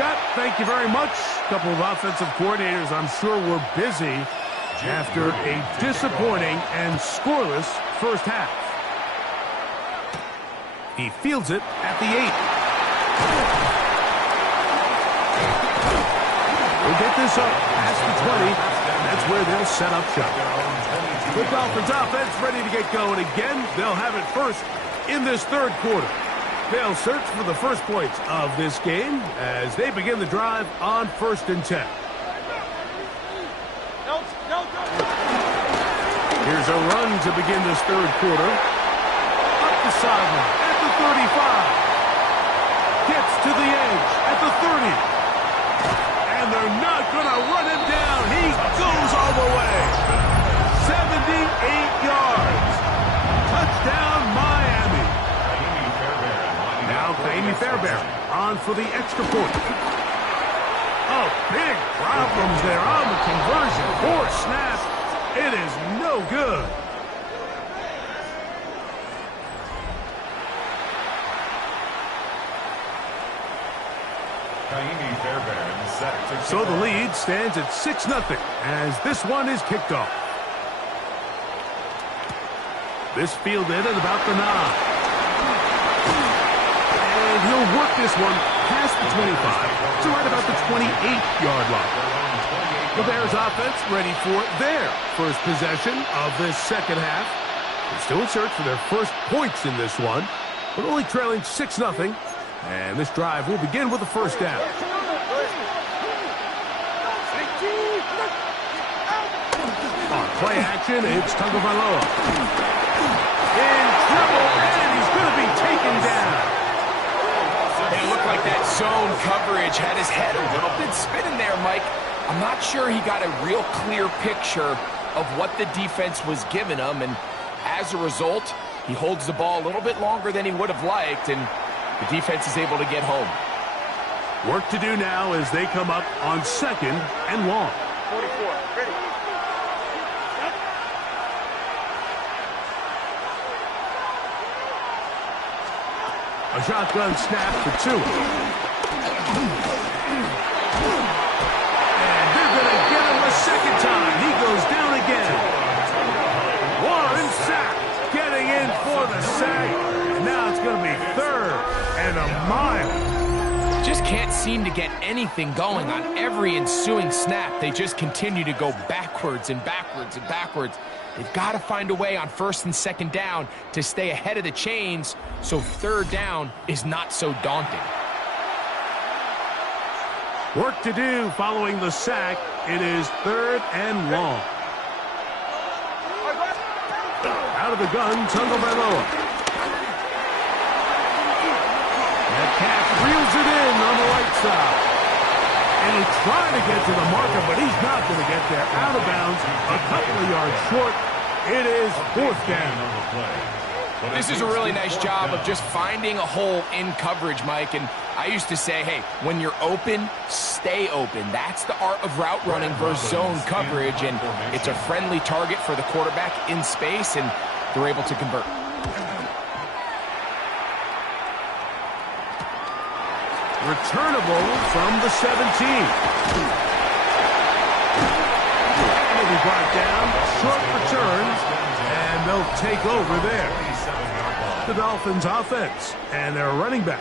Scott. Thank you very much. A couple of offensive coordinators, I'm sure, were busy after a disappointing and scoreless first half. He fields it at the 8. We'll get this up past the 20. That's where they'll set up shop. The Dolphins offense ready to get going again. They'll have it first in this third quarter. They'll search for the first points of this game as they begin the drive on 1st and 10. Here's a run to begin this third quarter. Up the sideline at the 35. Gets to the edge at the 30. And they're not going to run him down. He goes all the way. 78 yards. Touchdown, Miami. Now Kaimi Fairbairn on for the extra point. Oh, big problems there on the conversion. Poor snap. It is no good. So the lead stands at 6-0 as this one is kicked off. This fielded at about the 9. And he'll work this one past the 25 to right about the 28-yard line. The Bears offense ready for their first possession of this second half. They're still in search for their first points in this one, but only trailing 6-0. And this drive will begin with a first down. On play action, it's Tagovailoa. In trouble, and he's going to be taken down. It looked like that zone coverage had his head a little bit spinning there, Mike. I'm not sure he got a real clear picture of what the defense was giving him, and as a result, he holds the ball a little bit longer than he would have liked, and the defense is able to get home. Work to do now as they come up on 2nd and long. 44, ready. A shotgun snap for 2. And they're going to get him a second time. He goes down again. Warren Sapp getting in for the sack. And now it's going to be 3rd and a mile. Just can't seem to get anything going on every ensuing snap. They just continue to go backwards and backwards and backwards. They've got to find a way on 1st and 2nd down to stay ahead of the chains so 3rd down is not so daunting. Work to do following the sack. It is 3rd and long. Out of the gun, Tagovailoa. Metcalf reels it in on the right side. And he's trying to get to the marker, but he's not going to get there. Out of bounds, a couple of yards short. It is 4th down. This is a really nice job of just finding a hole in coverage, Mike. And I used to say, hey, when you're open, stay open. That's the art of route running versus zone coverage. And it's a friendly target for the quarterback in space, and they're able to convert. Returnable from the 17. And he'll be brought down. Short return. And they'll take over there. The Dolphins offense and their running back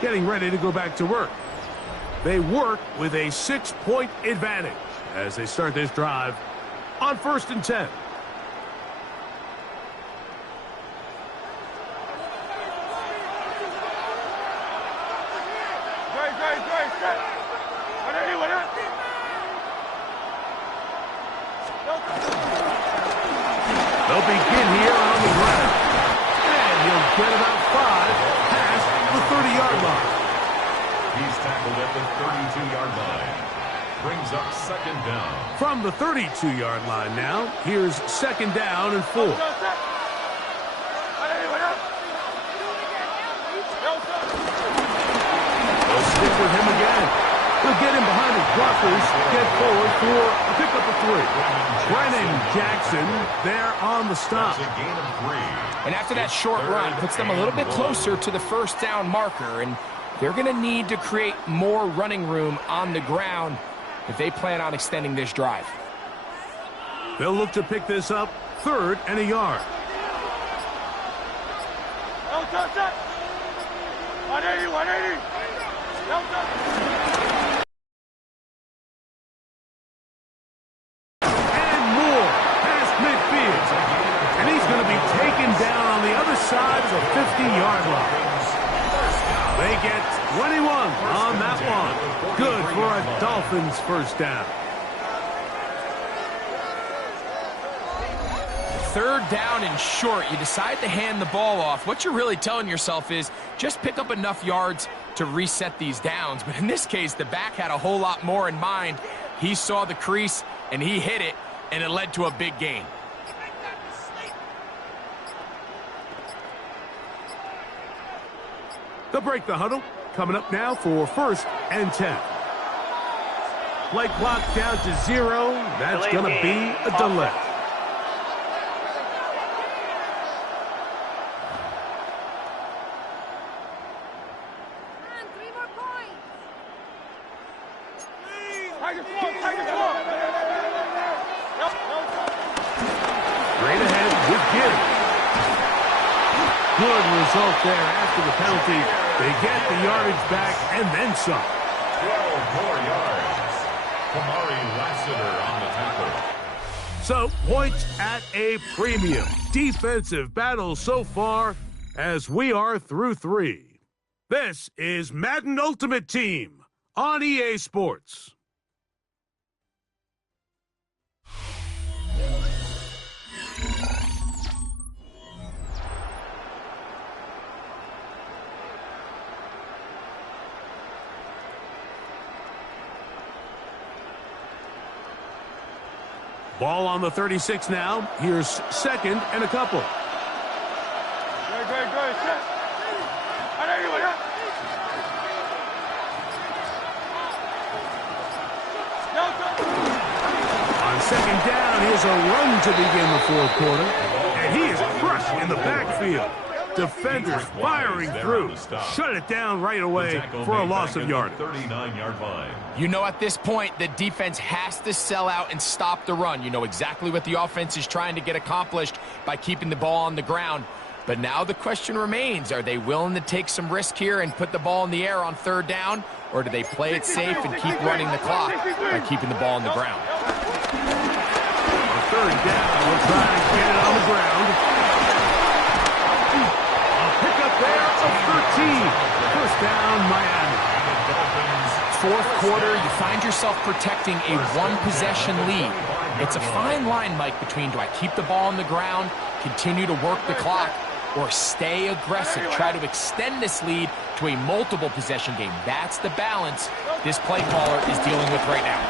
getting ready to go back to work. They work with a 6-point advantage as they start this drive on 1st and 10. They'll begin here on the ground. And he'll get about 5 past the 30-yard line. He's tackled at the 32-yard line. Brings up 2nd down. From the 32-yard line now, here's 2nd down and 4. They'll stick with him again. He'll get him behind his blockers, get forward for a pickup of 3. Brennan Jackson there on the stop. Gain of 3. And after that short run, puts them a little bit closer to the 1st down marker. And They're going to need to create more running room on the ground if they plan on extending this drive. They'll look to pick this up 3rd and a yard. 180, 180. And more past midfield. And he's going to be taken down on the other side of the 50-yard line. They get 21 on that one. Good for a Dolphins first down. 3rd down and short. You decide to hand the ball off. What you're really telling yourself is just pick up enough yards to reset these downs. But in this case, the back had a whole lot more in mind. He saw the crease, and he hit it, and it led to a big gain. They'll break the huddle. Coming up now for 1st and 10. Play clock down to 0. That's going to be a delay. Straight ahead with Gibbs. Good result there after the penalty. They get the yardage back and then some. 12 more yards. Kamari Lassiter on the tackle. So, points at a premium. Defensive battle so far as we are through 3. This is Madden Ultimate Team on EA Sports. Ball on the 36 now. Here's 2nd and a couple. On 2nd down, here's a run to begin the 4th quarter. And he is crushed in the backfield. Defenders firing through. Shut it down right away for a loss of yardage. 39-yard line. You know, at this point, the defense has to sell out and stop the run. You know exactly what the offense is trying to get accomplished by keeping the ball on the ground. But now the question remains, are they willing to take some risk here and put the ball in the air on 3rd down? Or do they play it safe and keep running the clock by keeping the ball on the ground? On 3rd down, we'll try to get it on the ground. There of 13. 1st down, Miami. 4th quarter, you find yourself protecting a 1-possession lead. It's a fine line, Mike, between do I keep the ball on the ground, continue to work the clock, or stay aggressive, try to extend this lead to a multiple possession game. That's the balance this play caller is dealing with right now.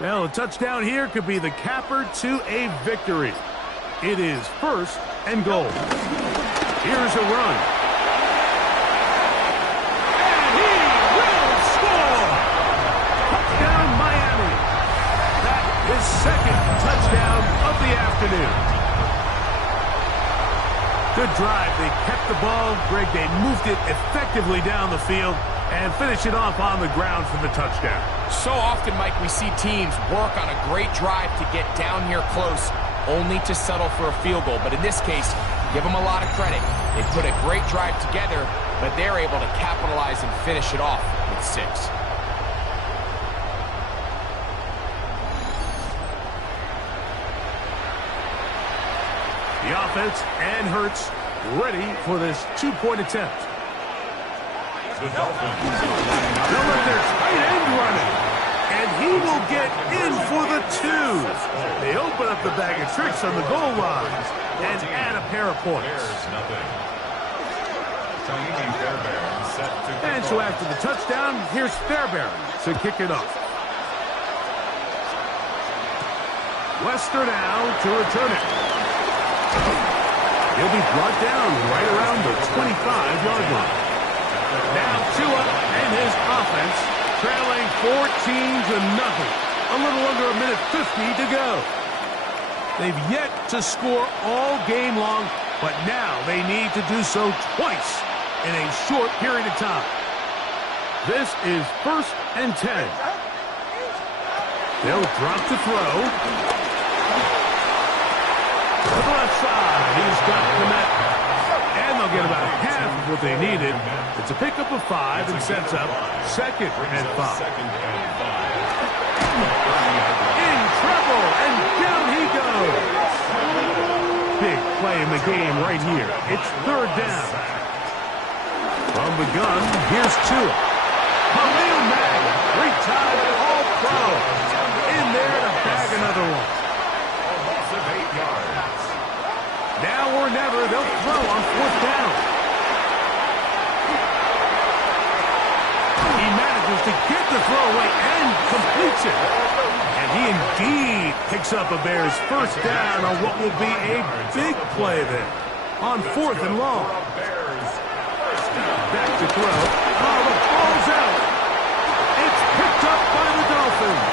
Well, a touchdown here could be the capper to a victory. It is 1st and goal. Here's a run. And he will score! Touchdown, Miami. That is 2nd touchdown of the afternoon. Good drive. They kept the ball. Greg, they moved it effectively down the field and finish it off on the ground for the touchdown. So often, Mike, we see teams work on a great drive to get down here close, only to settle for a field goal. But in this case, give them a lot of credit. They put a great drive together, but they're able to capitalize and finish it off with 6. The offense and Hurts ready for this 2-point attempt. The Dolphins. They'll let their tight end running. And he will get in for the 2. They open up the bag of tricks on the goal line and add a pair of points. And so after the touchdown, here's Fairbairn to kick it off. Wester now to return it. He'll be brought down right around the 25-yard line. Now Tua and his offense trailing 14-0. A little under a minute 50 to go. They've yet to score all game long, but now they need to do so twice in a short period of time. This is 1st and 10. They'll drop to throw. To the left side, he's got Komet. And they'll get about half of what they needed. It's a pickup of 5 and sets up 2nd and 5. In trouble, and down he goes. Big play in the game right here. It's 3rd down. From the gun, here's Tua. Khalil Mack, 3-time All-Pro. In there to bag another one. Loss of 8 yards. Now or never, they'll throw on 4th down. He manages to get the throw away and completes it. And he indeed picks up a Bears 1st down on what will be a big play there. On 4th and long. Back to throw. Oh, the ball's out. It's picked up by the Dolphins.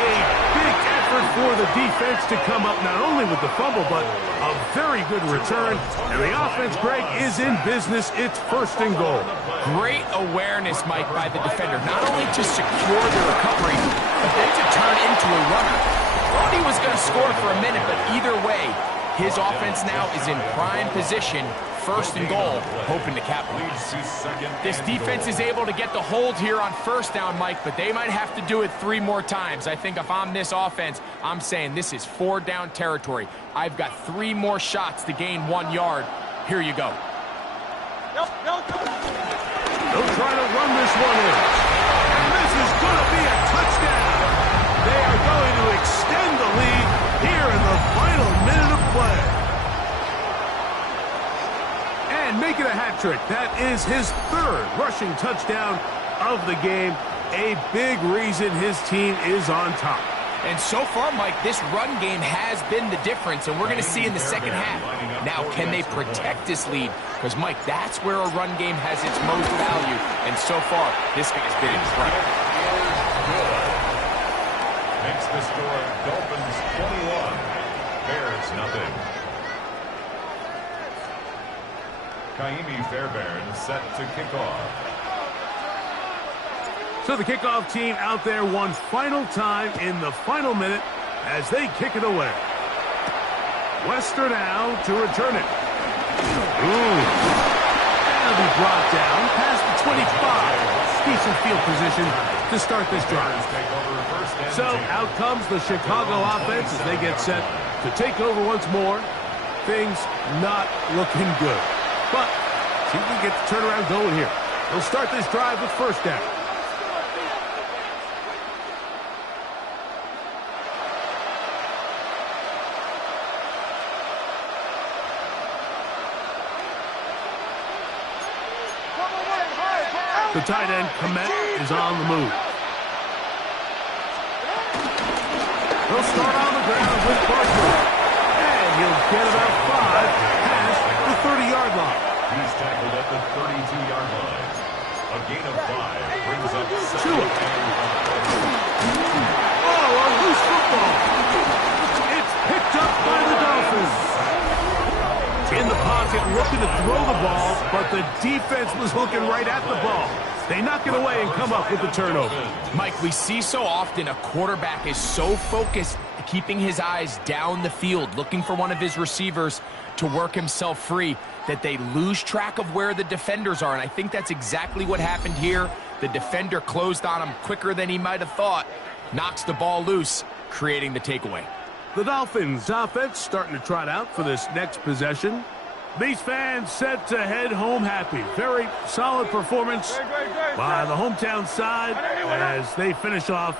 A big effort for the defense to come up not only with the fumble, but a very good return. And the offense, Greg, is in business. It's 1st and goal. Great awareness, Mike, by the defender. Not only to secure the recovery, but then to turn into a runner. Thought he was going to score for a minute, but either way, his offense now is in prime position, 1st and goal, hoping to capitalize. This defense is able to get the hold here on 1st down, Mike, but they might have to do it 3 more times. I think if I'm this offense, I'm saying this is 4-down territory. I've got 3 more shots to gain 1 yard. Here you go. They'll try to run this one in. And this is going to be a touchdown. They are going to extend the lead here in the final minute of play. And make it a hat trick. That is his 3rd rushing touchdown of the game. A big reason his team is on top. And so far, Mike, this run game has been the difference, and we're going to see in the 2nd half. Now, can they protect this lead? Because, Mike, that's where a run game has its most value, and so far, this guy's been incredible. Makes the score Dolphins 21, Bears nothing. Kaimi Fairbairn set to kick off. So the kickoff team out there one final time in the final minute as they kick it away. Wester now to return it. Ooh. That'll be brought down past the 25. Decent field position to start this drive. So out comes the Chicago offense as they get set to take over once more. Things not looking good. But see if we get the turnaround going here. We'll start this drive with 1st down. The tight end, Komet, is on the move. He'll start on the ground with Barkley. And he'll get about 5 past the 30-yard line. He's tackled at the 32-yard line. A gain of 5 brings up 2nd and 5. Oh, a loose football. It's picked up by the Dolphins. In the pocket, looking to throw the ball, but the defense was looking right at the ball. They knock it away and come up with the turnover. Mike, we see so often a quarterback is so focused, keeping his eyes down the field, looking for one of his receivers to work himself free, that they lose track of where the defenders are. And I think that's exactly what happened here. The defender closed on him quicker than he might have thought, knocks the ball loose, creating the takeaway. The Dolphins offense starting to trot out for this next possession. These fans set to head home happy. Very solid performance by the hometown side as they finish off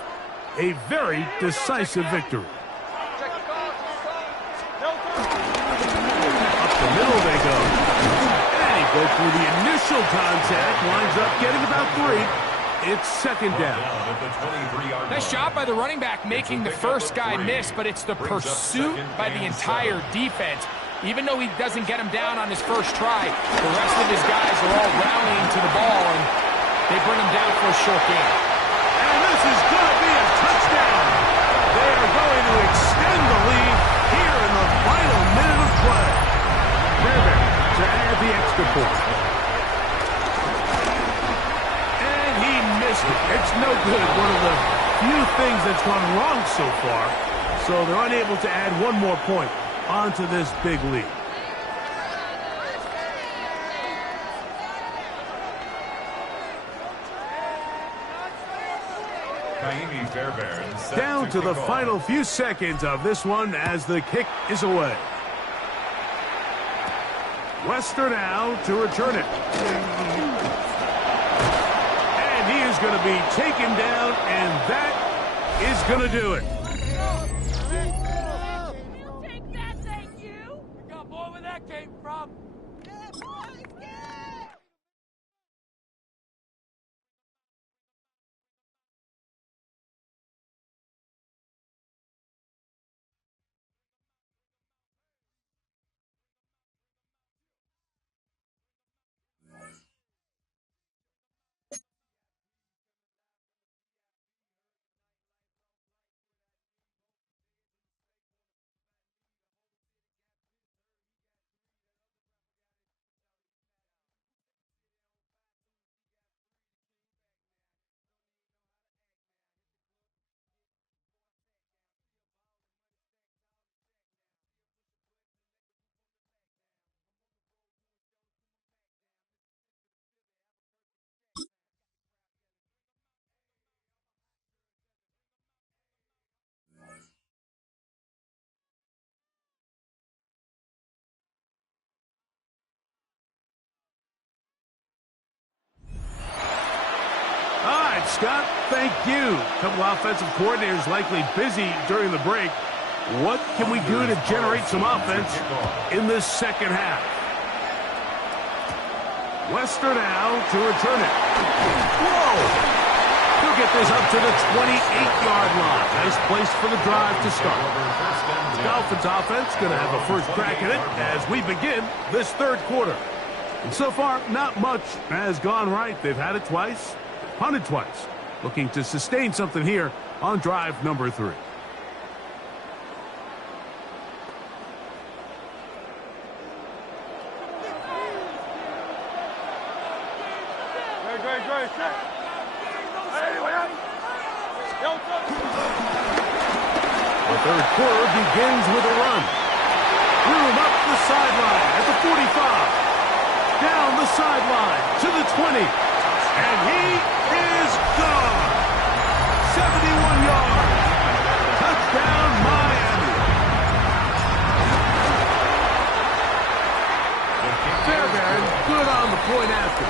a very decisive victory. Up the middle they go. And he goes through the initial contact, winds up getting about 3. It's second down. At the 23-yard Nice line. job by the running back making the first guy miss, but it's the pursuit by the entire defense. Even though he doesn't get him down on his first try, the rest of his guys are all rallying to the ball, and they bring him down for a short gain. And this is going to be a touchdown. They are going to extend the lead here in the final minute of play. Fairbairn to add the extra point. And he missed it. It's no good. One of the few things that's gone wrong so far. So they're unable to add one more point onto this big lead. Down to the final few seconds of this one as the kick is away. Wester now to return it. And he is going to be taken down, and that is going to do it. Take that, thank you. We got more where that came from. All right, Scott, thank you. A couple offensive coordinators likely busy during the break. What can we do to generate some offense in this second half? Wester now to return it. Whoa! He'll get this up to the 28-yard line. Nice place for the drive to start. The Dolphins offense going to have a first crack at it as we begin this third quarter. And so far, not much has gone right. They've had it twice, punted twice. Looking to sustain something here on drive number 3. The third quarter begins with a run. Room up the sideline at the 45. Down the sideline to the 20. And he is gone. 71 yards. Touchdown, Miami. Fairbairn good on the point after.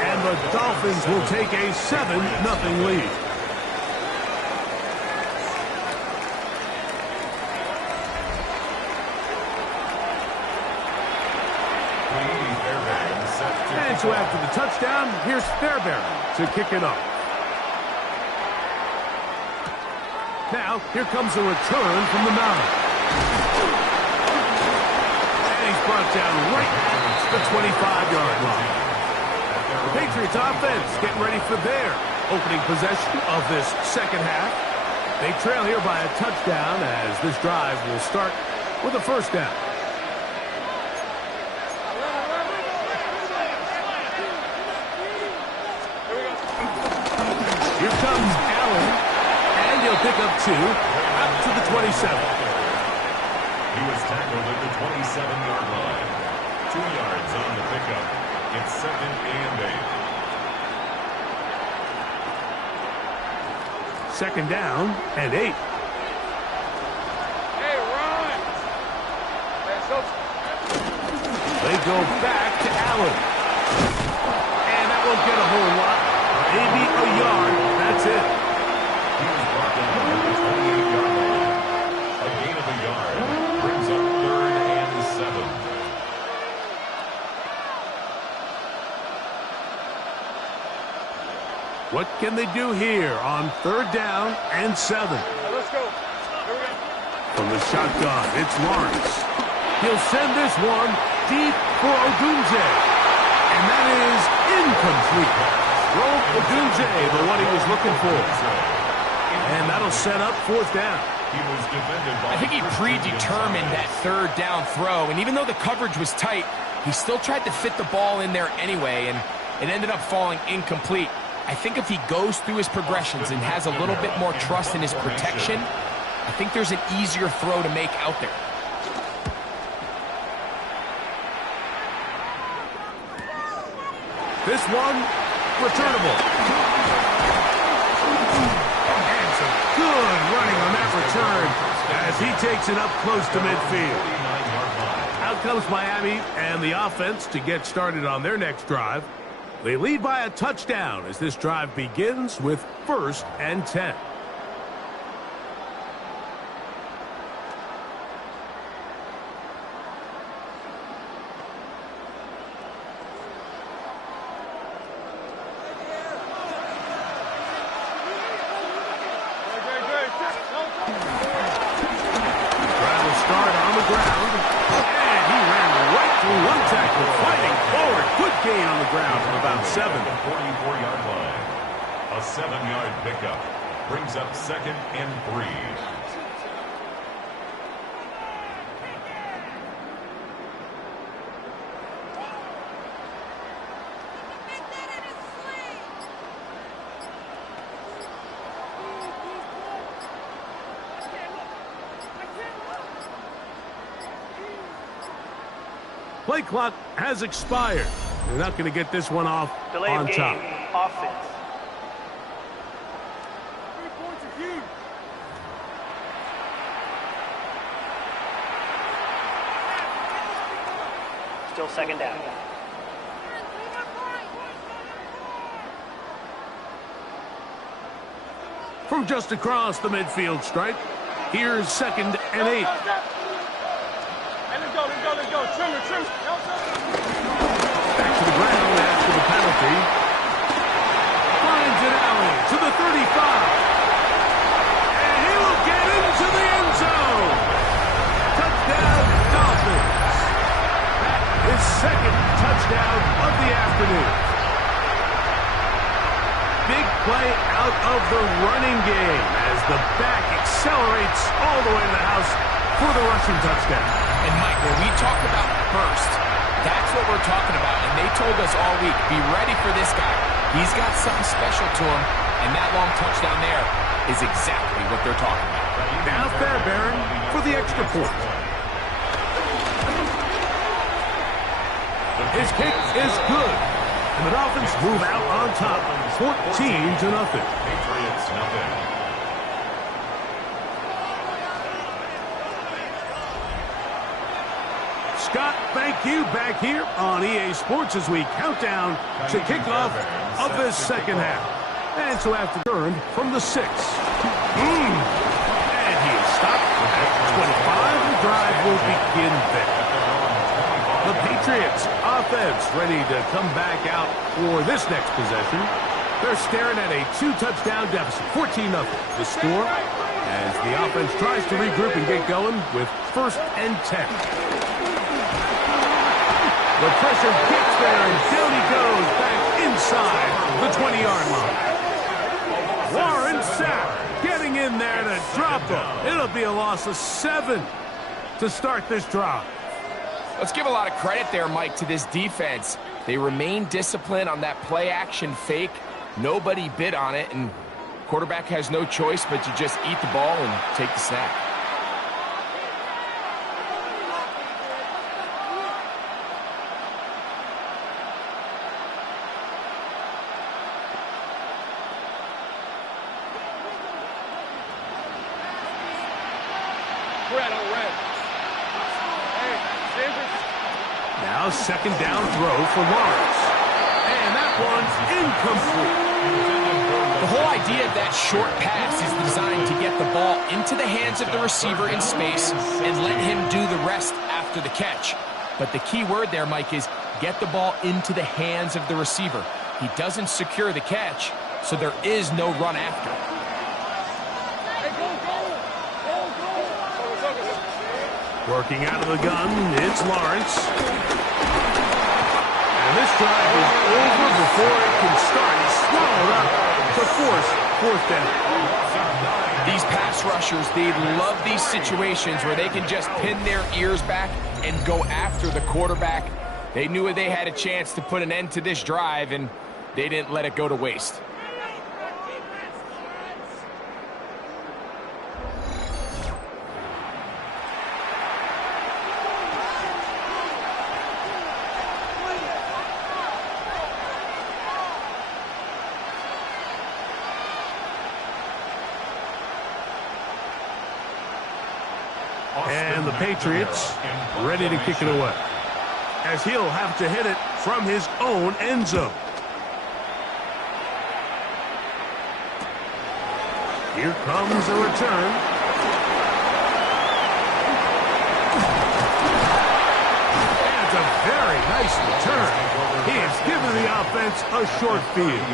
And the Dolphins will take a 7-0 lead. And so after the touchdown, here's Fairbairn to kick it off. Now, here comes a return from the mound. And he's brought down right at the 25-yard line. The Patriots offense getting ready for their opening possession of this second half. They trail here by a touchdown as this drive will start with a first down. Here comes Allen, and he'll pick up 2, up to the 27. He was tackled at the 27-yard line. 2 yards on the pickup. It's 2nd and 8. Second down and 8. Hey, run! They go back to Allen. And that won't get a whole lot. Maybe a yard. That's it. He was brought down at the 28-yard line. A gain of a yard brings up 3rd and 7. What can they do here on 3rd down and 7? Let's go. Here we go. From the shotgun, it's Lawrence. He'll send this one deep for Odunze. And that is incomplete. Rome Odunze, the one he was looking for. And that'll set up 4th down. I think he predetermined that 3rd down throw, and even though the coverage was tight, he still tried to fit the ball in there anyway, and it ended up falling incomplete. I think if he goes through his progressions and has a little bit more trust in his protection, I think there's an easier throw to make out there. This one, returnable. And some good running on that return as he takes it up close to midfield. Out comes Miami and the offense to get started on their next drive. They lead by a touchdown as this drive begins with 1st and 10. Gain on the ground from about 7. 44-yard line. A 7-yard pickup brings up 2nd and 3. Play clock has expired. They're not going to get this one off Delay on of game. top. Offense. 3 points are huge. Still 2nd down. From just across the midfield stripe, here's 2nd and 8. Hey, let's go. Trim. Back to the ground after the penalty. Finds it alley to the 35. And he will get into the end zone. Touchdown, Dolphins. That is 2nd touchdown of the afternoon. Big play out of the running game as the back accelerates all the way to the house for the rushing touchdown. And Mike, when we talk about burst, that's what we're talking about. And they told us all week, be ready for this guy. He's got something special to him, and that long touchdown there is exactly what they're talking about. Now Fairbairn for the extra point. His kick is good. And the Dolphins move out on top, 14-0. Patriots nothing. Scott, thank you back here on EA Sports as we count down to kickoff of this 2nd half. And so after turned from the 6. And he is stopped at 25. The drive will begin there. The Patriots offense ready to come back out for this next possession. They're staring at a 2-touchdown deficit, 14-0 the score, as the offense tries to regroup and get going with 1st and 10. The pressure gets there, and down he goes back inside the 20-yard line. Warren Sapp getting in there to drop him. It'll be a loss of 7 to start this drive. Let's give a lot of credit there, Mike, to this defense. They remain disciplined on that play-action fake. Nobody bid on it, and quarterback has no choice but to just eat the ball and take the snap. Now 2nd down throw for Lawrence. And that one's incomplete. The whole idea of that short pass is designed to get the ball into the hands of the receiver in space and let him do the rest after the catch. But the key word there, Mike, is get the ball into the hands of the receiver. He doesn't secure the catch, so there is no run after. Working out of the gun, it's Lawrence. And this drive is over before it can start. He's swallowed up to force fourth down. These pass rushers, they love these situations where they can just pin their ears back and go after the quarterback. They knew they had a chance to put an end to this drive, and they didn't let it go to waste. And the Patriots ready to kick it away, as he'll have to hit it from his own end zone. Here comes a return. And it's a very nice return. He has given the offense a short field.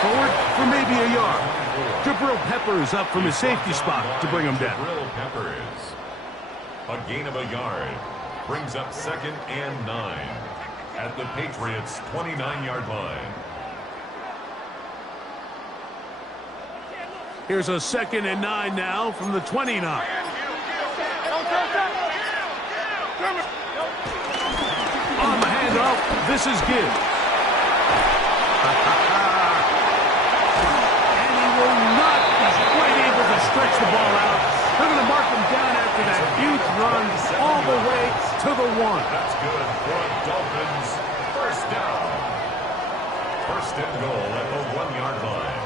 Forward for maybe a yard. Jabril Peppers up from his safety spot to bring him down. Jabril Peppers, a gain of a yard, brings up 2nd and 9 at the Patriots' 29-yard line. Here's a 2nd and 9 now from the 29. On the handoff, this is Gibbs. Stretch the ball out. They're going to mark him down after that huge run all the way to the 1. That's good for Dolphins. First down. First and goal at the 1-yard line.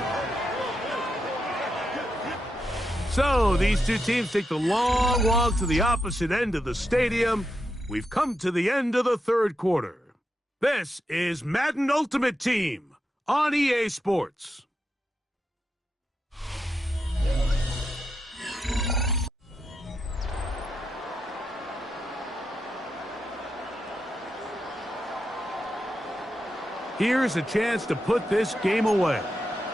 So these two teams take the long walk to the opposite end of the stadium. We've come to the end of the third quarter. This is Madden Ultimate Team on EA Sports. Here's a chance to put this game away.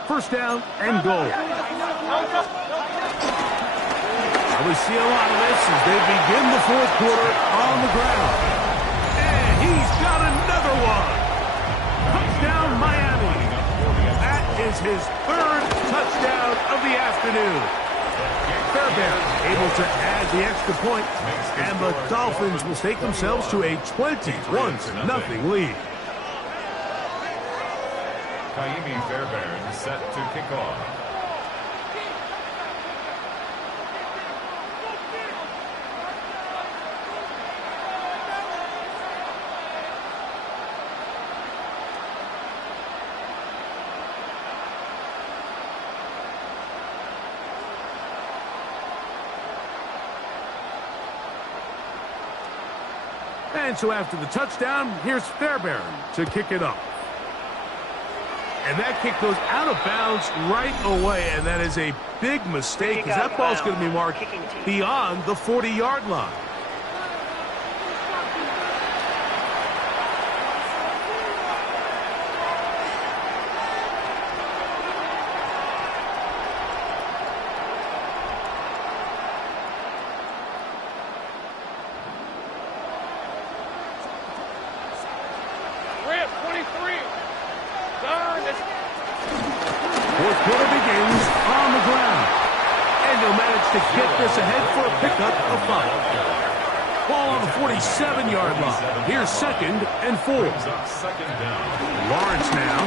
First down and goal. We see a lot of this as they begin the fourth quarter on the ground. And he's got another one. Touchdown, Miami. That is his third touchdown of the afternoon. Fairbairn able to add the extra point, and the Dolphins will take themselves to a 21-0 lead. Kaimi Fairbairn set to kick off. And so after the touchdown, here's Fairbairn to kick it off. And that kick goes out of bounds right away, and that is a big mistake, because that ball's going to be marked beyond the 40-yard line. Fourth quarter begins on the ground. And he'll manage to get this ahead for a pickup of 5. Ball on the 47-yard line. Here's 2nd and 4. Lawrence now.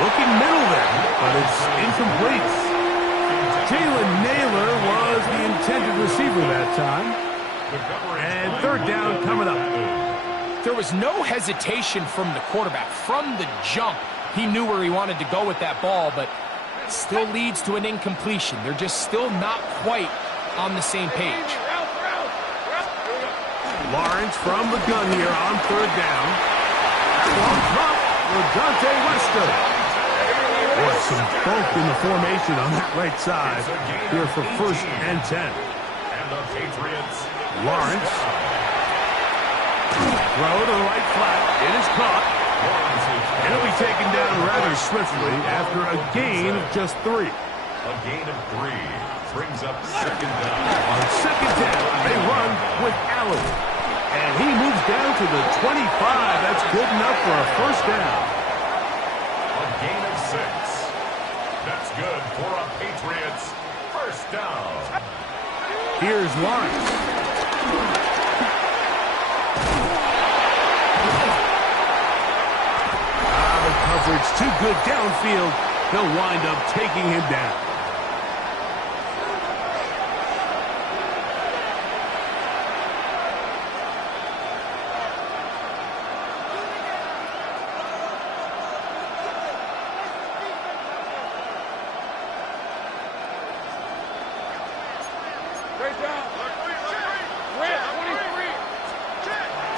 Looking middle there, but it's incomplete. Jalen Naylor was the intended receiver that time. And third down coming up. There was no hesitation from the quarterback. From the jump, he knew where he wanted to go with that ball, but it still leads to an incompletion. They're just still not quite on the same page. Lawrence from the gun here on third down. Long drop with Dante Wester. Boy, some bulk in the formation on that right side here for 1st and 10. And the Patriots. Lawrence. Throw to the right flat. It is caught. And it'll be taken down rather swiftly after a gain of just 3. A gain of 3 brings up 2nd down. On 2nd down, they run with Allen. And he moves down to the 25. That's good enough for a 1st down. A gain of 6. That's good for a Patriots 1st down. Here's Lawrence. The coverage too good downfield. He'll wind up taking him down.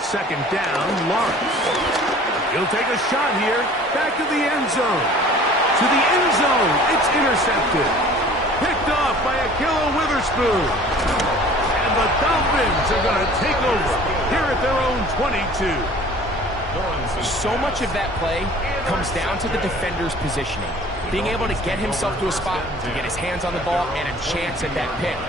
Second down, Lawrence. He'll take a shot here. Back to the end zone. To the end zone. It's intercepted. Picked off by Akilo Witherspoon. And the Dolphins are going to take over here at their own 22. So much of that play comes down to the defender's positioning. Being able to get himself to a spot to get his hands on the ball and a chance at that pick.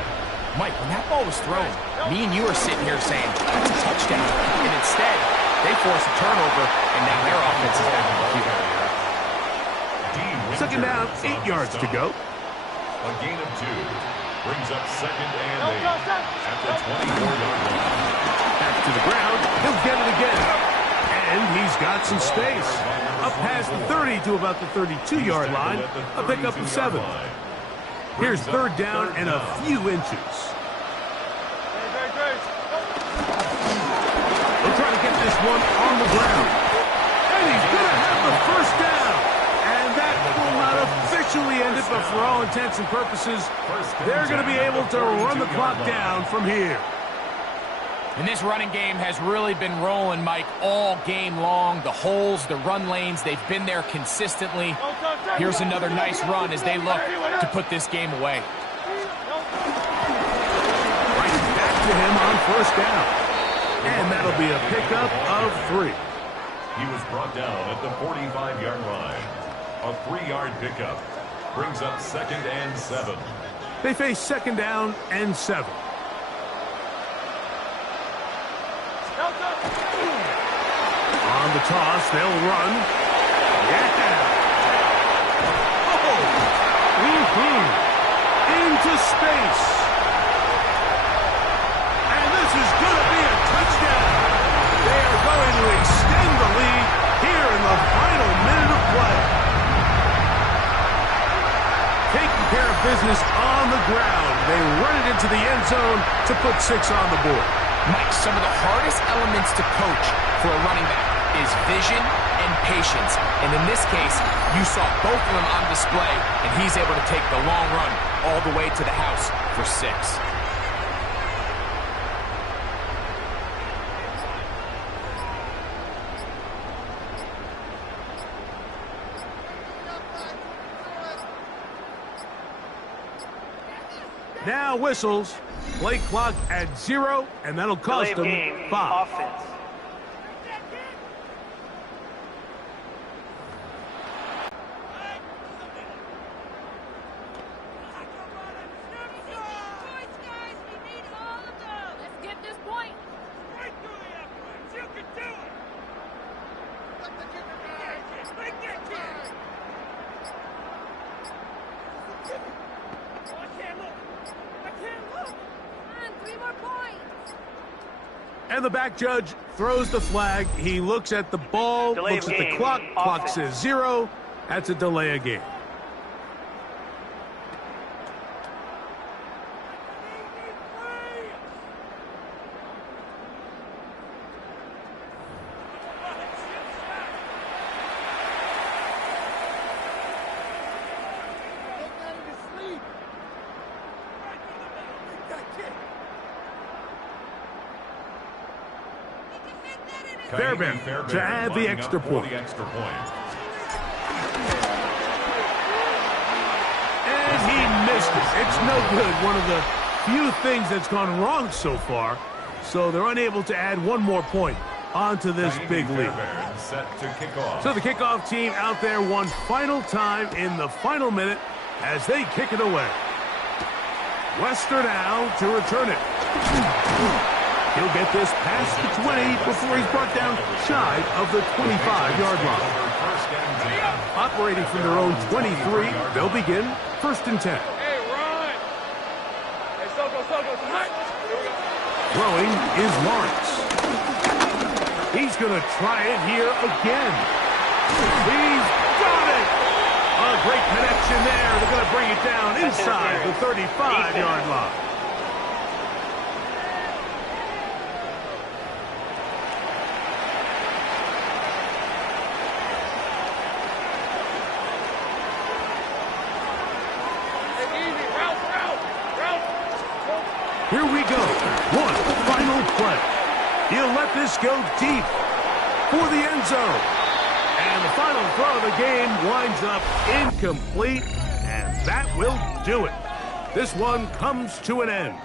Mike, when that ball was thrown, me and you are sitting here saying, that's a touchdown. And instead, they force a turnover, and now their offense is back in the field. Second down, 8 yards to go. A gain of 2 brings up 2nd and 8 at the 24-yard line. Back to the ground. He'll get it again. And he's got some space. Up past the 30 to about the 32-yard line. A pickup of 7. Here's 3rd down and a few inches. They'll try to get this one on the ground. And he's going to have the 1st down. And that will not officially end it, but for all intents and purposes, they're going to be able to run the clock down from here. And this running game has really been rolling, Mike, all game long. The holes, the run lanes, they've been there consistently. Here's another nice run as they look to put this game away. Right back to him on 1st down. And that'll be a pickup of 3. He was brought down at the 45-yard line. A 3-yard pickup brings up 2nd and 7. They face 2nd down and 7. On the toss, they'll run. Yeah. Oh. Into space. And this is going to be a touchdown. They are going to extend the lead here in the final minute of play. Taking care of business on the ground. They run it into the end zone to put 6 on the board. Mike, some of the hardest elements to coach for a running back is vision and patience. And in this case, you saw both of them on display, and he's able to take the long run all the way to the house for 6. Now whistles. Play clock at 0, and that'll cost them 5. Offense. Let's get this point. You can do it. And the back judge throws the flag. He looks at the ball, Delay looks of at the game. clock. Clock Offense. says 0. That's a delay of game. Fairbairn to add the extra point. And he missed it. It's no good. One of the few things that's gone wrong so far. So they're unable to add one more point onto this big lead. Set to kick off. So the kickoff team out there one final time in the final minute as they kick it away. Wester now to return it. He'll get this past the 20 before he's brought down shy of the 25-yard line. Operating from their own 23, they'll begin 1st and 10. Hey, run! Hey, Soko, tonight! Throwing is Lawrence. He's going to try it here again. He's got it! A great connection there. They're going to bring it down inside the 35-yard line. Here we go. One final play. He'll let this go deep for the end zone. And the final throw of the game winds up incomplete, and that will do it. This one comes to an end.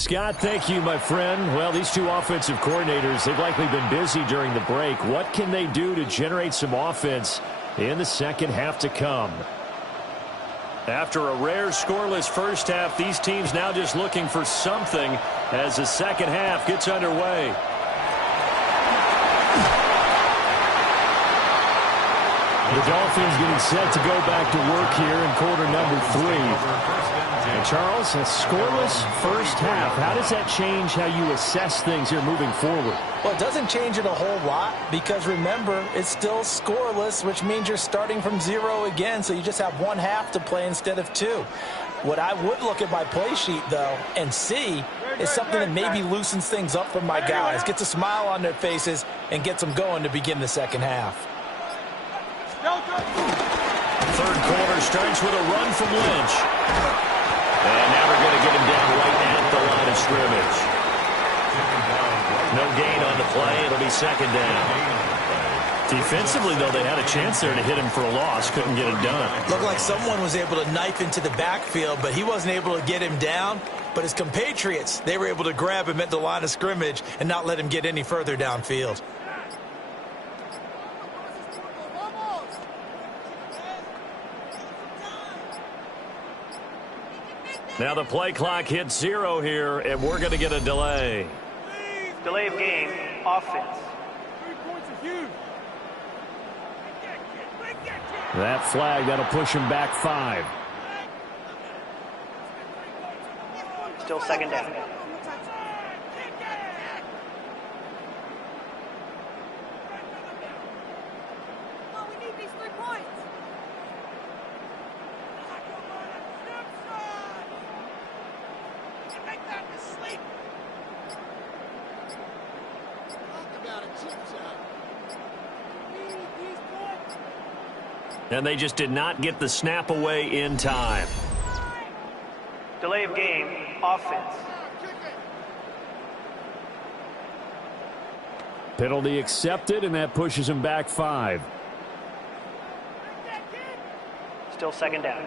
Scott, thank you, my friend. Well, these two offensive coordinators, they've likely been busy during the break. What can they do to generate some offense in the second half to come? After a rare scoreless first half, these teams now just looking for something as the second half gets underway. The Dolphins getting set to go back to work here in quarter number 3. And Charles, a scoreless first half. How does that change how you assess things here moving forward? Well, it doesn't change it a whole lot because, remember, it's still scoreless, which means you're starting from 0 again, so you just have one half to play instead of 2. What I would look at my play sheet, though, and see is something that maybe loosens things up for my guys, gets a smile on their faces, and gets them going to begin the second half. Third quarter starts with a run from Lynch. And now we're going to get him down right at the line of scrimmage. No gain on the play. It'll be second down. Defensively, though, they had a chance there to hit him for a loss. Couldn't get it done. Looked like someone was able to knife into the backfield, but he wasn't able to get him down. But his compatriots, they were able to grab him at the line of scrimmage and not let him get any further downfield. Now the play clock hits 0 here, and we're going to get a delay. Delay of game, offense. 3 points are huge. That flag, that'll push him back 5. Still second down. We need these 3 points. And they just did not get the snap away in time. Delay of game, offense. Penalty accepted, and that pushes him back 5. Still second down.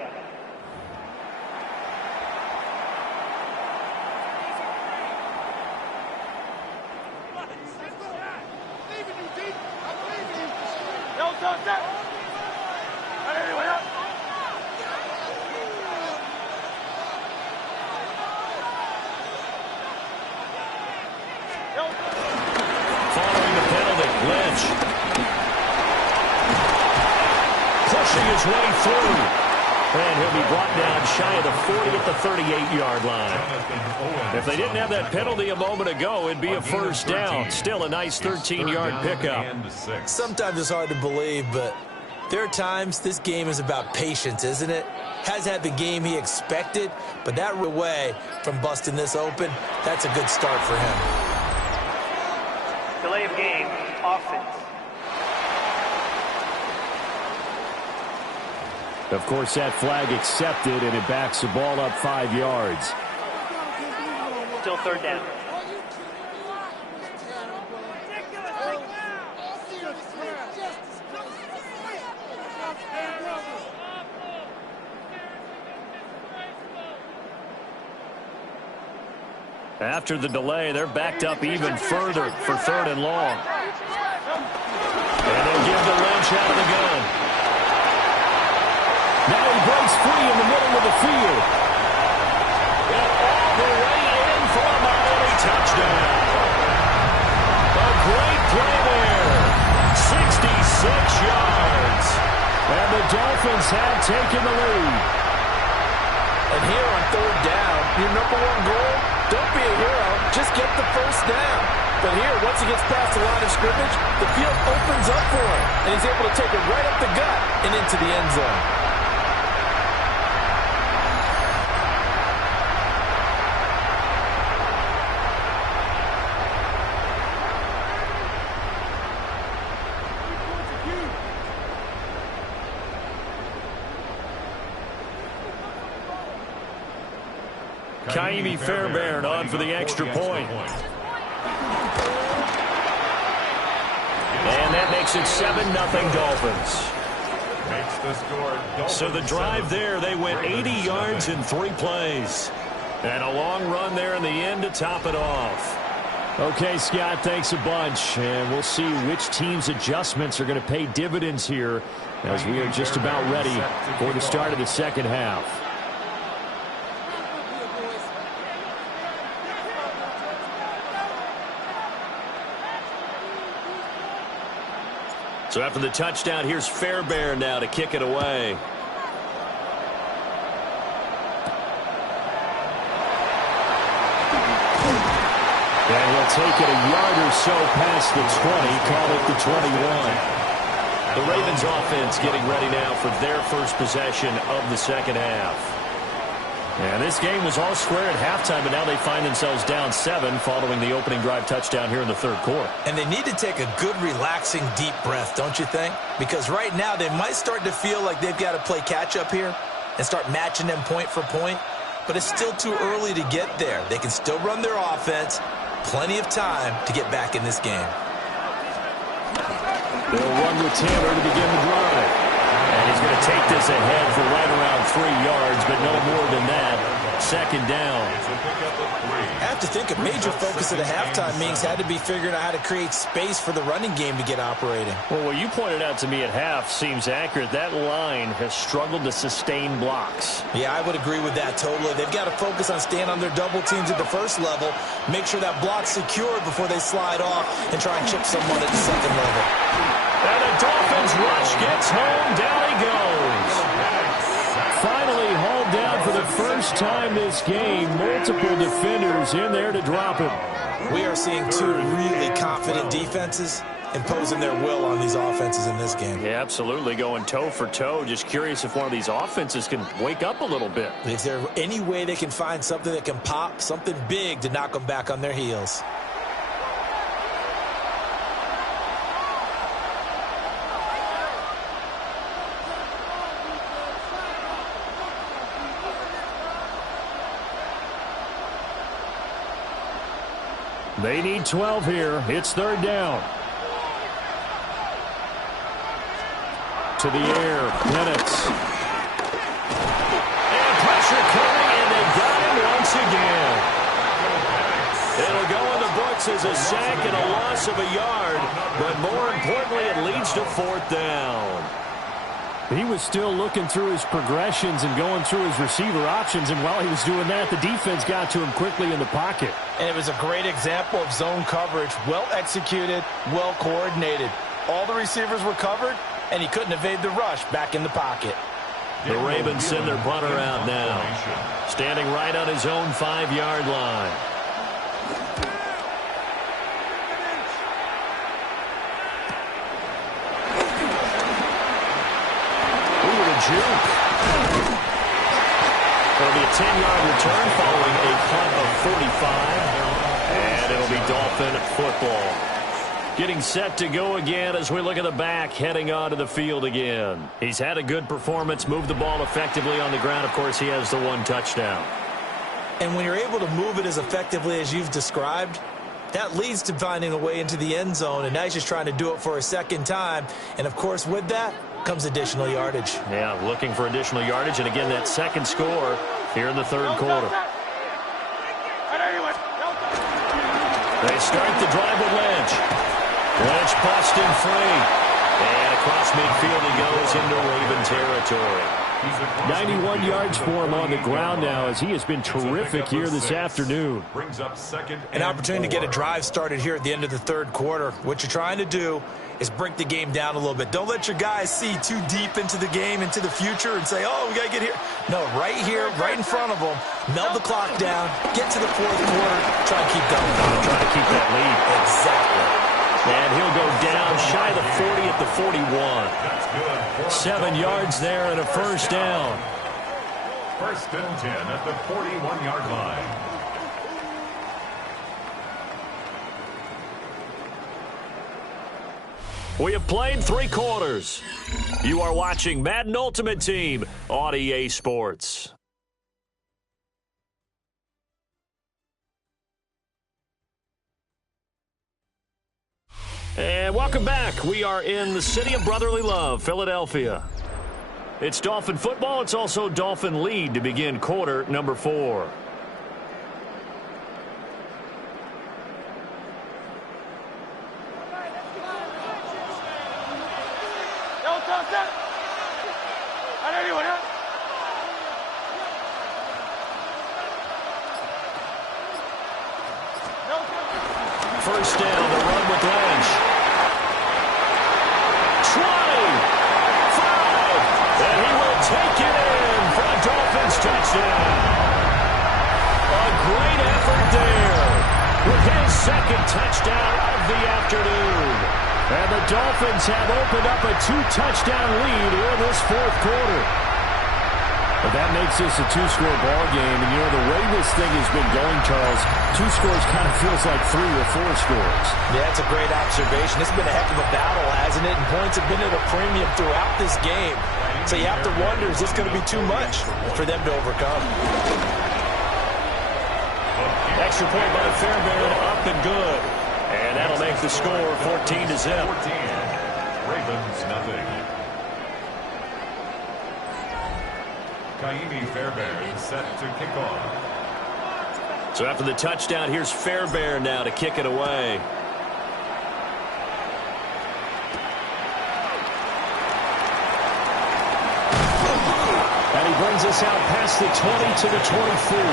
Following the penalty, Lynch pushing his way through. And he'll be brought down shy of the 40 at the 38-yard line. If they didn't have that penalty a moment ago, it'd be a first down. Still a nice 13-yard pickup. Sometimes it's hard to believe, but there are times this game is about patience, isn't it? Has had the game he expected, but that away from busting this open, that's a good start for him. Delay of game, offense. Of course, that flag accepted, and it backs the ball up 5 yards. Still third down. After the delay, they're backed up even further for 3rd and long. And they'll give to Lynch out of the gun. Now he breaks free in the middle of the field. And all the way in for a Miami touchdown. A great play there. 66 yards. And the Dolphins have taken the lead. And here on 3rd down, your number 1 goal, don't be a hero, just get the first down. But here, once he gets past the line of scrimmage, the field opens up for him, and he's able to take it right up the gut and into the end zone. Kaimi Fairbairn on for the extra point. And that makes it 7-0 Dolphins. Makes the score. So the drive there, they went 80 yards in 3 plays. And a long run there in the end to top it off. Okay, Scott, thanks a bunch. And we'll see which team's adjustments are going to pay dividends here as we are just about ready for the start of the second half. So after the touchdown, here's Fairbairn now to kick it away. And he'll take it a yard or so past the 20, call it the 21. The Ravens offense getting ready now for their first possession of the second half. And this game was all square at halftime, but now they find themselves down 7 following the opening drive touchdown here in the third quarter. And they need to take a good, relaxing, deep breath, don't you think? Because right now they might start to feel like they've got to play catch-up here and start matching them point for point. But it's still too early to get there. They can still run their offense. Plenty of time to get back in this game. They'll run with Tanner to begin the drive. And he's going to take this ahead for right around 3 yards, but no more than that. Second down. I have to think a major focus at the halftime meetings had to be figuring out how to create space for the running game to get operating. Well, what you pointed out to me at half seems accurate. That line has struggled to sustain blocks. Yeah, I would agree with that totally. They've got to focus on staying on their double teams at the first level, make sure that block's secured before they slide off and try and chip someone at the second level. And the Dolphins rush gets home. Down he goes. Finally hauled down for the first time this game. Multiple defenders in there to drop him. We are seeing 2 really confident defenses imposing their will on these offenses in this game. Yeah, absolutely. Going toe for toe. Just curious if one of these offenses can wake up a little bit. Is there any way they can find something that can pop, something big to knock them back on their heels? They need 12 here. It's third down. To the air. Bennett. And pressure coming, and they got him once again. It'll go in the books as a sack and a loss of a yard, but more importantly, it leads to fourth down. He was still looking through his progressions and going through his receiver options, and while he was doing that, the defense got to him quickly in the pocket. And it was a great example of zone coverage, well executed, well coordinated. All the receivers were covered, and he couldn't evade the rush back in the pocket. The Ravens send their punter out now, standing right on his own 5-yard line. Juke. It'll be a 10-yard return following a punt of 45. And it'll be Dolphin football. Getting set to go again as we look at the back heading onto the field again. He's had a good performance, moved the ball effectively on the ground. Of course, he has the 1 touchdown. And when you're able to move it as effectively as you've described, that leads to finding a way into the end zone. And now he's just trying to do it for a second time. And, of course, with that comes additional yardage. Yeah, looking for additional yardage. And, again, that second score here in the third quarter. They start the drive with Lynch. Lynch busting free. And across midfield he goes into Raven territory. 91 yards for him on the ground now as he has been terrific here this afternoon. Brings up second An opportunity to get a drive started here at the end of the third quarter. What you're trying to do is break the game down a little bit. Don't let your guys see too deep into the game, into the future, and say, oh, we got to get here. No, right here, right in front of them, melt the clock down, get to the fourth quarter, try and keep going. Try to keep that lead. Exactly. And he'll go down shy of the 40 at the 41. 7 yards there and a first down. First and 10 at the 41-yard line. We have played 3 quarters. You are watching Madden Ultimate Team on EA Sports. And welcome back. We are in the city of brotherly love, Philadelphia. It's Dolphin football. It's also Dolphin lead to begin quarter number 4. First down, the run with Lynch. 20, 5, and he will take it in for a Dolphins touchdown. A great effort there with his second touchdown of the afternoon. And the Dolphins have opened up a 2-touchdown lead here in this fourth quarter. But that makes this a 2-score ball game. And, you know, the way this thing has been going, Charles, 2 scores kind of feels like 3 or 4 scores. Yeah, that's a great observation. This has been a heck of a battle, hasn't it? And points have been at a premium throughout this game. So you have to wonder, is this going to be too much for them to overcome? Extra point by Fairbairn, up and good. And that'll make the score 14-0. 14. Ravens nothing. Kaimi Fairbairn set to kick off. So after the touchdown, here's Fairbairn now to kick it away. And he brings us out past the 20 to the 24.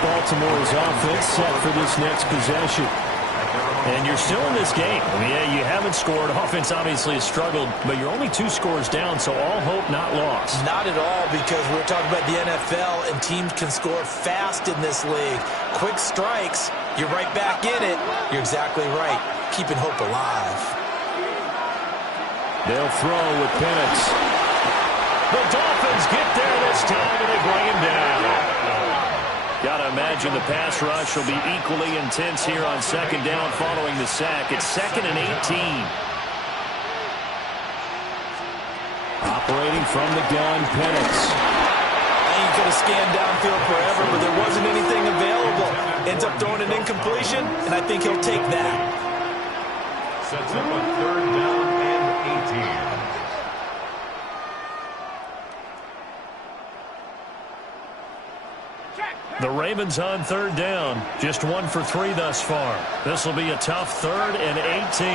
Baltimore's offense set for this next possession. And you're still in this game. I mean, yeah, you haven't scored. Offense obviously has struggled, but you're only 2 scores down, so all hope not lost. Not at all, because we're talking about the NFL, and teams can score fast in this league. Quick strikes, you're right back in it. You're exactly right. Keeping hope alive. They'll throw with Penix. The Dolphins get there this time, and they bring him down. Got to imagine the pass rush will be equally intense here on second down following the sack. It's 2nd and 18. Operating from the gun, Penix. He could have scanned downfield forever, but there wasn't anything available. Ends up throwing an incompletion, and I think he'll take that. Sets up a 3rd down and 18. The Ravens on 3rd down. Just 1 for 3 thus far. This will be a tough 3rd and 18.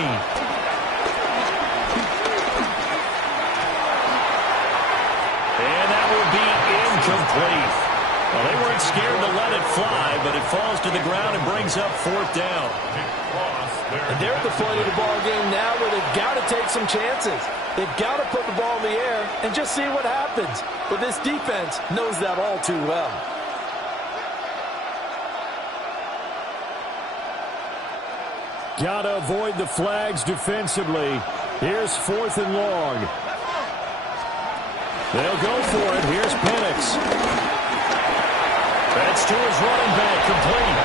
And that will be incomplete. Well, they weren't scared to let it fly, but it falls to the ground and brings up 4th down. And they're at the point of the ball game now where they've got to take some chances. They've got to put the ball in the air and just see what happens. But this defense knows that all too well. Got to avoid the flags defensively. Here's 4th and long. They'll go for it. Here's Penix. That's to his running back, complete.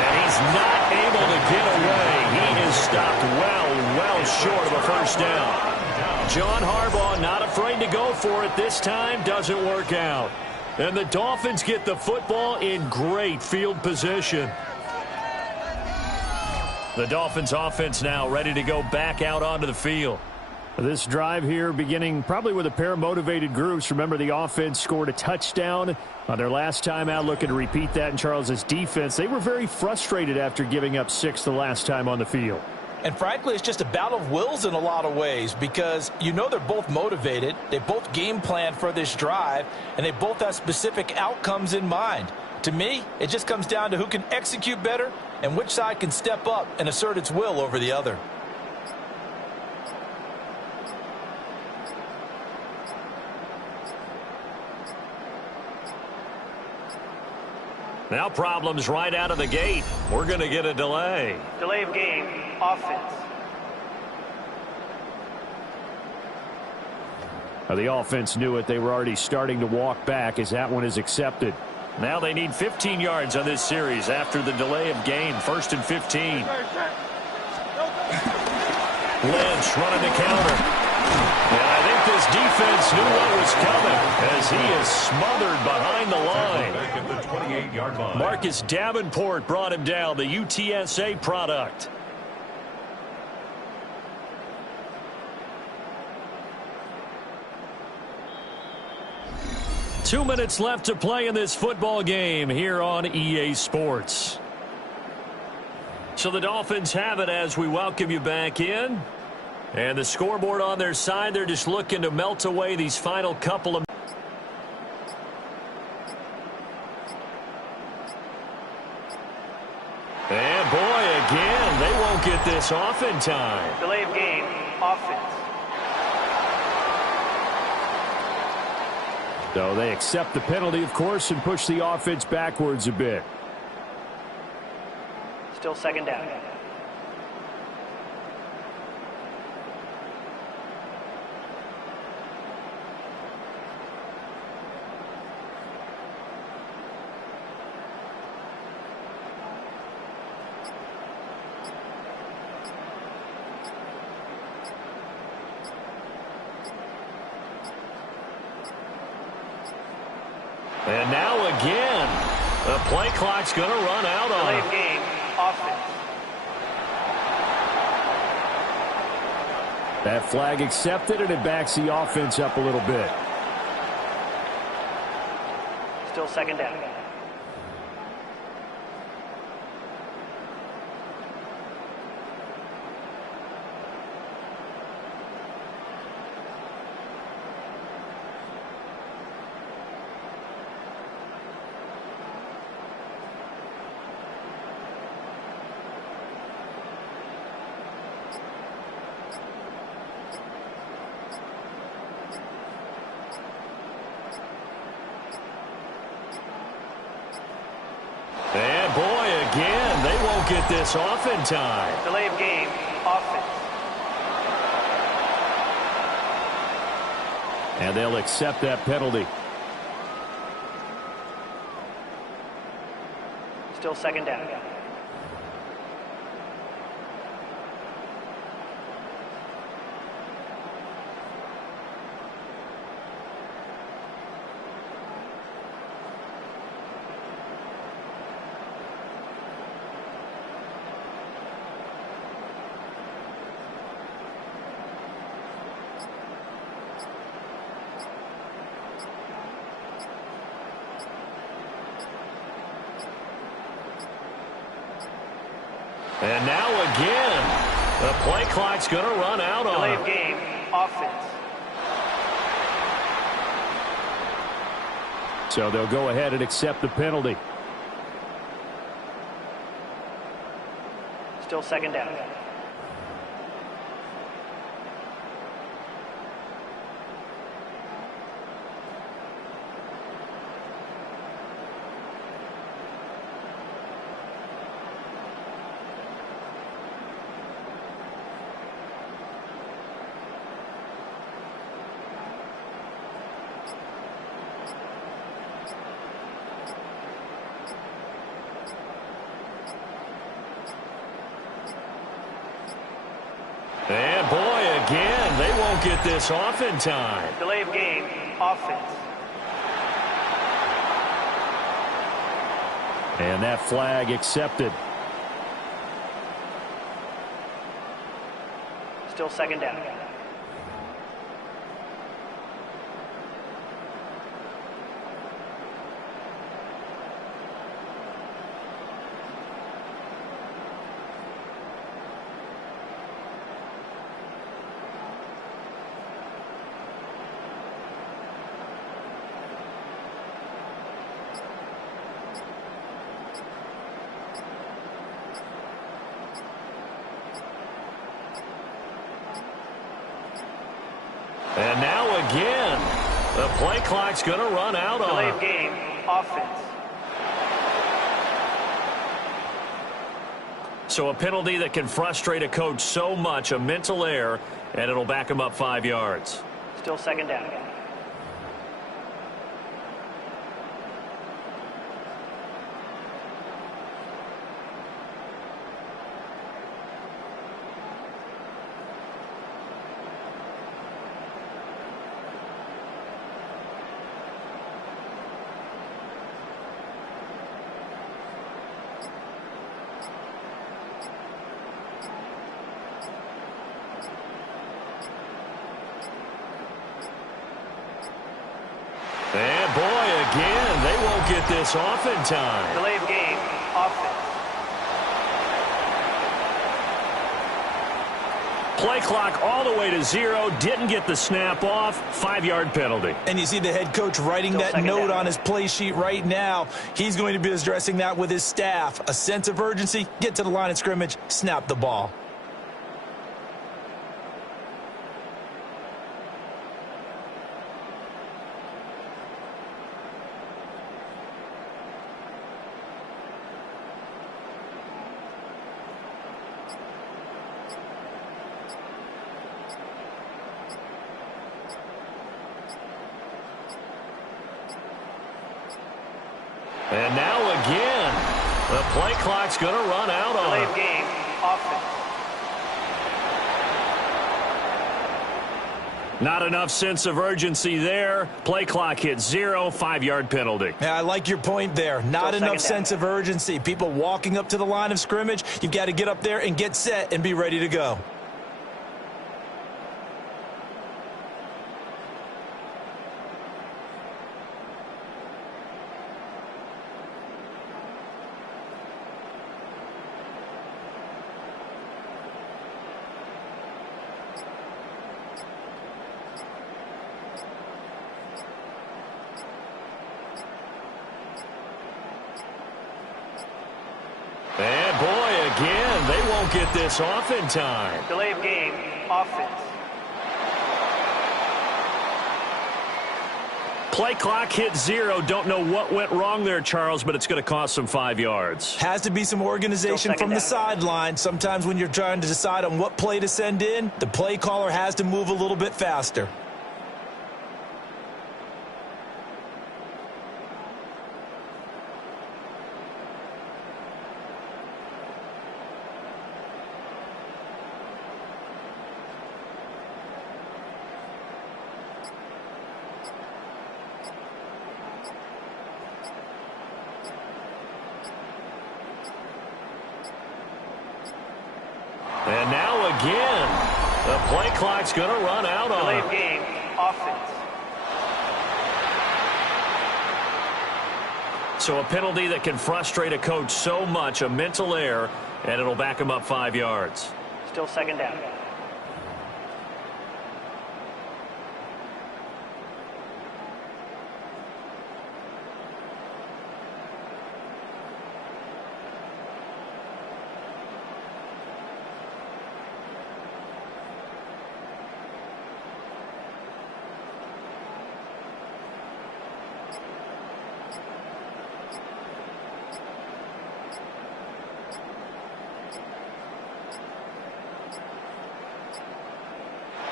And he's not able to get away. He is stopped well short of a 1st down. John Harbaugh not afraid to go for it this time. Doesn't work out. And the Dolphins get the football in great field position. The Dolphins offense now ready to go back out onto the field. This drive here beginning probably with a pair of motivated groups. Remember, the offense scored a touchdown on their last time out, looking to repeat that in Charles's defense. They were very frustrated after giving up 6 the last time on the field. And frankly, it's just a battle of wills in a lot of ways, because you know they're both motivated. They both game plan for this drive, and they both have specific outcomes in mind. To me, it just comes down to who can execute better and which side can step up and assert its will over the other. Now problems right out of the gate. We're going to get a delay. Delay of game, offense. The offense knew it. They were already starting to walk back as that one is accepted. Now they need 15 yards on this series after the delay of game. 1st and 15. Lynch running the counter. And I think this defense knew what was coming as he is smothered behind the line. Back at the 28-yard line. Marcus Davenport brought him down, the UTSA product. Two minutes left to play in this football game here on EA Sports. So the Dolphins have it as we welcome you back in. And the scoreboard on their side, they're just looking to melt away these final couple of. And boy, again, they won't get this off in time. Delay of game, offense. So they accept the penalty, of course, and push the offense backwards a bit. Still second down. And now again, the play clock's going to run out on Delay it. of game, offense. That flag accepted, and it backs the offense up a little bit. Still second down. And boy, again, they won't get this off in time. Delay of game, offense. And they'll accept that penalty. Still second down. And now again, the play clock's going to run out on Delay it. of game, offense. So they'll go ahead and accept the penalty. Still second down. And boy, again, they won't get this off in time. Delay of game, offense. And that flag accepted. Still second down. And now again, the play clock's going to run out on Delay it. of game, offense. So a penalty that can frustrate a coach so much, a mental error, and it'll back him up 5 yards. Still second down. And boy, again, they won't get this off in time. Delay of game, offense. Play clock all the way to 0. Didn't get the snap off. 5-yard penalty. And you see the head coach writing that note on his play sheet right now. He's going to be addressing that with his staff. A sense of urgency, get to the line of scrimmage, snap the ball. And now again, the play clock's going to run out on Delay him. game, offense. Not enough sense of urgency there. Play clock hits 0, 5-yard penalty. Yeah, I like your point there. Not enough sense of urgency. People walking up to the line of scrimmage, you've got to get up there and get set and be ready to go. And boy, again, they won't get this off in time. Delay of game, offense. Play clock hit 0. Don't know what went wrong there, Charles, but it's going to cost them 5 yards. Has to be some organization from the sideline. Sometimes when you're trying to decide on what play to send in, the play caller has to move a little bit faster. And now again, the play clock's going to run out on Delay him. of game, offense. So a penalty that can frustrate a coach so much, a mental error, and it'll back him up 5 yards. Still second down.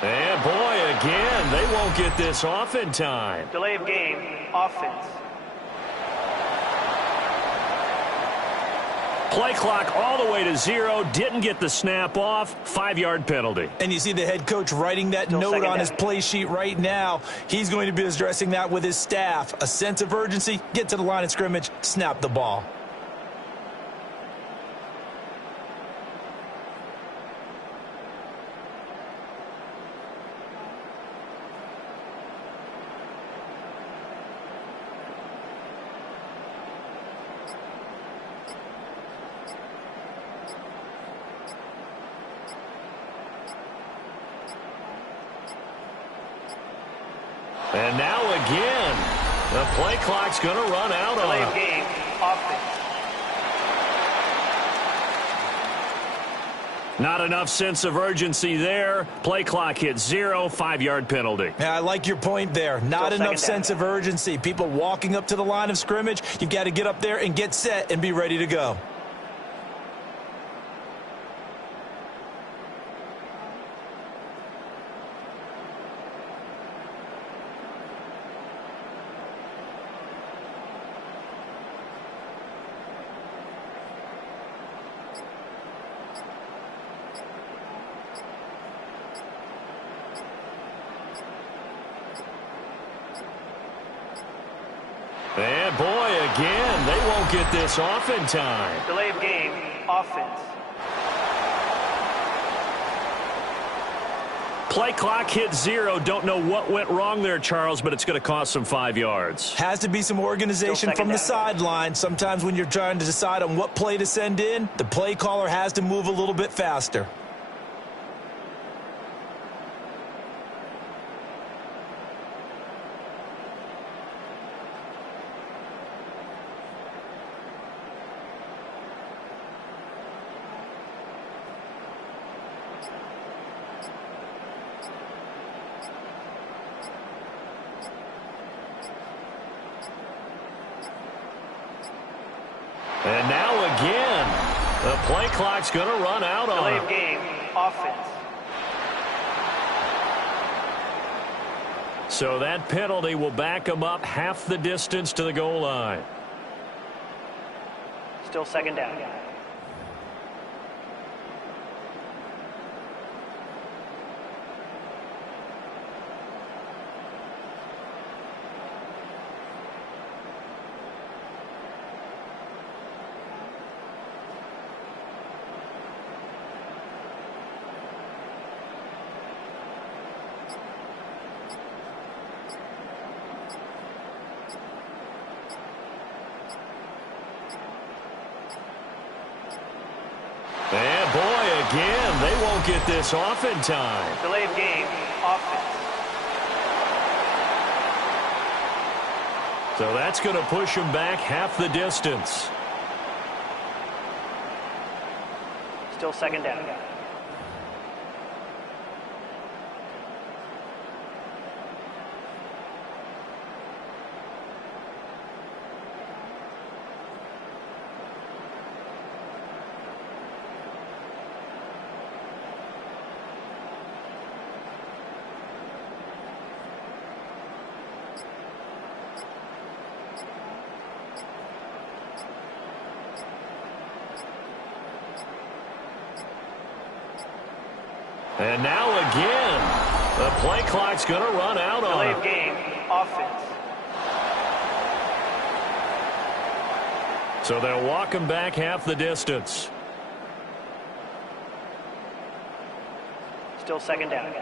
And boy, again, they won't get this off in time. Delay of game, offense. Play clock all the way to 0. Didn't get the snap off. 5-yard penalty. And you see the head coach writing that note on his play sheet right now. He's going to be addressing that with his staff. A sense of urgency, get to the line of scrimmage, snap the ball. And now again, the play clock's going to run out on Delay him. of game, offense. Not enough sense of urgency there. Play clock hits 0, 5-yard penalty. Yeah, I like your point there. Not enough sense of urgency. People walking up to the line of scrimmage, you've got to get up there and get set and be ready to go. And boy, again, they won't get this off in time. Delay of game, offense. Play clock hit 0. Don't know what went wrong there, Charles, but it's going to cost them 5 yards. Has to be some organization from the sideline. Sometimes when you're trying to decide on what play to send in, the play caller has to move a little bit faster. And now again, the play clock's going to run out on Delay him. of game, offense. So that penalty will back him up half the distance to the goal line. Still second down. And boy, again, they won't get this off in time. Delay of game, offense. So that's going to push him back half the distance. Still second down. And now again, the play clock's going to run out on Delay him. of game, offense. So they'll walk him back half the distance. Still second down.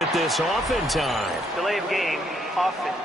At this off in time. Delay of game, offense.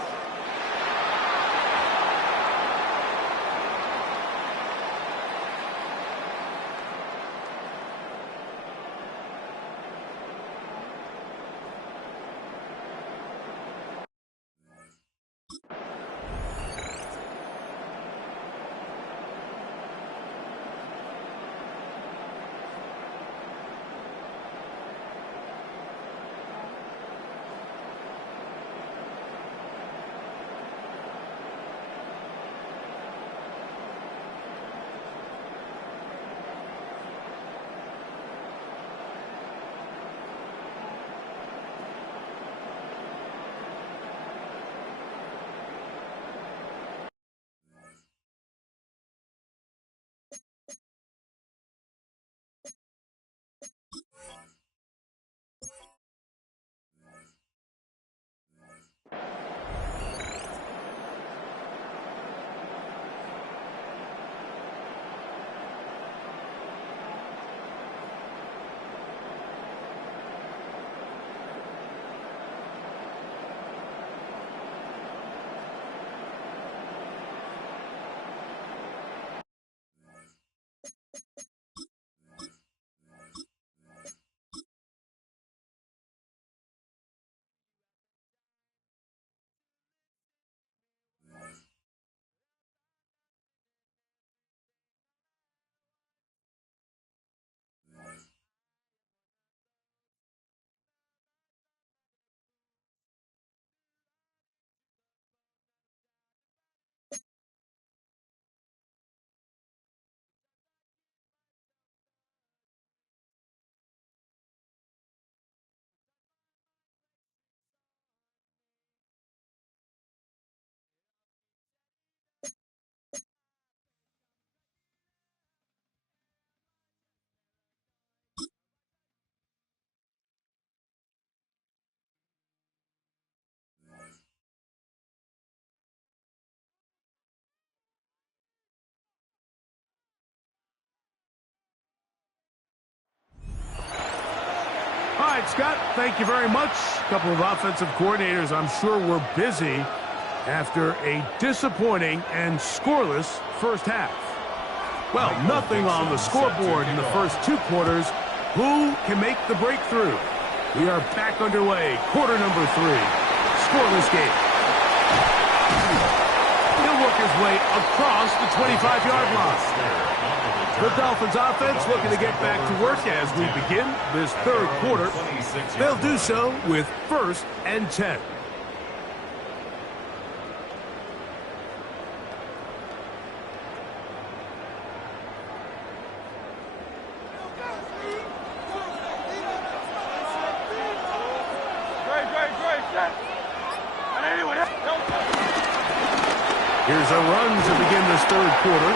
All right, Scott, thank you very much. A couple of offensive coordinators, I'm sure, were busy after a disappointing and scoreless first half. Well, nothing on the scoreboard in the first two quarters. Who can make the breakthrough? We are back underway. Quarter number 3. Scoreless game. He'll work his way across the 25-yard line. The Dolphins offense looking to get back to work as we begin this third quarter. They'll do so with 1st and 10. Here's a run to begin this third quarter.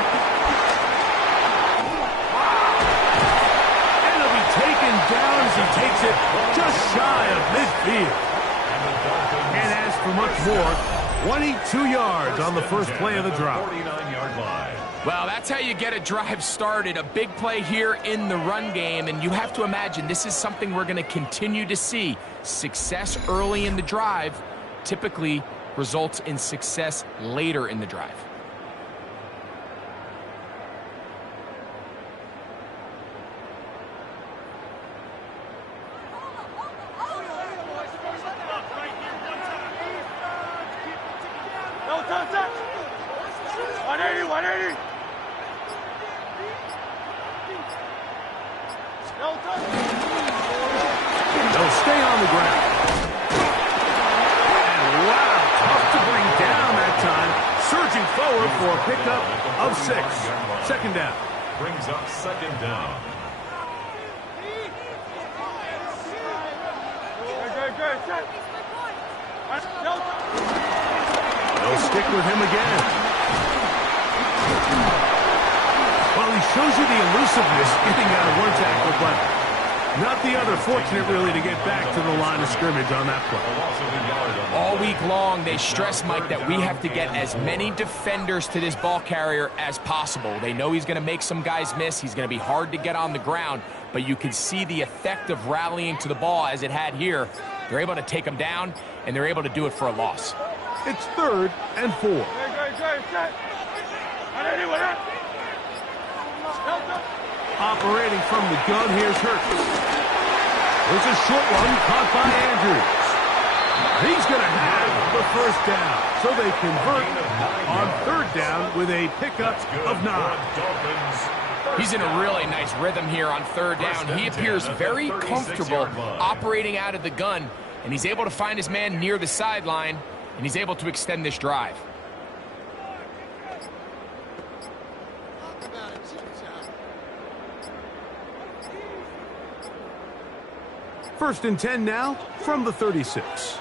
And he'll be taken down as he takes it just shy of midfield. And as for much more, 22 yards on the first play of the drive. 49-yard line. Well, that's how you get a drive started. A big play here in the run game, and you have to imagine this is something we're going to continue to see. Success early in the drive typically results in success later in the drive. They'll stay on the ground. And wow, tough to bring down that time. Surging forward for a pickup of 6. Second down. Brings up second down. They'll stick with him again. Well, he shows you the elusiveness getting out of one tackle, but not the other. Fortunate, really, to get back to the line of scrimmage on that play. All week long, they stress, Mike, that we have to get as many defenders to this ball carrier as possible. They know he's going to make some guys miss. He's going to be hard to get on the ground, but you can see the effect of rallying to the ball as it had here. They're able to take him down, and they're able to do it for a loss. It's 3rd and 4. Operating from the gun, here's Hurts. There's a short one caught by Andrews. He's going to have the first down. So they convert on 3rd down with a pickup of 9. He's in a really nice rhythm here on 3rd down. He appears very comfortable operating out of the gun, and he's able to find his man near the sideline, and he's able to extend this drive. First and 10 now from the 36.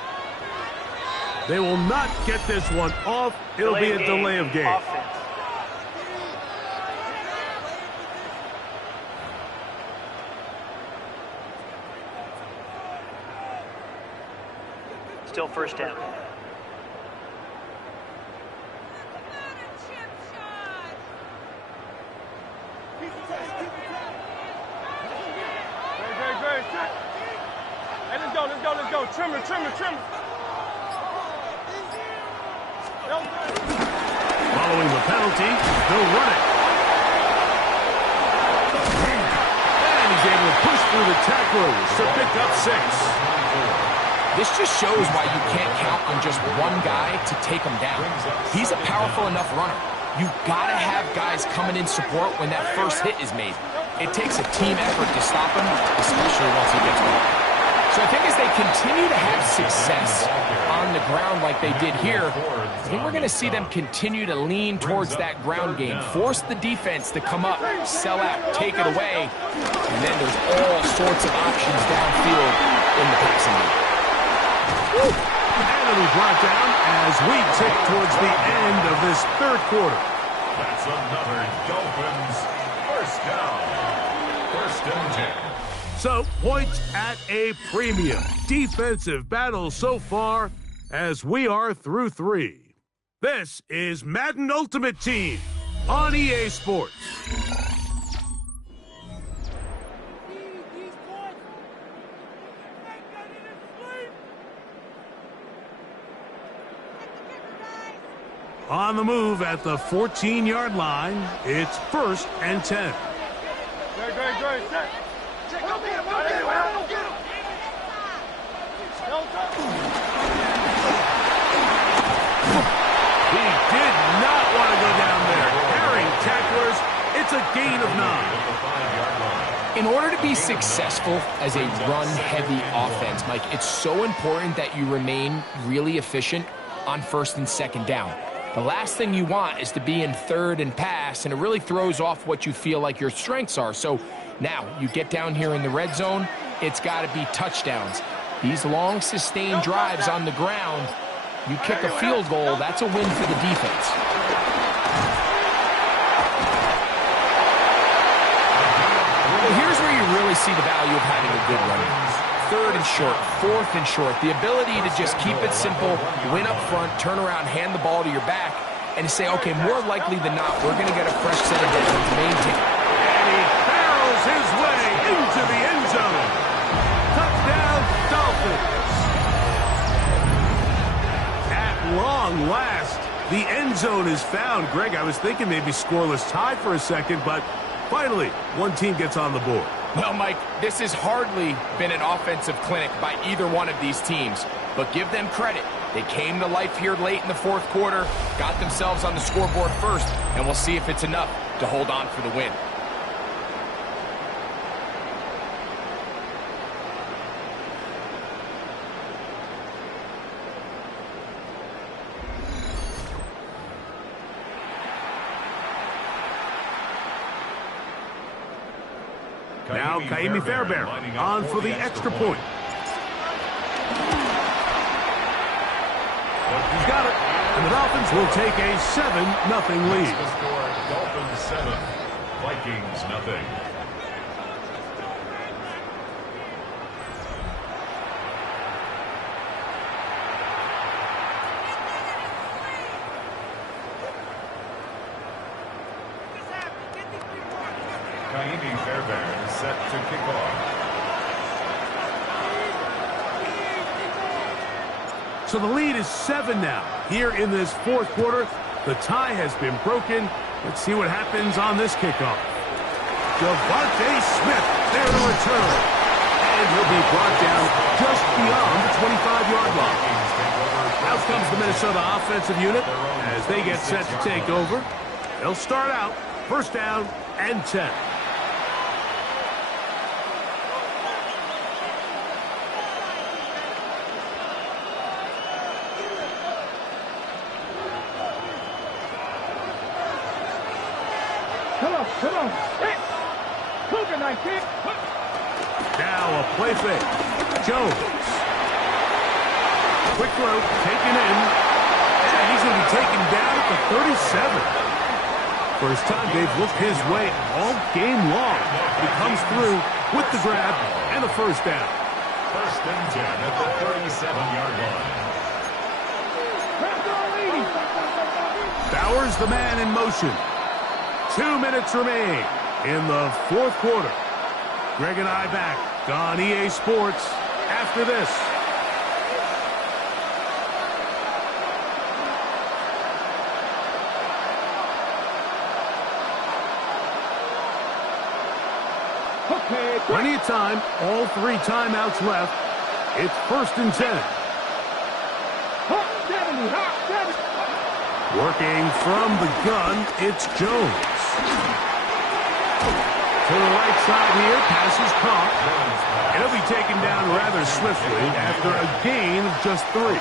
They will not get this one off. It'll be a delay of game. Offense. Still first down. Hey, let's go. Trimmer. Following the penalty, they'll run it. And he's able to push through the tacklers to pick up 6. This just shows why you can't count on just one guy to take him down. He's a powerful enough runner. You've got to have guys coming in support when that first hit is made. It takes a team effort to stop him, especially once he gets going. So I think as they continue to have success on the ground like they did here, I think we're going to see them continue to lean towards that ground game, force the defense to come up, sell out, take it away, and then there's all sorts of options downfield in the passing game. And it'll be brought down as we tick towards the end of this 3rd quarter. That's another Dolphins first down. 1st and 10. So, points at a premium. Defensive battle so far as we are through 3. This is Madden Ultimate Team on EA Sports. On the move at the 14-yard line, it's 1st and 10. Great. Check, go get him. He did not want to go down there. Carrying tacklers, it's a gain of 9. In order to be successful as a run-heavy offense, Mike, it's so important that you remain really efficient on 1st and 2nd down. The last thing you want is to be in 3rd and pass, and it really throws off what you feel like your strengths are. So now you get down here in the red zone, it's got to be touchdowns. These long, sustained drives on the ground, you kick a field goal, that's a win for the defense. Well, here's where you really see the value of having a good run. 3rd and short, 4th and short. The ability to just keep it simple, win up front, turn around, hand the ball to your back, and to say, okay, more likely than not, we're going to get a fresh set of downs, maintain. And he barrels his way into the end zone. Touchdown, Dolphins. At long last, the end zone is found. Greg, I was thinking maybe scoreless tie for a second, but finally, one team gets on the board. Well, Mike, this has hardly been an offensive clinic by either one of these teams, but give them credit. They came to life here late in the 4th quarter, got themselves on the scoreboard first, and we'll see if it's enough to hold on for the win. Now Kaimi Fairbairn on for the extra point. He's got it. And the Dolphins will take a 7-0 lead. Dolphins 7, Vikings nothing. Kaimi Fairbairn set to kick off. So the lead is 7 now. Here in this fourth quarter, the tie has been broken. Let's see what happens on this kickoff. Devontae Smith there to return. And he'll be brought down just beyond the 25-yard line. Out comes the Minnesota offensive unit as they get set to take over. They'll start out first down and 10. Come on. Cougar 19. Now a play fake. Jones. Quick throw, taken in. And he's going to be taken down at the 37. First time they've looked his way all game long. He comes through with the grab and the first down. First and 10 at the 37-yard line. Bowers the man in motion. 2 minutes remain in the fourth quarter. Greg and I back on EA Sports after this. Plenty of time. All 3 timeouts left. It's first and 10. Working from the gun, it's Jones. To the right side here, pass is caught. And he'll be taken down rather swiftly after a gain of just 3.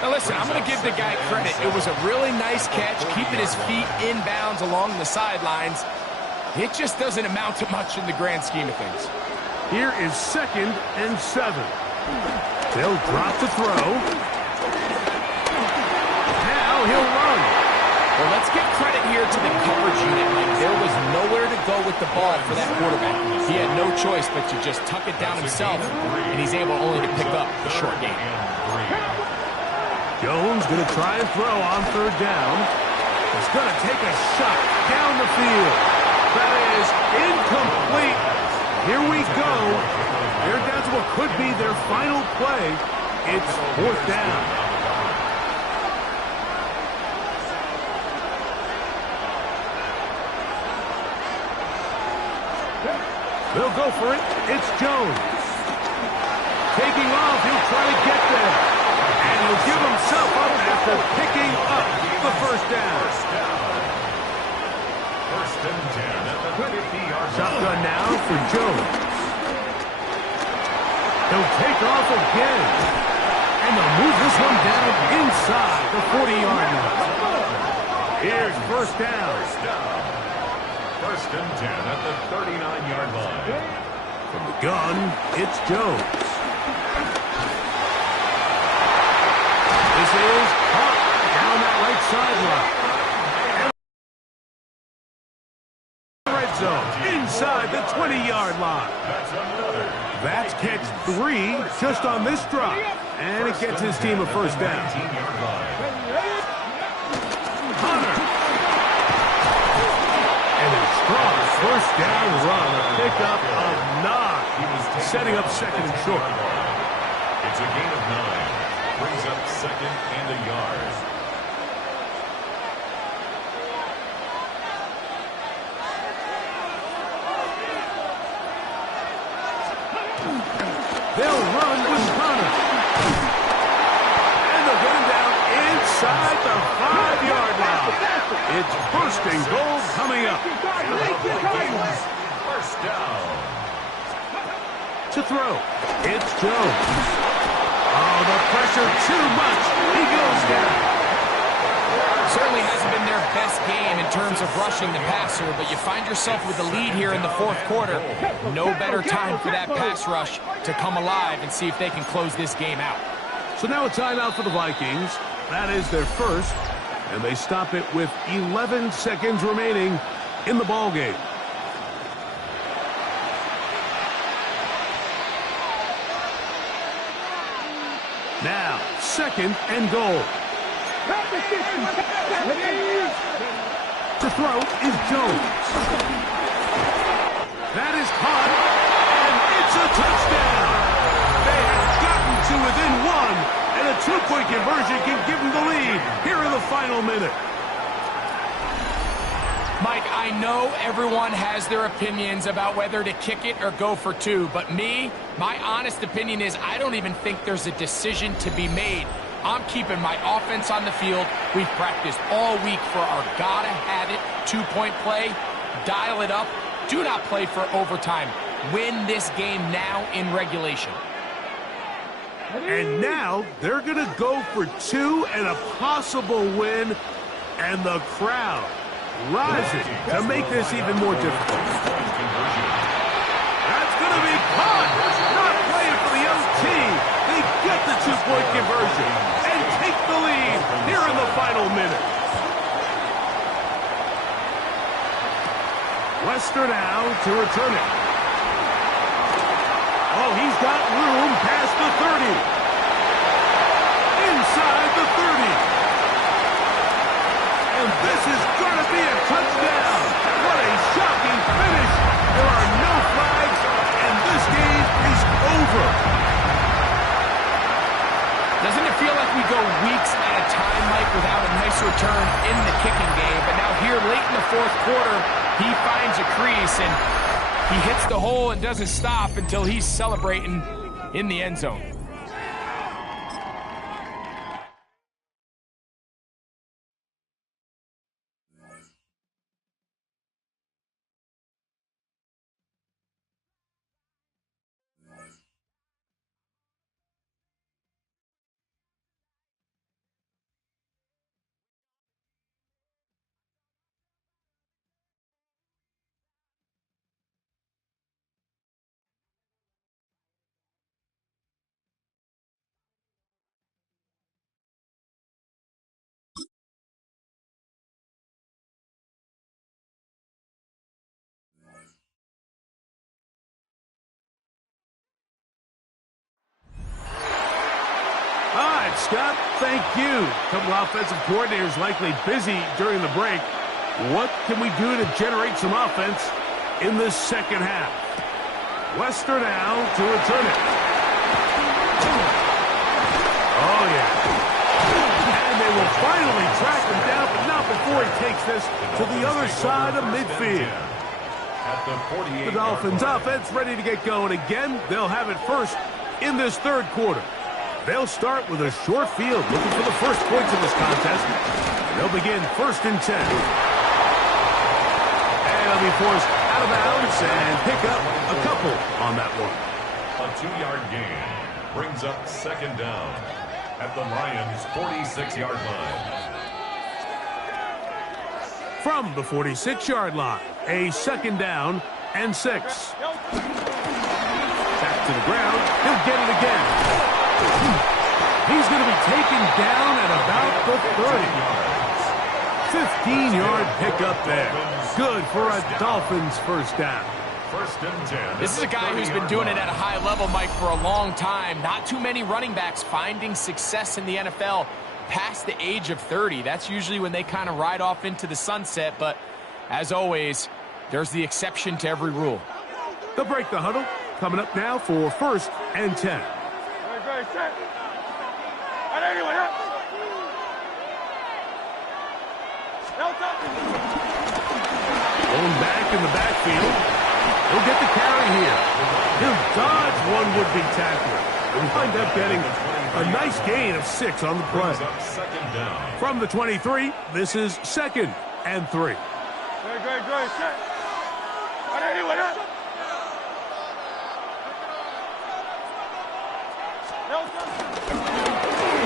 Now listen, I'm going to give the guy credit. It was a really nice catch, keeping his feet inbounds along the sidelines. It just doesn't amount to much in the grand scheme of things. Here is second and 7. They'll drop the throw. Now he'll run. Well, let's give credit here to the coverage unit. Like, there was nowhere to go with the ball for that quarterback. He had no choice but to just tuck it down himself, and he's able only to pick up the short game. Jones going to try and throw on third down. He's going to take a shot down the field. That is incomplete. Here we go. They're down to what could be their final play. It's fourth down. They'll go for it. It's Jones. Taking off. He'll try to get there. And he'll give himself up after picking up the first down. First and 10 at the 50-yard line. Shotgun now for Jones. He'll take off again. And they'll move this one down inside the 40-yard line. Here's first down. First and 10 at the 39-yard line. From the gun, it's Jones. This is caught down that right sideline. Red zone inside the 20-yard line. That's catch 3 just on this drive. And it gets his team a first down. Hunter. And a strong first down run. A pickup of 9. Setting up second and short. It's a gain of 9. Brings up second and a yard. They'll run with Hunter. And they'll get him down inside the 5-yard line. It's first and goal coming up. First down. To throw, it's Jones. Oh, the pressure too much. He goes down. Certainly hasn't been their best game in terms of rushing the passer, but you find yourself with the lead here in the fourth quarter. No better time for that pass rush to come alive and see if they can close this game out. So now a timeout for the Vikings. That is their first, and they stop it with 11 seconds remaining in the ball game. Now, second and goal. To throw is Jones. That is caught, and it's a touchdown. They have gotten to within 1, and a two-point conversion can give them the lead here in the final minute. Mike, I know everyone has their opinions about whether to kick it or go for two, but my honest opinion is I don't even think there's a decision to be made. I'm keeping my offense on the field. We've practiced all week for our gotta-have-it two-point play. Dial it up. Do not play for overtime. Win this game now in regulation. And now they're going to go for two and a possible win, and the crowd rising to make this even more difficult. That's going to be caught. Not playing for the OT. They get the two-point conversion and take the lead here in the final minute. Wester now to return it. Oh, he's got room past the 30. Inside the 30. And this is going to be a touchdown. What a shocking finish. There are no flags, and this game is over. Doesn't it feel like we go weeks at a time, Mike, without a nice return in the kicking game? But now here late in the fourth quarter, he finds a crease, and he hits the hole and doesn't stop until he's celebrating in the end zone. All right, Scott, thank you. A couple offensive coordinators likely busy during the break. What can we do to generate some offense in this second half? Wester now to return it. Oh, yeah. And they will finally track him down, but not before he takes this to the other side of midfield. The Dolphins offense ready to get going again. They'll have it first in this third quarter. They'll start with a short field, looking for the first points of this contest. They'll begin 1st and 10. And they'll be forced out of bounds and pick up a couple on that one. A 2-yard gain brings up 2nd down at the Lions' 46-yard line. From the 46-yard line, a 2nd down and 6. Back to the ground. He'll get it again. He's going to be taken down at about the 30. 15-yard pickup there. Good for a Dolphins first down. 1st and 10. This is a guy who's been doing it at a high level, Mike, for a long time. Not too many running backs finding success in the NFL past the age of 30. That's usually when they kind of ride off into the sunset. But as always, there's the exception to every rule. They'll break the huddle. Coming up now for 1st and 10. Going back in the backfield. He'll get the carry here. He'll dodge one would-be tackler. And wind up getting a nice gain of 6 on the play. From the 23, this is 2nd and 3. Good.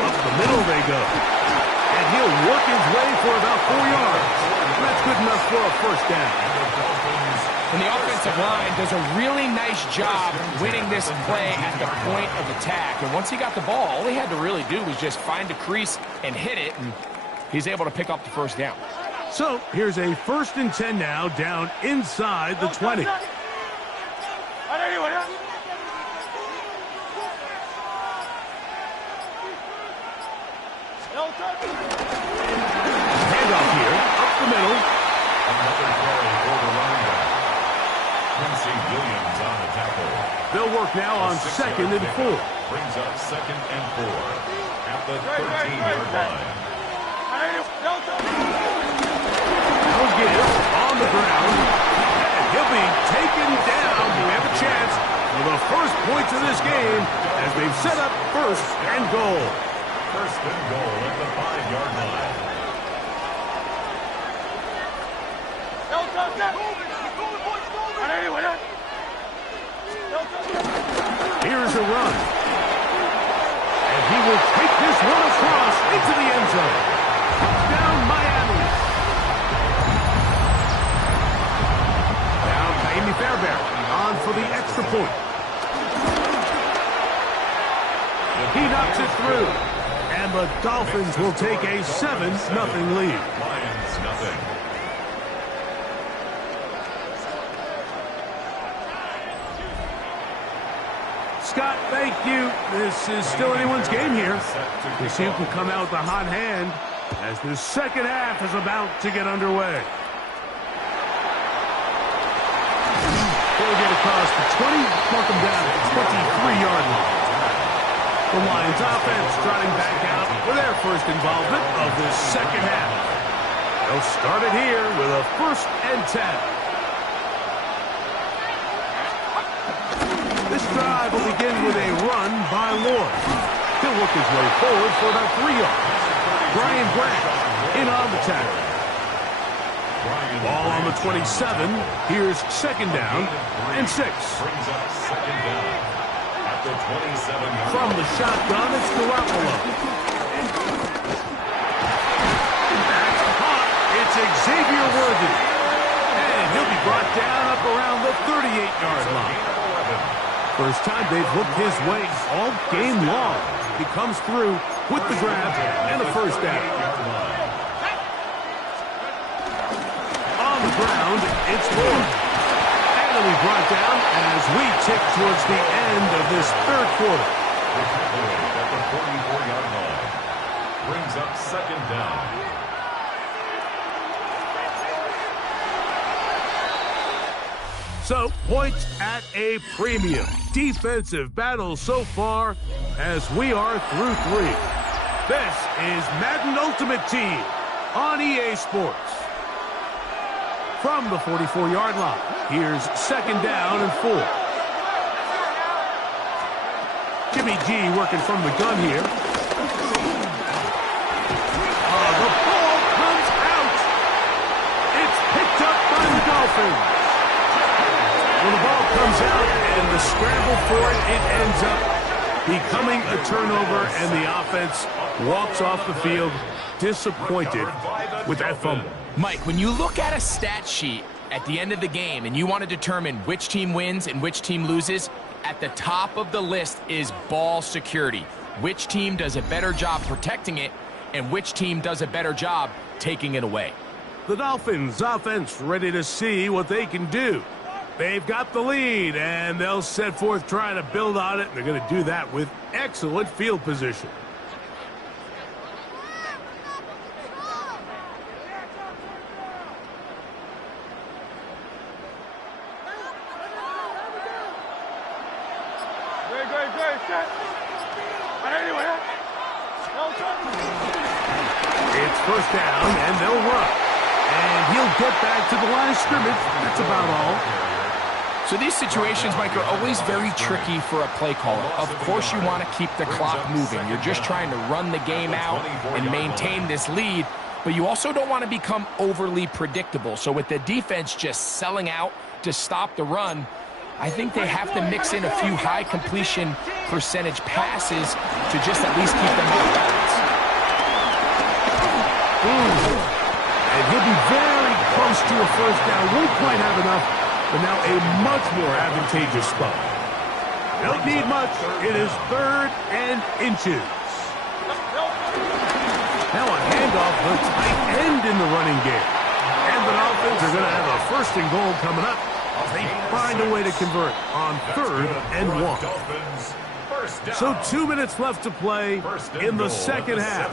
Up the middle they go. And he'll work his way for about 4 yards. That's good enough for a first down. And the offensive line does a really nice job winning this play at the point of attack. And once he got the ball, all he had to really do was just find a crease and hit it, and he's able to pick up the first down. So here's a 1st and 10 now, down inside the 20. Handoff here, up the middle. Another carry for the running back. Quincy Williams on the tackle. They'll work now on 2nd and 4. Brings up 2nd and 4 at the 13-yard line. No give on the ground. And he'll be taken down. We have a chance for the first points of this game as they've set up 1st and goal. 1st and goal at the 5-yard line. Here's a run. And he will take this one across into the end zone. Down Miami. Now Miami Fairbairn on for the extra point. He knocks it through. And the Dolphins will take a 7-0 lead. Lions nothing. Scott, thank you. This is still anyone's game here. We'll see who can come out with a hot hand as the second half is about to get underway. They'll get across the 20, mark them down at the 23-yard line. The Lions offense trotting back out for their first involvement of this second half. They'll start it here with a 1st and 10. This drive will begin with a run by Lloyd. He'll work his way forward for about 3 yards. Brian Grant in on the tackle. Ball on the 27. Here's 2nd down and 6. Brings up 2nd down at the 27-yard line. From the shotgun, it's Garoppolo. That's caught. It's Xavier Worthy. And he'll be brought down up around the 38-yard line. First time they've looked his way all game long. He comes through with the grab and a 1st down. On the ground, it's Lloyd. And he'll be brought down as we tick towards the end of this 3rd quarter. Lloyd at the 44-yard line. Brings up 2nd down. So, points at a premium. Defensive battle so far as we are through 3. This is Madden Ultimate Team on EA Sports. From the 44-yard line, here's 2nd down and 4. Jimmy G working from the gun here. The ball comes out. It's picked up by the Dolphins. When the ball comes out and the scramble for it ends up becoming a turnover, and the offense walks off the field disappointed with that fumble. Mike, when you look at a stat sheet at the end of the game and you want to determine which team wins and which team loses, at the top of the list is ball security. Which team does a better job protecting it and which team does a better job taking it away. The Dolphins offense ready to see what they can do. They've got the lead, and they'll set forth trying to build on it. They're going to do that with excellent field position. It's 1st down, and they'll run. And he'll get back to the line of scrimmage. That's about all. So these situations, Mike, are always very tricky for a play caller. Of course you want to keep the clock moving. You're just trying to run the game out and maintain this lead, but you also don't want to become overly predictable. So with the defense just selling out to stop the run, I think they have to mix in a few high completion percentage passes to just at least keep them off balance. And he'll be very close to a 1st down. Won't quite have enough, but now a much more advantageous spot. Don't need much. It is 3rd and inches. Now a handoff, the tight end in the running game. And the Dolphins are going to have a 1st and goal coming up. They find a way to convert on 3rd and 1. So 2 minutes left to play in the second half.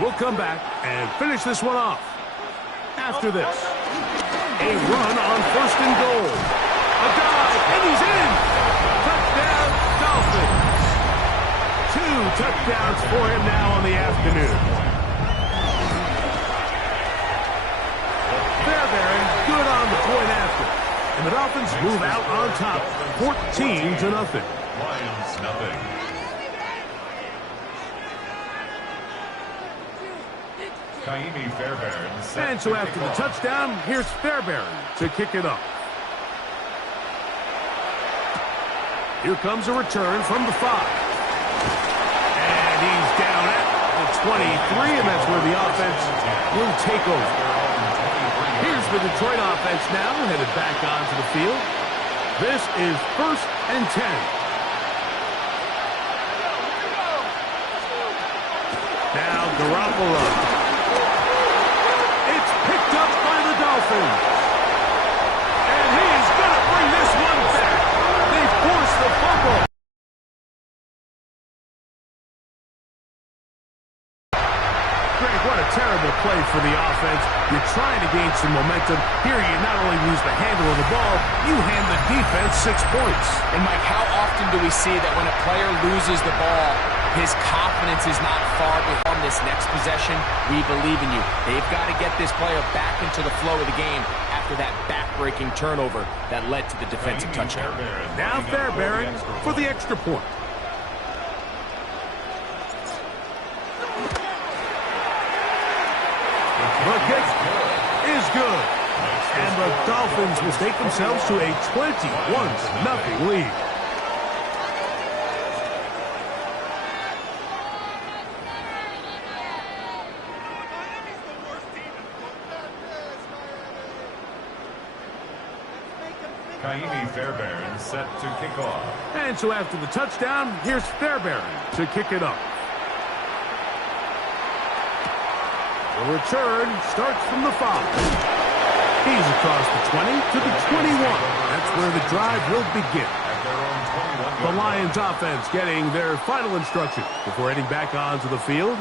We'll come back and finish this one off after this. A run on 1st and goal. A dive, and he's in. Touchdown, Dolphins. Dolphins move out on top, 14-0. Lions nothing. Kaimi Fairbairn set And so to after kick the off. touchdown, here's Fairbairn to kick it off. Here comes a return from the 5. And he's down at the 23, and that's where the offense will take over. Here's the Detroit offense now, headed back onto the field. This is 1st and 10. Now Garoppolo. It's picked up by the Dolphins. And he's going to bring this one back. They force the fumble. Greg, what a terrible play for the offense. You're trying to gain some momentum. Here you not only lose the handle of the ball, you hand the defense 6 points. And, Mike, how often do we see that when a player loses the ball, his confidence is not far behind this next possession? We believe in you. They've got to get this player back into the flow of the game after that back-breaking turnover that led to the defensive touchdown. Now Fairbairn for the extra point. The kick is good. And the Dolphins will take themselves to a 21-0 lead. Kaimi Fairbairn set to kick off. And so after the touchdown, here's Fairbairn to kick it up. The return starts from the 5. He's across the 20 to the 21. That's where the drive will begin. At their own 21. The Lions offense getting their final instruction before heading back onto the field.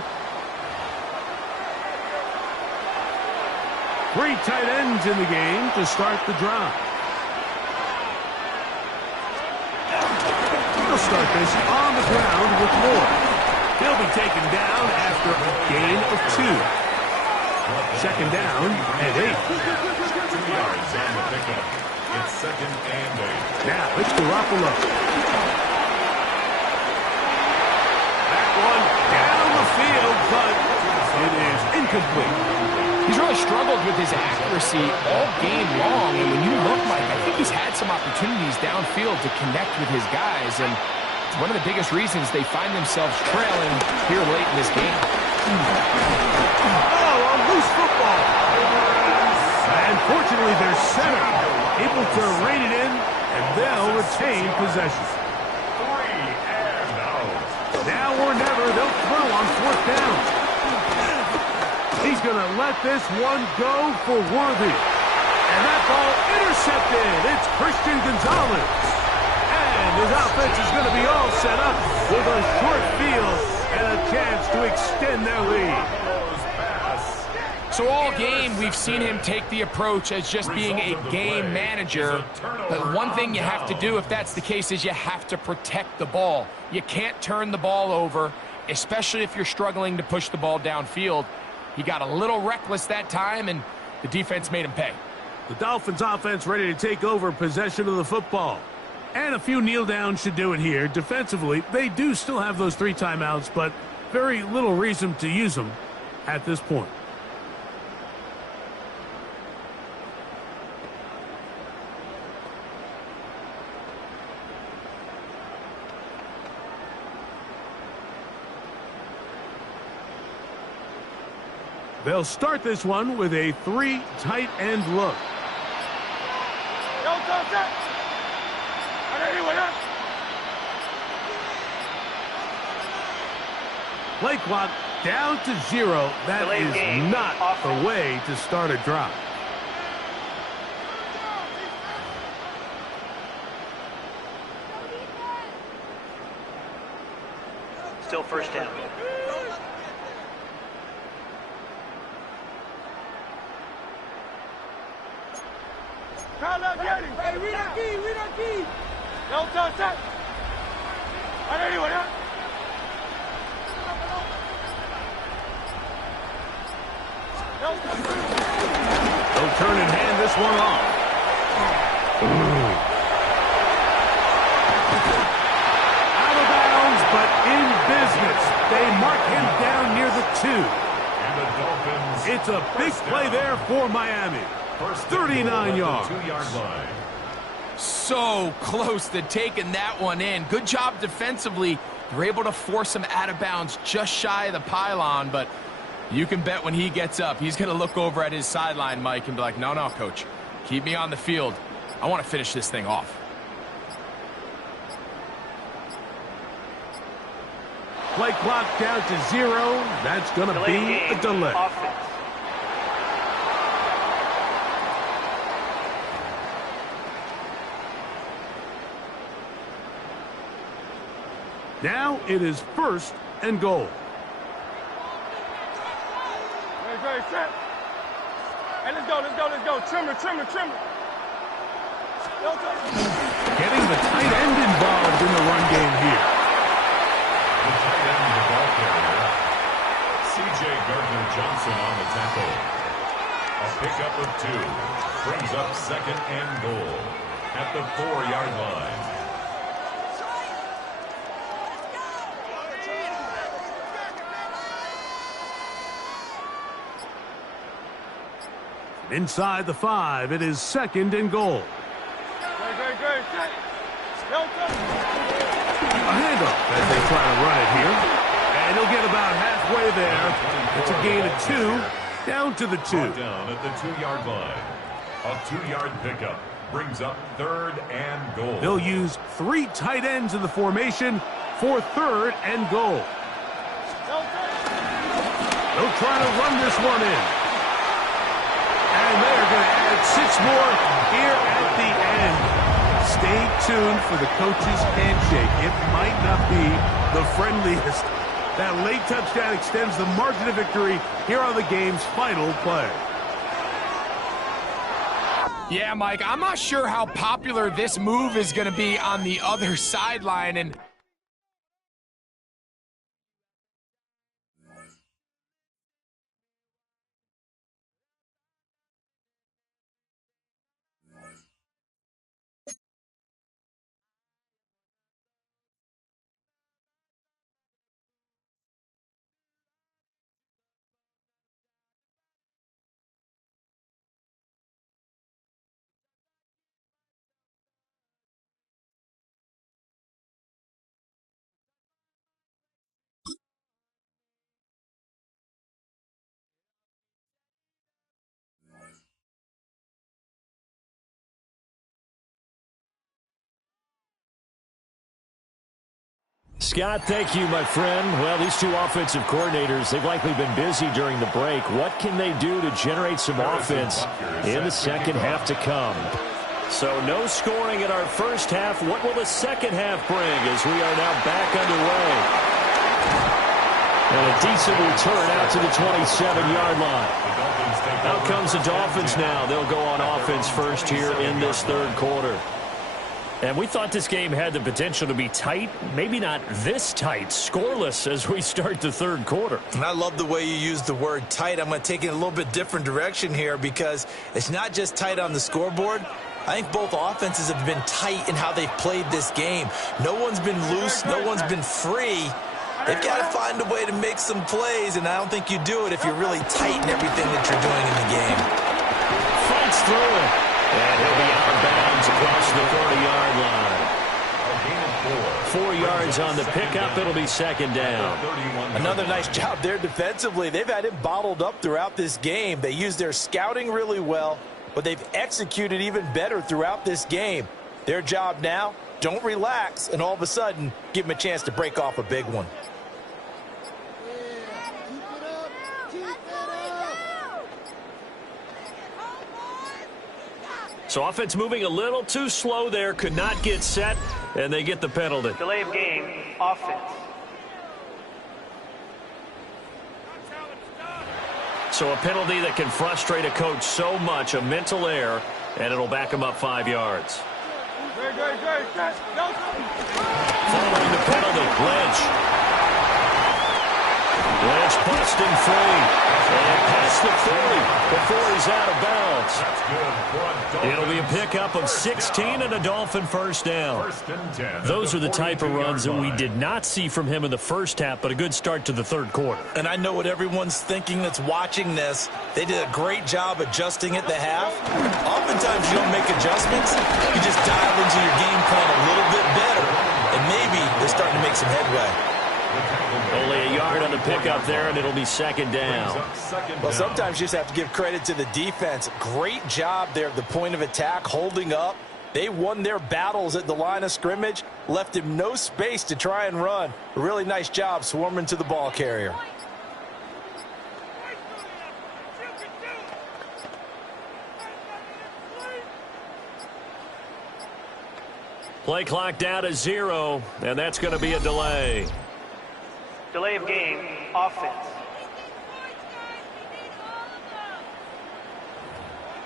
3 tight ends in the game to start the drive. They'll start this on the ground with Moore. He'll be taken down after a gain of 2. Second down and 8. 2 yards on the pickup. It's 2nd and 8. Now it's Garoppolo. That one down the field, but it is incomplete. He's really struggled with his accuracy all game long, and when you look, Mike, I think he's had some opportunities downfield to connect with his guys, and it's one of the biggest reasons they find themselves trailing here late in this game. Oh, a loose football. And fortunately, their center able to rein it in, and they'll retain possession. 3 and out. Now or never, they'll throw on 4th down. He's going to let this one go for Worthy. And that ball intercepted. It's Christian Gonzalez. And his offense is going to be all set up with a short field and a chance to extend their lead. So all game, we've seen him take the approach as just being a game manager. But one thing you have to do if that's the case is you have to protect the ball. You can't turn the ball over, especially if you're struggling to push the ball downfield. He got a little reckless that time, and the defense made him pay. The Dolphins offense ready to take over possession of the football. And a few kneel downs should do it here. Defensively, they do still have those 3 timeouts, but very little reason to use them at this point. They'll start this one with a 3 tight end look. Play clock down to 0. That Delayed is game. not Offense. the way to start a drive. Still 1st down. Hey, read our key, read our key. No, touch that. Anyone, huh? They'll turn and hand this one off. It's a big play there for Miami. 39 yards. 2-yard line. So close to taking that one in. Good job defensively. They're able to force him out of bounds just shy of the pylon, but you can bet when he gets up, he's going to look over at his sideline, Mike, and be like, no, coach. Keep me on the field. I want to finish this thing off. Play clock down to 0. That's going to be a delay. Offense. Now it is 1st and goal. Ready, set. Hey, let's go. Trimmer. Getting the tight end involved in the run game here. The tight end, the ball carrier, C.J. Gardner-Johnson on the tackle. A pickup of 2 brings up 2nd and goal at the 4-yard line. Inside the 5, it is 2nd and goal. Great. A handoff as they try to run it here. And he'll get about halfway there. It's a gain of 2, down to the 2. Down at the 2-yard line. A 2-yard pickup brings up 3rd and goal. They'll use 3 tight ends in the formation for 3rd and goal. They'll try to run this one in. And they're going to add 6 more here at the end. Stay tuned for the coach's handshake. It might not be the friendliest. That late touchdown extends the margin of victory here on the game's final play. Yeah, Mike, I'm not sure how popular this move is going to be on the other sideline. And Scott, thank you, my friend. Well, these 2 offensive coordinators, they've likely been busy during the break. What can they do to generate some offense in the second half to come? So no scoring in our first half. What will the second half bring as we are now back underway? And a decent return out to the 27-yard line. Out comes the Dolphins now. They'll go on offense first here in this 3rd quarter. And we thought this game had the potential to be tight, maybe not this tight, scoreless as we start the 3rd quarter. And I love the way you use the word tight. I'm going to take it in a little bit different direction here because it's not just tight on the scoreboard. I think both offenses have been tight in how they've played this game. No one's been loose. No one's been free. They've got to find a way to make some plays, and I don't think you do it if you're really tight in everything that you're doing in the game. Fights through it. And he'll be out of bounds across the 30-yard line. 4 yards on the pickup. It'll be 2nd down. Another nice job there defensively. They've had him bottled up throughout this game. They used their scouting really well, but they've executed even better throughout this game. Their job now, don't relax, and all of a sudden, give them a chance to break off a big one. So offense moving a little too slow there, could not get set, and they get the penalty. Delay of game, offense. So a penalty that can frustrate a coach so much, a mental error, and it'll back him up 5 yards. Following the penalty, Lynch. Lynch busting free. And past the 40 before he's out of bounds. It'll be a pickup of 16 and a Dolphin first down. Those are the type of runs that we did not see from him in the first half, but a good start to the third quarter. And I know what everyone's thinking that's watching this. They did a great job adjusting at the half. Oftentimes you don't make adjustments. You just dive into your game plan a little bit better, and maybe they're starting to make some headway. Only a yard on the pickup there, and it'll be second down. Well, sometimes you just have to give credit to the defense. Great job there at the point of attack, holding up. They won their battles at the line of scrimmage, left him no space to try and run. A really nice job swarming to the ball carrier. Play clock down to 0, and that's going to be a delay. Delay of game, offense.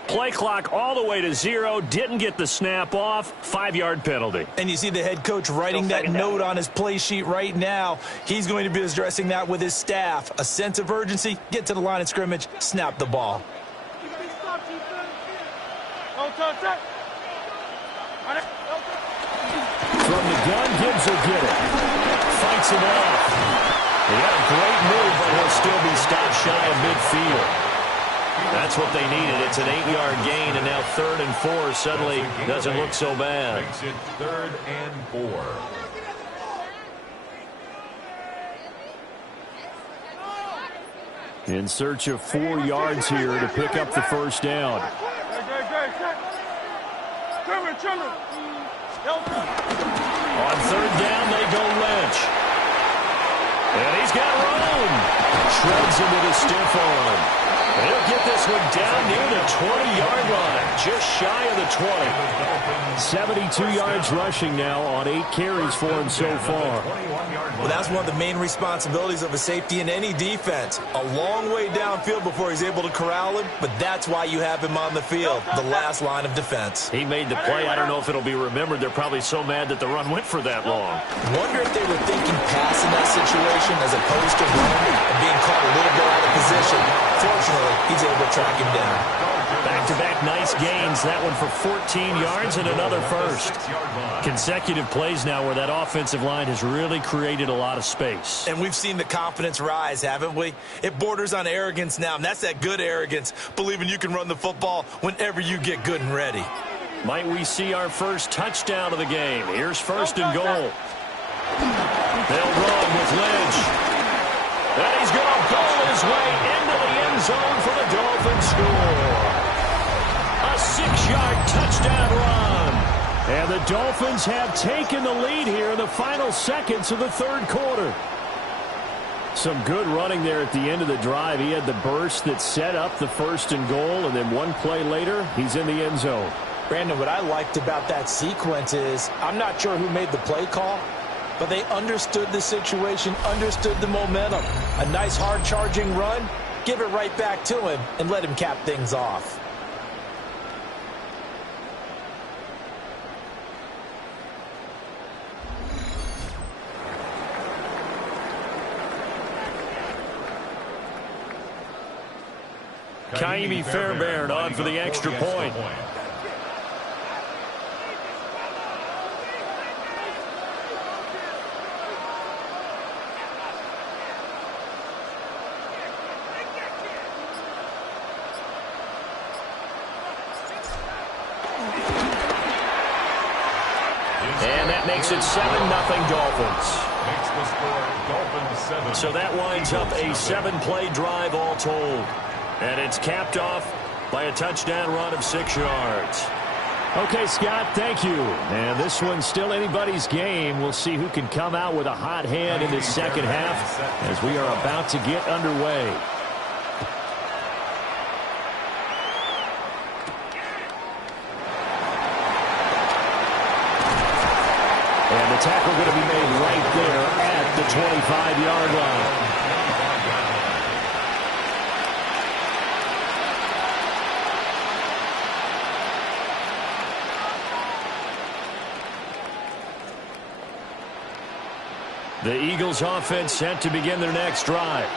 Play clock all the way to 0. Didn't get the snap off. 5-yard penalty. And you see the head coach writing that note on his play sheet right now. He's going to be addressing that with his staff. A sense of urgency, get to the line of scrimmage, snap the ball. From the gun, Gibbs will get it. Fights him off. He had a great move, but he'll still be stopped shy of midfield. That's what they needed. It's an 8-yard gain, and now 3rd and 4 suddenly doesn't look so bad. Makes it 3rd and 4. In search of 4 yards here to pick up the first down. On 3rd down, they go Lynch. And he's got room. Shreds into the stiff arm. He'll get this one down near the 20-yard line, just shy of the 20. 72 yards rushing now on 8 carries for him so far. Well, that's one of the main responsibilities of a safety in any defense. A long way downfield before he's able to corral him, but that's why you have him on the field, the last line of defense. He made the play. I don't know if it'll be remembered. They're probably so mad that the run went for that long. Wonder if they were thinking pass in that situation as opposed to run and being caught a little bit out of position. Fortunately, he's able to track him down. Back-to-back nice gains. That one for 14 yards and another first. Consecutive plays now where that offensive line has really created a lot of space. And we've seen the confidence rise, haven't we? It borders on arrogance now, and that's that good arrogance, believing you can run the football whenever you get good and ready. Might we see our first touchdown of the game? Here's 1st and goal. They'll run with Lynch. And he's going to goal his way into the end zone for the Dolphins score. A 6-yard touchdown run. And the Dolphins have taken the lead here in the final seconds of the third quarter. Some good running there at the end of the drive. He had the burst that set up the 1st and goal, and then one play later, he's in the end zone. Brandon, what I liked about that sequence is I'm not sure who made the play call, but they understood the situation, understood the momentum. A nice hard-charging run, give it right back to him, and let him cap things off. Kaimi Fairbairn on for the extra point. And that makes it 7-0 Dolphins. Makes the score Dolphins 7. So that winds up a 7-play drive all told. And it's capped off by a touchdown run of 6 yards. Okay, Scott, thank you. And this one's still anybody's game. We'll see who can come out with a hot hand in this second half as we are about to get underway. And the tackle going to be made right there at the 25-yard line. The Eagles offense set to begin their next drive.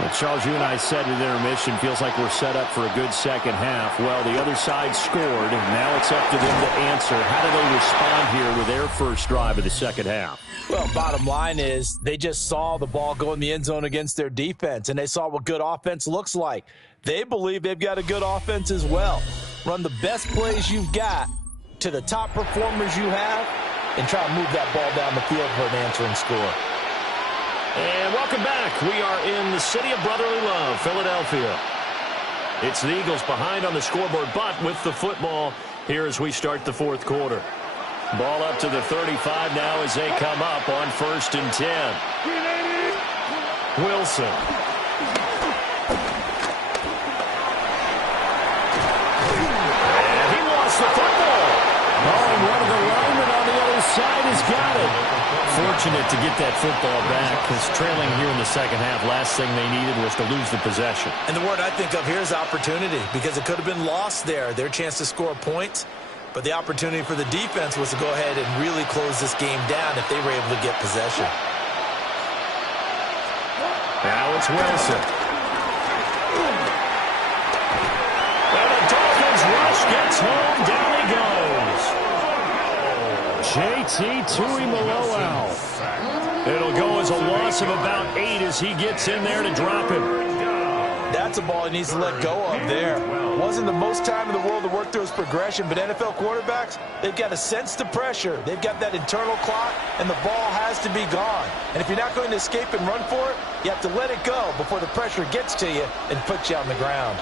Well, Charles, you and I said at intermission, feels like we're set up for a good second half. Well, the other side scored, and now it's up to them to answer. How do they respond here with their first drive of the second half? Well, bottom line is they just saw the ball go in the end zone against their defense, and they saw what good offense looks like. They believe they've got a good offense as well. Run the best plays you've got to the top performers you have, and try to move that ball down the field for an answering score. And welcome back. We are in the city of brotherly love, Philadelphia. It's the Eagles behind on the scoreboard, but with the football here as we start the fourth quarter. Ball up to the 35 now as they come up on 1st and 10. Wilson. And he lost the football. Oh, and one of the linemen on the other side has got it. Fortunate to get that football back, because trailing here in the second half, last thing they needed was to lose the possession. And the word I think of here is opportunity, because it could have been lost there, their chance to score points. But the opportunity for the defense was to go ahead and really close this game down if they were able to get possession. Now it's Wilson. And the Dolphins rush gets home. Down he goes. JT Tuimoloau. It'll go as a loss of about 8 as he gets in there to drop him. That's a ball he needs to let go of there. Wasn't the most time in the world to work through his progression, but NFL quarterbacks, they've got to sense the pressure. They've got that internal clock, and the ball has to be gone. And if you're not going to escape and run for it, you have to let it go before the pressure gets to you and puts you on the ground.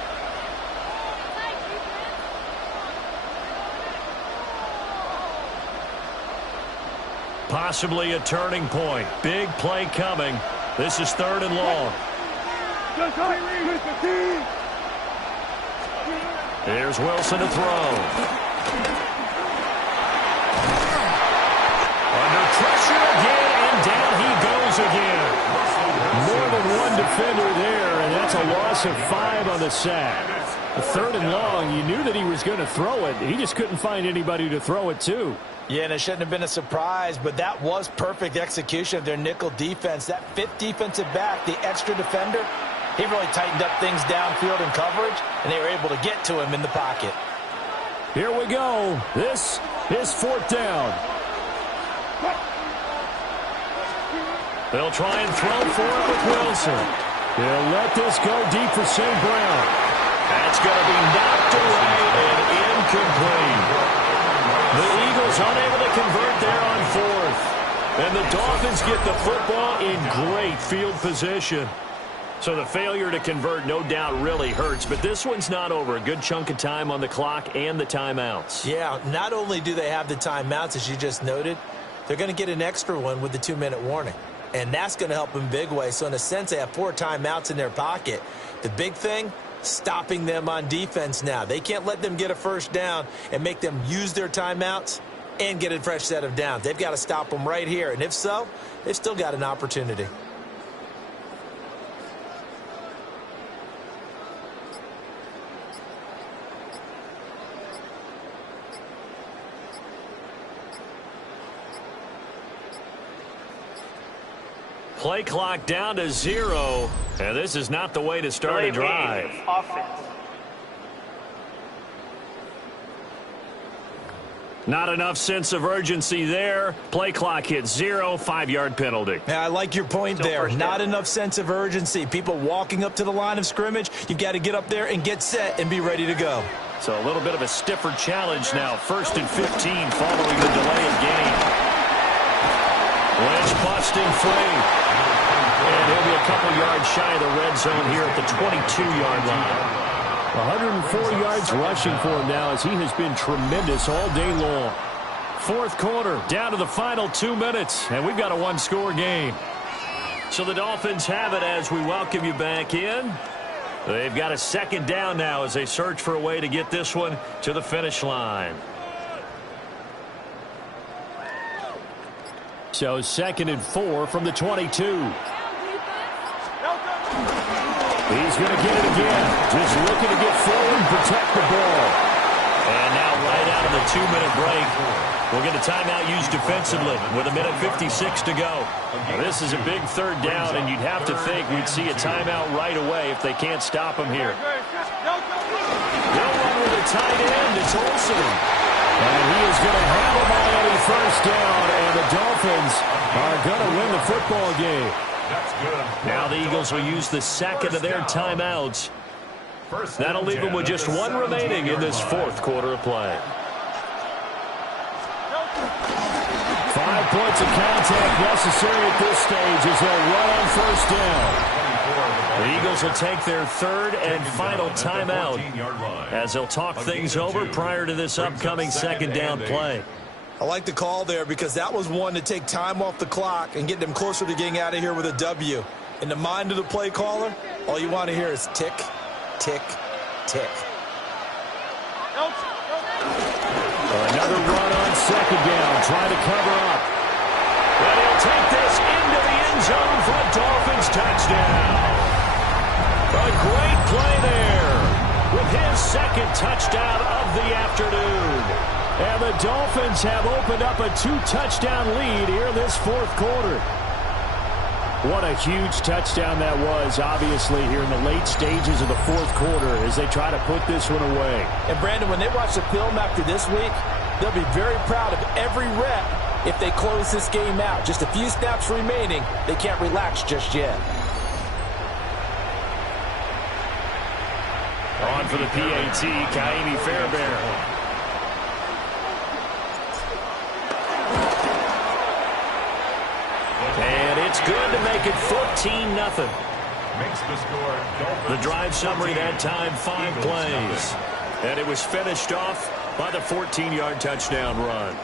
Possibly a turning point. Big play coming. This is 3rd and long. Here's Wilson to throw. Under pressure again, and down he goes again. More than one defender there, and that's a loss of 5 on the sack. A 3rd and long, you knew that he was going to throw it. He just couldn't find anybody to throw it to. Yeah, and it shouldn't have been a surprise, but that was perfect execution of their nickel defense. That 5th defensive back, the extra defender, he really tightened up things downfield in coverage, and they were able to get to him in the pocket. Here we go. This is 4th down. They'll try and throw for it with Wilson. They'll let this go deep for St. Brown. That's going to be knocked away and incomplete. The Eagles unable to convert there on 4th. And the Dolphins get the football in great field position. So the failure to convert, no doubt, really hurts. But this one's not over. A good chunk of time on the clock and the timeouts. Yeah, not only do they have the timeouts, as you just noted, they're going to get an extra one with the 2-minute warning. And that's going to help in big way. So in a sense, they have 4 timeouts in their pocket. The big thing, stopping them on defense now. They can't let them get a first down and make them use their timeouts and get a fresh set of downs. They've got to stop them right here. And if so, they've still got an opportunity. Play clock down to 0, and this is not the way to start a drive. Offense. Not enough sense of urgency there. Play clock hits 0, 5-yard penalty. Yeah, I like your point there. Not enough sense of urgency. People walking up to the line of scrimmage, you've got to get up there and get set and be ready to go. So a little bit of a stiffer challenge now. 1st and 15 following the delay of game. Lynch busting free. And he'll be a couple yards shy of the red zone here at the 22-yard line. 104 yards rushing for him now as he has been tremendous all day long. 4th quarter, down to the final 2 minutes, and we've got a 1-score game. So the Dolphins have it as we welcome you back in. They've got a 2nd down now as they search for a way to get this one to the finish line. So 2nd and 4 from the 22. He's going to get it again. Just looking to get forward and protect the ball. And now right out of the 2-minute break, We'll get a timeout used defensively with 1:56 to go. Now, this is a big third down, and you'd have to think we'd see a timeout right away if they can't stop him here. They'll run with a tight end. It's Olsen. And he is going to have him on a first down, and the Dolphins are going to win the football game. That's good. Now the Eagles will use the second of their timeouts. That'll leave them with just one remaining in this fourth quarter of play. 5 points of contact necessary at this stage as they'll run on first down. The Eagles will take their third and final timeout as they'll talk things over prior to this upcoming second down play. I like the call there because that was one to take time off the clock and get them closer to getting out of here with a W. In the mind of the play caller, all you want to hear is tick, tick, tick. Another run on second down, trying to cover up. And he'll take this into the end zone for a Dolphins touchdown. A great play there with his second touchdown of the afternoon. And the Dolphins have opened up a 2-touchdown lead here in this fourth quarter. What a huge touchdown that was, obviously, here in the late stages of the fourth quarter as they try to put this one away. And, Brandon, when they watch the film after this week, they'll be very proud of every rep if they close this game out. Just a few snaps remaining. They can't relax just yet. On for the PAT, Kaimi Fairbairn. And it's good to make it 14-0. Makes the score. The drive summary that time, 5 plays. And it was finished off by the 14-yard touchdown run.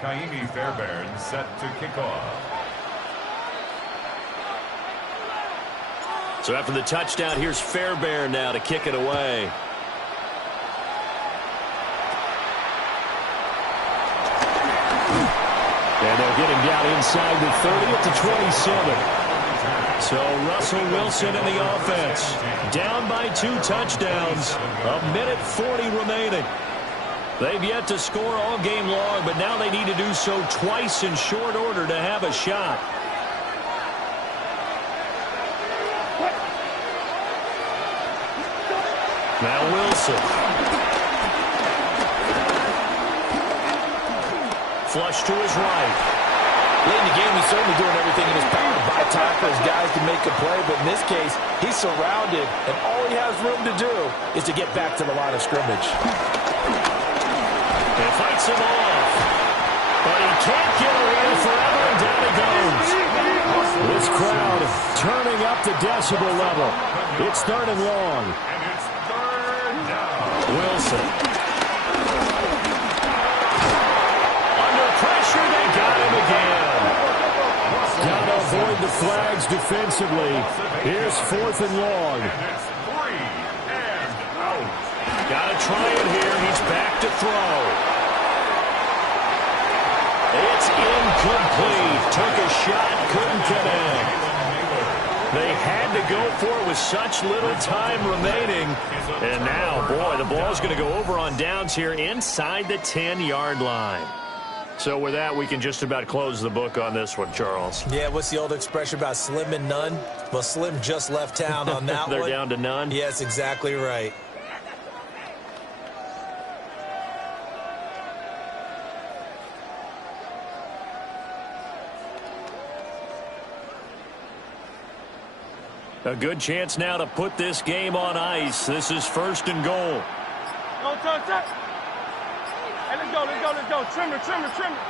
Kaimi Fairbairn set to kick off. So after the touchdown, here's Fairbairn now to kick it away. And they'll get him down inside the 30 at the 27. So Russell Wilson in the offense. Down by 2 touchdowns. 1:40 remaining. They've yet to score all game long, but now they need to do so twice in short order to have a shot. Now Wilson. Flush to his right. Late in the game, he's certainly doing everything in his power to buy time for his guys to make a play, but in this case, he's surrounded, and all he has room to do is to get back to the line of scrimmage. He fights him off, but he can't get away forever, and down he goes. This crowd turning up the decibel level. It's third and long. And it's third down. Wilson. Under pressure, they got him again. Got to avoid the flags defensively. Here's fourth and long. And it's 3 and out. Got to try it here. He's back to throw. It's incomplete. Took a shot, couldn't connect. They had to go for it with such little time remaining. And now, boy, the ball's going to go over on downs here inside the 10-yard line. So with that, we can just about close the book on this one, Charles. Yeah, what's the old expression about slim and none? Well, Slim just left town on that They're one. down to none? Yes, exactly right. A good chance now to put this game on ice. This is first and goal. Go, touch, touch. Hey, let's go, let's go, let's go. Trimmer, trimmer, trimmer.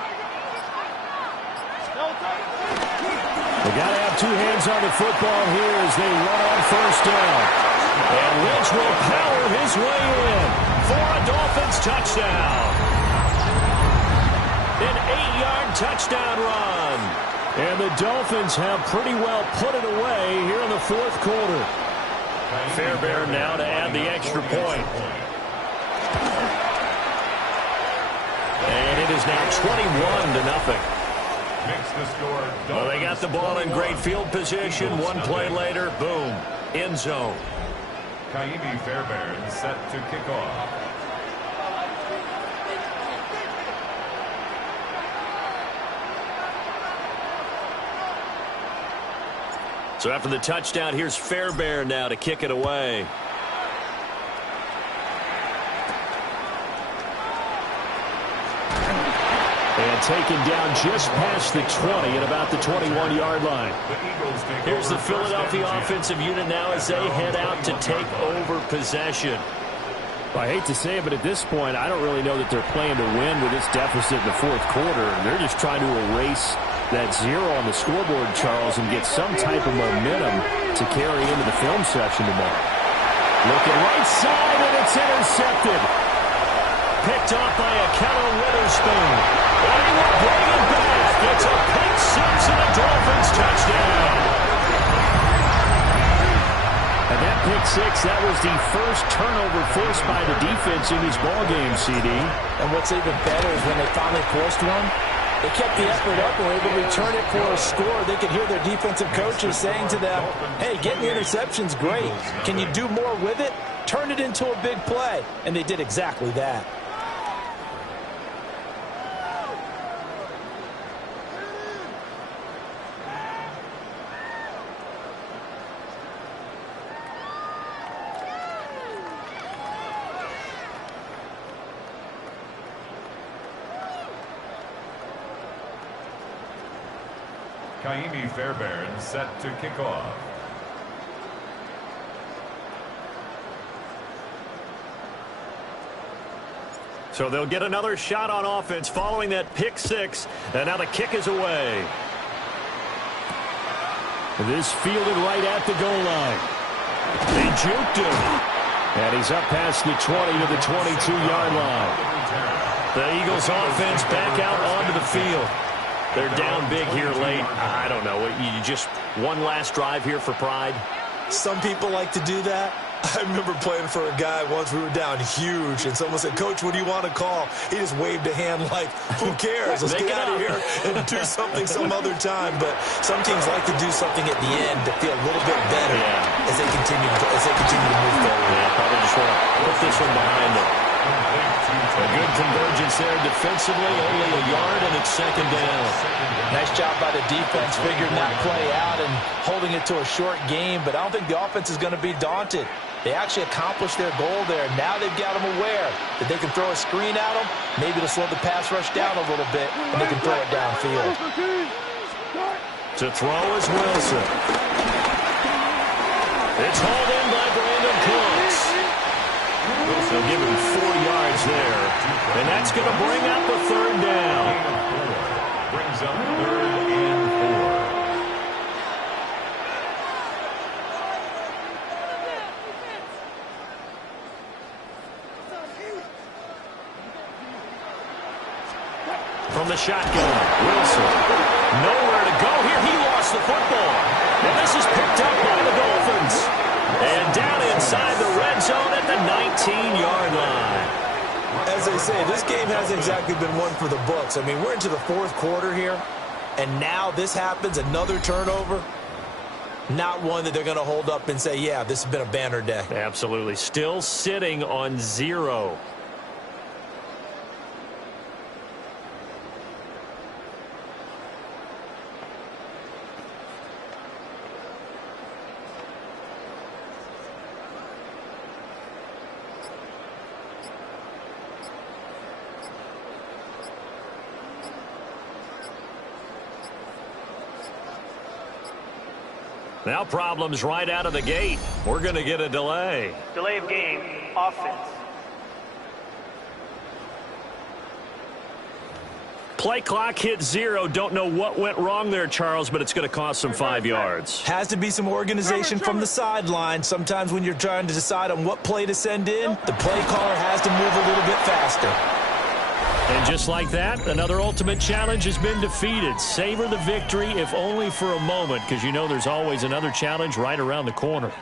No, touch. They got to have 2 hands on the football here as they run on first down. And Lynch will power his way in for a Dolphins touchdown. An 8-yard touchdown run. And the Dolphins have pretty well put it away here in the fourth quarter. Fairbairn now to add the extra point. And it is now 21-0. Makes the score. Well, they got the ball in great field position. One play later, boom, end zone. Kaimi Fairbairn set to kick off. So after the touchdown, here's Fairbairn now to kick it away. And taken down just past the 20 at about the 21-yard line. Here's the Philadelphia offensive unit now as they head out to take over possession. Well, I hate to say it, but at this point, I don't really know that they're playing to win with this deficit in the fourth quarter. They're just trying to erase that zero on the scoreboard, Charles, and get some type of momentum to carry into the film section tomorrow. Looking right side, and it's intercepted. Picked off by Akello Witherspoon. And he will bring it back. It's a pick six and a Dolphins touchdown. And that pick six, that was the first turnover forced by the defense in this ballgame, CD. And what's even better is when they finally forced one, they kept the effort up and were able to return it for a score. They could hear their defensive coaches saying to them, hey, getting the interception's great. Can you do more with it? Turn it into a big play. And they did exactly that. Kaimi Fairbairn set to kick off. So they'll get another shot on offense following that pick six. And now the kick is away. This fielded right at the goal line. They juked him. And he's up past the 20 to the 22-yard line. The Eagles offense back out onto the field. They're down big here late. I don't know. You just one last drive here for pride? Some people like to do that. I remember playing for a guy once. We were down huge, and someone said, Coach, what do you want to call? He just waved a hand like, who cares? Let's get out of here and do something some other time. But some teams like to do something at the end to feel a little bit better as they continue to move forward. Yeah, probably just want to put this one behind them. A good convergence there defensively, only a yard, and it's second down. Nice job by the defense figuring that play out and holding it to a short game, but I don't think the offense is going to be daunted. They actually accomplished their goal there. Now they've got them aware that they can throw a screen at them. Maybe to slow the pass rush down a little bit, and they can throw it downfield. To throw is Wilson. It's hauled in by Brandon Cooks. They'll give him 4 yards there. And that's going to bring up a third down. Brings up 3rd and 4. From the shotgun, Wilson. Nowhere to go here. He lost the football. And this is picked up by the Dolphins. And down inside the red zone at the 19-yard line. As they say, this game hasn't exactly been one for the books. I mean, we're into the fourth quarter here, and now this happens, another turnover. Not one that they're going to hold up and say, yeah, this has been a banner day. Absolutely. Still sitting on 0. Now problems right out of the gate. We're going to get a delay. Delay of game, offense. Play clock hit 0. Don't know what went wrong there, Charles, but it's going to cost them 5 yards. Has to be some organization from the sideline. Sometimes when you're trying to decide on what play to send in, the play caller has to move a little bit faster. And just like that, another ultimate challenge has been defeated. Savor the victory, if only for a moment, because you know there's always another challenge right around the corner.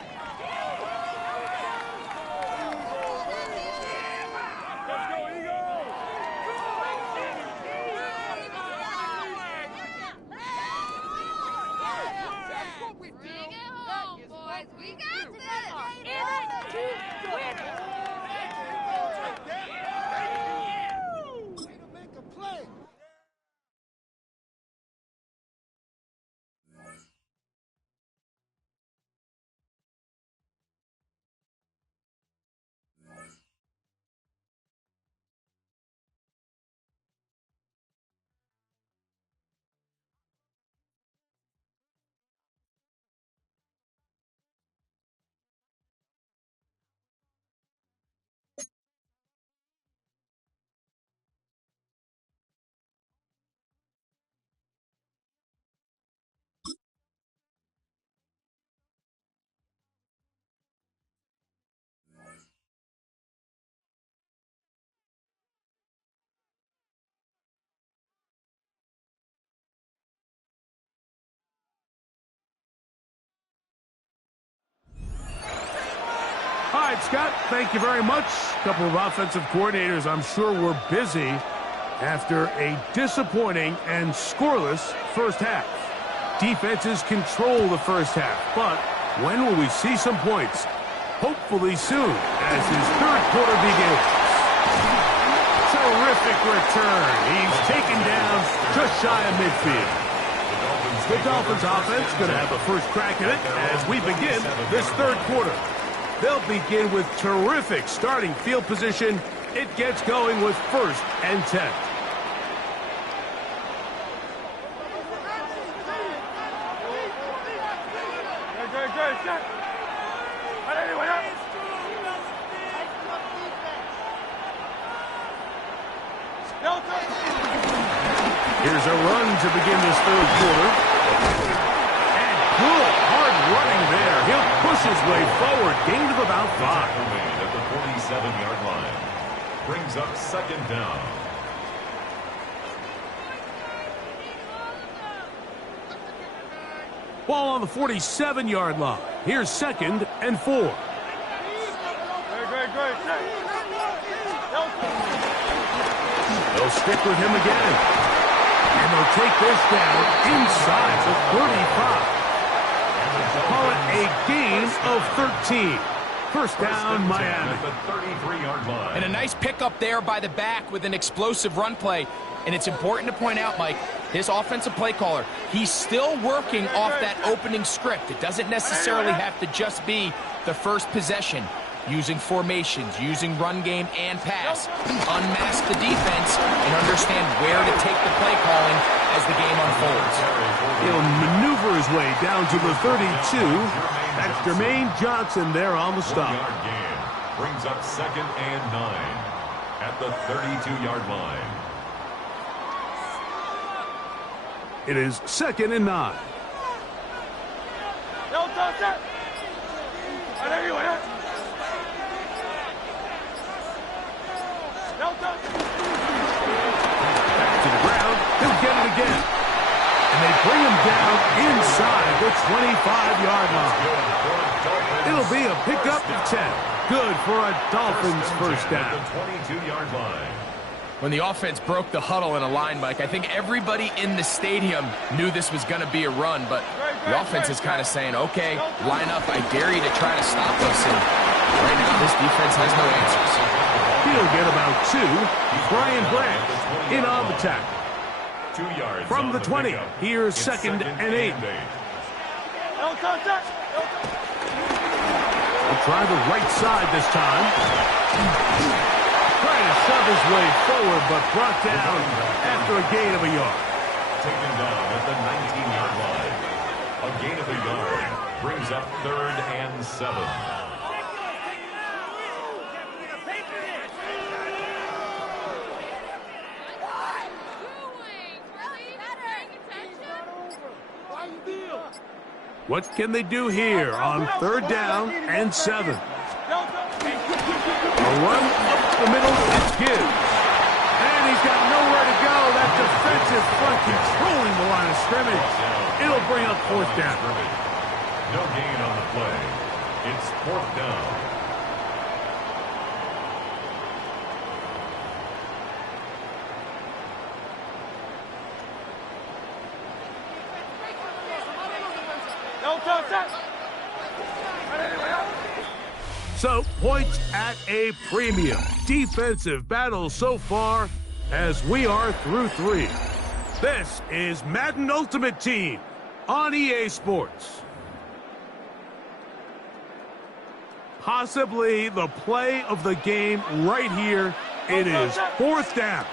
All right, Scott, thank you very much. A couple of offensive coordinators, I'm sure, were busy after a disappointing and scoreless first half. Defenses control the first half, but when will we see some points? Hopefully soon, as his third quarter begins. Terrific return. He's taken down just shy of midfield. The Dolphins offense going to have a first crack at it as we begin this third quarter. They'll begin with terrific starting field position. It gets going with 1st and 10. Here's a run to begin this third quarter. And good, hard running there. He'll push his way forward. Gain of about 5. At the 47-yard line. Brings up 2nd down. Ball on the 47-yard line. Here's 2nd and 4. They'll stick with him again. And they'll take this down inside the 35. Call it a gain of 13. First down, Miami. At the 33-yard line. And a nice pickup there by the back with an explosive run play. And it's important to point out, Mike, his offensive play caller, he's still working off that opening script. It doesn't necessarily have to just be the first possession. Using formations, using run game and pass. Unmask the defense and understand where to take the play calling as the game unfolds. He'll maneuver his way down to the 32. That's Jermaine Johnson there on the stop. Brings up 2nd and 9 at the 32-yard line. It is 2nd and 9. Back to the ground. He'll get it again. And they bring him down inside the 25-yard line. It'll be a pickup of 10. Good for a Dolphins first down. The 22-yard line. When the offense broke the huddle in a line, Mike, I think everybody in the stadium knew this was going to be a run, but the offense is kind of saying, okay, line up, I dare you to try to stop us, and right now this defense has no answers. He'll get about 2. Brian Branch in on the tackle. 2 yards from the 20. Here's 2nd and 8. We'll try the right side this time. Trying to shove his way forward, but brought down after a gain of a yard. Taken down at the 19-yard line. A gain of a yard brings up 3rd and 7. What can they do here on 3rd down and 7? A run up the middle, it's good. And he's got nowhere to go. That defensive front controlling the line of scrimmage. It'll bring up fourth down. No gain on the play. It's fourth down. So, points at a premium. Defensive battle so far as we are through 3. This is Madden Ultimate Team on EA Sports. Possibly the play of the game right here. It is fourth down.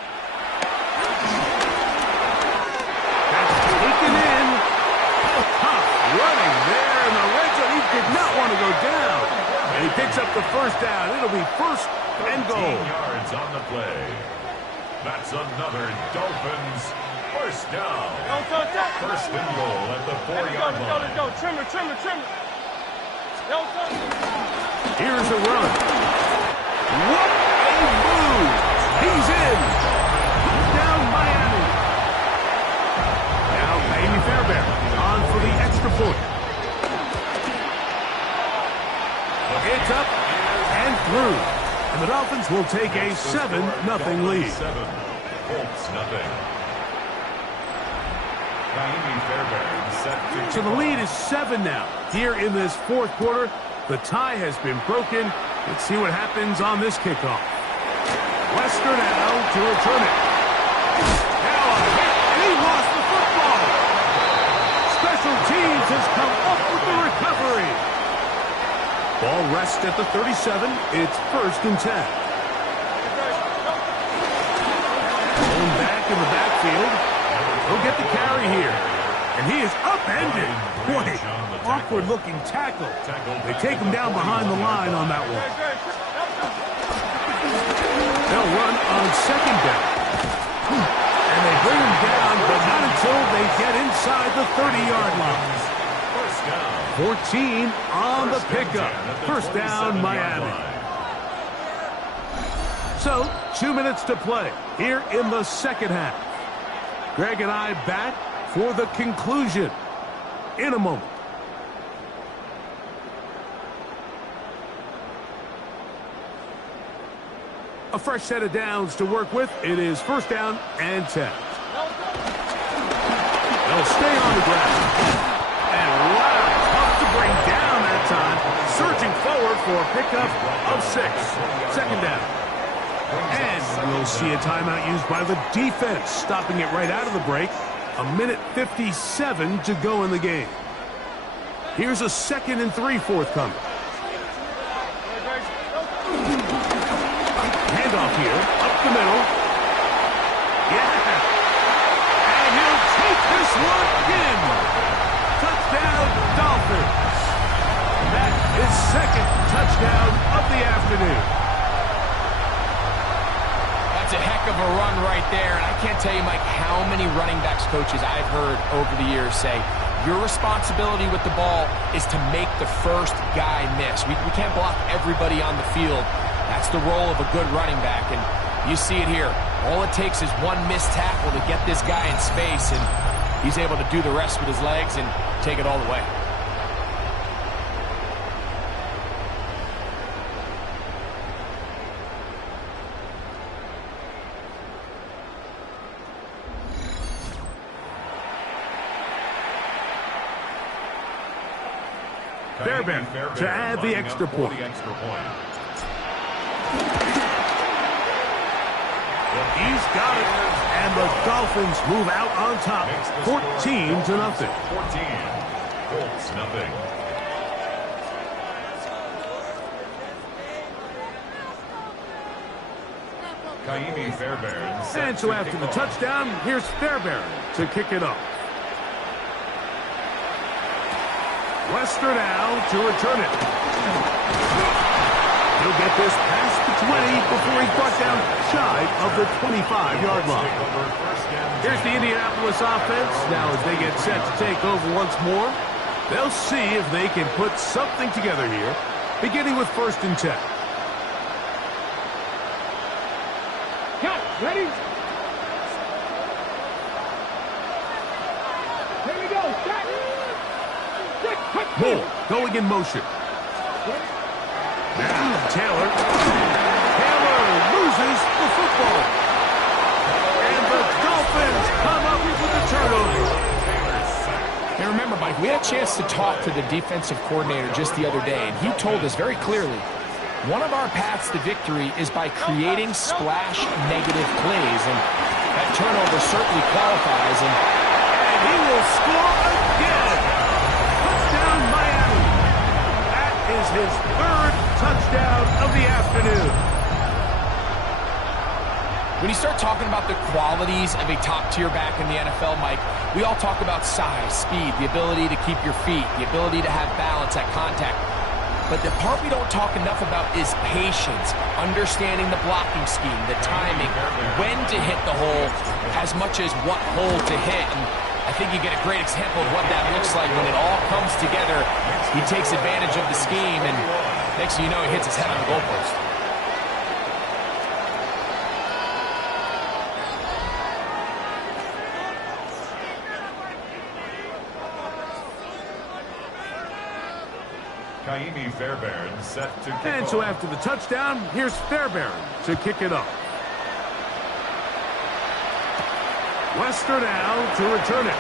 That's taken in. Tough running there in the red zone. He did not want to go down. And he picks up the first down. It'll be first and goal. 13 yards on the play. That's another Dolphins first down. First and goal at the 4-yard line. Let's go. Trimmer. Here's a run. What a move. He's in. Touchdown, Miami. Now, Amy Fairbairn on for the extra point. It's up and through. And the Dolphins will take a 7-0 lead. 7, Colts nothing. So the lead is 7 now. Here in this fourth quarter, the tie has been broken. Let's see what happens on this kickoff. Lester now to return it. Now a hit, and he lost the football. Special teams has come up with the recovery. Ball rests at the 37. It's first and 10. Going back in the backfield. He'll get the carry here. And he is upended. Boy, awkward-looking tackle. They take him down behind the line on that one. They'll run on second down. And they bring him down, but not until they get inside the 30-yard line. 14 on the pickup. First down, Miami. So, 2 minutes to play here in the second half. Greg and I back for the conclusion in a moment. A fresh set of downs to work with. It is first down and 10. They'll stay on the ground. And wow, tough to bring down that time. Surging forward for a pickup of 6. Second down. And we'll see a timeout used by the defense, stopping it right out of the break. A minute 57 to go in the game. Here's a 2nd and 3 forthcoming. Handoff here, up the middle. Yeah. And he'll take this one in. Touchdown, Dolphins. That is second touchdown of the afternoon. That's a heck of a run right there. And I can't tell you, Mike, how many running backs coaches I've heard over the years say, your responsibility with the ball is to make the first guy miss. We can't block everybody on the field. That's the role of a good running back, and you see it here. All it takes is one missed tackle to get this guy in space, and he's able to do the rest with his legs and take it all the way. Fairbairn to add the extra point. He's got it, and the Dolphins move out on top, 14-0. 14, Colts nothing. Kaimi Fairbairn. And so after the touchdown, here's Fairbairn to kick it off. Lester now to return it. He'll get this past the 20 before he's brought down shy of the 25-yard line. Here's the Indianapolis offense. Now as they get set to take over once more, they'll see if they can put something together here, beginning with first and 10. Cut, ready? Moore going in motion. Now Taylor. Taylor loses the football. And the Dolphins come up with the turnover. Now remember, Mike, we had a chance to talk to the defensive coordinator just the other day, and he told us very clearly, one of our paths to victory is by creating splash negative plays, and that turnover certainly qualifies. And he will score again. Touchdown, Miami. That is his third touchdown of the afternoon. When you start talking about the qualities of a top-tier back in the NFL, Mike, we all talk about size, speed, the ability to keep your feet, the ability to have balance at contact. But the part we don't talk enough about is patience, understanding the blocking scheme, the timing, when to hit the hole, as much as what hole to hit. And I think you get a great example of what that looks like when it all comes together. He takes advantage of the scheme, and next thing you know, he hits his head on the goalpost. Fairbairn set to kick and off. so after the touchdown, here's Fairbairn to kick it off. Wester now to return it.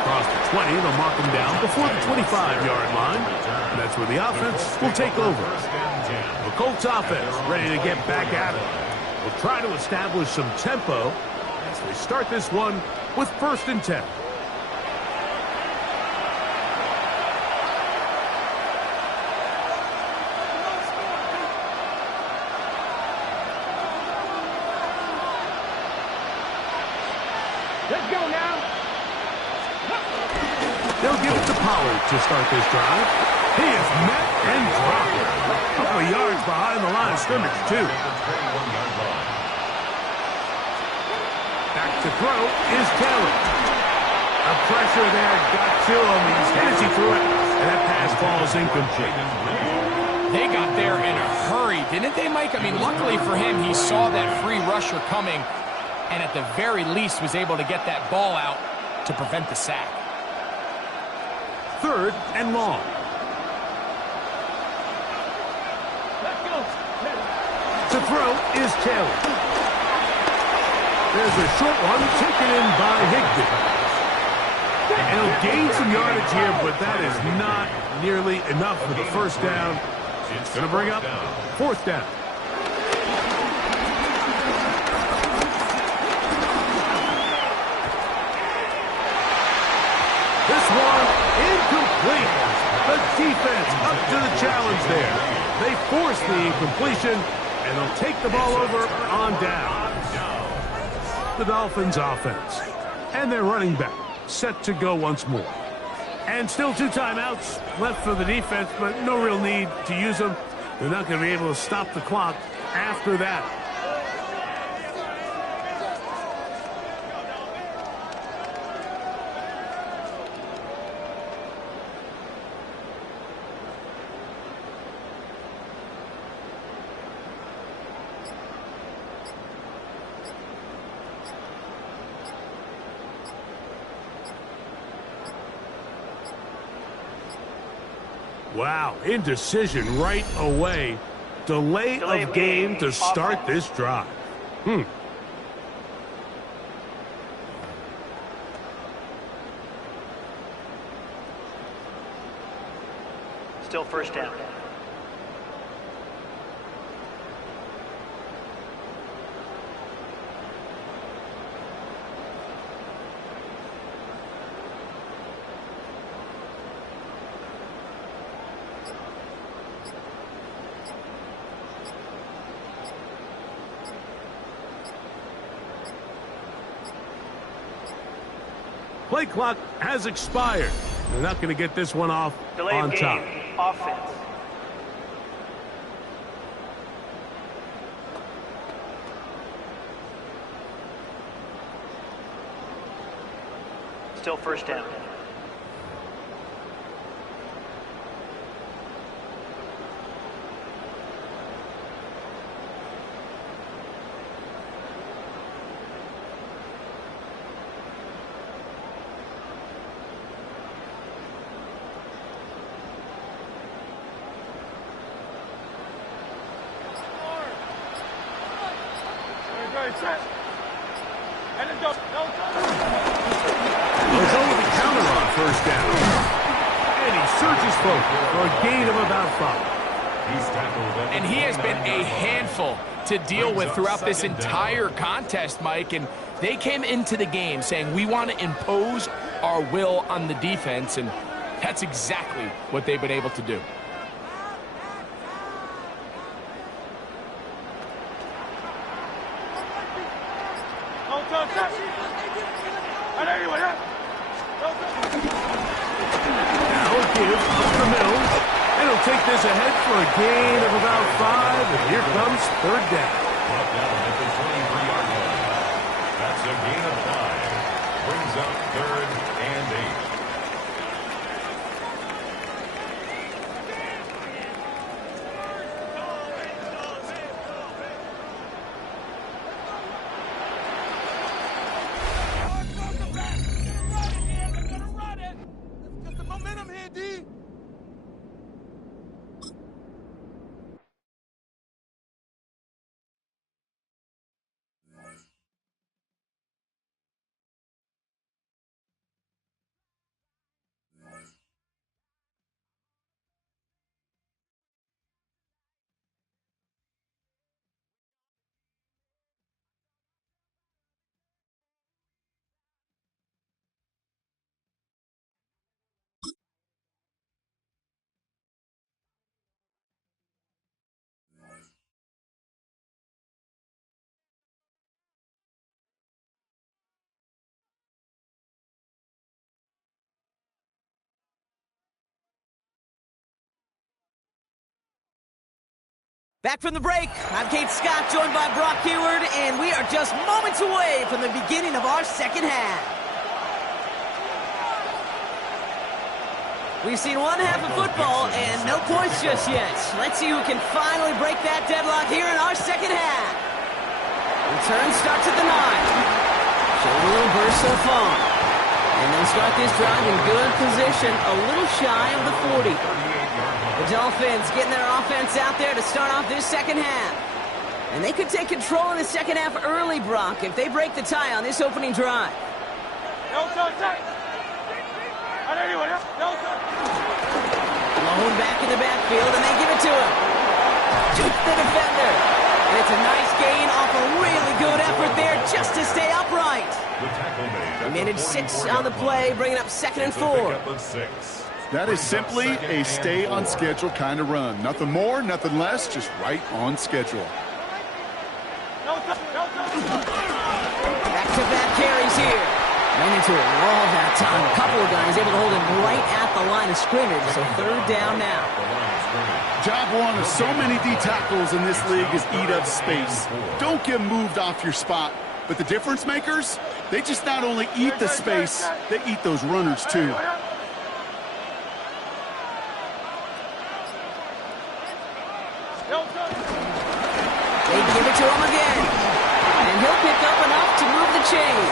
Across the 20, they'll mark him down before the 25-yard line. And that's where the offense will take over. The Colts offense ready to get back at it. We'll try to establish some tempo as they start this one with 1st and 10. Let's go now. They'll give it to Pollard to start this drive. He is met and dropped. A couple of yards behind the line of scrimmage, too. Back to throw is Taylor. A pressure there got to him. He's hit as he threw it, and that pass falls incomplete. They got there in a hurry, didn't they, Mike? I mean, luckily for him, he saw that free rusher coming, and at the very least was able to get that ball out to prevent the sack. 3rd and long. Let's go. To throw is Taylor. There's a short one taken in by Higbee. And he'll gain some yardage here, but that is not nearly enough for the 1st down. It's going to bring up 4th down. This one incomplete. The defense up to the challenge there. They force the incompletion, and they'll take the ball over on down. The Dolphins offense and their running back set to go once more. And still 2 timeouts left for the defense, but no real need to use them. They're not going to be able to stop the clock after that. Wow, indecision right away. Delay of game to start this drive. Still 1st down. Play clock has expired. They're not going to get this one off on top. Offense. Still 1st down. They'll go with the counter on first down. And he searches forward for a gain of about 5. And he has been a handful to deal with throughout this entire contest, Mike. And they came into the game saying, we want to impose our will on the defense. And that's exactly what they've been able to do. Now a give up the middle. And he'll take this ahead for a gain of about 5. And here comes third down. Brought down at the 23-yard line. That's a gain of 5. Brings up 3rd and 8. Back from the break, I'm Kate Scott, joined by Brock Heward, and we are just moments away from the beginning of our second half. We've seen one half of football and no points just yet. Let's see who can finally break that deadlock here in our second half. Return starts at the 9. Showing a little burst so far. And they'll start this drive in good position, a little shy of the 40. The Dolphins getting their offense out there to start off this second half. And they could take control in the second half early, Brock, if they break the tie on this opening drive. Blown back in the backfield, and they give it to him. Juke the defender. And it's a nice gain off a really good effort there just to stay upright. They managed 6 on the play, bringing up 2nd and 4. That is simply a stay-on-schedule kind of run. Nothing more, nothing less, just right on schedule. Back-to-back carries here. Ran into a wall that time. A couple of guys able to hold him right at the line of scrimmage, so 3rd down now. Job one of so many D tackles in this league is eat up space. Don't get moved off your spot. But the difference makers, they just not only eat the space, they eat those runners too. They give it to him again. And he'll pick up enough to move the chains.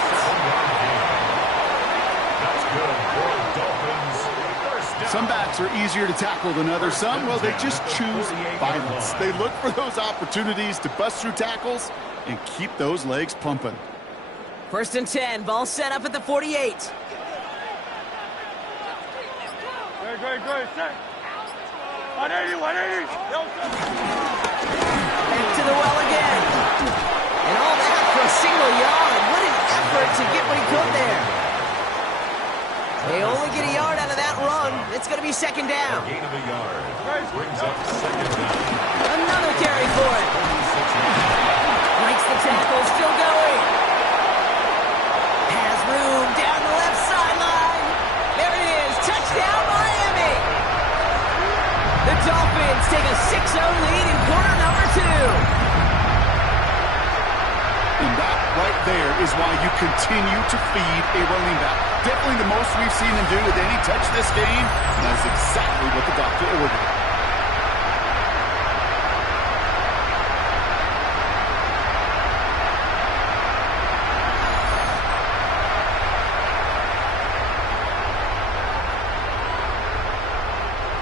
Some backs are easier to tackle than others. Some, well, they just choose violence. They look for those opportunities to bust through tackles and keep those legs pumping. 1st and 10. Ball set up at the 48. Great. 180. Back to the well again. And all that for a single yard. What an effort to get what he could there. They only get a yard out of that run. It's going to be 2nd down. Gain of a yard. Brings up 2nd down. Another carry for it. Breaks the tackle, still going. Has room down the left sideline. There it is. Touchdown, Miami. The Dolphins take a 6-0 lead in quarter number 2. And that right there is why you continue to feed a running back. Definitely the most we've seen him do with any touch this game. And that is exactly what the doctor ordered.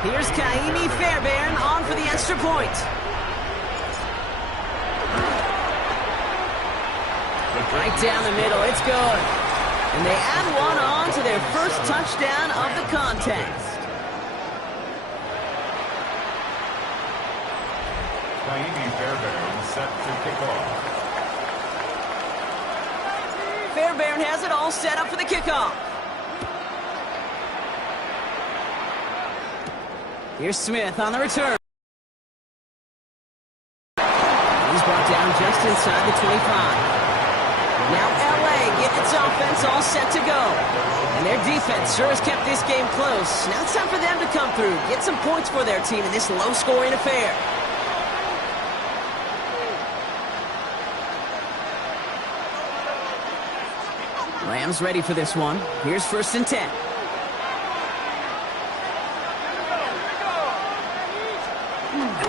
Here's Kaimi Fairbairn on for the extra point. Right down the middle. It's good. And they add one on to their first touchdown of the contest. Naimi Fairbairn set to kick off. Fairbairn has it all set up for the kickoff. Here's Smith on the return. He's brought down just inside the 25. Now LA getting its offense all set to go. And their defense sure has kept this game close. Now it's time for them to come through, get some points for their team in this low-scoring affair. Rams ready for this one. Here's 1st and 10.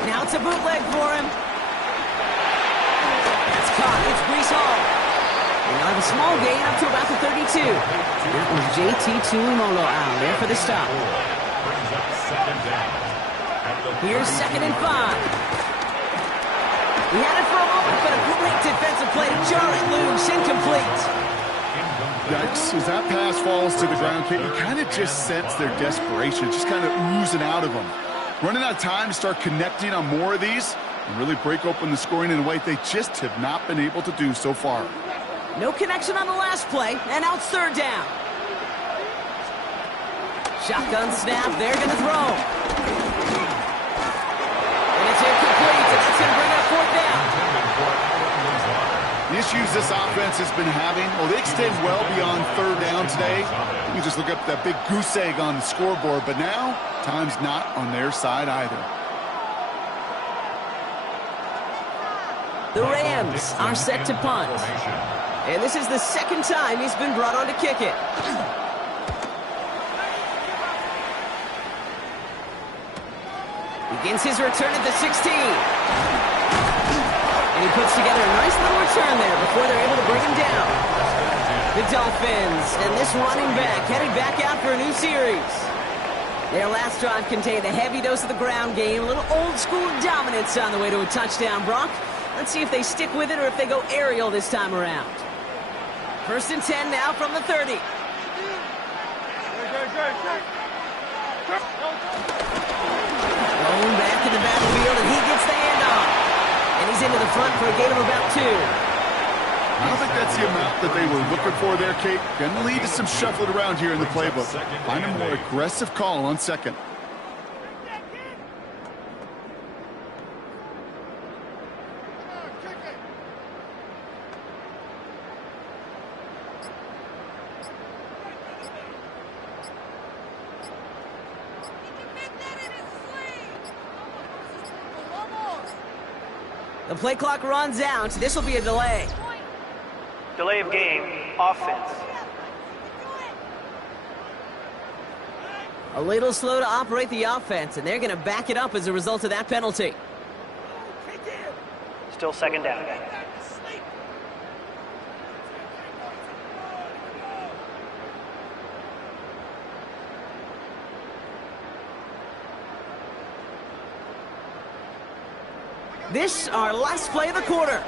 Now it's a bootleg for him. That's caught. It's Brees Hall. And now have a small gain up to about the 32. That was JT Tuimoloau out there for the stop. Here's 2nd and 5. He had it for a moment, but a great defensive play to Charlie loose, incomplete. Yikes, as that pass falls to the ground, Kate, you kind of just sense their desperation, just kind of oozing out of them. Running out of time to start connecting on more of these and really break open the scoring in a way they just have not been able to do so far. No connection on the last play, and now it's 3rd down. Shotgun snap, they're going to throw. And it's incomplete, and that's going to bring up 4th down. The issues this offense has been having, well, they extend well beyond 3rd down today. You just look up that big goose egg on the scoreboard, but now time's not on their side either. The Rams are set to punt. And this is the 2nd time he's been brought on to kick it. Begins his return at the 16. And he puts together a nice little return there before they're able to bring him down. The Dolphins and this running back headed back out for a new series. Their last drive contained a heavy dose of the ground game, a little old-school dominance on the way to a touchdown, Brock. Let's see if they stick with it or if they go aerial this time around. 1st and 10 now from the 30. Rolling back in the battlefield, and he gets the handoff. And he's into the front for a gain of about 2. I don't think that's the amount that they were looking for there, Kate. Going to lead to some shuffling around here in the playbook. Find a more aggressive call on 2nd. The play clock runs out. This will be a delay. Delay of game, offense. A little slow to operate the offense, and they're going to back it up as a result of that penalty. Still 2nd down. This, our last play of the quarter.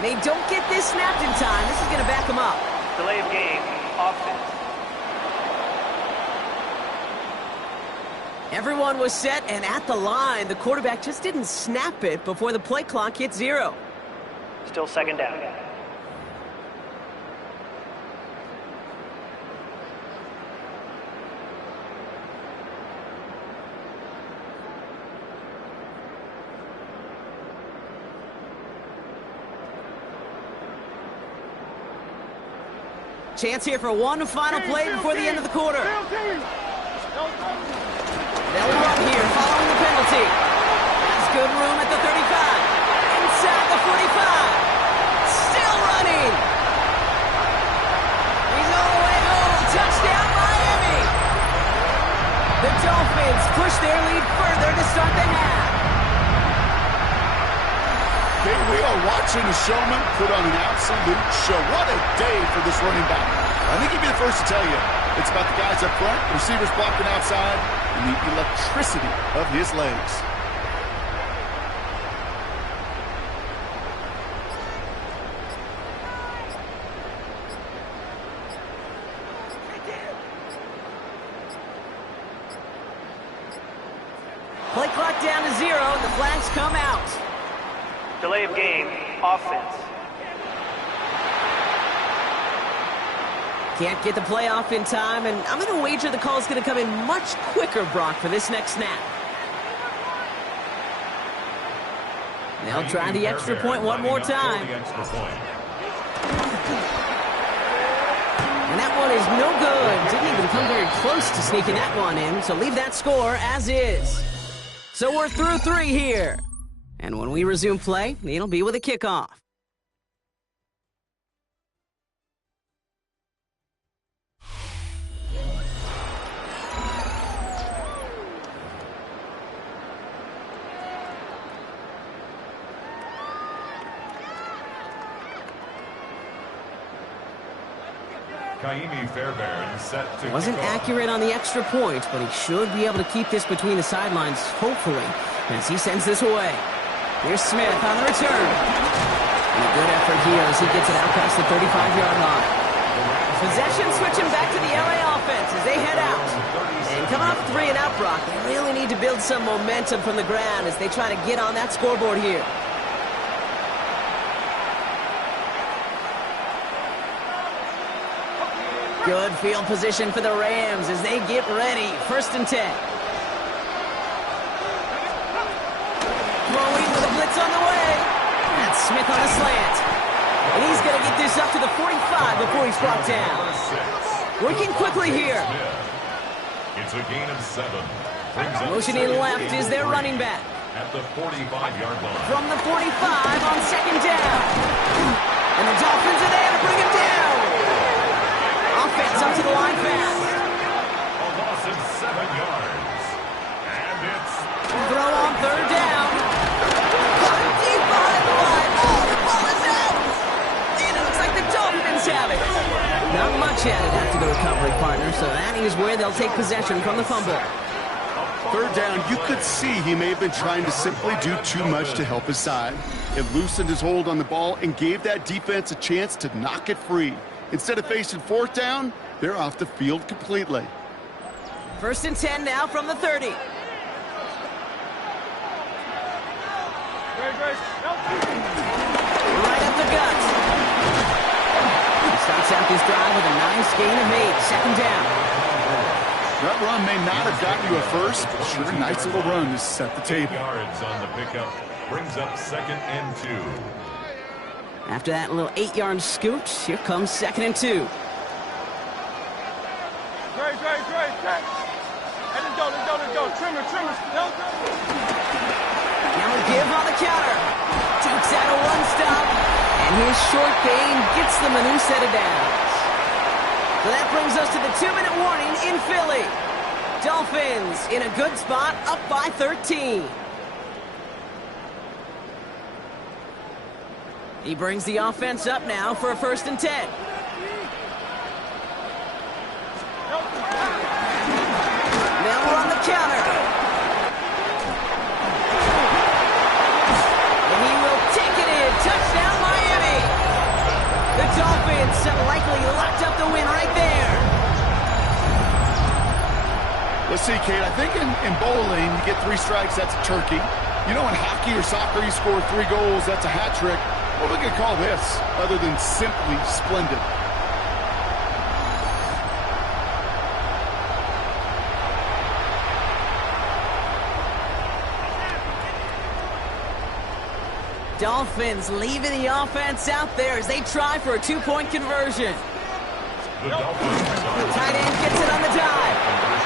They don't get this snapped in time. This is going to back them up. Delay of game, offense. Everyone was set and at the line. The quarterback just didn't snap it before the play clock hit 0. Still 2nd down. Chance here for one final play before the end of the quarter. They'll run here following the penalty. Has good room at the 35. Inside the 45. Still running. He's all the way home. Touchdown, Miami. The Dolphins push their lead further to start the half. We are watching a showman put on an absolute show. What a day for this running back. I think he'd be the first to tell you, It's about the guys up front, receivers blocking outside, and the electricity of his legs. Play clock down to 0, and the flags come out. Delay of game, offense. Can't get the play off in time, and I'm going to wager the call's going to come in much quicker, Brock, for this next snap. They'll try the extra point one more time. And that one is no good. Didn't even come very close to sneaking that one in, so leave that score as is. So we're through 3 here. And when we resume play, it'll be with a kickoff. Wasn't accurate on the extra point, but he should be able to keep this between the sidelines, hopefully, as he sends this away. Here's Smith on the return. And a good effort here as he gets it out past the 35-yard line. Possession switching back to the LA offense as they head out. And coming off 3 and out, Brock, they really need to build some momentum from the ground as they try to get on that scoreboard here. Good field position for the Rams as they get ready. 1st and 10. Throwing with a blitz on the way. That's Smith on a slant. And he's going to get this up to the 45 before he's brought down. Working quickly here. It's a gain of 7. Motioning left is their running back. At the 45-yard line. From the 45 on 2nd down. And the Dolphins are there to bring him down. Offense up to the line fast. A loss of 7 yards. And it's... Throw on 3rd down. Deep behind the line. Oh, the ball is out. And it looks like the Dolphins have it. Not much added after the recovery, partner, so that is where they'll take possession from the fumble. 3rd down, you could see he may have been trying to simply do too much to help his side. It loosened his hold on the ball and gave that defense a chance to knock it free. Instead of facing 4th down, they're off the field completely. 1st and 10 now from the 30. Right up the gut. He starts out this drive with a nice gain of 8. 2nd down. That run may not have gotten you a first, but sure, a nice little run to set the table. Yards on the pickup brings up 2nd and 2. After that little 8-yard scoot, here comes 2nd and 2. Let's go. Trimmer. Now a give on the counter. Takes out a 1-stop. And his short gain gets them a new set of downs. So that brings us to the 2-minute warning in Philly. Dolphins in a good spot, up by 13. He brings the offense up now for a 1st and 10. Now we're on the counter. And he will take it in. Touchdown, Miami. The Dolphins have likely locked up the win right there. Let's see, Kate, I think in bowling, you get 3 strikes, that's a turkey. You know, in hockey or soccer, you score 3 goals, that's a hat trick. What we could call this, other than simply splendid? Dolphins leaving the offense out there as they try for a 2-point conversion. The tight end gets it on the dive.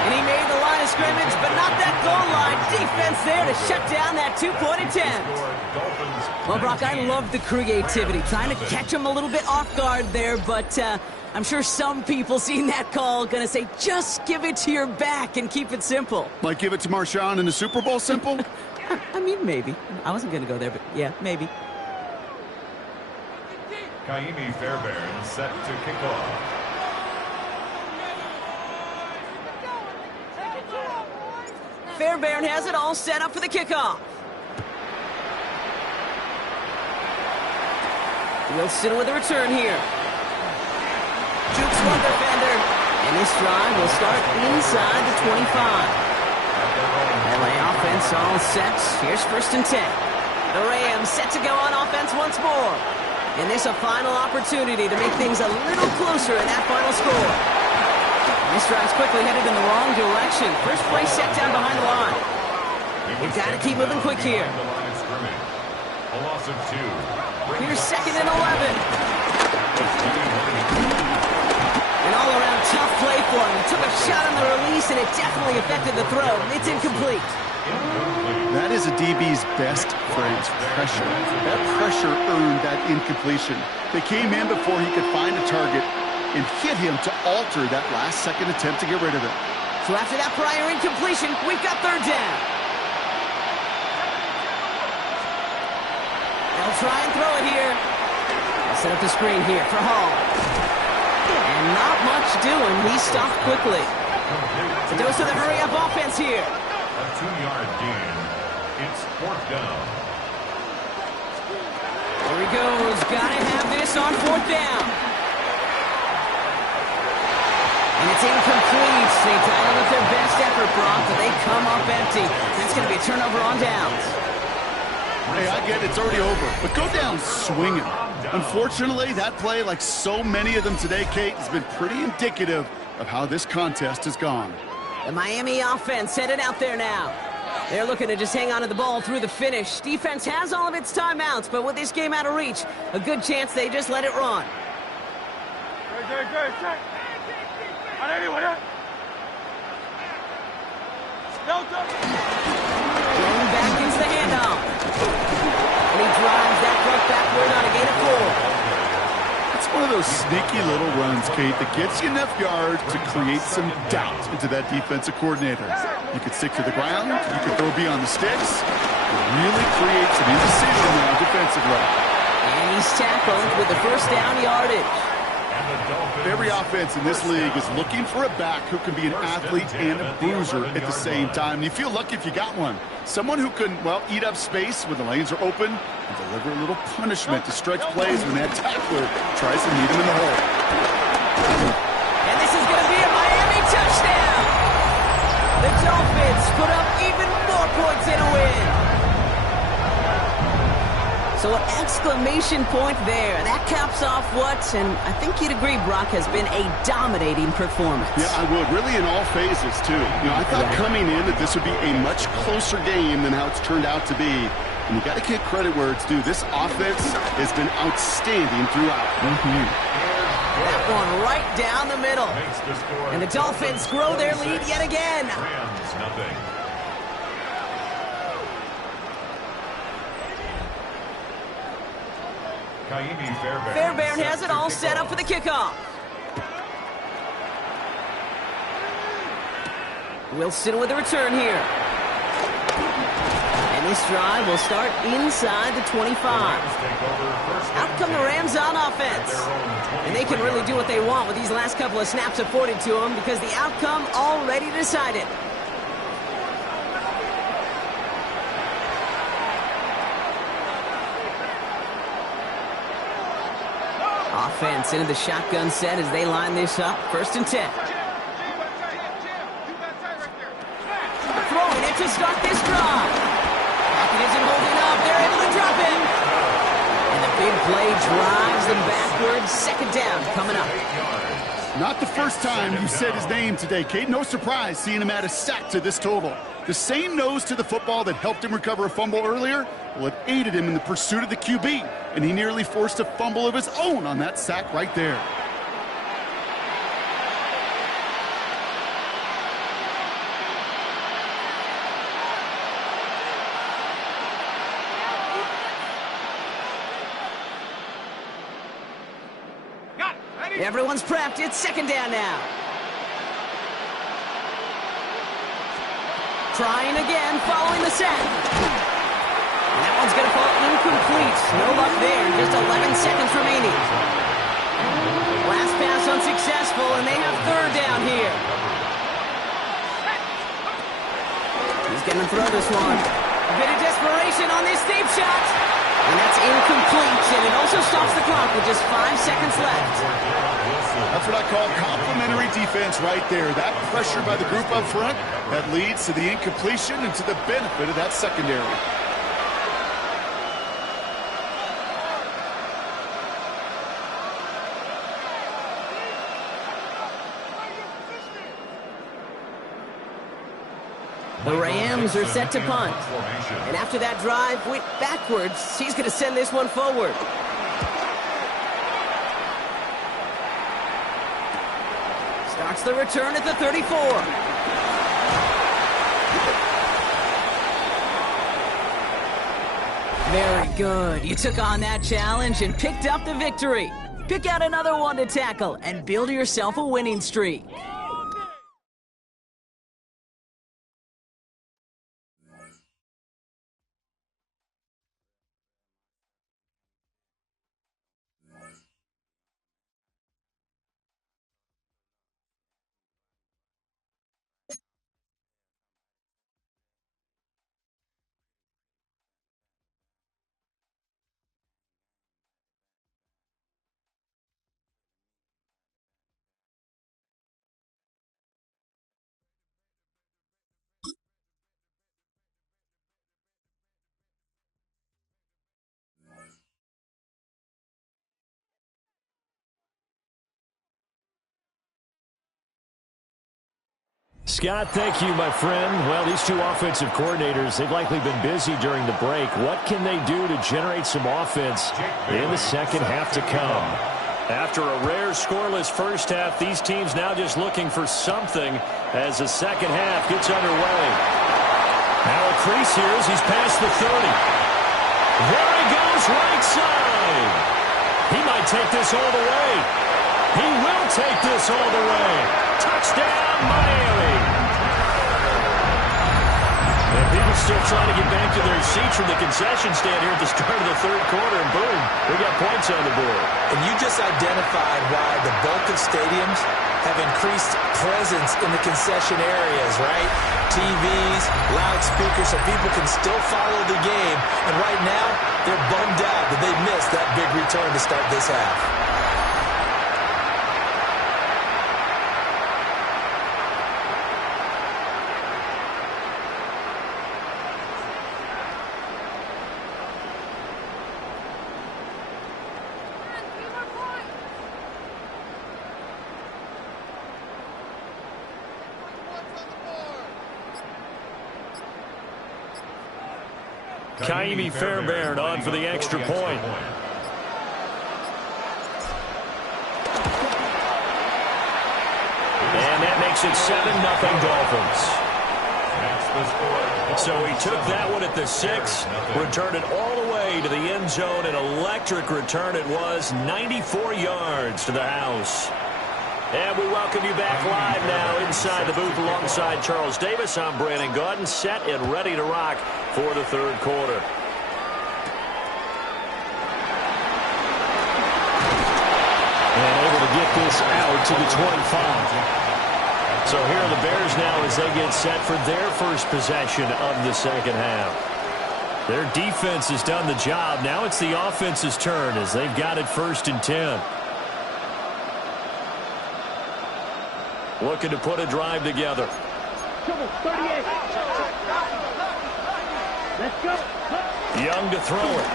And he made the line of scrimmage, but not that goal line. Defense there to shut down that 2-point attempt. Well, Brock, I love the creativity. Trying to catch him a little bit off guard there, but I'm sure some people seeing that call going to say, just give it to your back and keep it simple. Like give it to Marshawn in the Super Bowl simple? I mean, maybe. I wasn't going to go there, but yeah, maybe. Kaimi Fairbairn set to kick off. Fairbairn has it all set up for the kickoff. Wilson with a return here. Jukes one defender. And this drive will start inside the 25. LA offense all set. Here's 1st and 10. The Rams set to go on offense once more. And this a final opportunity to make things a little closer in that final score. This drive's quickly headed in the wrong direction. First play set down behind the line. We've got to keep moving quick here. A loss of 2. Here's 2nd and 11. An all-around tough play for him. He took a shot on the release, and it definitely affected the throw. It's incomplete. That is a DB's best phrase, pressure. That pressure earned that incompletion. They came in before he could find a target and hit him to alter that last-second attempt to get rid of it. So after that prior incompletion, we've got 3rd down. They'll try and throw it here. They'll set up the screen here for Hall. And not much doing. He stopped quickly. To do us with a hurry-up offense here. A 2-yard gain. It's 4th down. There he goes. Got to have this on 4th down. And it's incomplete. They dialed up their best effort, Brock, but they come up empty. That's going to be a turnover on downs. Hey, I get it's already over, but go down swinging. Unfortunately, that play, like so many of them today, Kate, has been pretty indicative of how this contest has gone. The Miami offense headed out there now. They're looking to just hang on to the ball through the finish. Defense has all of its timeouts, but with this game out of reach, a good chance they just let it run. Going back into the handoff. And he drives that truck backward on a gain of 4. It's one of those sneaky little runs, Kate, that gets you enough yards to create some doubt into that defensive coordinator. You could stick to the ground, you could throw beyond the sticks. It really creates an indecision now defensively. And he's tackled with the 1st down yardage. Every offense in this league is looking for a back who can be an athlete and a bruiser at the same time. And you feel lucky if you got one. Someone who can, well, eat up space when the lanes are open and deliver a little punishment to stretch plays when that tackler tries to meet him in the hole. And this is going to be a Miami touchdown. The Dolphins put up even more points in a win. So an exclamation point there. That caps off what, and I think you'd agree, Brock, has been a dominating performance. Yeah, I would. Really in all phases, too. You know, I thought coming in that this would be a much closer game than how it's turned out to be. And you got to give credit where it's due. This offense has been outstanding throughout. That one right down the middle. And the Dolphins grow their lead yet again. Rams, nothing. Fairbairn has it all set up for the kickoff. Wilson with a return here. And this drive will start inside the 25. Out come the Rams on offense. And they can really do what they want with these last couple of snaps afforded to them because the outcome already decided. Offense into the shotgun set as they line this up. 1st and 10. Throwing it to start this drive. Pocket isn't holding up. They're able to drop him. And the big play drives them backwards. 2nd down coming up. Not the first time you said his name today, Kate. No surprise seeing him add a sack to this total. The same nose to the football that helped him recover a fumble earlier, well, it aided him in the pursuit of the QB, and he nearly forced a fumble of his own on that sack right there. Everyone's prepped. It's 2nd down now. Trying again, following the sack. And that one's going to fall incomplete. No luck there. Just 11 seconds remaining. Last pass unsuccessful, and they have 3rd down here. He's going to throw this one. A bit of desperation on this deep shot. And that's incomplete, and it also stops the clock with just 5 seconds left. That's what I call complimentary defense right there. That pressure by the group up front, that leads to the incompletion and to the benefit of that secondary. The Rams are set to punt. And after that drive went backwards, he's going to send this one forward. Starts the return at the 34. Very good. You took on that challenge and picked up the victory. Pick out another one to tackle and build yourself a winning streak. Scott, thank you, my friend. Well, these two offensive coordinators, they've likely been busy during the break. What can they do to generate some offense in the second half to come? After a rare scoreless first half, these teams now just looking for something as the second half gets underway. Now a crease here as he's past the 30. There he goes, right side. He might take this all the way. He will take this all the way. Touchdown, Miami. And people still trying to get back to their seats from the concession stand here at the start of the third quarter, and boom, we got points on the board. And you just identified why the bulk of stadiums have increased presence in the concession areas, right? TVs, loudspeakers, so people can still follow the game. And right now, they're bummed out that they missed that big return to start this half. Kaimi Fairbairn on for the extra point. And that makes it 7-0 Dolphins. So he took that one at the 6, returned it all the way to the end zone. An electric return it was, 94 yards to the house. And we welcome you back live now inside the booth alongside Charles Davis. I'm Brandon Gaudin, set and ready to rock for the third quarter. And able to get this out to the 25. So here are the Bears now as they get set for their first possession of the second half. Their defense has done the job. Now it's the offense's turn as they've got it 1st and 10. Looking to put a drive together. 38. Let's go. Young to throw it.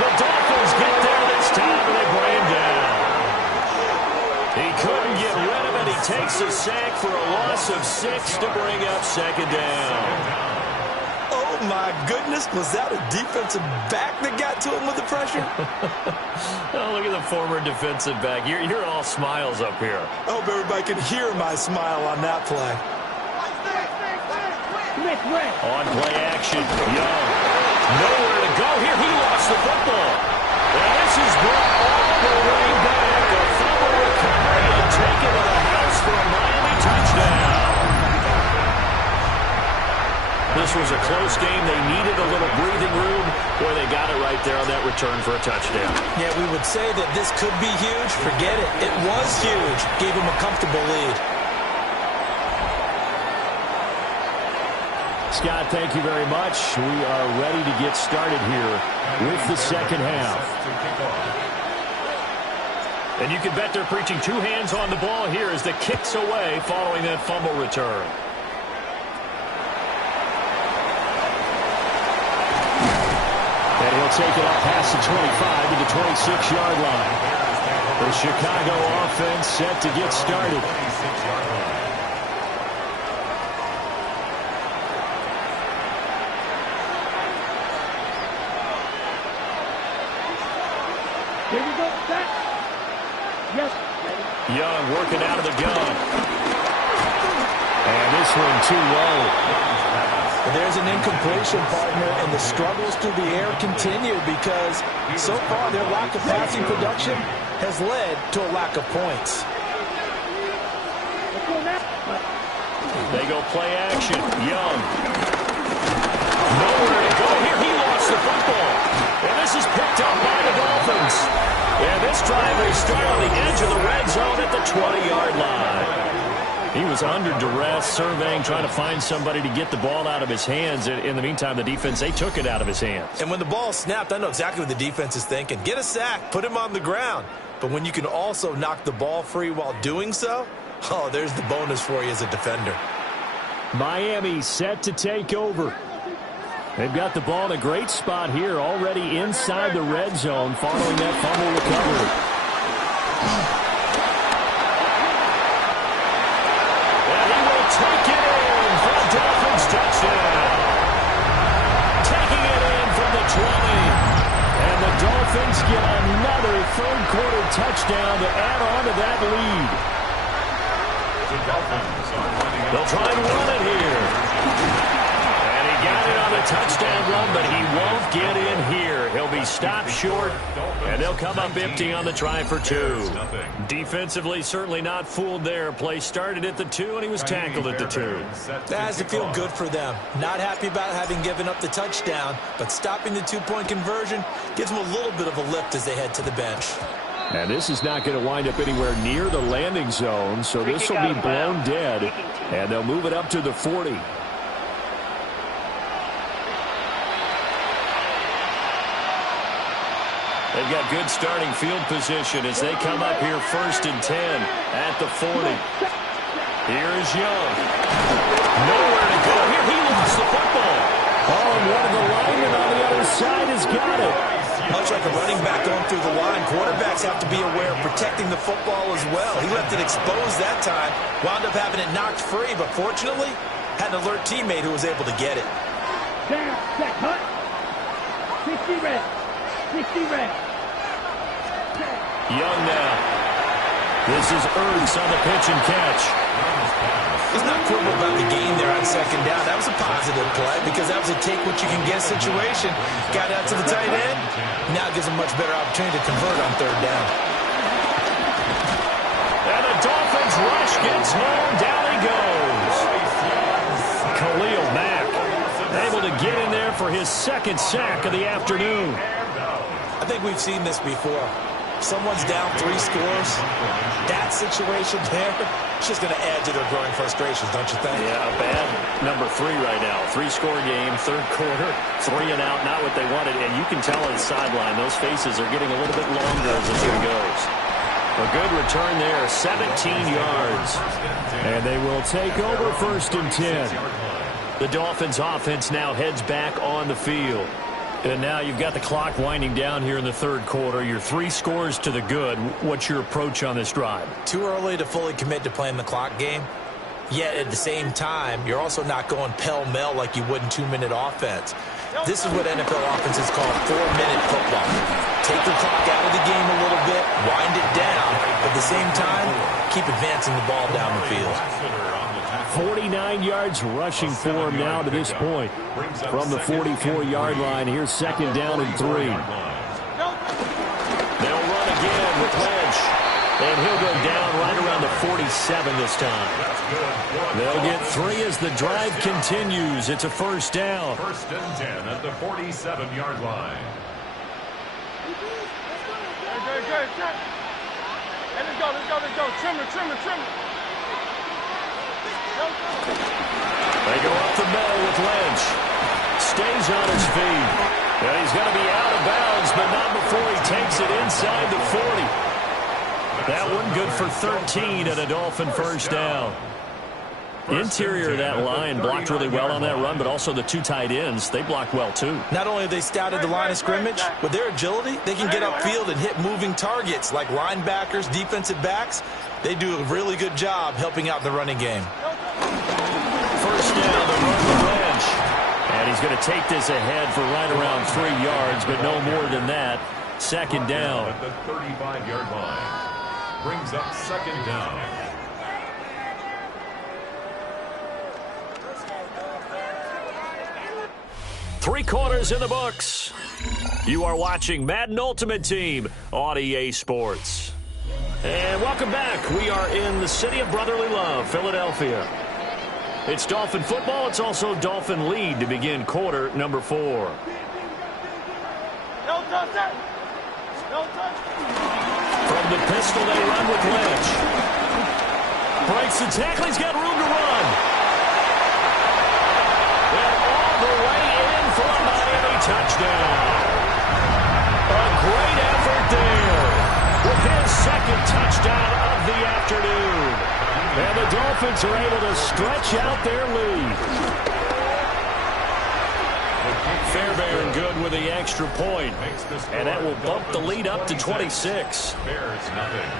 The Dolphins get there this time, and they bring him down. He couldn't get rid of it. He takes a sack for a loss of 6 to bring up 2nd down. Oh, my goodness. Was that a defensive back that got to him with the pressure? Oh, look at the former defensive back. You're all smiles up here. I hope everybody can hear my smile on that play. On play action, Young. Nowhere to go here. He lost the football. And this is brought all the way back. A fumble recovery and taken to the house for a Miami touchdown. This was a close game. They needed a little breathing room. Boy, they got it right there on that return for a touchdown. Yeah, we would say that this could be huge. Forget it. It was huge. Gave him a comfortable lead. Scott, thank you very much. We are ready to get started here with the second half. And you can bet they're preaching two hands on the ball here as the kick's away following that fumble return. And he'll take it up past the 25 to the 26-yard line. The Chicago offense set to get started. Here we go. Set. Yes. Young working out of the gun. And this one too low. There's an incompletion, partner, and the struggles through the air continue because so far their lack of passing production has led to a lack of points. They go play action. Young. Nowhere to go here. He lost the football. And this is picked up by the Dolphins. And this drive will start on the edge of the red zone at the 20-yard line. He was under duress, surveying, trying to find somebody to get the ball out of his hands. In the meantime, the defense, they took it out of his hands. And when the ball snapped, I know exactly what the defense is thinking. Get a sack, put him on the ground. But when you can also knock the ball free while doing so, oh, there's the bonus for you as a defender. Miami set to take over. They've got the ball in a great spot here, already inside the red zone following that fumble recovery. Take it in for a Dolphins touchdown. Taking it in from the 20. And the Dolphins get another third-quarter touchdown to add on to that lead. They'll try and run it here. And he got it on the touchdown run, but he won't get in here. He'll be stopped short, and they'll come up empty on the try for two. Defensively, certainly not fooled there. Play started at the 2, and he was tackled at the 2. That has to feel good for them. Not happy about having given up the touchdown, but stopping the two-point conversion gives them a little bit of a lift as they head to the bench. And this is not going to wind up anywhere near the landing zone, so this will be blown dead, and they'll move it up to the 40. They've got good starting field position as they come up here 1st and 10 at the 40. Here is Young. Nowhere to go here. He lost the football. Oh, and one of the linemen on the other side has got it. Much like a running back going through the line, quarterbacks have to be aware of protecting the football as well. He left it exposed that time, wound up having it knocked free, but fortunately, had an alert teammate who was able to get it. Down, set, cut. 60 red. 60 red. Young now. This is Ertz on the pitch and catch. He's not quibble about the gain there on 2nd down. That was a positive play because that was a take-what-you-can-get situation. Got out to the tight end. Now gives him much better opportunity to convert on 3rd down. And the Dolphins rush gets home. Down he goes. Khalil Mack able to get in there for his 2nd sack of the afternoon. I think we've seen this before. Someone's down 3 scores. That situation there, it's just going to add to their growing frustrations, don't you think? Yeah, a bad number 3 right now. 3-score game, 3rd quarter, 3 and out, not what they wanted. And you can tell on the sideline, those faces are getting a little bit longer as this one goes. A good return there, 17 yards. And they will take over 1st and 10. The Dolphins offense now heads back on the field. And now you've got the clock winding down here in the 3rd quarter. You're 3 scores to the good. What's your approach on this drive? Too early to fully commit to playing the clock game. Yet at the same time, you're also not going pell-mell like you would in 2-minute offense. This is what NFL offenses call 4-minute football. Take the clock out of the game a little bit, wind it down, but at the same time, keep advancing the ball down the field. 49 yards rushing for him now to this point. From the 44-yard line, here's 2nd down and 3. They'll run again with Lynch. And he'll go down right around the 47 this time. They'll get 3 as the drive continues. It's a 1st down. 1st and 10 at the 47-yard line. Good. Hey, let's go. Trim it. They go up the middle with Lynch. Stays on his feet. And he's going to be out of bounds, but not before he takes it inside the 40. That one good for 13 and a Dolphin first down. Interior of that line blocked really well on that run, but also the two tight ends, they blocked well too. Not only have they scouted the line of scrimmage, with their agility, they can get upfield and hit moving targets like linebackers, defensive backs. They do a really good job helping out the running game. First down, the run to Lynch. And he's going to take this ahead for right around 3 yards, but no more than that. Second down. At the 35-yard line. Brings up second down. Three quarters in the books. You are watching Madden Ultimate Team on EA Sports. And welcome back. We are in the city of brotherly love, Philadelphia. It's Dolphin football. It's also Dolphin lead to begin quarter number 4. No touch that. No touch. From the pistol, they run with Lynch. Breaks the tackle. He's got room to run. And all the way in for a Miami touchdown. A great effort there with his second touchdown of the afternoon. And the Dolphins are able to stretch out their lead. Fairbairn good with the extra point. And that will bump the lead up to 26. Bears nothing.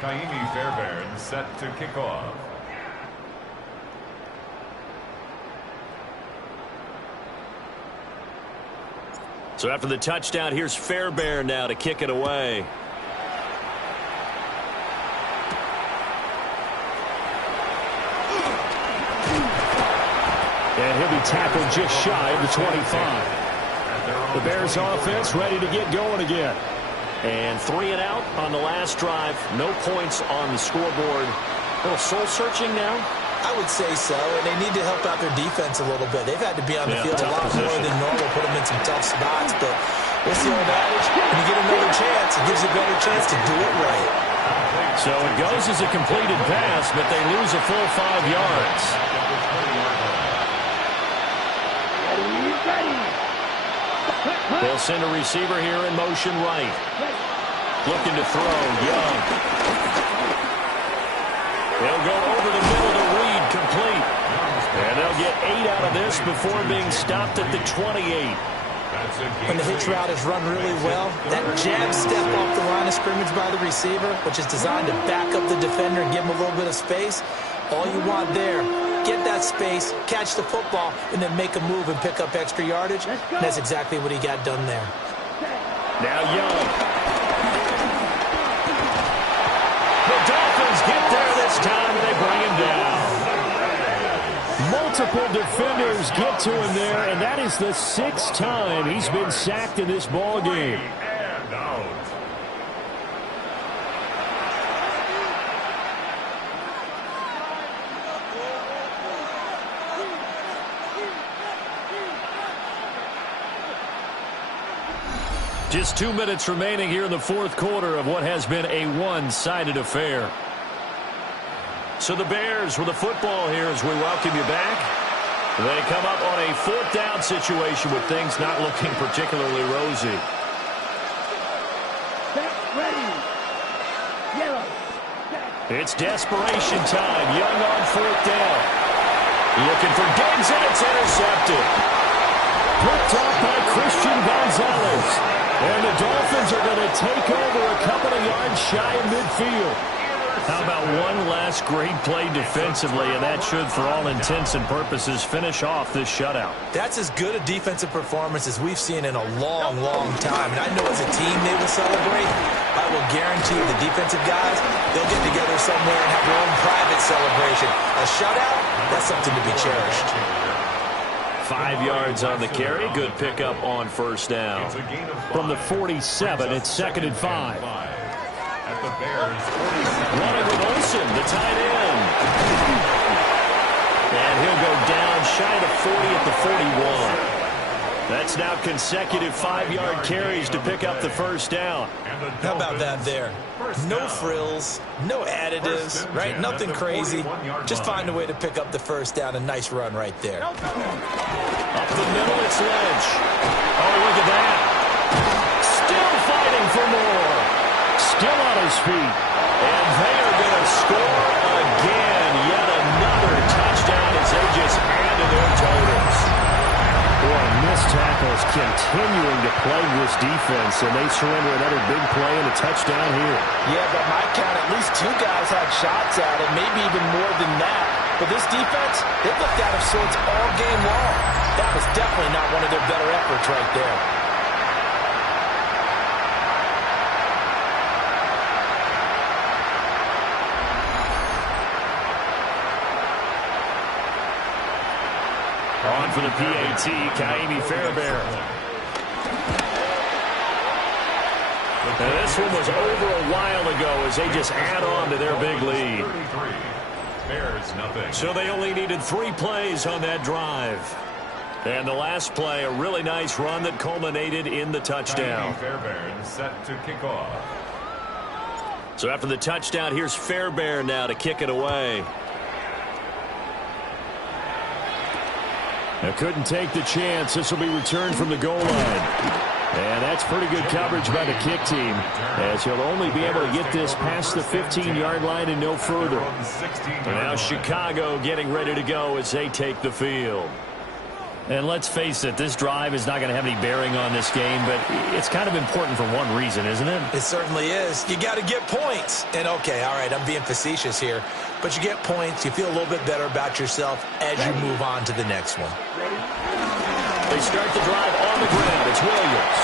Kaimi Fairbairn set to kick off. So after the touchdown, here's Fairbairn now to kick it away. And he'll be tackled just shy of the 25. The Bears offense ready to get going again. And 3 and out on the last drive. No points on the scoreboard. A little soul-searching now? I would say so, and they need to help out their defense a little bit. They've had to be on the field a lot more than normal, put them in some tough spots. But what's the old adage? When you get another chance, it gives you a better chance to do it right. So it goes as a completed pass, but they lose a full 5 yards. They'll send a receiver here in motion right. Looking to throw, Young. They'll go over the middle to Reed, complete. And they'll get 8 out of this before being stopped at the 28. When the hitch route is run really well, that jab step off the line of scrimmage by the receiver, which is designed to back up the defender and give him a little bit of space, all you want there, get that space, catch the football, and then make a move and pick up extra yardage. And that's exactly what he got done there. Now Young. The Dolphins get there this time, and they bring him down. Multiple defenders get to him there, and that is the 6th time he's been sacked in this ball game. And out. Just 2 minutes remaining here in the 4th quarter of what has been a one-sided affair. So the Bears with the football here as we welcome you back. They come up on a 4th down situation with things not looking particularly rosy. It's desperation time. Young on 4th down. Looking for Diggs, and it's intercepted. Picked up by Christian Gonzalez. And the Dolphins are going to take over a couple of yards shy of midfield. How about one last great play defensively, and that should, for all intents and purposes, finish off this shutout. That's as good a defensive performance as we've seen in a long, long time. And I know as a team they will celebrate. I will guarantee the defensive guys, they'll get together somewhere and have their own private celebration. A shutout, that's something to be cherished. 5 yards on the carry. Good pickup on first down. It's a gain of 5. From the 47, it's 2nd and 5. At the Bears 47. Running with Olsen, the tight end. And he'll go down shy of 40 at the 41. That's now consecutive 5-yard carries to pick up the first down. How about that there? No frills, no additives, right? Nothing crazy. Just find a way to pick up the first down. A nice run right there. Up the middle, it's Lynch. Oh, look at that. Still fighting for more. Still on his feet. And they are going to score again. Yet another touchdown as they just add to their totals. Boy, missed tackles continuing to plague this defense, and they surrender another big play and a touchdown here. Yeah, by my count, at least 2 guys had shots at it, maybe even more than that. But this defense, they looked out of sorts all game long. That was definitely not one of their better efforts right there. On for the PAT, Kaimi Fairbairn. And this one was over a while ago as they just add on to their big lead. Bears nothing. So they only needed 3 plays on that drive. And the last play, a really nice run that culminated in the touchdown. Fairbairn set to kick off. So after the touchdown, here's Fairbairn now to kick it away. Now couldn't take the chance. This will be returned from the goal line. And that's pretty good coverage by the kick team, as he'll only be able to get this past the 15-yard line and no further. Now Chicago getting ready to go as they take the field. And let's face it, this drive is not going to have any bearing on this game, but it's kind of important for one reason, isn't it? It certainly is. You got to get points. And, okay, all right, I'm being facetious here. But you get points, you feel a little bit better about yourself as you move on to the next one. They start the drive on the ground. It's Williams.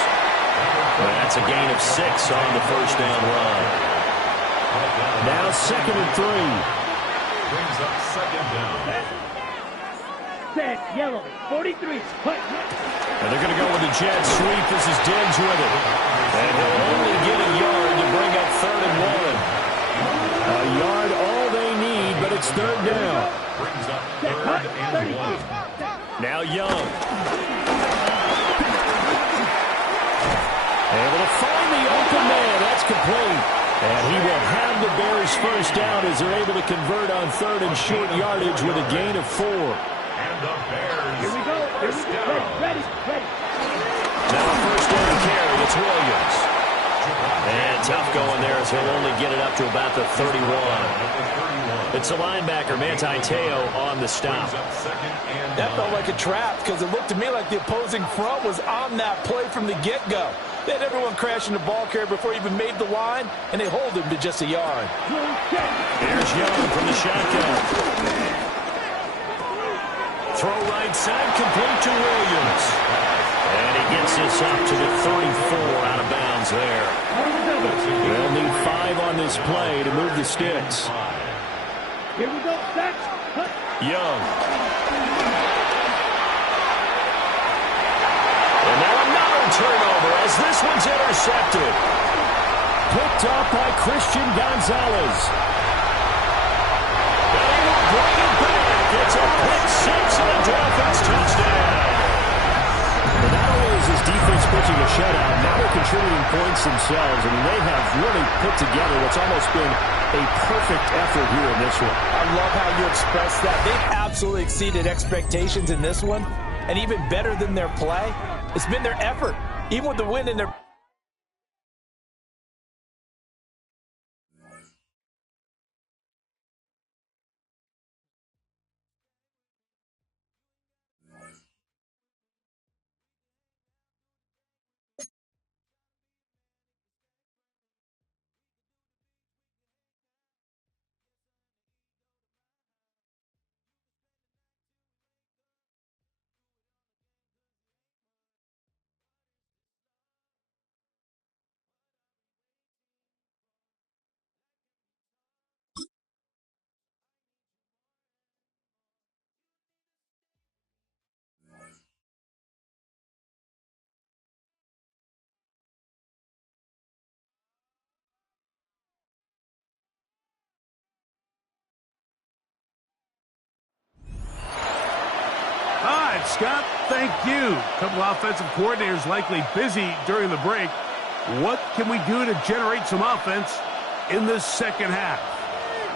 Well, that's a gain of 6 on the first down run. Now 2nd and 3. Brings up 2nd down. Set, yellow, 43. And they're going to go with the jet sweep. This is Diggs with it. And he'll only get a yard to bring up 3rd and 1. A yard all they need, but it's 3rd down. Brings up 3rd and 1. Now Young. Able to find the open man. That's complete. And he will have the Bears first down as they're able to convert on 3rd and short yardage with a gain of 4. And the Bears. Here we go. Ready. Now first down carry. It's Williams. And tough going there as he'll only get it up to about the 31. It's a linebacker, Manti Te'o, on the stop. That felt like a trap because it looked to me like the opposing front was on that play from the get-go. They had everyone crashing the ball carrier before he even made the line, and they hold him to just a yard. Here's Young from the shotgun. Throw right side, complete to Williams. And he gets this up to the 34 out of bounds there. They'll need 5 on this play to move the sticks. Here we go, Stacks. Young. And now another turnover as this one's intercepted. Picked off by Christian Gonzalez. And he will bring it back. It's a pick 6 and a Dolphins touchdown. But not only is this defense pitching a shutout, now they're contributing points themselves. I mean, they have really put together what's almost been a perfect effort here in this one. I love how you express that. They've absolutely exceeded expectations in this one. And even better than their play, it's been their effort. Even with the win in their Scott, thank you. A couple offensive coordinators likely busy during the break. What can we do to generate some offense in this second half?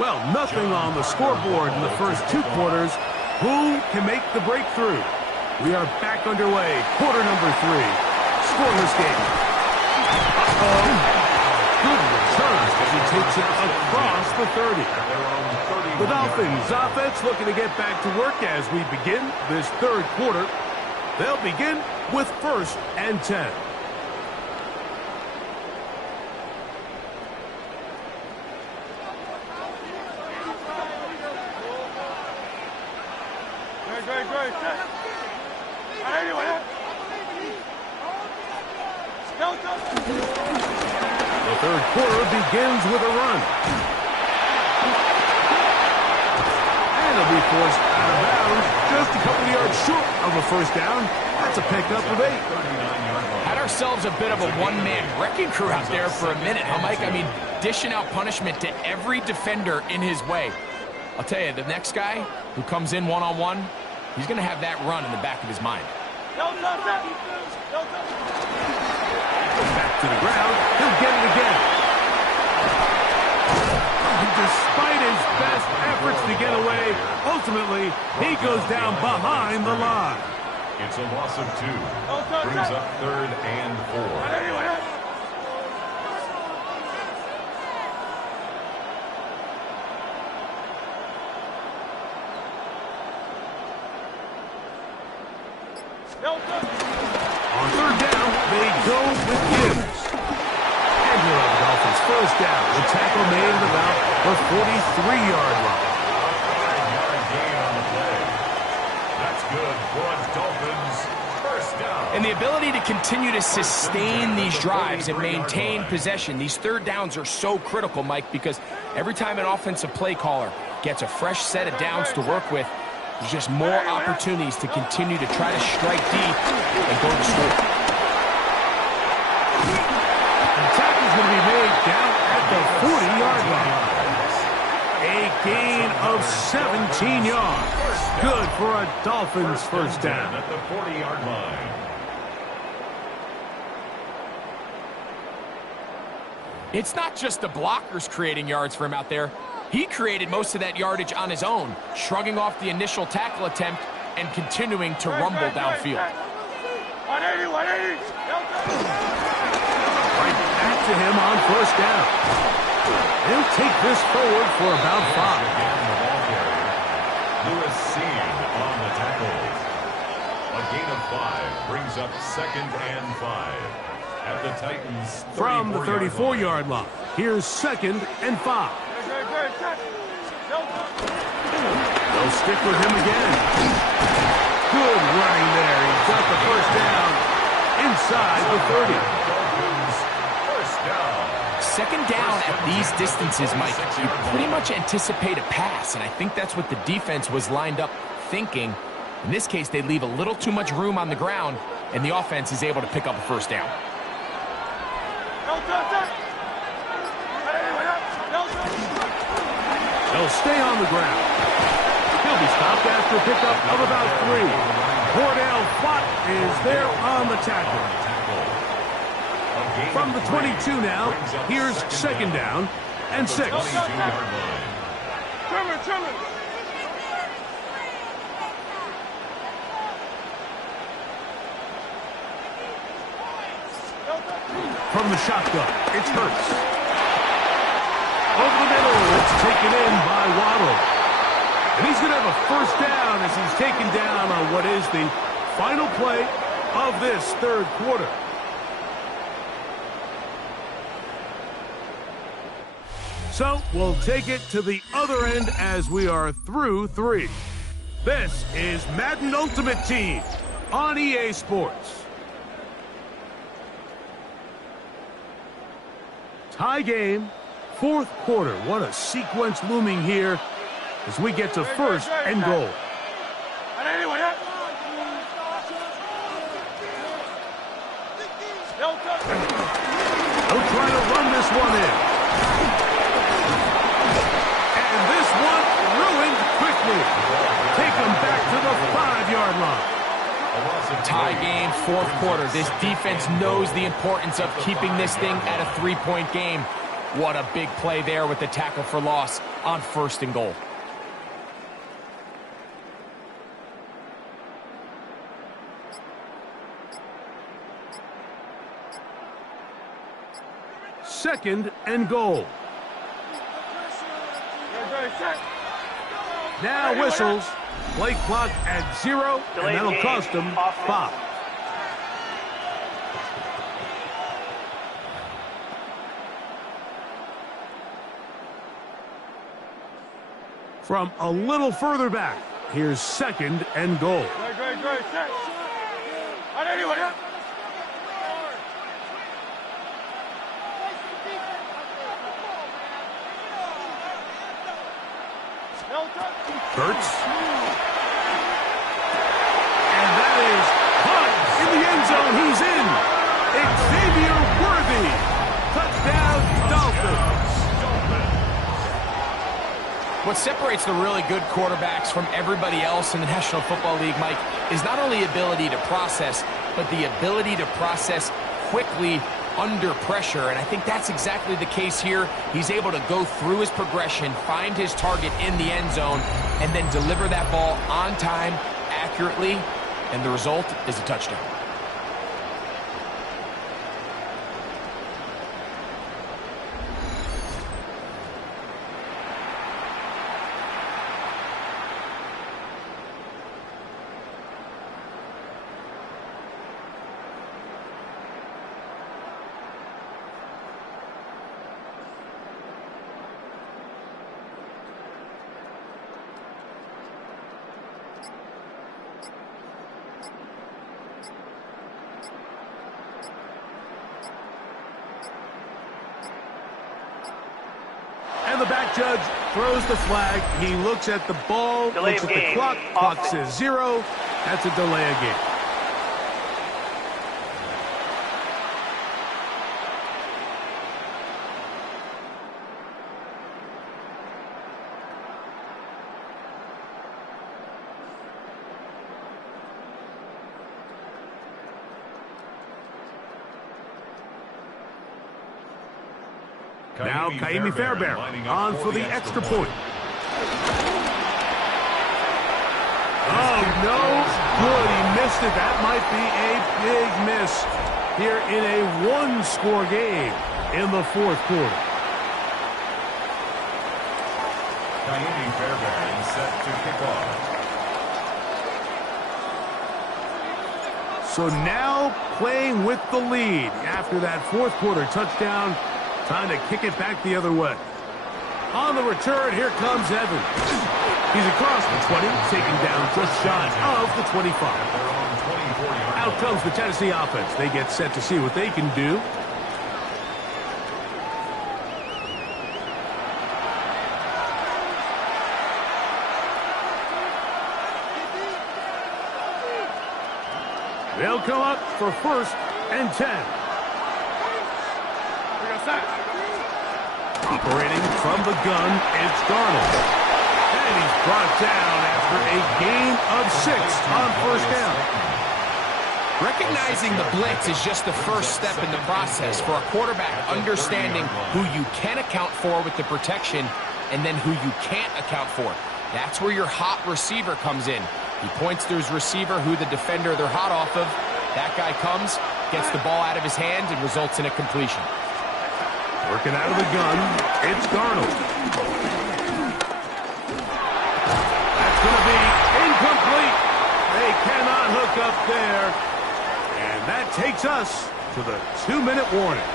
Well, nothing on the scoreboard in the first 2 quarters. Who can make the breakthrough? We are back underway. Quarter number 3. Scoreless game. Good return as he takes it across the 30. The Dolphins offense looking to get back to work as we begin this third quarter. They'll begin with 1st and 10. The third quarter begins with a run. And it'll be forced out of bounds just a couple of yards short of a first down. That's a pickup of 8. Had ourselves a bit of a one-man wrecking crew out there for a minute, huh, Mike? I mean, dishing out punishment to every defender in his way. I'll tell you, the next guy who comes in one-on-one, he's going to have that run in the back of his mind. Back to the ground. He'll get it again. Despite his best efforts to get away, ultimately, he goes down behind the line. It's a loss of 2. Brings up 3rd and 4. On 3rd down, they go with Gibbs. And here are the Dolphins' first down. The tackle made at about the 43-yard line. 5-yard gain on the play. That's good for a Dolphins first down. And the ability to continue to sustain these drives and maintain possession, these 3rd downs are so critical, Mike, because every time an offensive play caller gets a fresh set of downs to work with, there's just more opportunities to continue to try to strike deep and go to score. And the tackle's going to be made down at the 40-yard line. A gain of 17 yards. Good for a Dolphins first down. At the 40-yard line. It's not just the blockers creating yards for him out there. He created most of that yardage on his own, shrugging off the initial tackle attempt and continuing to rumble downfield. 180, 180. Right back to him on first down. He'll take this forward for about 5. Again, the ball carrier. Lewis Seen on the tackle. A gain of 5 brings up 2nd and 5. At the Titans' From the 34-yard line, here's 2nd and 5. They'll stick with him again. Good running there. He's got the first down inside the 30. First down. 2nd down at these distances, Mike, you pretty much anticipate a pass, and I think that's what the defense was lined up thinking. In this case, they leave a little too much room on the ground, and the offense is able to pick up a first down. They'll stay on the ground. He'll be stopped after a pickup of about 3. Cordell Flott is there on the tackle. From the 22 now, here's 2nd down and 6. From the shotgun, it's Hurts. Over the middle, it's taken in by Waddle. And he's going to have a first down as he's taken down on what is the final play of this third quarter. So we'll take it to the other end as we are through 3. This is Madden Ultimate Team on EA Sports. Tie game, 4th quarter. What a sequence looming here as we get to 1st and goal. They'll try to run this one in. And this one ruined quickly. Take them back to the 5-yard line. Tie game, fourth quarter. This defense knows the importance of keeping this thing at a three-point game. What a big play there with the tackle for loss on 1st and goal. Second and goal. Now whistles. Play clock at 0, and that'll cost them 5. From a little further back, here's second and goal. Hurts. And that is caught in the end zone. He's in. Xavier Worthy. Touchdown, Dolphins. What separates the really good quarterbacks from everybody else in the National Football League, Mike, is not only ability to process, but the ability to process quickly under pressure, and I think that's exactly the case here. He's able to go through his progression, find his target in the end zone, and then deliver that ball on time, accurately, and the result is a touchdown. The back judge throws the flag. He looks at the ball, Delay looks of at the game. clock. Clock says 0. That's a delay of game. Now Kaimi Fairbairn on for the extra point. Oh, no good. He missed it. That might be a big miss here in a one-score game in the fourth quarter. Kaimi Fairbairn set to kick off. So now playing with the lead after that fourth quarter touchdown. Time to kick it back the other way. On the return, here comes Evans. He's across the 20, taken down just shy of the 25. Out comes the Tennessee offense. They get set to see what they can do. They'll come up for 1st and 10. Operating from the gun, it's Darnold. And he's brought down after a gain of 6 on 1st down. Recognizing the blitz is just the first step in the process for a quarterback, understanding who you can account for with the protection and then who you can't account for. That's where your hot receiver comes in. He points to his receiver, who the defender they're hot off of. That guy comes, gets the ball out of his hand, and results in a completion. Working out of the gun, it's Darnold. That's going to be incomplete. They cannot hook up there. And that takes us to the 2-minute warning.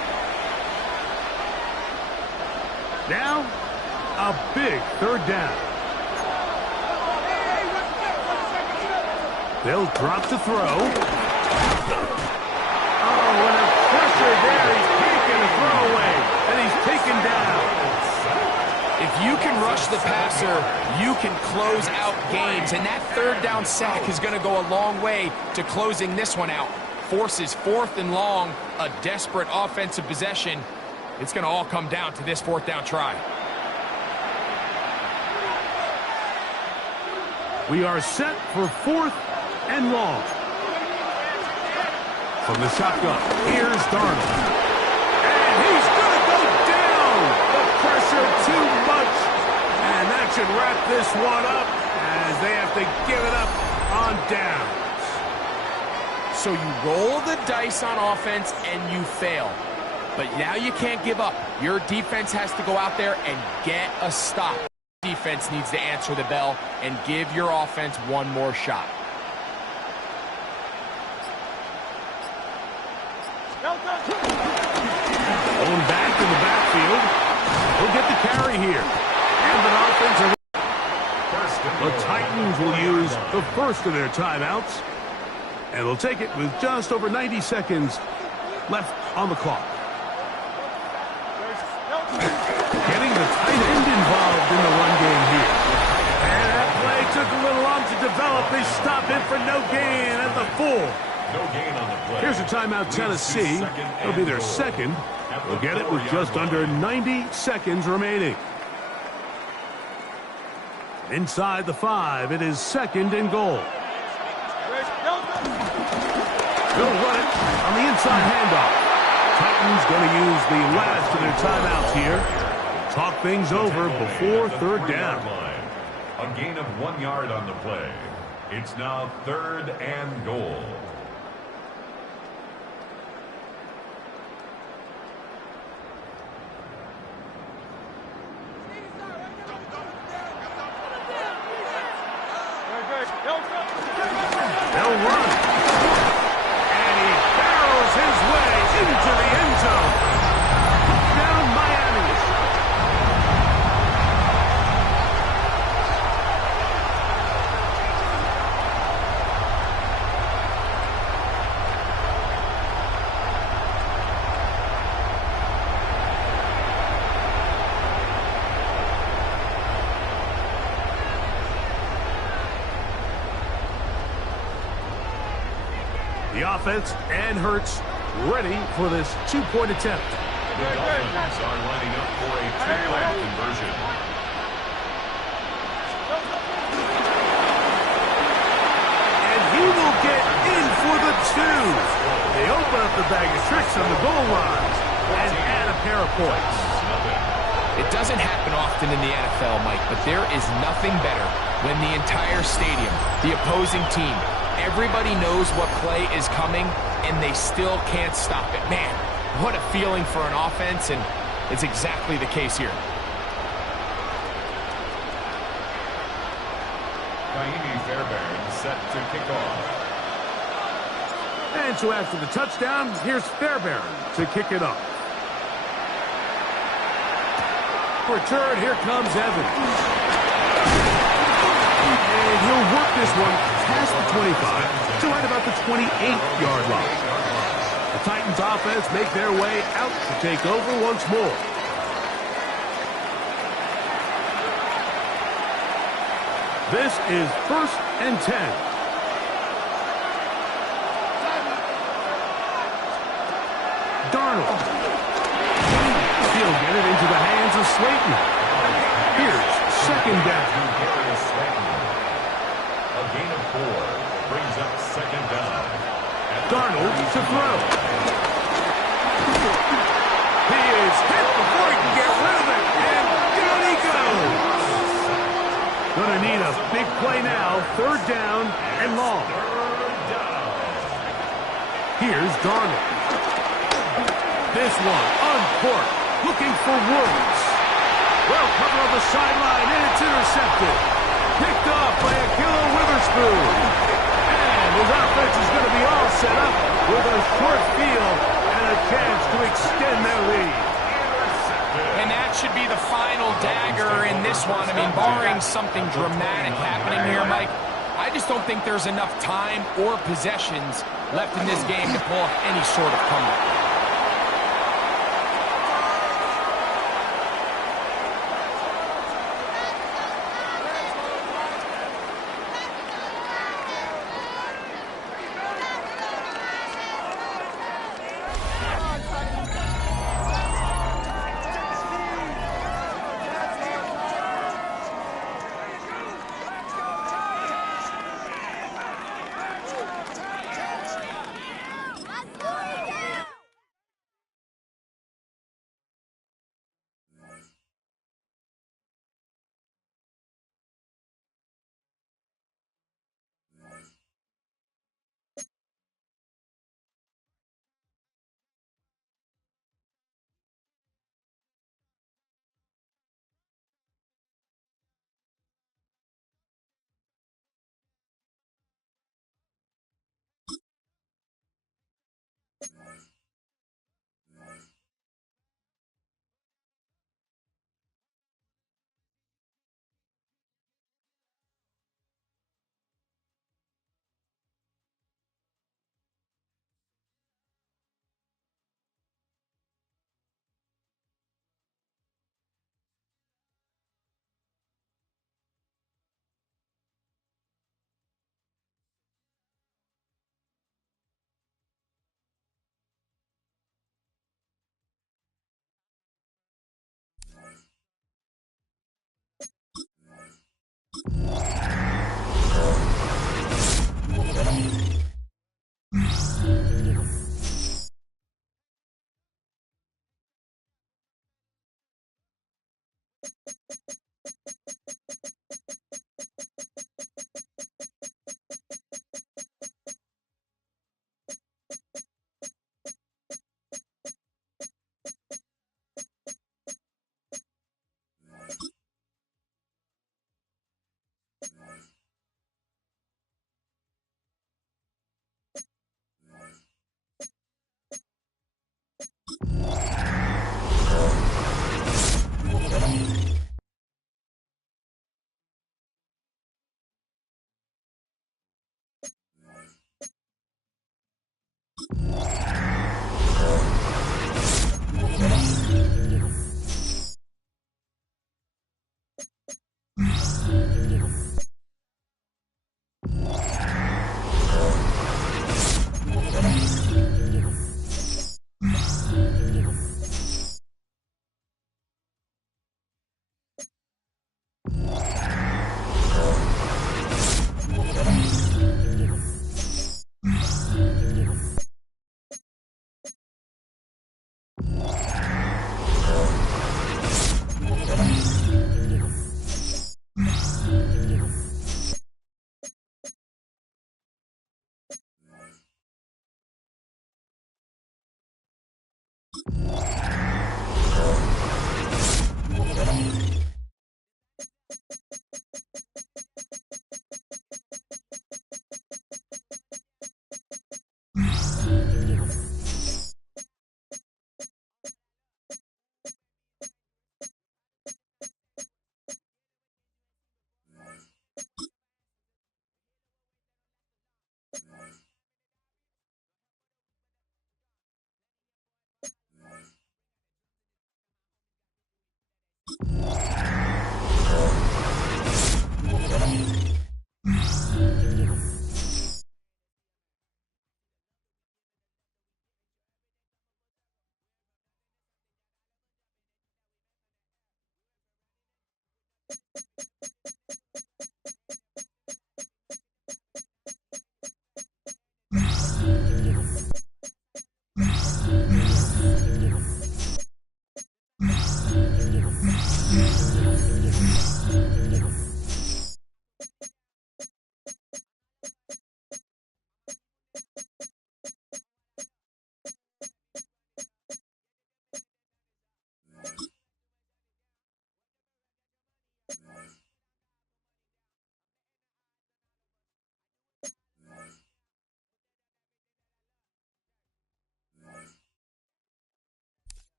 Now, a big 3rd down. They'll drop to throw. Oh, and a pressure there. He's taking a throwaway. And he's taken down. If you can rush the passer, you can close out games. And that 3rd down sack is going to go a long way to closing this one out. Forces 4th and long, a desperate offensive possession. It's going to all come down to this 4th down try. We are set for 4th and long. From the shotgun, here's Darnold. And he's going to go down. The pressure too much. And that should wrap this one up as they have to give it up on downs. So you roll the dice on offense and you fail. But now you can't give up. Your defense has to go out there and get a stop. Defense needs to answer the bell and give your offense one more shot. Going back to the backfield. He'll get the carry here. And the offense. The Titans will use the first of their timeouts. And they'll take it with just over 90 seconds left on the clock. Getting the tight end involved in the run game here. And that play took a little long to develop. They stop it for no gain at the 4. No gain on the play. Here's a timeout, Tennessee. It'll be their second. They'll get it with just under 90 seconds remaining. Inside the 5, it is 2nd and goal. They'll run it on the inside handoff. Titans going to use the last of their timeouts here. Talk things over before 3rd down. A gain of 1 yard on the play. It's now 3rd and goal. They'll run. And he barrels his way into the end zone. Down Miami. The offense and Hurts ready for this 2-point attempt. The Dolphins are lining up for a 2-point conversion. And he will get in for the 2. They open up the bag of tricks on the goal line and add a pair of points. It doesn't happen often in the NFL, Mike, but there is nothing better when the entire stadium, the opposing team, everybody knows what play is coming, and they still can't stop it. Man, what a feeling for an offense, and it's exactly the case here. Kaimi Fairbairn set to kick off. And so after the touchdown, here's Fairbairn to kick it off. Return, here comes Evans. And he'll work this one past the 25 to right about the 28-yard line. The Titans offense make their way out to take over once more. This is 1st and 10. Darnold. He'll get it into the hands of Slayton. Here's 2nd down. A gain of 4 brings up 2nd down. Darnold to throw. He is hit before he can get rid of it, and down he goes. Gonna need a big play now. 3rd down and long. Here's Darnold. This one uncorked, looking for Woods. Well covered on the sideline, and it's intercepted. Picked off by Ahkello Witherspoon. And his offense is going to be all set up with a short field and a chance to extend their lead. And that should be the final dagger in this one. I mean, barring something dramatic happening here, Mike, I just don't think there's enough time or possessions left in this game to pull off any sort of comeback.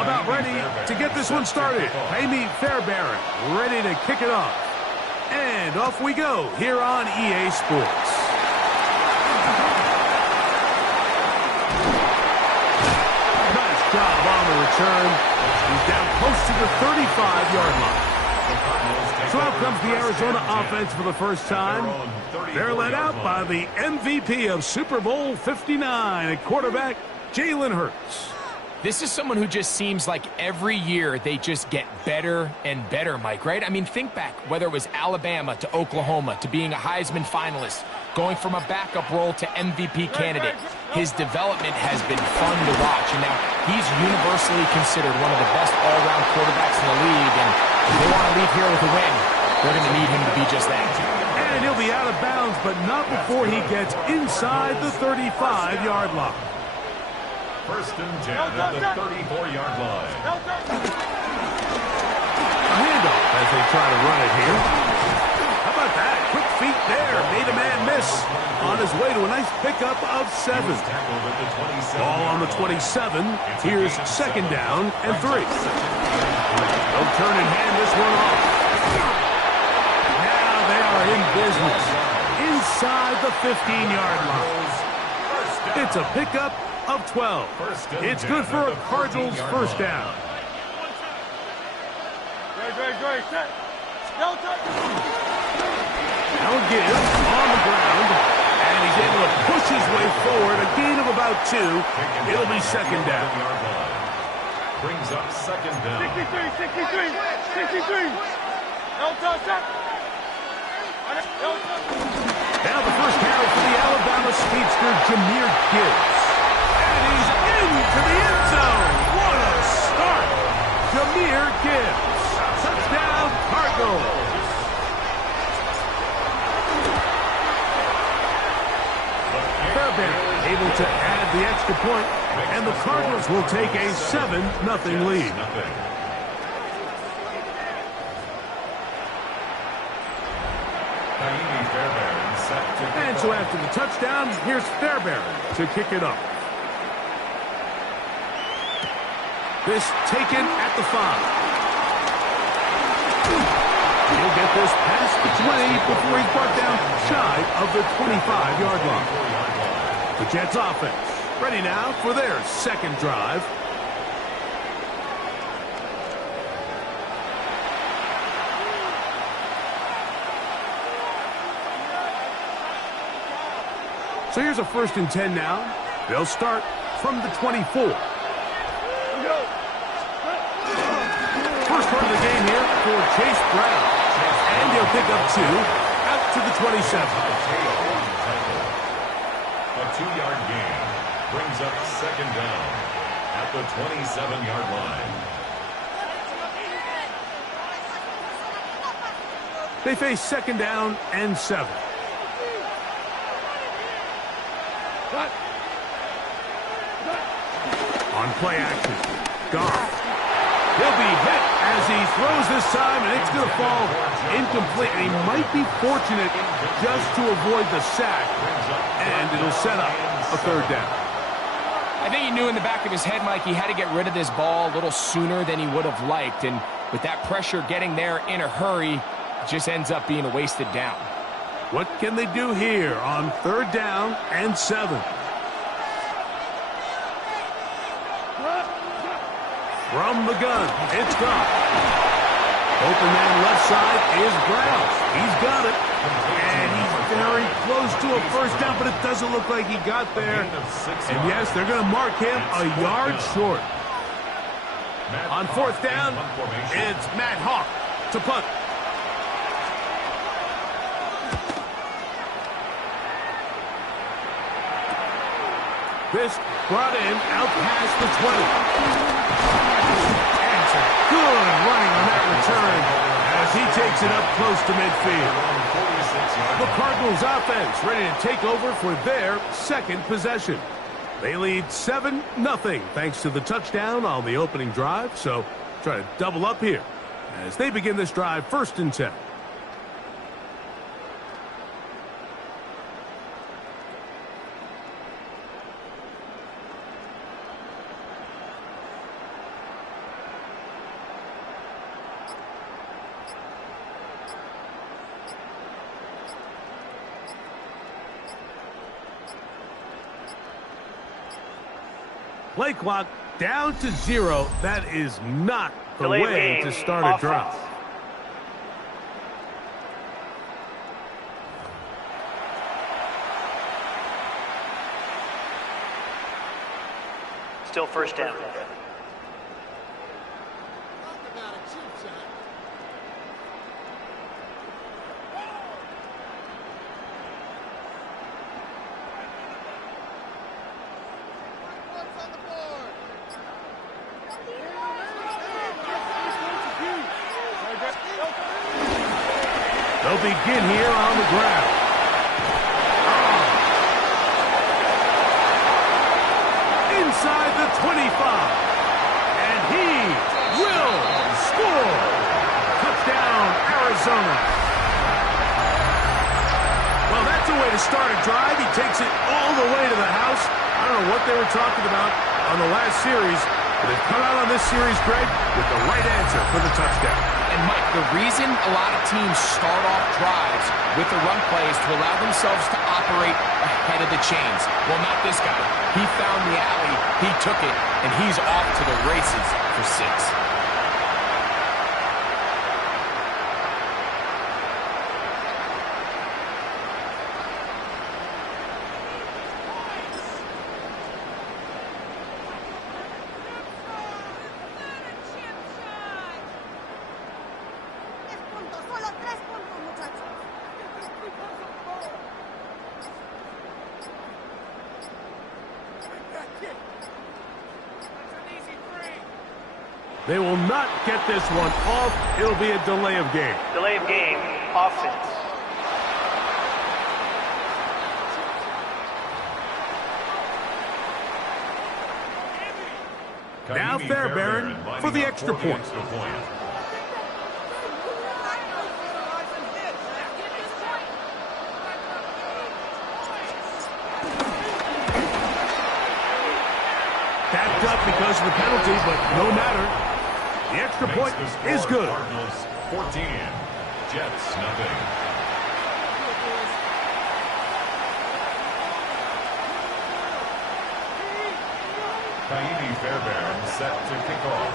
About ready to get this one started. Amy Fairbairn ready to kick it off. And off we go here on EA Sports. Nice job on the return. He's down close to the 35-yard line. So out comes the Arizona offense for the first time. They're led out by the MVP of Super Bowl 59 at quarterback, Jalen Hurts. This is someone who just seems like every year they just get better and better, Mike, right? I mean, think back, whether it was Alabama to Oklahoma to being a Heisman finalist, going from a backup role to MVP candidate. His development has been fun to watch, and now he's universally considered one of the best all-around quarterbacks in the league, and if they want to leave here with a win, they're going to need him to be just that. And he'll be out of bounds, but not before he gets inside the 35-yard line. First and 10 at the 34-yard line. Handoff as they try to run it here. How about that? Quick feet there. Made a man miss. On his way to a nice pickup of 7. Ball on the 27. Here's second down and 3. They'll turn and hand this one off. Now they are in business. Inside the 15-yard line. It's a pickup of 12. It's good for a Cardinals first down. Now again, on the ground, and he's able to push his way forward, a gain of about 2. It'll be second down. Brings up second down. 63. Now the first carry for the Alabama speedster, Jahmyr Gibbs. And he's into the end zone. What a start. Jahmyr Gibbs. Touchdown, Cardinals. Fairbairn able to add the extra point, and the Cardinals will take a 7-0 lead. And so after the touchdown, here's Fairbairn to kick it off. This taken at the 5. He'll get this past the 20 before he's brought down shy of the 25-yard line. The Jets offense ready now for their second drive. So here's a 1st and 10 now. They'll start from the 24. First run of the game here for Chase Brown. And he'll pick up 2 out to the 27. A 2-yard gain brings up second down at the 27-yard line. They face second down and 7. On play action, Goff. He'll be hit as he throws this time, and it's going to fall incomplete. And he might be fortunate just to avoid the sack, and it'll set up a 3rd down. I think he knew in the back of his head, Mike, he had to get rid of this ball a little sooner than he would have liked. And with that pressure getting there in a hurry, it just ends up being a wasted down. What can they do here on 3rd down and 7? From the gun, it's Goff. Open man left side is Brown. He's got it. And he's very close to a first down, but it doesn't look like he got there. And yes, they're going to mark him a yard short. On 4th down, it's Matt Hawk to punt. This brought in out past the 20. And some good running on that return as he takes it up close to midfield. The Cardinals offense ready to take over for their second possession. They lead 7-0 thanks to the touchdown on the opening drive. So try to double up here as they begin this drive 1st and 10. Play clock down to 0. That is not the way to start a drive. Still first down. They'll begin here on the ground. Inside the 25. And he will score. Touchdown, Arizona. Well, that's a way to start a drive. He takes it all the way to the house. I don't know what they were talking about on the last series, but they've come out on this series, Greg, with the right answer for the touchdown. And, Mike, the reason a lot of teams start off drives with the run play is to allow themselves to operate ahead of the chains. Well, not this guy. He found the alley, he took it, and he's off to the races for 6. They will not get this one off. It'll be a delay of game. Delay of game, offense. Now Fairbairn for the extra point. Backed up because of the penalty, but no matter. The extra point is good. Cardinals 14, Jets nothing. Kaimi Fairbairn set to kick off.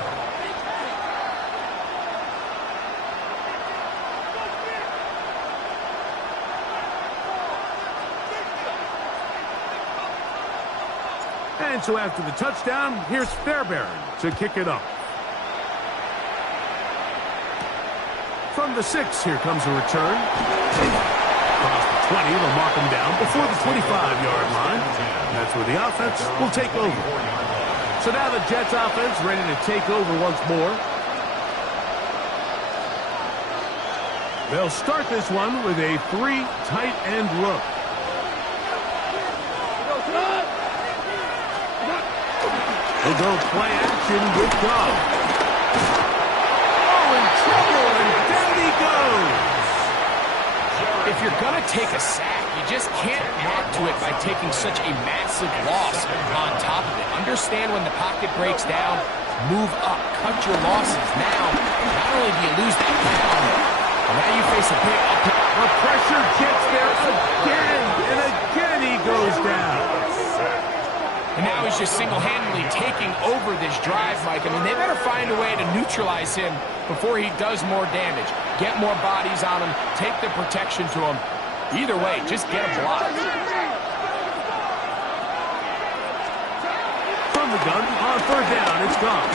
And so after the touchdown, here's Fairbairn to kick it up. From the 6, here comes a return. Across the 20, they'll mark him down before the 25-yard line. That's where the offense will take over. So now the Jets offense ready to take over once more. They'll start this one with a 3 tight end look. They'll go play action with Goff. Oh, in trouble, and down he goes. If you're going to take a sack, you just can't add to it by taking such a massive loss on top of it. Understand when the pocket breaks down, move up, cut your losses. Now, not only do you lose that down, but now you face a big up. The pressure gets there again, and again he goes down. And now he's just single-handedly taking over this drive, Mike. I mean, they better find a way to neutralize him before he does more damage. Get more bodies on him, take the protection to him. Either way, just get a block. From the gun, on third down, it's gone.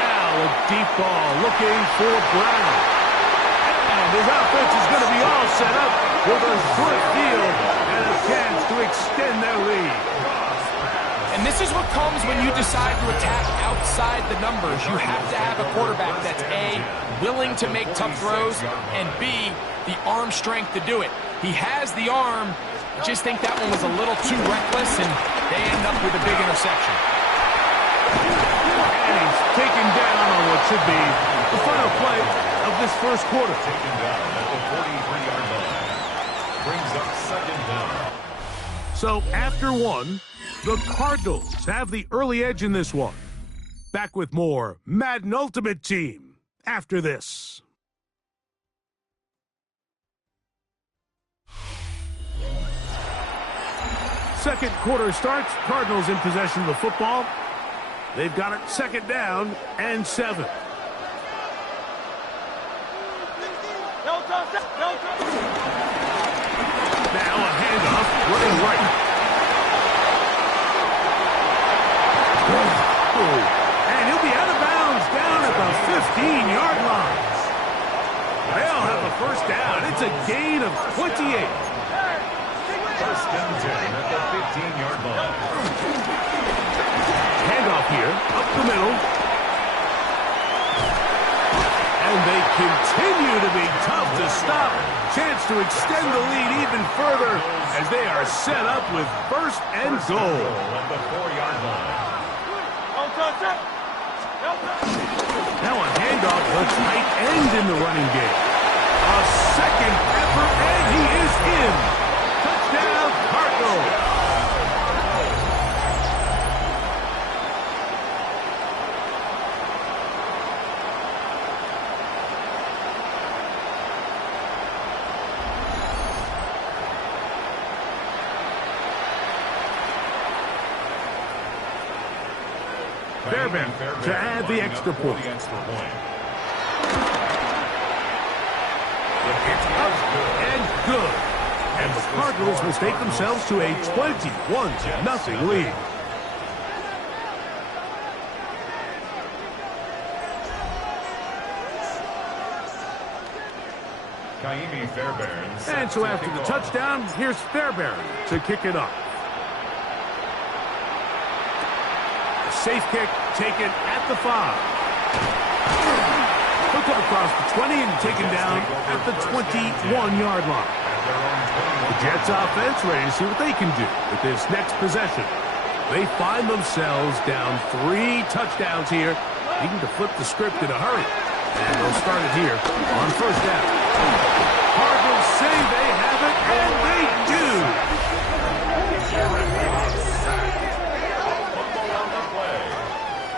Now a deep ball looking for Brown. And his offense is going to be all set up with a short field and a chance to extend their lead. And this is what comes when you decide to attack outside the numbers. You have to have a quarterback that's A, willing to make tough throws, and B, the arm strength to do it. He has the arm. I just think that one was a little too reckless, and they end up with a big interception. And he's taken down on what should be the final play of this first quarter. Taken down at the 43-yard line. Brings up second down. So after one, the Cardinals have the early edge in this one. Back with more Madden Ultimate Team after this. Second quarter starts. Cardinals in possession of the football. They've got it second down and 7. Now a handoff running right. first down. It's a gain of 28. First and 10 at the 15-yard line. Handoff here, up the middle. And they continue to be tough to stop. Chance to extend the lead even further as they are set up with first and goal. At the 4-yard line. Now on handoff, the tight end in the running game. A second effort, and he is in. Touchdown, Cardinals. Fairbairn to add the extra point. It's up and good. And the Cardinals will take themselves to a 21-0 lead. And so after the touchdown, here's Fairbairn to kick it off. Safe kick taken at the 5. He'll come across the 20 and taken down at the 21-yard line. The Jets offense ready to see what they can do with this next possession. They find themselves down 3 touchdowns here, needing to flip the script in a hurry. And they'll start it here on first down. Cardinals say they have it, and they do.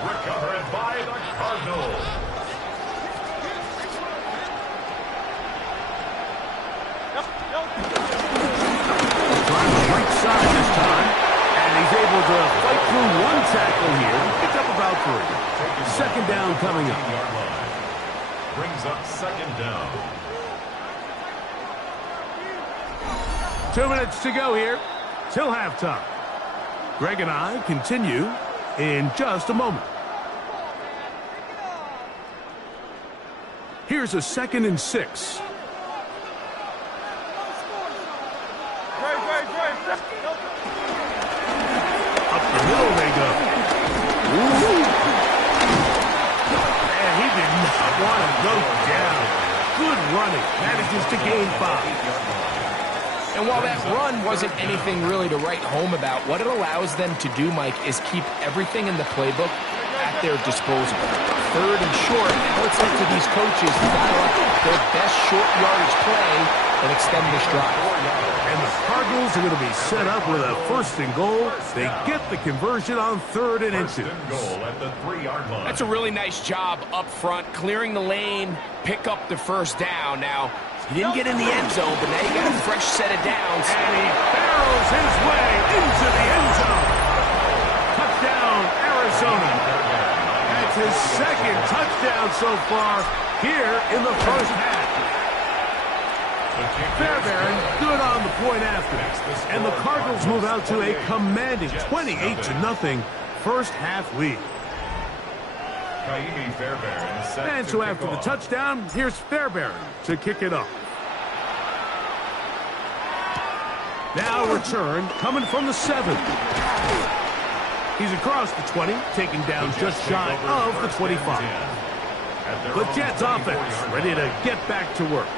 Recovered by the Cardinals. Trying the right side this time, and he's able to fight through 1 tackle here. Picked up about 3. Second down coming up. Brings up second down. 2 minutes to go here till halftime. Greg and I continue in just a moment. Here's a 2nd and 6. Up the middle they go. Ooh. And he did not want to go down. Good running. Manages to gain 5. And while that run wasn't anything really to write home about, what it allows them to do, Mike, is keep everything in the playbook at their disposal. 3rd and short, now it's up to these coaches to dial up their best short yardage play and extend this drive. And the Cardinals are going to be set up with a 1st and goal. They get the conversion on 3rd and inches. Goal at the 3-yard line. That's a really nice job up front, clearing the lane, pick up the first down. Now, he didn't get in the end zone, but now you got a fresh set of downs. And he barrels his way into the end zone. Touchdown, Arizona. That's his 2nd touchdown so far here in the first half. Fairbairn good on the point after. And the Cardinals move out to a commanding 28-0 first half lead. And so after the touchdown, here's Fairbairn to kick it off. Now a return coming from the 7. He's across the 20, taken down just shy of the 25. The Jets offense ready to get back to work.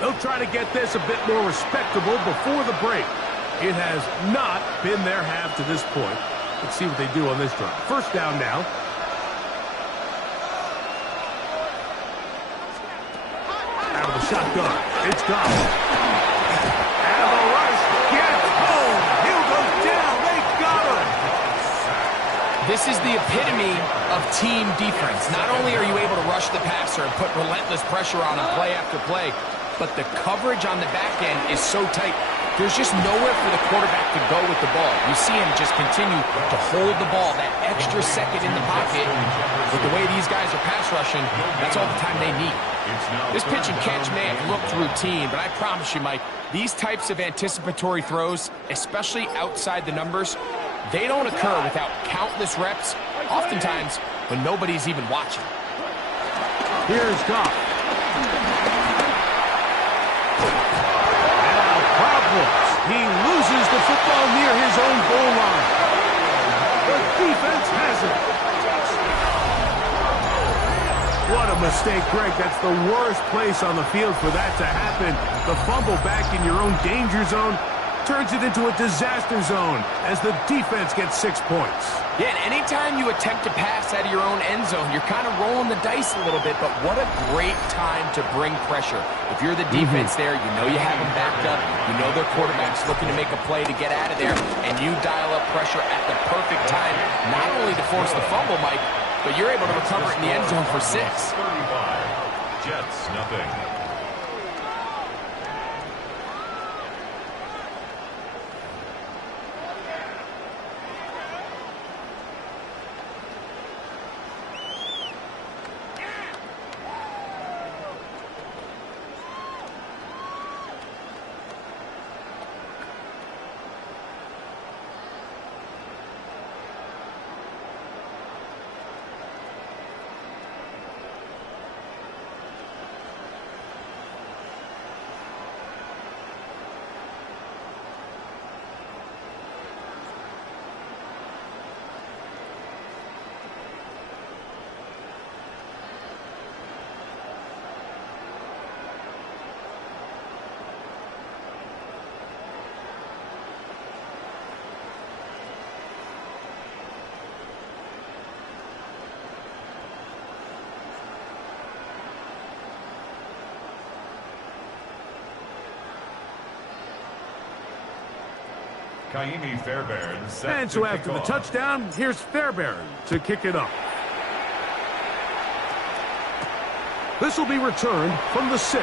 They'll try to get this a bit more respectable before the break. It has not been their half to this point. Let's see what they do on this drive. First down now. Out of the shotgun. It's gone. And the rush gets home. He'll go down. They got him. This is the epitome of team defense. Not only are you able to rush the passer and put relentless pressure on him play after play, but the coverage on the back end is so tight. There's just nowhere for the quarterback to go with the ball. You see him just continue to hold the ball, that extra second in the pocket. With the way these guys are pass rushing, that's all the time they need. This pitch and catch may have looked routine, but I promise you, Mike, these types of anticipatory throws, especially outside the numbers, they don't occur without countless reps, oftentimes when nobody's even watching. Here's Goff. Football near his own goal line. The defense has it. What a mistake, Greg. That's the worst place on the field for that to happen. The fumble back in your own danger zone turns it into a disaster zone as the defense gets 6 points. Yeah, and anytime you attempt to pass out of your own end zone, you're kind of rolling the dice a little bit, but what a great time to bring pressure. If you're the defense there, you know you have them backed up, you know their quarterback's looking to make a play to get out of there, and you dial up pressure at the perfect time, not only to force the fumble, Mike, but you're able to recover it in the end zone for 6. 35. Jets, nothing. Kaimi Fairbairn set And so after the touchdown, here's Fairbairn to kick it up. This will be returned from the 6.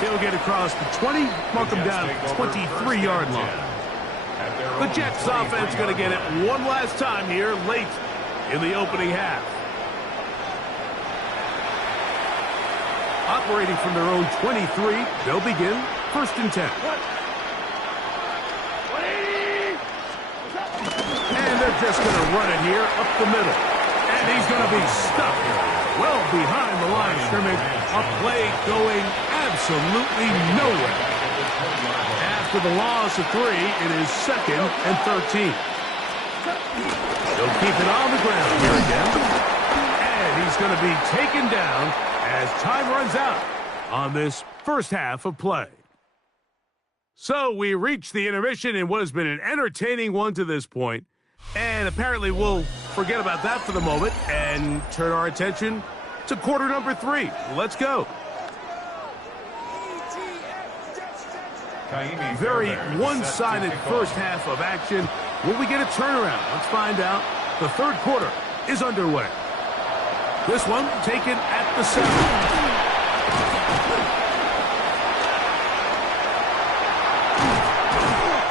He'll get across the 20, mark him down 23-yard line. The Jets offense going to get it one last time here late in the opening half. Operating from their own 23, they'll begin 1st and 10. And they're just going to run it here up the middle. And he's going to be stuck well behind the line of scrimmage. A play going absolutely nowhere. After the loss of 3, it is 2nd and 13. They'll keep it on the ground here again. And he's going to be taken down as time runs out on this first half of play. So we reach the intermission in what has been an entertaining one to this point. And apparently we'll forget about that for the moment and turn our attention to quarter number 3. Let's go. Very one-sided first half of action. Will we get a turnaround? Let's find out. The third quarter is underway. This one taken at the 7.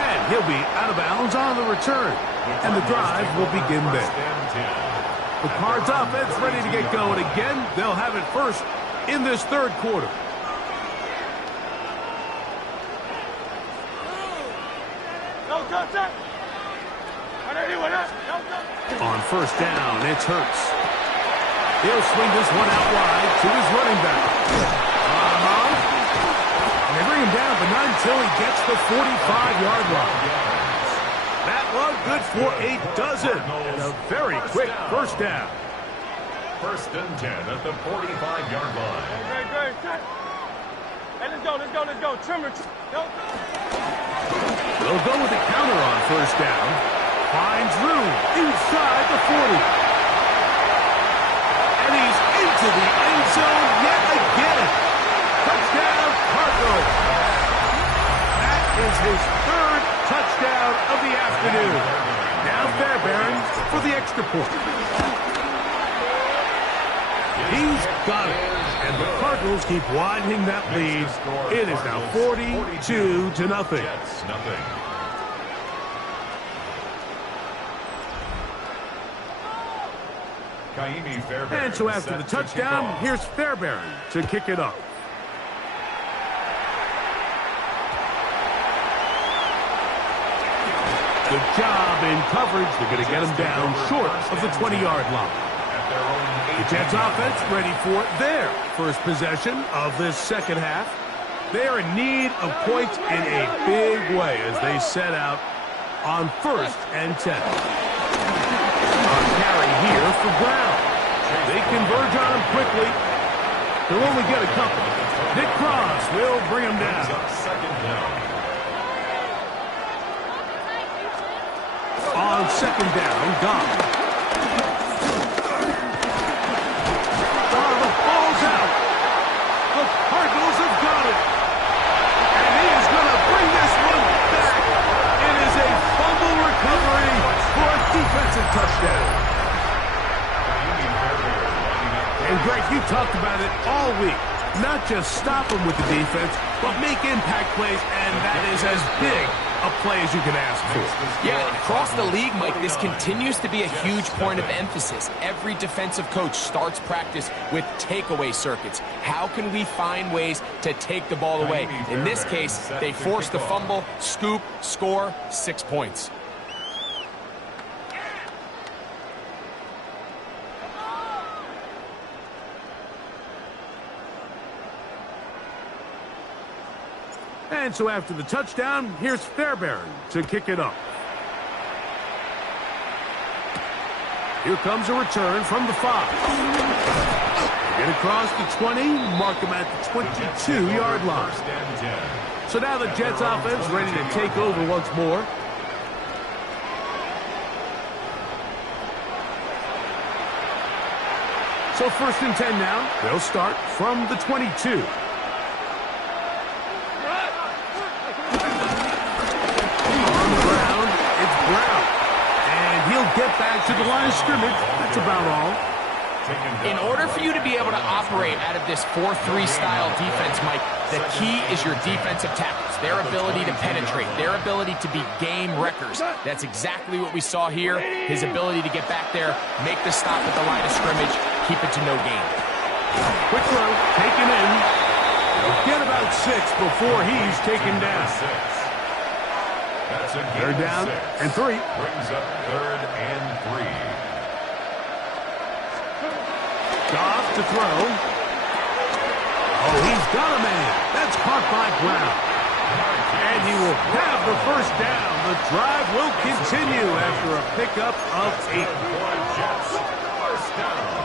And he'll be out of bounds on the return. And the drive will begin there. The Cards offense ready to get going again. They'll have it first in this third quarter. On first down, it's Hurts. He'll swing this one out wide to his running back. And they bring him down, but not until he gets the 45-yard line. That run good for a dozen. And a very quick first down. 1st and 10 at the 45-yard line. Great. Hey, let's go. Trimmer. They'll go with the counter on first down. Finds room inside the 40. And he's into the end zone yet again. Touchdown, Cardinals. That is his 3rd touchdown of the afternoon. Now Fairbairn for the extra point. He's got it. And the Cardinals keep widening that lead. It is now 42-0. Jets, nothing. Kaimi Fairbairn. And so after the touchdown, here's Fairbairn to kick it off. Good job in coverage. They're going to get him down short of the 20-yard line. The Jets offense ready for their first possession of this second half. They are in need of points in a big way as they set out on 1st and 10. A carry here for Brown. They converge on him quickly. They'll only get a couple. Nick Cross will bring him down. On 2nd down, Goff. The ball's out. The Cardinals have got it. And he is going to bring this one back. It is a fumble recovery for a defensive touchdown. And Greg, you talked about it all week. Not just stop them with the defense, but make impact plays, and that is as big a play as you can ask for. Yeah, across the league, Mike, this continues to be a huge point of emphasis. Every defensive coach starts practice with takeaway circuits. How can we find ways to take the ball away? In this case, they forced the fumble, scoop, score, 6 points. And so after the touchdown, here's Fairbairn to kick it up. Here comes a return from the 5. Get across the 20, mark him at the 22-yard line. So now the Jets offense ready to take over once more. So 1st and 10 now. They'll start from the 22. Get back to the line of scrimmage. That's about all. In order for you to be able to operate out of this 4-3 style defense, Mike, the key is your defensive tackles, their ability to penetrate, their ability to be game wreckers. That's exactly what we saw here. His ability to get back there, make the stop at the line of scrimmage, keep it to no gain. Quick throw, taken in. They'll get about 6 before he's taken down. They're down and 3. Brings up 3rd and 3. Goff to throw. Oh, he's got a man. That's caught by Brown. And he will have the 1st down. The drive will continue after a pickup of 8. Jets, 1st down.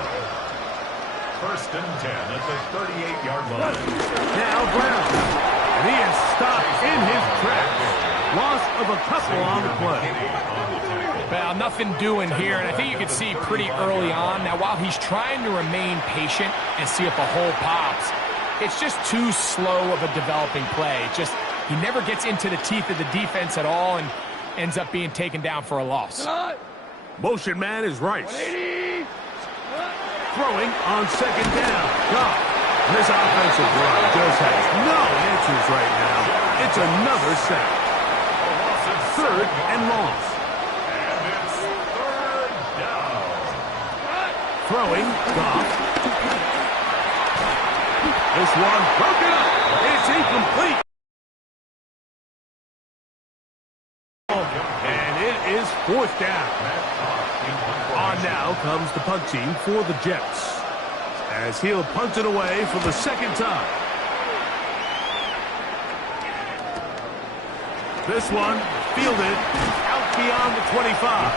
1st and 10 at the 38-yard line. Now Brown. And he is stopped in his tracks. Loss of a couple on the play. Well, nothing doing here, and I think you can see pretty early on. Now, while he's trying to remain patient and see if a hole pops, it's just too slow of a developing play. He never gets into the teeth of the defense at all and ends up being taken down for a loss. Motion man is Rice. Throwing on 2nd down. Goff. This offensive line just has no answers right now. It's another sack. 3rd and long. And it's 3rd down. Throwing, Goff. This one broken up. It's incomplete. And it is 4th down. On now comes the punting for the Jets, as he'll punt it away for the 2nd time. This one fielded out beyond the 25.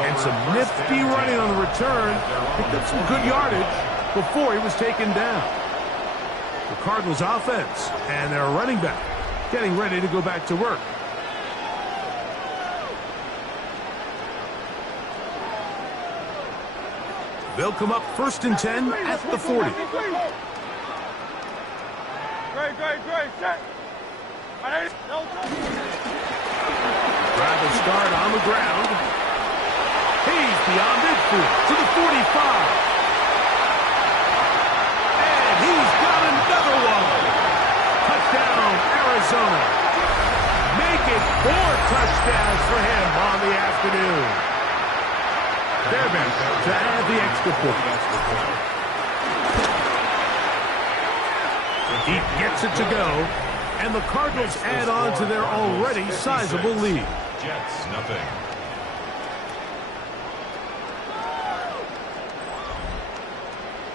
And some nifty running on the return. Picked up some good yardage before he was taken down. The Cardinals offense and their running back getting ready to go back to work. They'll come up 1st and 10 at the 40. Great, set. Drive and start on the ground. He's beyond midfield to the 45. And he's got another one. Touchdown, Arizona. Make it 4 touchdowns for him on the afternoon. Fairbairn to add the extra point. He gets it to go. And the Cardinals add on to their already sizable lead. Jets, nothing.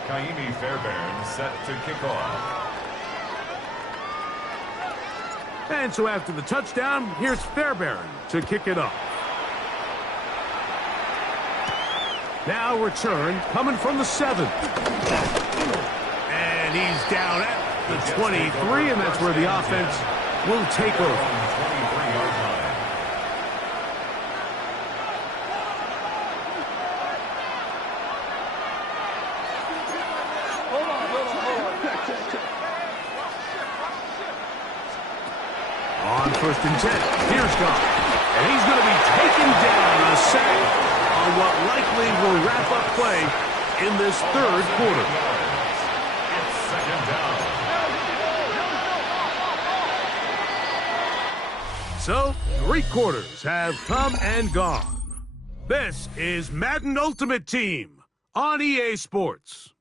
Kaimi Fairbairn set to kick off. And so after the touchdown, here's Fairbairn to kick it off. Now return coming from the 7. And he's down at the 23, and that's where the offense will take over. On 1st and 10, here's Goff. And he's going to be taken down a sack on what likely will wrap up play in this 3rd quarter. It's 2nd down. So, 3 quarters have come and gone. This is Madden Ultimate Team on EA Sports.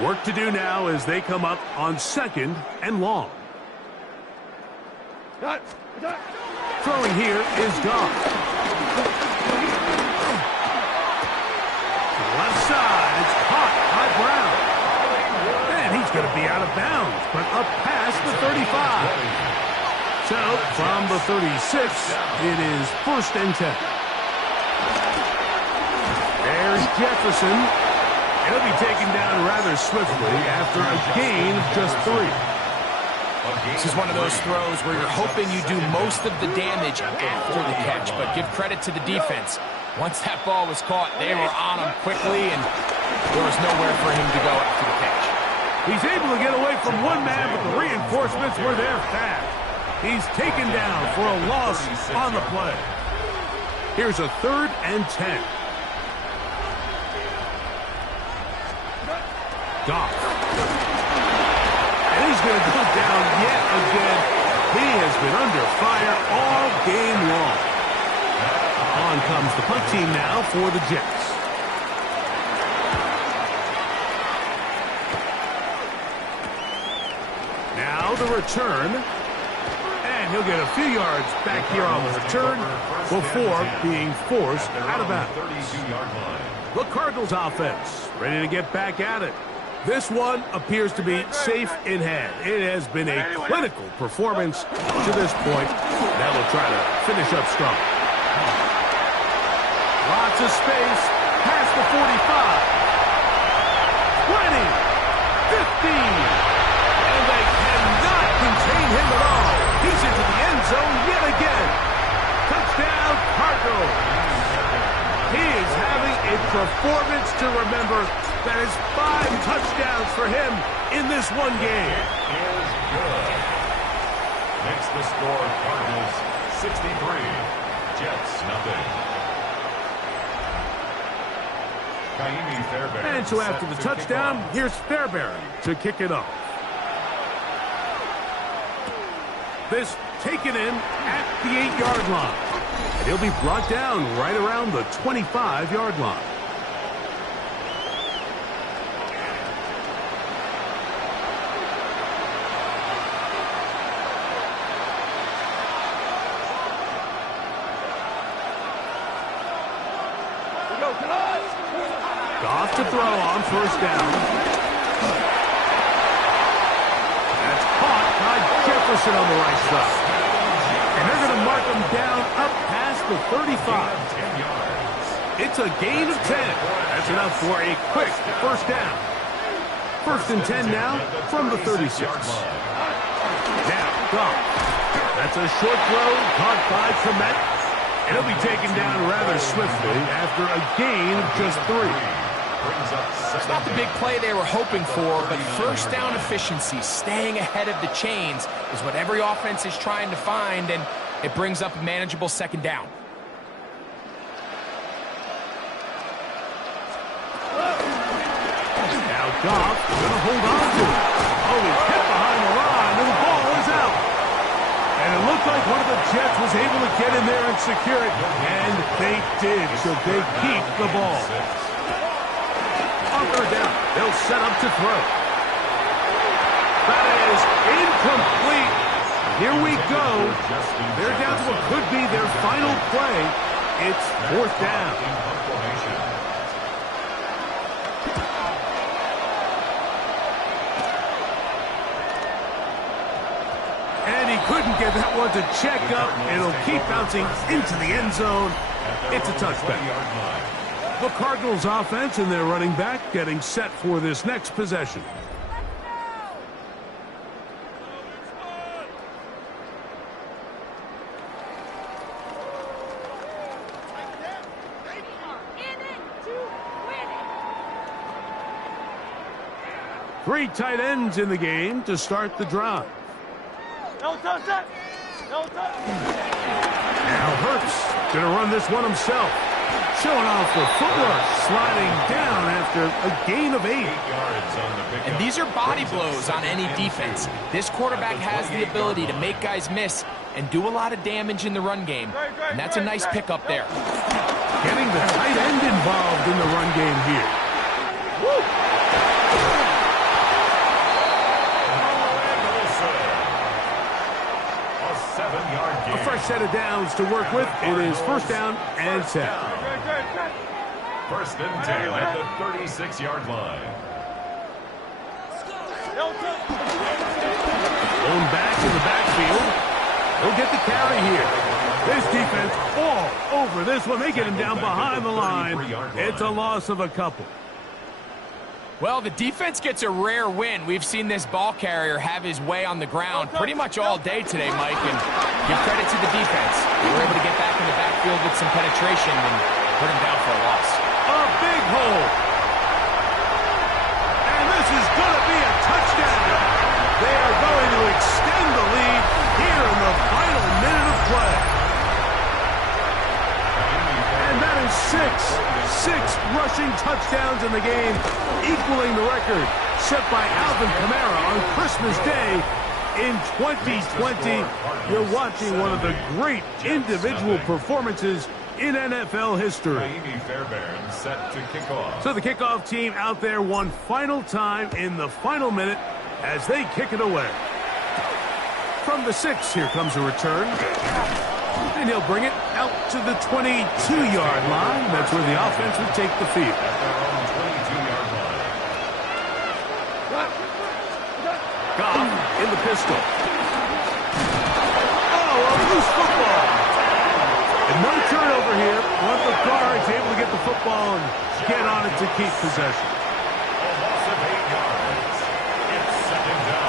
Work to do now as they come up on 2nd and long. Throwing here is Goff. To the left side, it's caught by Brown. And he's going to be out of bounds, but up past the 35. So, from the 36, it is 1st and 10. There's Jefferson. He'll be taken down rather swiftly after a gain of just 3. This is one of those throws where you're hoping you do most of the damage after the catch, but give credit to the defense. Once that ball was caught, they were on him quickly, and there was nowhere for him to go after the catch. He's able to get away from one man, but the reinforcements were there fast. He's taken down for a loss on the play. Here's a 3rd and 10. Goff. And he's going to go down yet again. He has been under fire all game long. On comes the punt team now for the Jets. Now the return. And he'll get a few yards back here on the return before being forced out of bounds. The Cardinals offense ready to get back at it. This one appears to be safe in hand. It has been a clinical performance to this point. Now we'll try to finish up strong. Lots of space past the 45. 20. 15. And they cannot contain him at all. He's into the end zone yet again. Touchdown, Cardinals. He is having a performance to remember. That is 5 touchdowns for him in this one game. It is good. Makes the score Cardinals 63, Jets nothing. And so after the touchdown, here's Fairbairn to kick it off. This taken in at the 8-yard line. And he'll be brought down right around the 25-yard line. Goff to throw on 1st down. That's caught by Jefferson on the right side. And they're going to mark him down up past the 35. It's a gain of 10. That's enough for a quick 1st down. 1st and 10 now from the 36. Now, Goff. That's a short throw caught by Komet. And he'll be taken down rather swiftly after a gain of just 3. It's not the big play they were hoping for, but 1st down efficiency, staying ahead of the chains, is what every offense is trying to find, and it brings up a manageable 2nd down. Now Goff going to hold on to it. Oh, he's hit behind the line, and the ball is out. And it looked like one of the Jets was able to get in there and secure it, and they did, so they keep the ball. third down. They'll set up to throw. That is incomplete. Here we go. They're down to what could be their final play. It's fourth down. And he couldn't get that one to check up. It'll keep bouncing into the end zone. It's a touchback. The Cardinals offense and their running back getting set for this next possession. Three tight ends in the game to start the drive. No touch that. No touch. Now Hurts going to run this one himself. Showing off the footwork, sliding down after a gain of 8. And these are body blows on any defense. This quarterback has the ability to make guys miss and do a lot of damage in the run game. And that's a nice pickup there. Getting the tight end involved in the run game here. Woo! A fresh set of downs to work with. It is first down and 10. First and 10 at the 36-yard line. Thrown back in the backfield. He'll get the carry here. This defense all over this one. They get him down behind the line. It's a loss of a couple. Well, the defense gets a rare win. We've seen this ball carrier have his way on the ground pretty much all day today, Mike, and give credit to the defense. They were able to get back in the backfield with some penetration and put him down for a loss. A big hole. And this is going to be a touchdown. They are going to extend the lead here in the final minute of play. And that is six rushing touchdowns in the game, equaling the record set by Alvin Kamara on Christmas Day in 2020. You're watching one of the great individual performances in NFL history. Set to kick off. So the kickoff team out there one final time in the final minute as they kick it away. From the 6, here comes a return. And he'll bring it out to the 22-yard line. That's where the offense will take the field. At their own 22-yard line. Goff in the pistol. Oh, a loose football. And no turnover here. One of the guards able to get the football and get on it to keep possession. A loss of 8 yards. It's second down.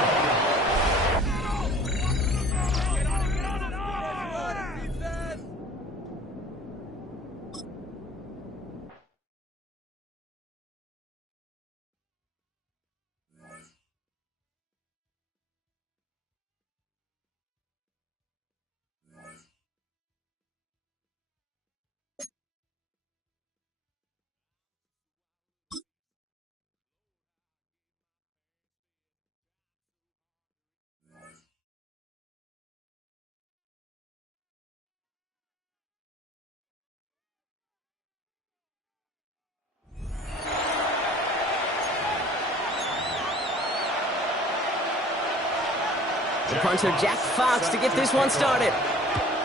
The punter, Jack Fox, to get this one started.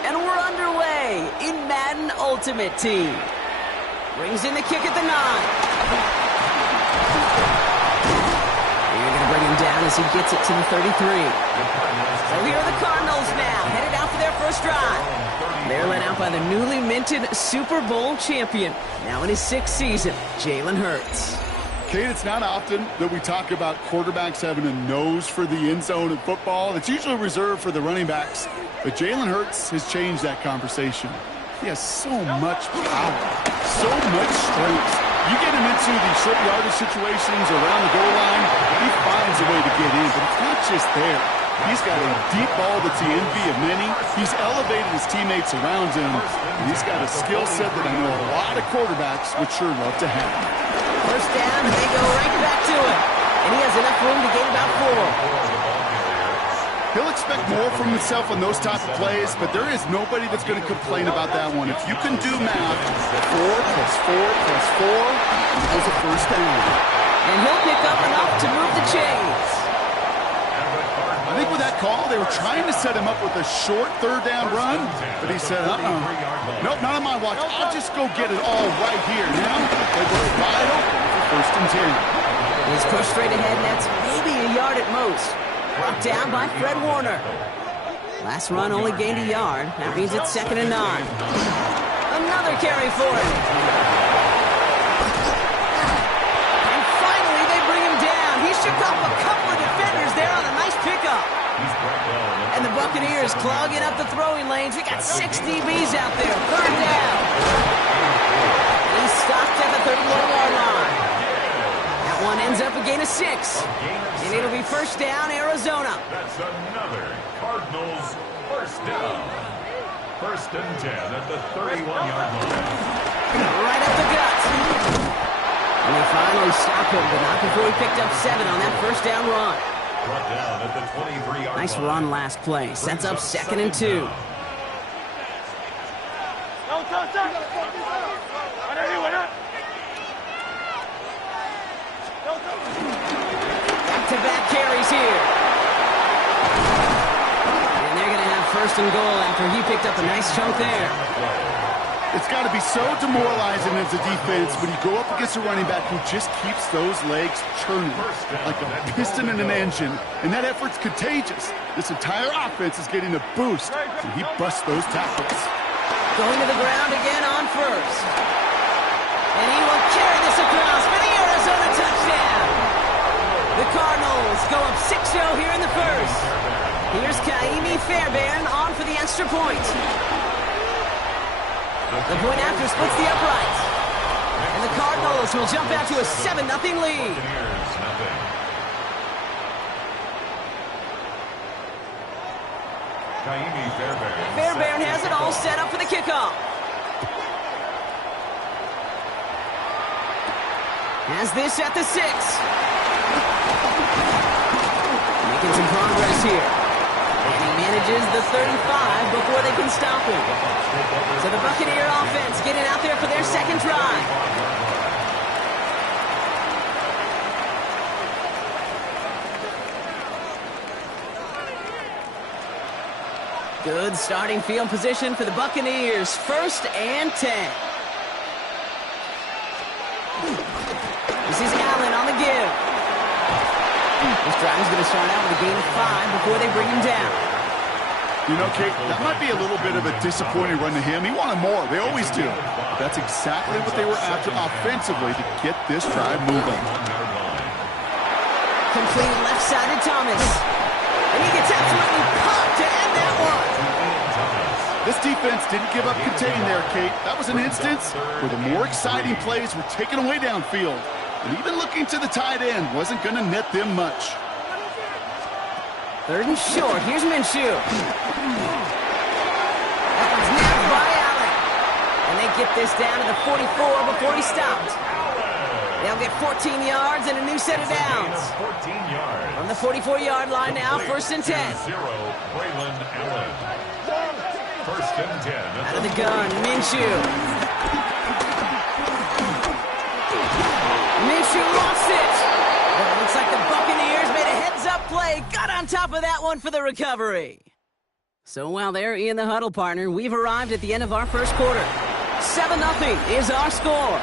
And we're underway in Madden Ultimate Team. Brings in the kick at the 9. They're going to bring him down as he gets it to the 33. So here are the Cardinals now, headed out for their first drive. They're led out by the newly minted Super Bowl champion, now in his 6th season, Jalen Hurts. Kate, it's not often that we talk about quarterbacks having a nose for the end zone in football. It's usually reserved for the running backs. But Jalen Hurts has changed that conversation. He has so much power, so much strength. You get him into these short yardage situations around the goal line, he finds a way to get in. But it's not just there. He's got a deep ball that's the envy of many. He's elevated his teammates around him. And he's got a skill set that I know a lot of quarterbacks would sure love to have. First down, they go right back to it. And he has enough room to gain about 4. He'll expect more from himself on those type of plays, but there is nobody that's going to complain about that one. If you can do math, 4 plus 4 plus 4 equals a first down. And he'll pick up enough to move the chains. I think with that call, they were trying to set him up with a short third down run, but he said, nope, not on my watch. I'll just go get it all right here. Now, they were wide open for first and 10. He's pushed straight ahead, and that's maybe a yard at most. Brought down by Fred Warner. Last run only gained a yard. That means it's 2nd and 9. Another carry for him. And finally, they bring him down. He shook off a couple of defenders there on a nice pickup. And the Buccaneers clogging up the throwing lanes. We got 6 DBs out there. 3rd down. He's stopped at the 31-yard line. That one ends up a gain of 6. And it'll be first down, Arizona. That's another Cardinals first down. 1st and 10 at the 31-yard line. Right up the gut. And they finally stopped him, but not before he picked up 7 on that first down run. Brought down at the 23-yard line. Nice run last play. Sets up 2nd and 2. Back-to-back carries here. And they're going to have 1st and goal after he picked up a nice chunk there. It's got to be so demoralizing as a defense when you go up against a running back who just keeps those legs churning like a piston in an engine, and that effort's contagious. This entire offense is getting a boost, and he busts those tackles. Going to the ground again on 1st. And he will carry this across for the Arizona touchdown. The Cardinals go up 6-0 here in the 1st. Here's Kaimi Fairbairn on for the extra point. The point after splits the uprights. And the Cardinals will jump out to a 7-0 lead. Fairbairn has it all set up for the kickoff. Has this at the 6. Making some progress here. And he manages the 35 before they can stop him. So the Buccaneer offense getting out there for their 2nd drive. Good starting field position for the Buccaneers. 1st and 10. This is Allen on the give. This drive is going to start out with a gain of 5 before they bring him down. You know, Kate, that might be a little bit of a disappointing run to him. He wanted more. They always do. But that's exactly what they were after offensively to get this drive moving. Complete left-sided Thomas. And he gets absolutely pumped to end that one. This defense didn't give up containing there, Kate. That was an instance where the more exciting plays were taken away downfield. And even looking to the tight end wasn't going to net them much. 3rd and short. Here's Minshew. That one's nailed by Allen. And they get this down to the 44 before he stopped. They'll get 14 yards and a new set of downs. 14 yards. From the 44-yard line now, 1st and 10. Braylon Allen. 1st and 10. Out of the gun, Minshew. Minshew lost it. But it looks like the Buccaneers made a heads-up play. Got on top of that one for the recovery. So while they're in the huddle, partner, we've arrived at the end of our 1st quarter. 7-0 is our score.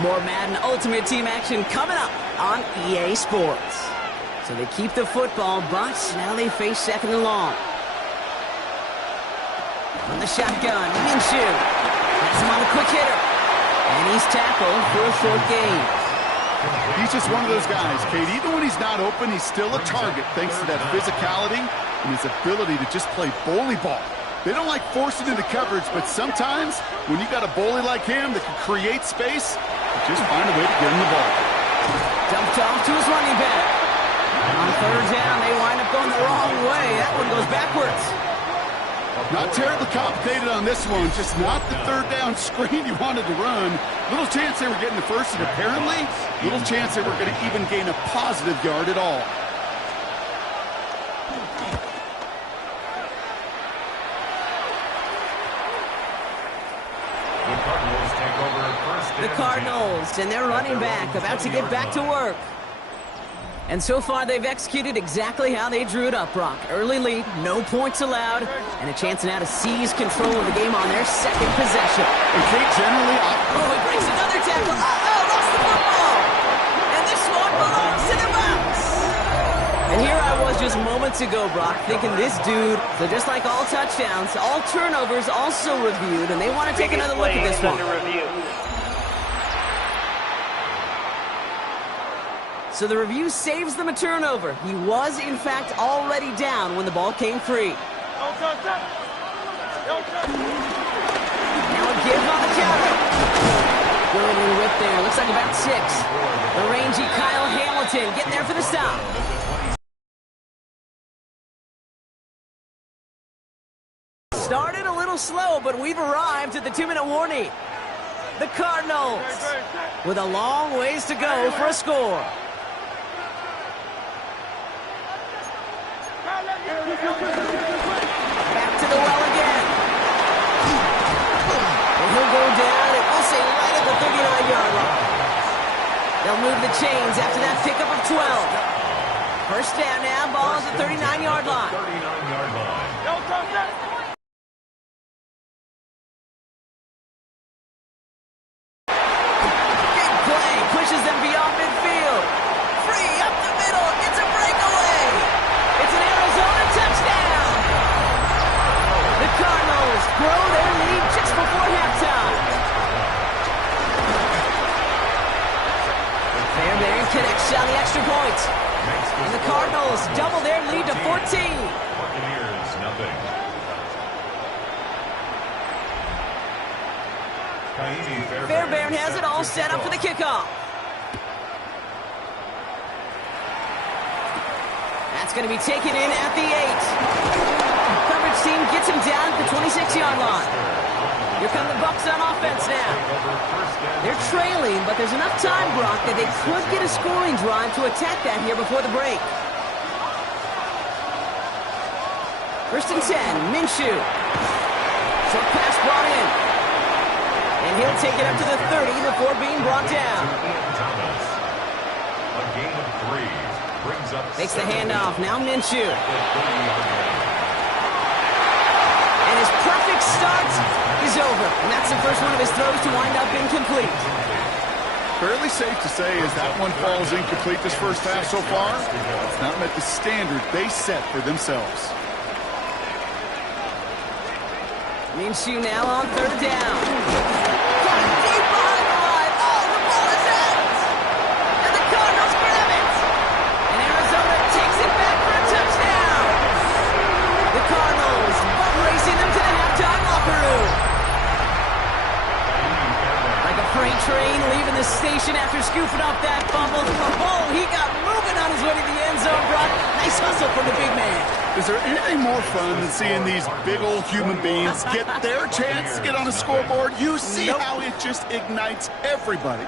More Madden Ultimate Team action coming up on EA Sports. So they keep the football, but now they face 2nd and long. From the shotgun, Minshew. Has him on a quick hitter. And he's tackled for a short gain. He's just one of those guys, Kate. Even when he's not open, he's still a target thanks to that physicality and his ability to just play bully ball. They don't like forcing into coverage, but sometimes when you got a bully like him that can create space, you just find a way to get him the ball. Dumped off to his running back. On 3rd down, they wind up going the wrong way. That one goes backwards. Not terribly complicated on this one, just not the 3rd down screen you wanted to run. Little chance they were getting the 1st, and apparently, little chance they were going to even gain a positive yard at all. the Cardinals, and their running back about to get back to work. And so far, they've executed exactly how they drew it up, Brock. Early lead, no points allowed, and a chance now to seize control of the game on their second possession. And they generally... Oh, he breaks another tackle. Lost the football. And this one belongs to the Bucs. And here I was just moments ago, Brock, thinking this dude, so just like all touchdowns, all turnovers also reviewed, and they want to take another look at this one. So the review saves them a turnover. He was, in fact, already down when the ball came free. Now a give on the counter. Good little whip there. Looks like about 6. The rangy Kyle Hamilton getting there for the stop. Started a little slow, but we've arrived at the 2-minute warning. The Cardinals with a long ways to go for a score. Back to the well again. And he'll go down, and we'll say right at the 39-yard line. They'll move the chains after that pickup of 12. First down now, ball at the 39-yard line. 39-yard line. Big play, pushes them beyond midfield. Free up the middle, it's a breakaway. It's an Arizona touchdown. The Cardinals grow their lead just before halftime. Fairbairn connects on the extra point. And the Cardinals double their lead to 14. Buccaneers, nothing. Fairbairn has it all set up for the kickoff. That's going to be taken in at the 8. Coverage team gets him down at the 26-yard line. Here come the Bucs on offense now. They're trailing, but there's enough time, Brock, that they could get a scoring drive to attack that here before the break. First and 10, Minshew. Short pass brought in. And he'll take it up to the 30 before being brought down. A gain of 3 brings up. Takes the handoff. Now Minshew. And his perfect start is over. And that's the first one of his throws to wind up incomplete. Fairly safe to say as that one falls incomplete this first half so far. It's not met the standard they set for themselves. Minshew now on third down. Deep behind the line. Oh, the ball is out. And the Cardinals grab it. And Arizona takes it back for a touchdown. The Cardinals racing them to the halftime locker room. Like a freight train leaving the station after scooping up that fumble. Oh, he got moving on his way to the end zone, Brock. Nice hustle from the big man. Is there anything more fun than seeing these big old human beings get their chance to get on a scoreboard? You see how it just ignites everybody.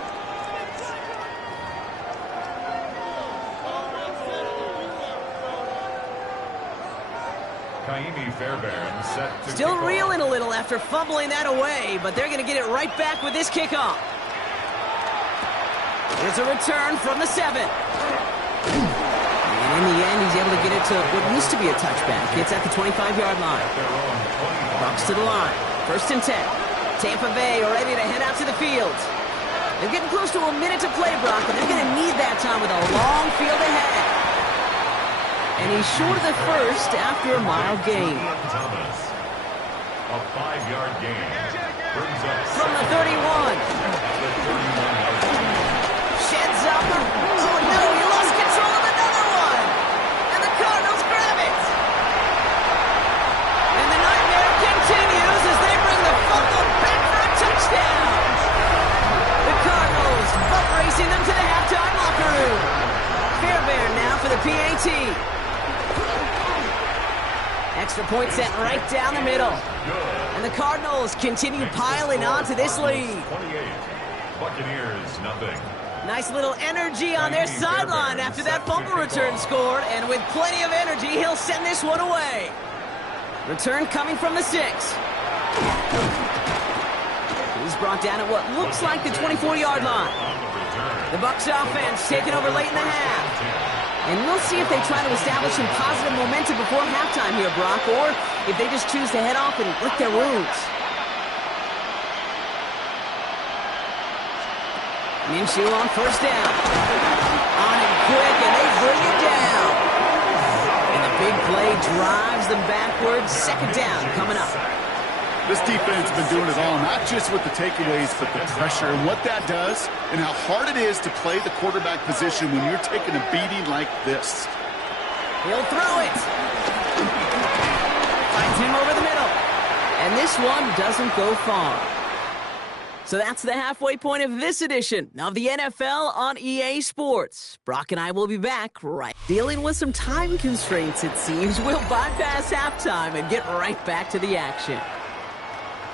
Fairbairn set to still reeling a little after fumbling that away, but they're going to get it right back with this kickoff. Here's a return from the 7. And in the end, he's able to get it to what used to be a touchback. It's at the 25-yard line. Bucs to the line. First and 10. Tampa Bay ready to head out to the field. They're getting close to a minute to play, Brock, and they're going to need that time with a long field ahead. And he's short of the first after a mile gain. A 5-yard gain brings up from the 31. Sheds up. Oh no, he lost control of another one. And the Cardinals grab it. And the nightmare continues as they bring the fumble back for a touchdown. The Cardinals butt racing them to the halftime locker room. Fairbairn now for the PAT. Extra point set right down the middle. And the Cardinals continue piling on to this lead. 28. Buccaneers, nothing. Nice little energy on their sideline after that fumble return scored. And with plenty of energy, he'll send this one away. Return coming from the 6. He's brought down at what looks like the 24-yard line. The Bucs offense taking over late in the half. And we'll see if they try to establish some positive momentum before halftime here, Brock, or if they just choose to head off and lick their wounds. Minshew on first down. On him quick, and they bring it down. And the big play drives them backwards. Second down coming up. This defense has been doing it all, not just with the takeaways, but the pressure and what that does and how hard it is to play the quarterback position when you're taking a beating like this. He'll throw it. Finds him over the middle. And this one doesn't go far. So that's the halfway point of this edition of the NFL on EA Sports. Brock and I will be back right. Dealing with some time constraints, it seems. We'll bypass halftime and get right back to the action.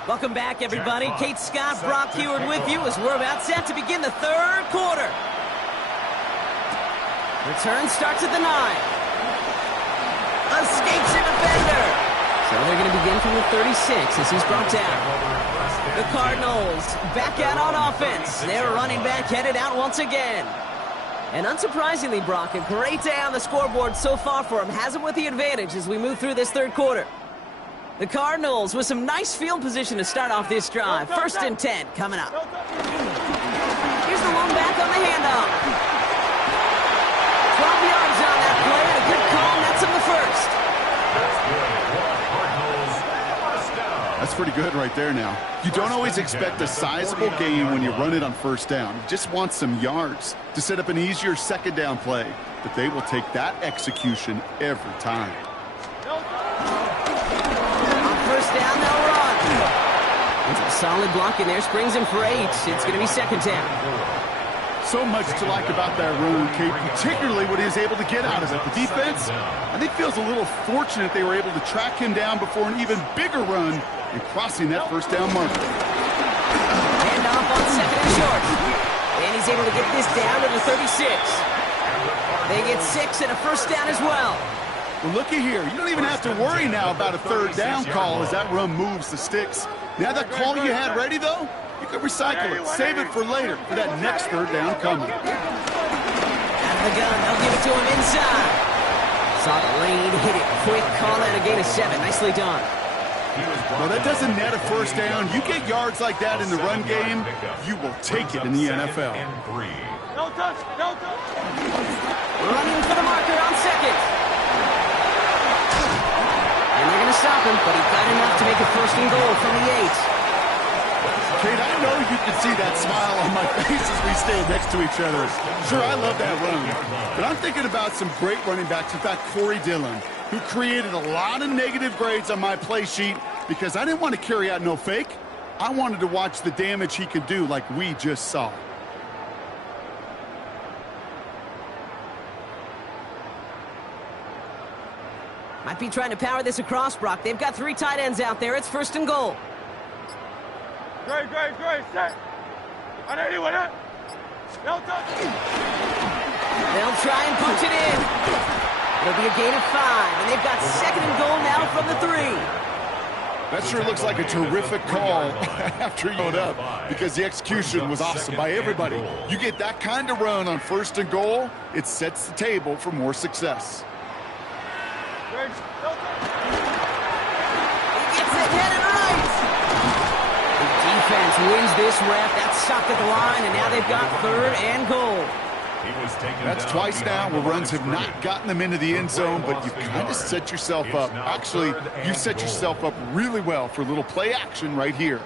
Welcome back, everybody. Kate Scott, Brock Heward with you as we're about set to begin the third quarter. Return starts at the 9. Escapes a defender. So they're going to begin from the 36 as he's brought down. The Cardinals back out on offense. Their running back headed out once again. And unsurprisingly, Brock, a great day on the scoreboard so far for him. Has him with the advantage as we move through this third quarter. The Cardinals with some nice field position to start off this drive. 1st and 10 coming up. Here's the lone back on the handoff. 12 yards on that play, and a good call, and that's in the first. That's pretty good right there now. You don't always expect a sizable gain when you run it on first down. You just want some yards to set up an easier second down play. But they will take that execution every time. First down, they'll run. It's a solid block in there. Springs him for 8. It's going to be second down. So much to like about that run, Kate, particularly what he was able to get out of it. The defense, I think, feels a little fortunate they were able to track him down before an even bigger run and crossing that first down marker. Hand off on second and short. And he's able to get this down to the 36. They get 6 and a first down as well. Well, looky here. You don't even have to worry now about a third down call as that run moves the sticks. Now that call you had ready, though, you can recycle it. Save it for later for that next third down coming. Out of the gun. They'll give it to him inside. Saw the lane, hit it quick. Call that a gain of 7. Nicely done. Well, that doesn't net a first down. You get yards like that in the run game, you will take it in the NFL. No touch, no touch. Running for the marker on second. And they're going to stop him, but he got enough to make a first and goal from the 8. Kate, I know you can see that smile on my face as we stand next to each other. Sure, I love that run. But I'm thinking about some great running backs. In fact, Corey Dillon, who created a lot of negative grades on my play sheet because I didn't want to carry out no fake. I wanted to watch the damage he could do like we just saw. Might be trying to power this across, Brock. They've got 3 tight ends out there. It's first and goal. Great, set. On anyone, no touch. They'll try and punch it in. It'll be a gain of 5, and they've got second and goal now from the 3. That sure looks like a terrific call after you got up because the execution was awesome by everybody. You get that kind of run on first and goal, it sets the table for more success. He gets it headed right. The defense wins this rep. That's stopped at the line, and now they've got third and goal. That's twice now where runs have not gotten them into the end zone, but you've kind of set yourself up. Actually, you set yourself up really well for a little play action right here.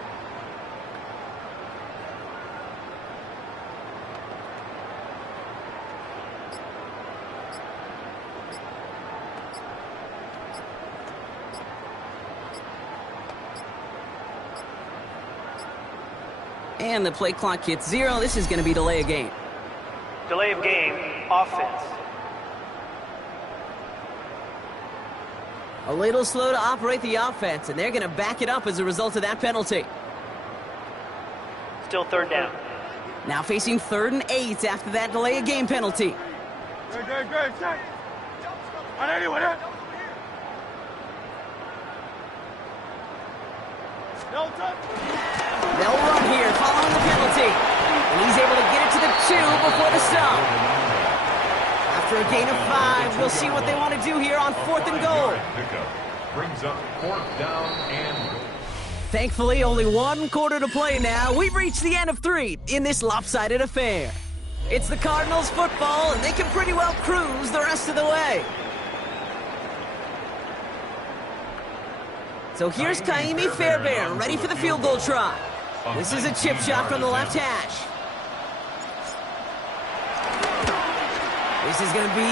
And the play clock hits 0. This is going to be delay of game. Delay of game, offense. A little slow to operate the offense, and they're going to back it up as a result of that penalty. Still third down. Now facing 3rd and 8 after that delay of game penalty. Great, set. On anyone, no touch. They'll run here following the penalty. And he's able to get it to the 2 before the stop. After a gain of 5, we'll see what they want to do here on 4th and goal. Brings up 4th down and goal. Thankfully, only 1 quarter to play now. We've reached the end of 3 in this lopsided affair. It's the Cardinals football, and they can pretty well cruise the rest of the way. So here's Kaimi Fairbairn, ready for the field goal try. This is a chip shot from the left hash. This is going to be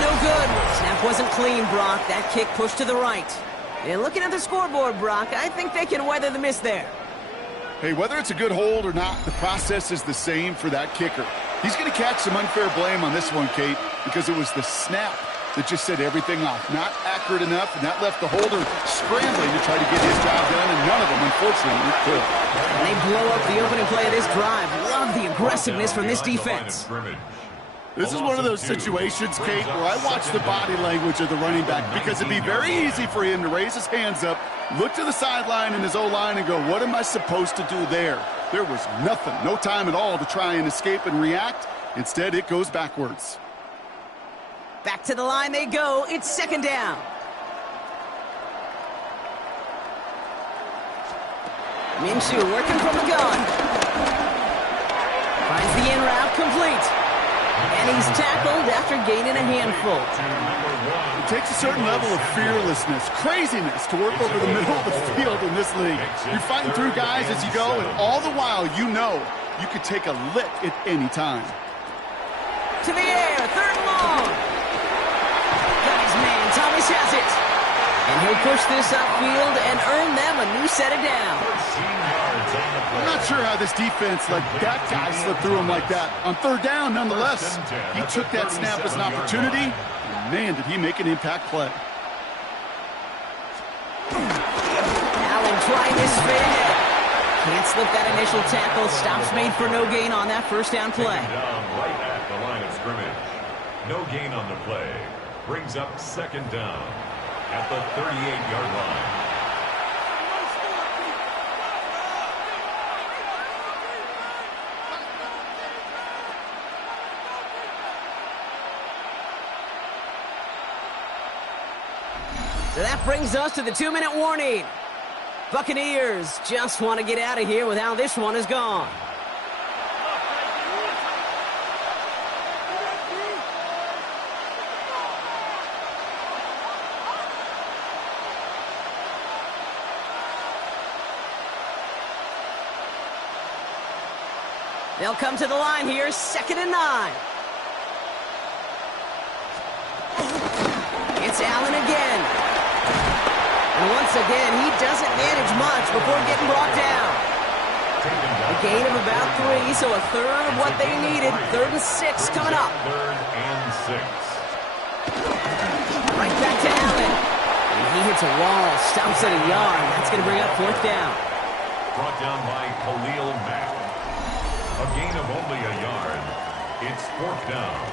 no good. Snap wasn't clean, Brock. That kick pushed to the right. And looking at the scoreboard, Brock, I think they can weather the miss there. Hey, whether it's a good hold or not, the process is the same for that kicker. He's going to catch some unfair blame on this one, Kate, because it was the snap that just set everything off. Not accurate enough, and that left the holder scrambling to try to get his job done, and none of them, unfortunately, could. And they blow up the opening play of this drive. Love the aggressiveness from this defense. This is one of those situations, Kate, where I watch the body language of the running back because it'd be very easy for him to raise his hands up, look to the sideline in his O-line and go, what am I supposed to do there? There was nothing, no time at all to try and escape and react. Instead, it goes backwards. Back to the line they go. It's 2nd down. Minshew working from the gun. Finds the in route complete. And he's tackled after gaining a handful. It takes a certain level of fearlessness, craziness to work over the middle of the field in this league. You're fighting through guys as you go, and all the while you know you could take a lick at any time. To the air, 3rd and long. Got his man, Thomas has it. And he'll push this upfield and earn them a new set of downs. I'm not sure how this defense let that guy slip through him like that. On 3rd down, nonetheless, he took that snap as an opportunity, and man, did he make an impact play. Allen trying this straight ahead. Can't slip that initial tackle. Stops made for no gain on that 1st down play. Right at the line of scrimmage. No gain on the play. Brings up 2nd down at the 38-yard line. So that brings us to the 2-minute warning. Buccaneers just want to get out of here with how this one is gone. They'll come to the line here, 2nd and 9. It's Allen again. And once again, he doesn't manage much before getting brought down. A gain of about 3, so a third of what they needed. 3rd and 6 coming up. 3rd and 6. Right back to Allen. And he hits a wall, stops at a yard. That's going to bring up 4th down. Brought down by Khalil Mack. A gain of only a yard. It's 4th down.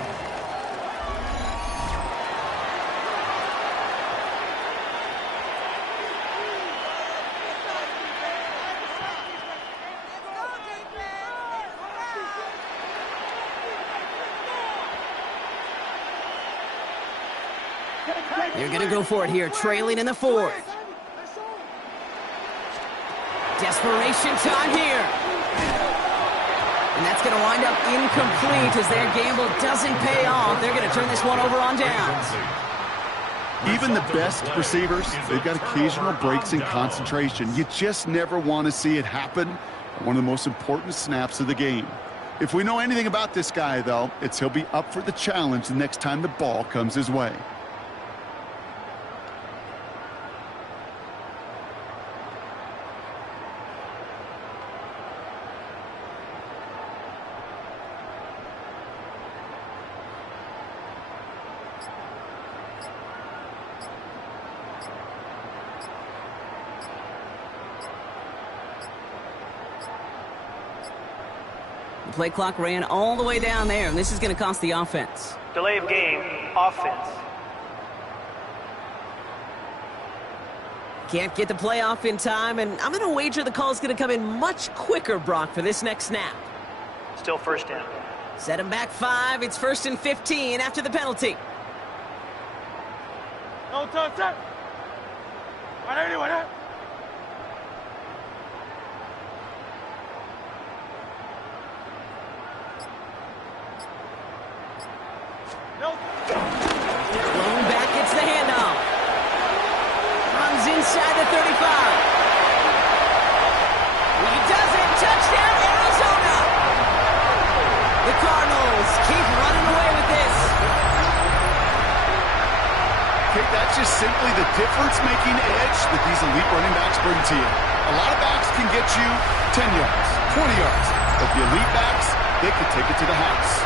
They're going to go for it here, trailing in the 4th. Desperation time here. And that's going to wind up incomplete as their gamble doesn't pay off. They're going to turn this one over on downs. Even the best receivers, they've got occasional breaks in concentration. You just never want to see it happen on one of the most important snaps of the game. If we know anything about this guy, though, it's he'll be up for the challenge the next time the ball comes his way. The play clock ran all the way down there, and this is going to cost the offense. Delay of game, offense. Can't get the play off in time, and I'm going to wager the call is going to come in much quicker, Brock, for this next snap. Still first down. Set him back 5. It's 1st and 15 after the penalty. No touch that. Anyway, Lone back gets the handoff. Runs inside the 35. He does it. Touchdown, Arizona. The Cardinals keep running away with this. Okay, that's just simply the difference-making edge that these elite running backs bring to you. A lot of backs can get you 10 yards, 20 yards, but the elite backs, they can take it to the house.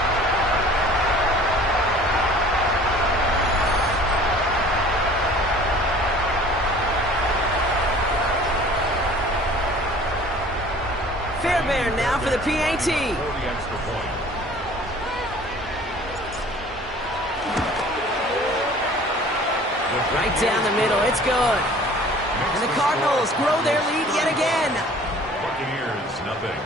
Fairbairn now for the PAT. Right down the middle. It's good. And the Cardinals grow their lead yet again. Buccaneers, nothing.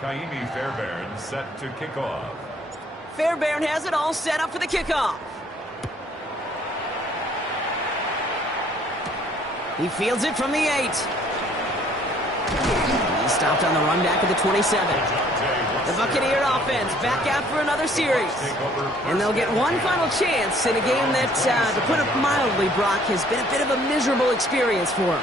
Kaimi Fairbairn set to kick off. Fairbairn has it all set up for the kickoff. He fields it from the 8. He stopped on the run back at the 27. The Buccaneer offense back out for another series. And they'll get one final chance in a game that, to put it mildly, Brock, has been a bit of a miserable experience for him.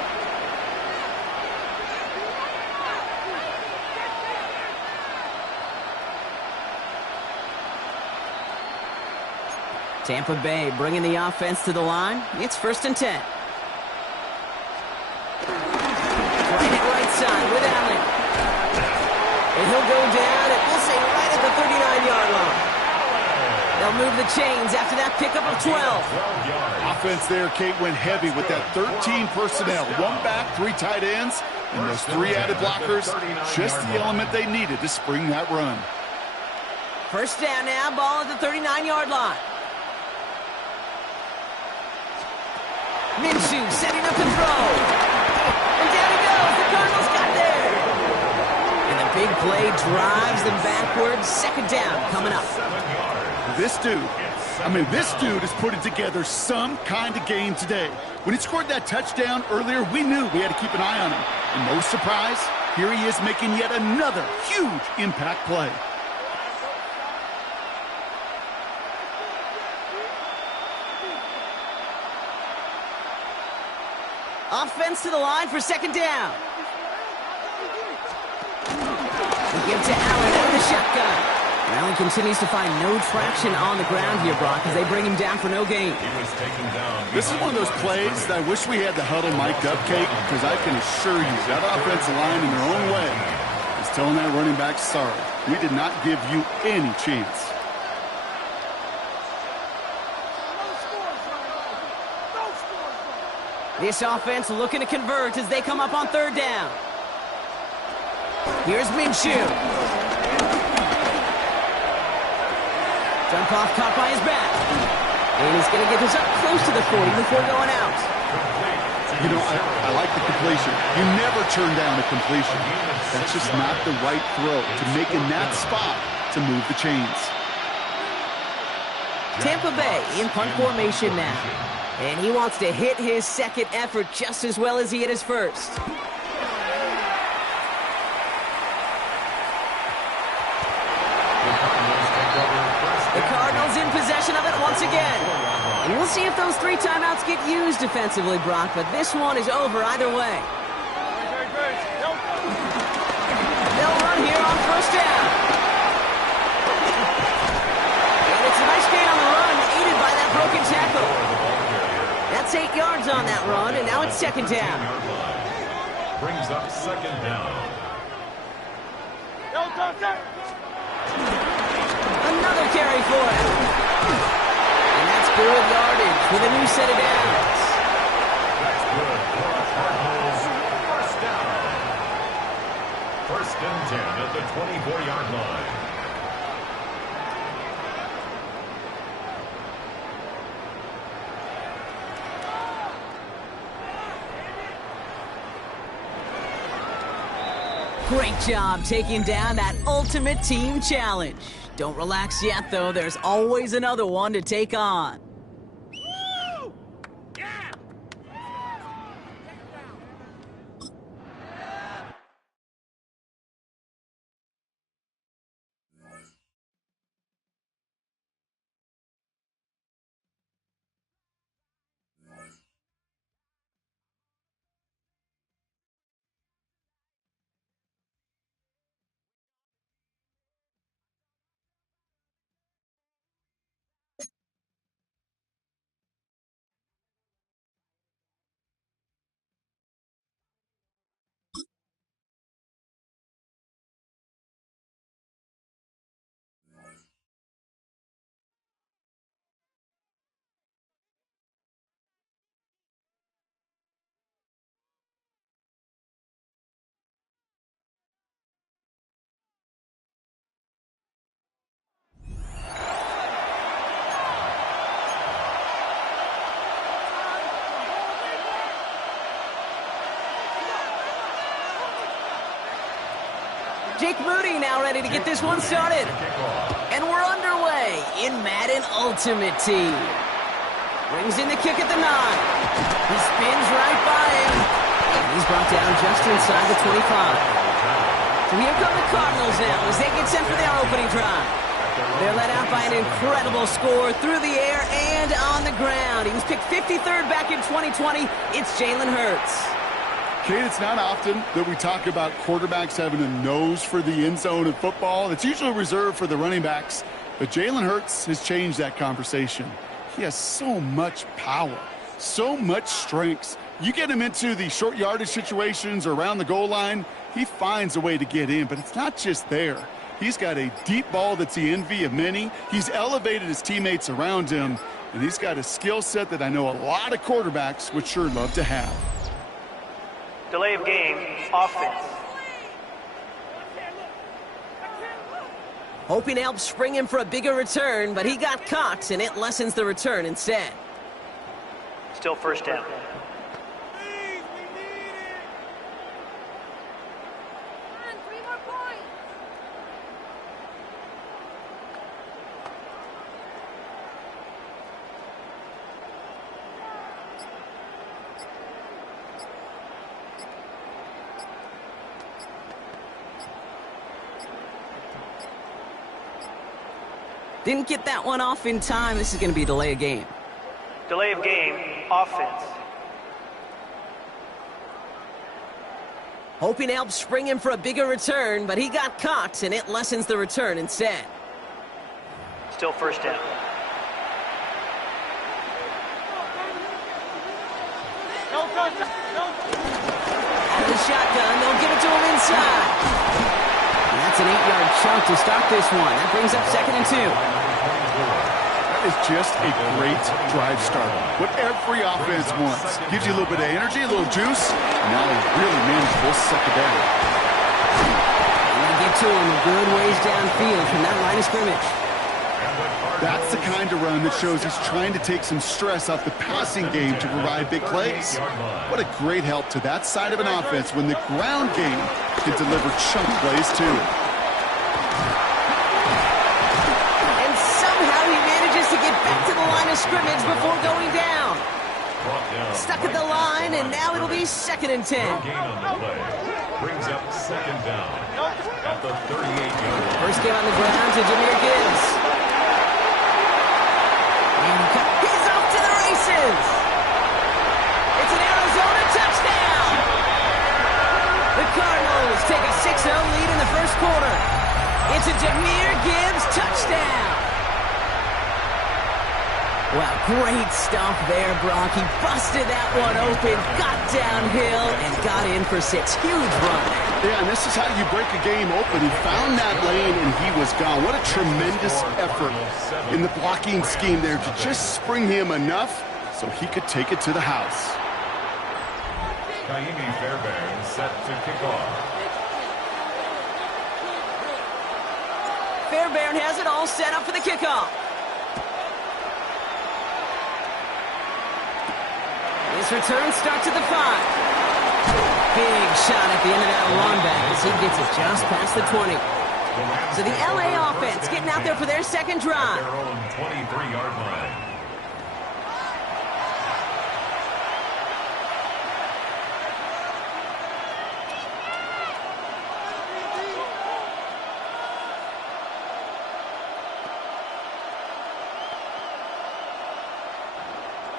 Tampa Bay bringing the offense to the line. It's 1st and 10. Right side with Allen. And he'll go down, and we'll say right at the 39-yard line. They'll move the chains after that pickup of 12. Offense there, Kate, went heavy with that 13 personnel. 1 back, 3 tight ends, and those 3 added blockers. Just the element they needed to spring that run. First down now, ball at the 39-yard line. Minshew setting up the throw. And down he goes. The Cardinals got there. And the big play drives them backwards. 2nd down coming up. This dude is putting together some kind of game today. When he scored that touchdown earlier, we knew we had to keep an eye on him. And no surprise, here he is making yet another huge impact play. Offense to the line for 2nd down. We give to Allen out of the shotgun. Allen continues to find no traction on the ground here, Brock, as they bring him down for no gain. This is one of those plays that I wish we had the huddle mic'd up, Kate, because I can assure you that offensive line in their own way is telling that running back, sorry, we did not give you any chance. This offense looking to convert as they come up on 3rd down. Here's Minshew. Jump off caught by his back. And he's going to get this up close to the 40 before going out. You know, I like the completion. You never turn down a completion. That's just not the right throw to make in that spot to move the chains. Tampa Bay in punt formation now. And he wants to hit his 2nd effort just as well as he hit his 1st. The Cardinals in possession of it once again. And we'll see if those 3 timeouts get used defensively, Brock, but this one is over either way. They'll run here on 1st down. And it's a nice gain on the run, aided by that broken tackle. That's 8 yards on that run, and now it's 2nd down. Brings up 2nd down. Another carry for it. And that's good yardage with a new set of downs. That's good for the Cardinals. First down. First and 10 at the 24-yard line. Great job taking down that ultimate team challenge. Don't relax yet, though. There's always another one to take on. Jake Moody now ready to get this one started. And we're underway in Madden Ultimate Team. Brings in the kick at the 9. He spins right by him. And he's brought down just inside the 25. So here come the Cardinals now as they get set for their opening drive. They're led out by an incredible score through the air and on the ground. He was picked 53rd back in 2020. It's Jalen Hurts. Kate, it's not often that we talk about quarterbacks having a nose for the end zone in football. It's usually reserved for the running backs. But Jalen Hurts has changed that conversation. He has so much power, so much strength. You get him into the short yardage situations or around the goal line, he finds a way to get in. But it's not just there. He's got a deep ball that's the envy of many. He's elevated his teammates around him. And he's got a skill set that I know a lot of quarterbacks would sure love to have. Delay of game, offense. Hoping to help spring him for a bigger return, but he got caught, and it lessens the return instead. Still first down. Didn't get that one off in time. This is going to be a delay of game. Delay of game, offense. Hoping to help spring him for a bigger return, but he got caught, and it lessens the return instead. Still first down. Out of the shotgun, they'll give it to him inside. And that's an 8-yard chunk to start this one. That brings up 2nd and 2. That is just a great drive starter. What every offense wants. Gives you a little bit of energy, a little juice, and now a really manageable second down. And they get to him a good ways downfield from that line of scrimmage. That's the kind of run that shows he's trying to take some stress off the passing game to provide big plays. What a great help to that side of an offense when the ground game can deliver chunk plays too. And somehow he manages to get back to the line of scrimmage before going down. Stuck at the line, and now it'll be 2nd and 10. Brings up 2nd down at the 38-yard line. First game on the ground to Jahmyr Gibbs. He's off to the races. It's an Arizona touchdown. The Cardinals take a 6-0 lead in the first quarter. It's a Jahmyr Gibbs touchdown. Wow, great stuff there, Brock. He busted that one open, got downhill, and got in for 6. Huge run. Yeah, and this is how you break a game open. He found that lane, and he was gone. What a tremendous effort in the blocking scheme there to just spring him enough so he could take it to the house. Kaimi Fairbairn set to kick off. Fairbairn has it all set up for the kickoff. This return starts at the 5. Big shot at the end of that run back as he gets it just past the 20. So the LA offense getting out there for their second drive. Their own 23-yard line.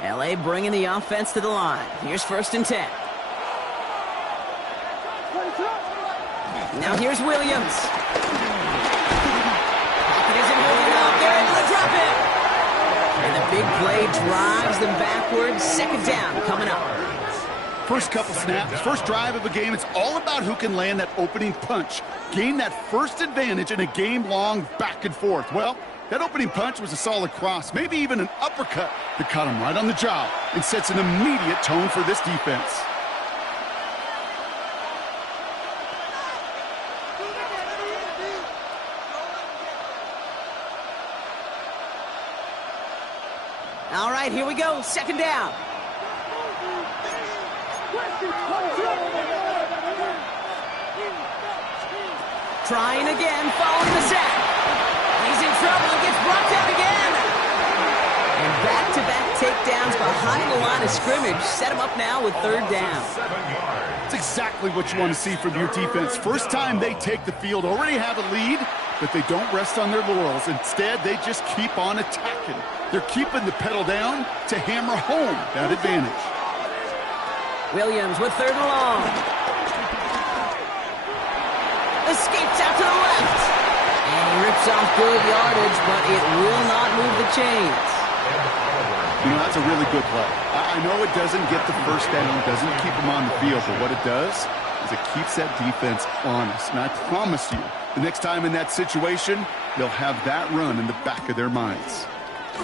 LA bringing the offense to the line. Here's 1st and 10. Now here's Williams. Pocket isn't holding up. They're able to drop it. And the big play drives them backwards. 2nd down coming up. First couple snaps, first drive of a game, it's all about who can land that opening punch. Gain that first advantage in a game-long back and forth. Well, that opening punch was a solid cross, maybe even an uppercut that caught him right on the job and sets an immediate tone for this defense. All right, here we go. 2nd down. Trying again, following the sack. He's in trouble and gets brought down again. And back-to-back takedowns behind the line of scrimmage. Set him up now with 3rd down. It's exactly what you want to see from your defense. First time they take the field, already have a lead, but they don't rest on their laurels. Instead, they just keep on attacking. They're keeping the pedal down to hammer home that advantage. Williams with 3rd and long. Escapes out to the left. And he rips off good yardage, but it will not move the chains. You know, that's a really good play. I know it doesn't get the first down, doesn't keep them on the field, but what it does is it keeps that defense honest. And I promise you, the next time in that situation, they'll have that run in the back of their minds.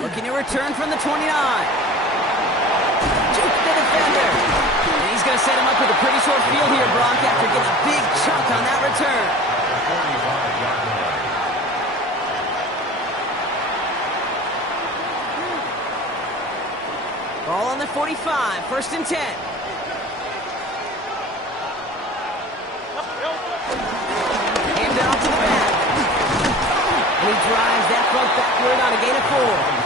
Looking to return from the 29. Juke the defender. And he's going to set him up with a pretty short field here, Brock, after getting a big chunk on that return. 45-yard line. Ball on the 45, 1st and 10. Hand off to the back. And he drives that front backward on a gain of 4.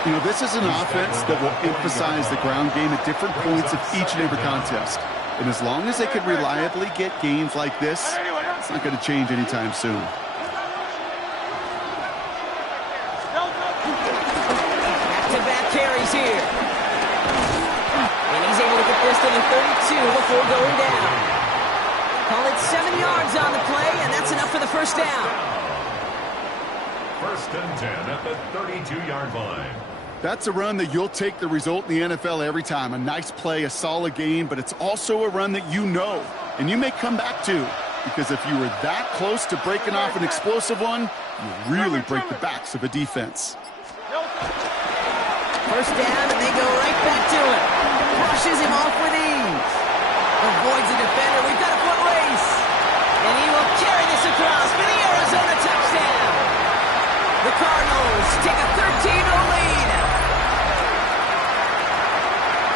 You know, this is an offense that will emphasize the ground game at different points of each and every contest. And as long as they can reliably get gains like this, it's not going to change anytime soon. Back-to-back carries here. And he's able to get this to the 32 before going down. Call it 7 yards on the play, and that's enough for the 1st down. 1st and 10 at the 32-yard line. That's a run that you'll take the result in the NFL every time. A nice play, a solid game, but it's also a run that you know, and you may come back to, because if you were that close to breaking off an explosive one, you really break the backs of a defense. 1st down, and they go right back to it. Brushes him off with ease. Avoids the defender. We've got a foot race. And he will carry this across for the Arizona touchdown. The Cardinals take a 13-0 lead.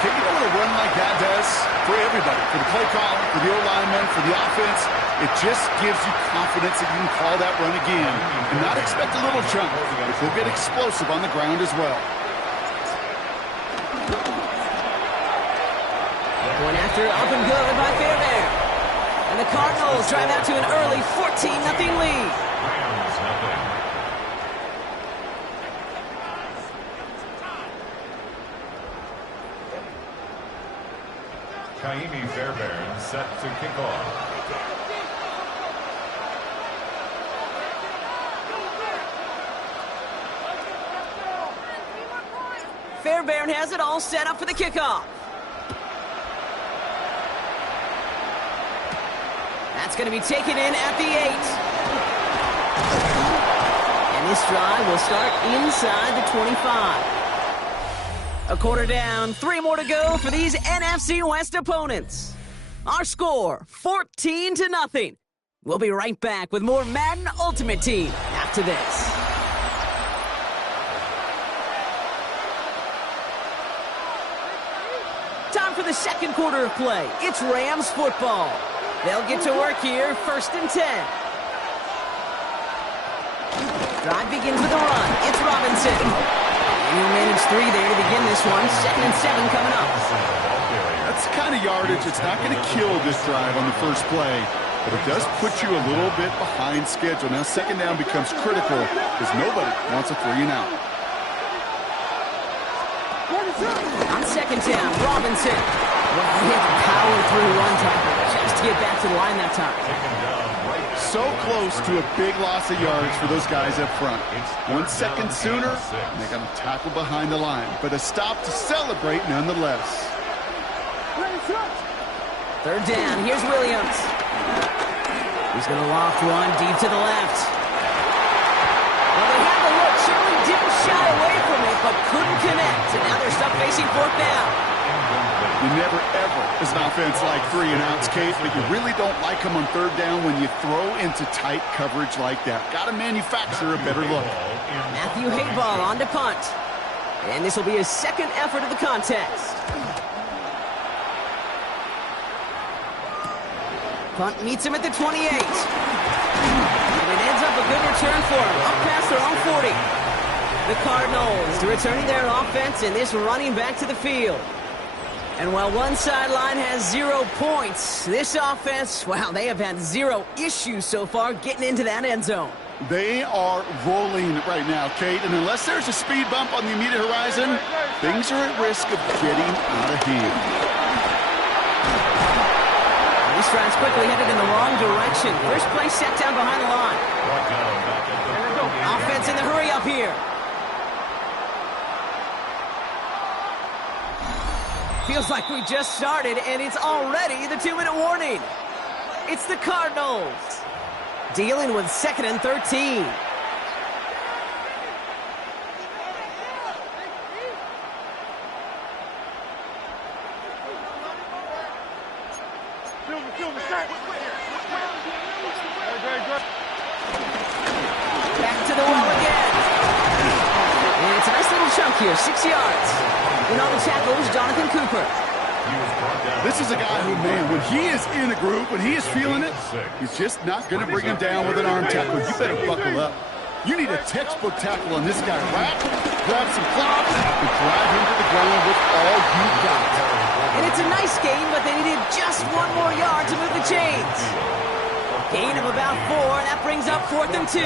You know what a run like that does for everybody, for the play caller, for the O-lineman, for the offense? It just gives you confidence that you can call that run again and not expect a little chunk. It will get explosive on the ground as well. Going after up and good by Fairbairn. And the Cardinals drive out to an early 14-0 lead. Rams nothing. Kaimi Fairbairn set to kick off. Fairbairn has it all set up for the kickoff. That's going to be taken in at the 8. And this drive will start inside the 25. A quarter down, 3 more to go for these NFC West opponents. Our score, 14-0. We'll be right back with more Madden Ultimate Team after this. Time for the second quarter of play. It's Rams football. They'll get to work here, 1st and 10. Drive begins with a run. It's Robinson. And he'll manage 3 there to begin this one. 2nd and 7 coming up. That's the kind of yardage it's not going to kill this drive on the first play, but it does put you a little bit behind schedule. Now 2nd down becomes critical because nobody wants a 3 and out. On 2nd down, Robinson. Well, he had to power through one tackle just to get back to the line that time. So close to a big loss of yards for those guys up front. 1 second sooner, and they got to tackle behind the line. But a stop to celebrate nonetheless. 3rd down, here's Williams. He's going to loft one deep to the left. Well, they had the look, certainly didn't shy away from it, but couldn't connect. And now they're stuck facing 4th down. You never, ever, as an offense, like 3 and outs, Kate, but you really don't like them on 3rd down when you throw into tight coverage like that. Got to manufacture a better look. Matthew Hayball on to punt. And this will be his 2nd effort of the contest. Punt meets him at the 28. And it ends up a good return for him, up past their own 40. The Cardinals returning their offense and this running back to the field. And while one sideline has 0 points, this offense, wow, they have had 0 issues so far getting into that end zone. They are rolling right now, Kate, and unless there's a speed bump on the immediate horizon, things are at risk of getting out of hand. These drives quickly headed in the wrong direction. First play set down behind the line. Offense in the hurry up here. Feels like we just started, and it's already the 2-minute warning. It's the Cardinals dealing with 2nd and 13. Back to the well again. And it's a nice little chunk here, 6 yards. And on the tackle is Jonathan Cooper. This is a guy who, man, when he is in a group, when he is feeling it, he's just not going to bring him down with an arm tackle. You better buckle up. You need a textbook tackle on this guy. Wrap, grab some clout, and drive him to the ground with all you got. And it's a nice game, but they needed just 1 more yard to move the chains. Gain of about 4, and that brings up 4th and 2.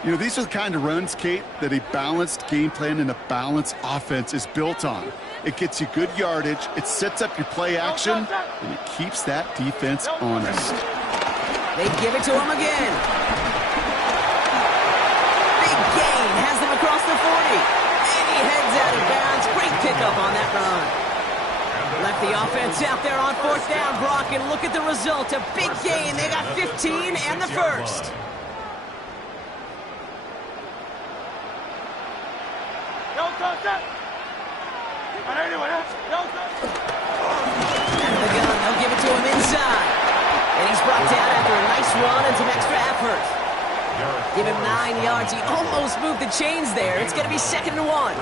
You know, these are the kind of runs, Kate, that a balanced game plan and a balanced offense is built on. It gets you good yardage, it sets up your play action, and it keeps that defense honest. They give it to him again. Big gain has them across the 40. And he heads out of bounds. Great pickup on that run. Left the offense out there on 4th down, Brock, and look at the result. A big gain. They got 15 and the first. Out of the gun, they'll give it to him inside. And he's brought down after a nice run and some extra effort. Give him 9 yards. He almost moved the chains there. It's going to be 2nd and 1.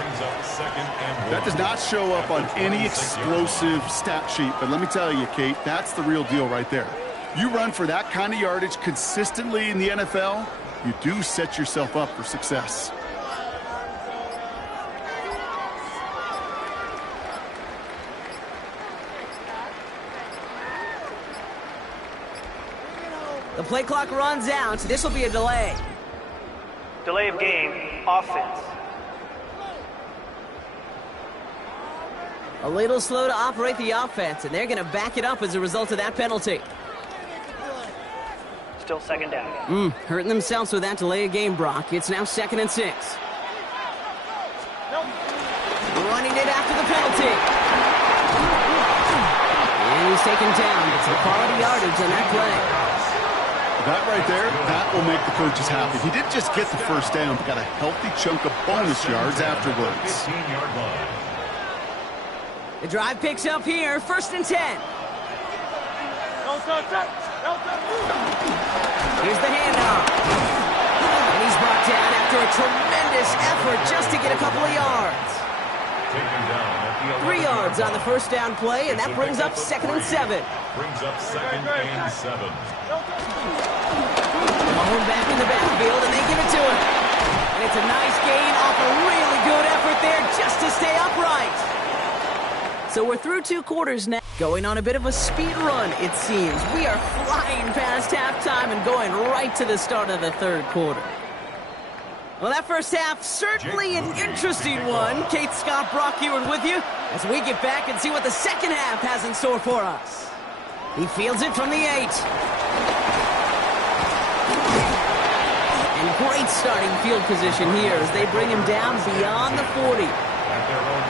That does not show up on any explosive stat sheet, but let me tell you, Kate, that's the real deal right there. You run for that kind of yardage consistently in the NFL, you do set yourself up for success. The play clock runs out. This will be a delay. Delay of game, offense. A little slow to operate the offense, and they're going to back it up as a result of that penalty. Still 2nd down. Hurting themselves with that delay of game, Brock. It's now 2nd and 6. Running it after the penalty. And he's taken down. It's a quality yardage on that play. That right there, that will make the coaches happy. He didn't just get the first down, but got a healthy chunk of bonus yards afterwards. 15-yard line. The drive picks up here, 1st and 10. Here's the handoff. And he's brought down after a tremendous effort just to get a couple of yards. 3 yards on the first down play, and that brings up 2nd and 7. Brings up 2nd and 7. Ball back in the backfield, and they give it to him. And it's a nice gain off a really good effort there just to stay upright. So we're through 2 quarters now. Going on a bit of a speed run, it seems. We are flying past halftime and going right to the start of the 3rd quarter. Well, that first half, certainly an interesting one. Kate, Scott, Brock Ewing with you as we get back and see what the second half has in store for us. He fields it from the 8. And great starting field position here as they bring him down beyond the 40.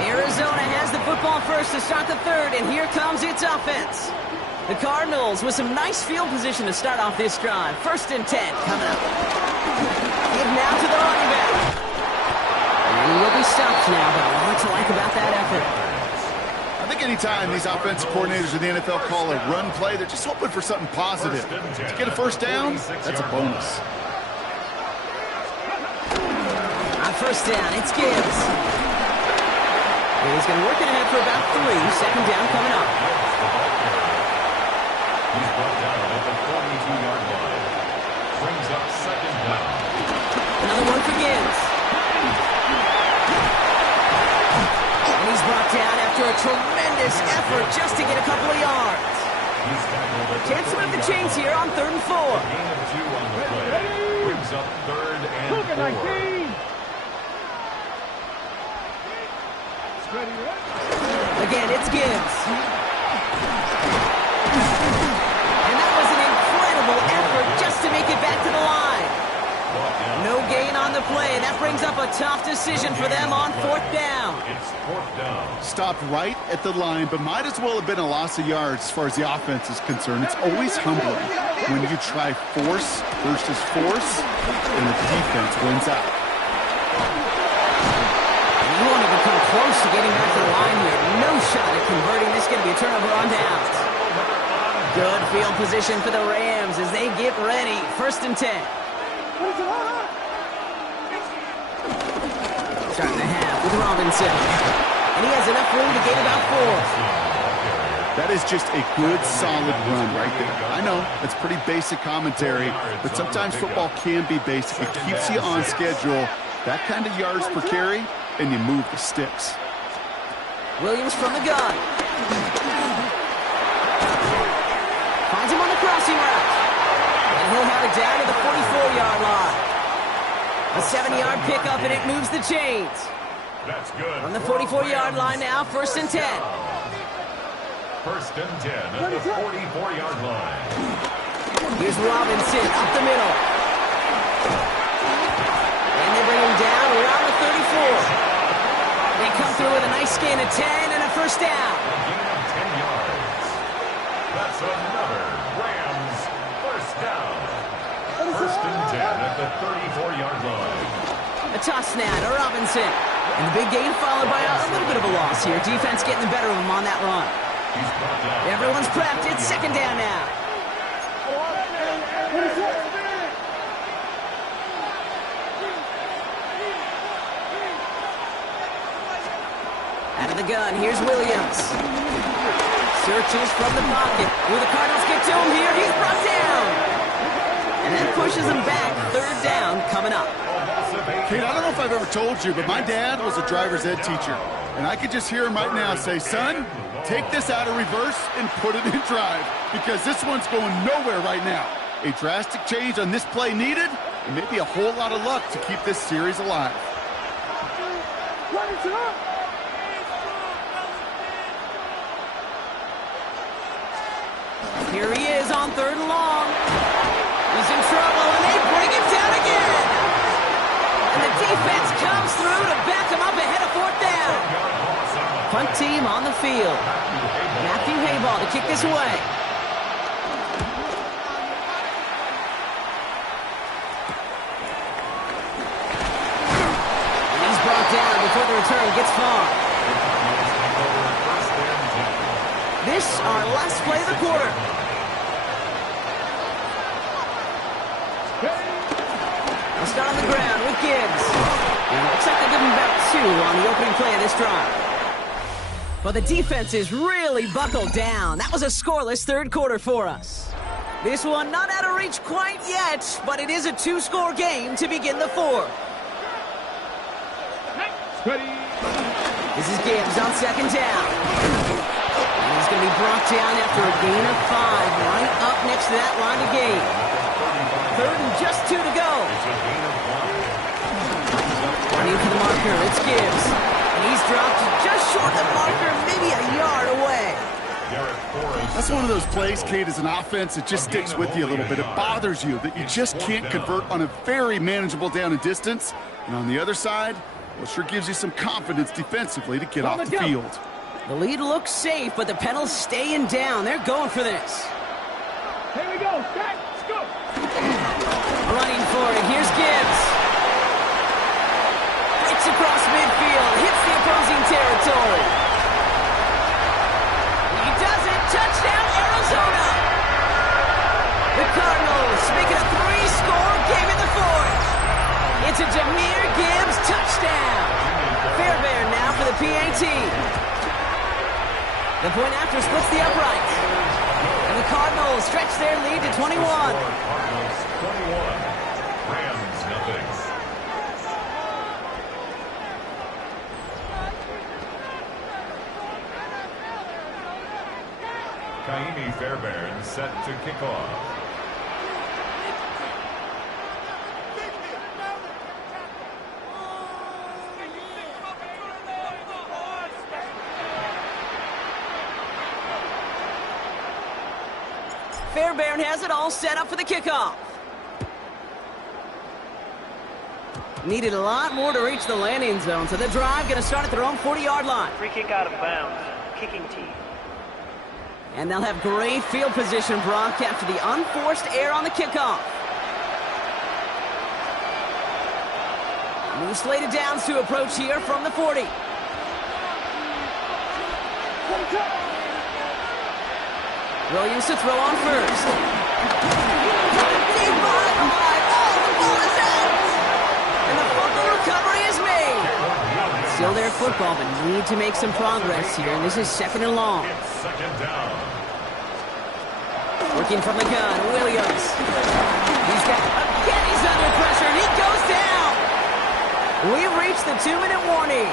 Arizona has the football first to start the 3rd, and here comes its offense. The Cardinals with some nice field position to start off this drive. 1st and 10 coming up. Give now to the running back. And he will be stopped now, but a lot to like about that effort. I think anytime these offensive coordinators in the NFL call a run play, they're just hoping for something positive. To get a first down, that's a bonus. On 1st down, it's Gibbs. And he's going to work it ahead for about 3. 2nd down coming up. He's brought down at the 42-yard line. Brings up 2nd down. Another one for Gibbs. And he's brought down after a tremendous effort just to get a couple of yards. Chance to move the chains here on 3rd and 4. Gain of 2 on the play. Brings up 3rd and 4. Again, it's Gibbs. And that was an incredible effort just to make it back to the line. No gain on the play. That brings up a tough decision for them on 4th down. It's 4th down. Stopped right at the line, but might as well have been a loss of yards as far as the offense is concerned. It's always humbling when you try force versus force, and the defense wins out. You won't even come close to getting back to the line here. No shot at converting. This is going to be a turnover on downs. Good field position for the Rams as they get ready. 1st and 10. Starting the half with Robinson. And he has enough room to gain about 4. That is just a good, solid run right there. I know, it's pretty basic commentary, but sometimes football can be basic. It keeps you on schedule. That kind of yards per carry, and you move the sticks. Williams from the gun. Finds him on the crossing route. And he'll have it down to the 44-yard line. A 7-yard pickup, and it moves the chains. That's good. On the 44-yard line now, 1st and 10. 1st and 10 at the 44-yard line. Here's Robinson up the middle. And they bring him down around the 34. They come through with a nice gain of 10 and a 1st down. A gain of 10 yards. That's another Rams 1st down. 1st and 10 at the 34-yard line. A toss now to Robinson. And the big gain followed by a little bit of a loss here. Defense getting the better of him on that run. Everyone's prepped. It's 2nd down now. Out of the gun, here's Williams. Searches from the pocket. Will the Cardinals get to him here? He's brought down. And that pushes him back. 3rd down coming up. Kate, I don't know if I've ever told you, but my dad was a driver's ed teacher. And I could just hear him right now say, son, take this out of reverse and put it in drive, because this one's going nowhere right now. A drastic change on this play needed, and maybe a whole lot of luck to keep this series alive. Here he is on 3rd and long. He's in trouble, and they bring him down again. And the defense comes through to back him up ahead of 4th down. Punt team on the field. Matthew Hayball to kick this away. far. This our last play of the quarter. They'll start on the ground with Gibbs. And it looks like they'll give him about 2 on the opening play of this drive. Well, the defense is really buckled down. That was a scoreless third quarter for us. This one not out of reach quite yet, but it is a 2-score game to begin the fourth. This is Gibbs on second down. And he's going to be brought down after a gain of 5, right up next to that line of gain. Third and just 2 to go. Running for the marker, it's Gibbs. And he's dropped just short of the marker, maybe a yard away. That's one of those plays, Kate, as an offense, it just sticks with you a little bit. It bothers you that you just can't convert on a very manageable down and distance. And on the other side, well, it sure gives you some confidence defensively to get off the field. The lead looks safe, but the Penals staying down. They're going for this. Here we go. Let's go. Running for it. Here's Gibbs. Breaks across midfield. Hits the opposing territory. He does it. Touchdown, Arizona. The Cardinals make it a 3-score game in the fourth. It's a Jahmyr Gibbs touchdown. Fairbairn now for the PAT. The point after splits the uprights. And the Cardinals stretch their lead to 21. Cardinals 21. Rams nothing. Kaimi Fairbairn set to kick off. Fairbairn has it all set up for the kickoff. Needed a lot more to reach the landing zone, so the drive going to start at their own 40-yard line. Free kick out of bounds. Kicking team. And they'll have great field position, Brock, after the unforced error on the kickoff. New slated downs to approach here from the 40. Williams to throw on first. Deep ball, the ball is out! And the fumble recovery is made. Still their football, but need to make some progress here, and this is second and long. Second down. Working from the gun, Williams. He's under pressure, and he goes down. We've reached the 2-minute warning.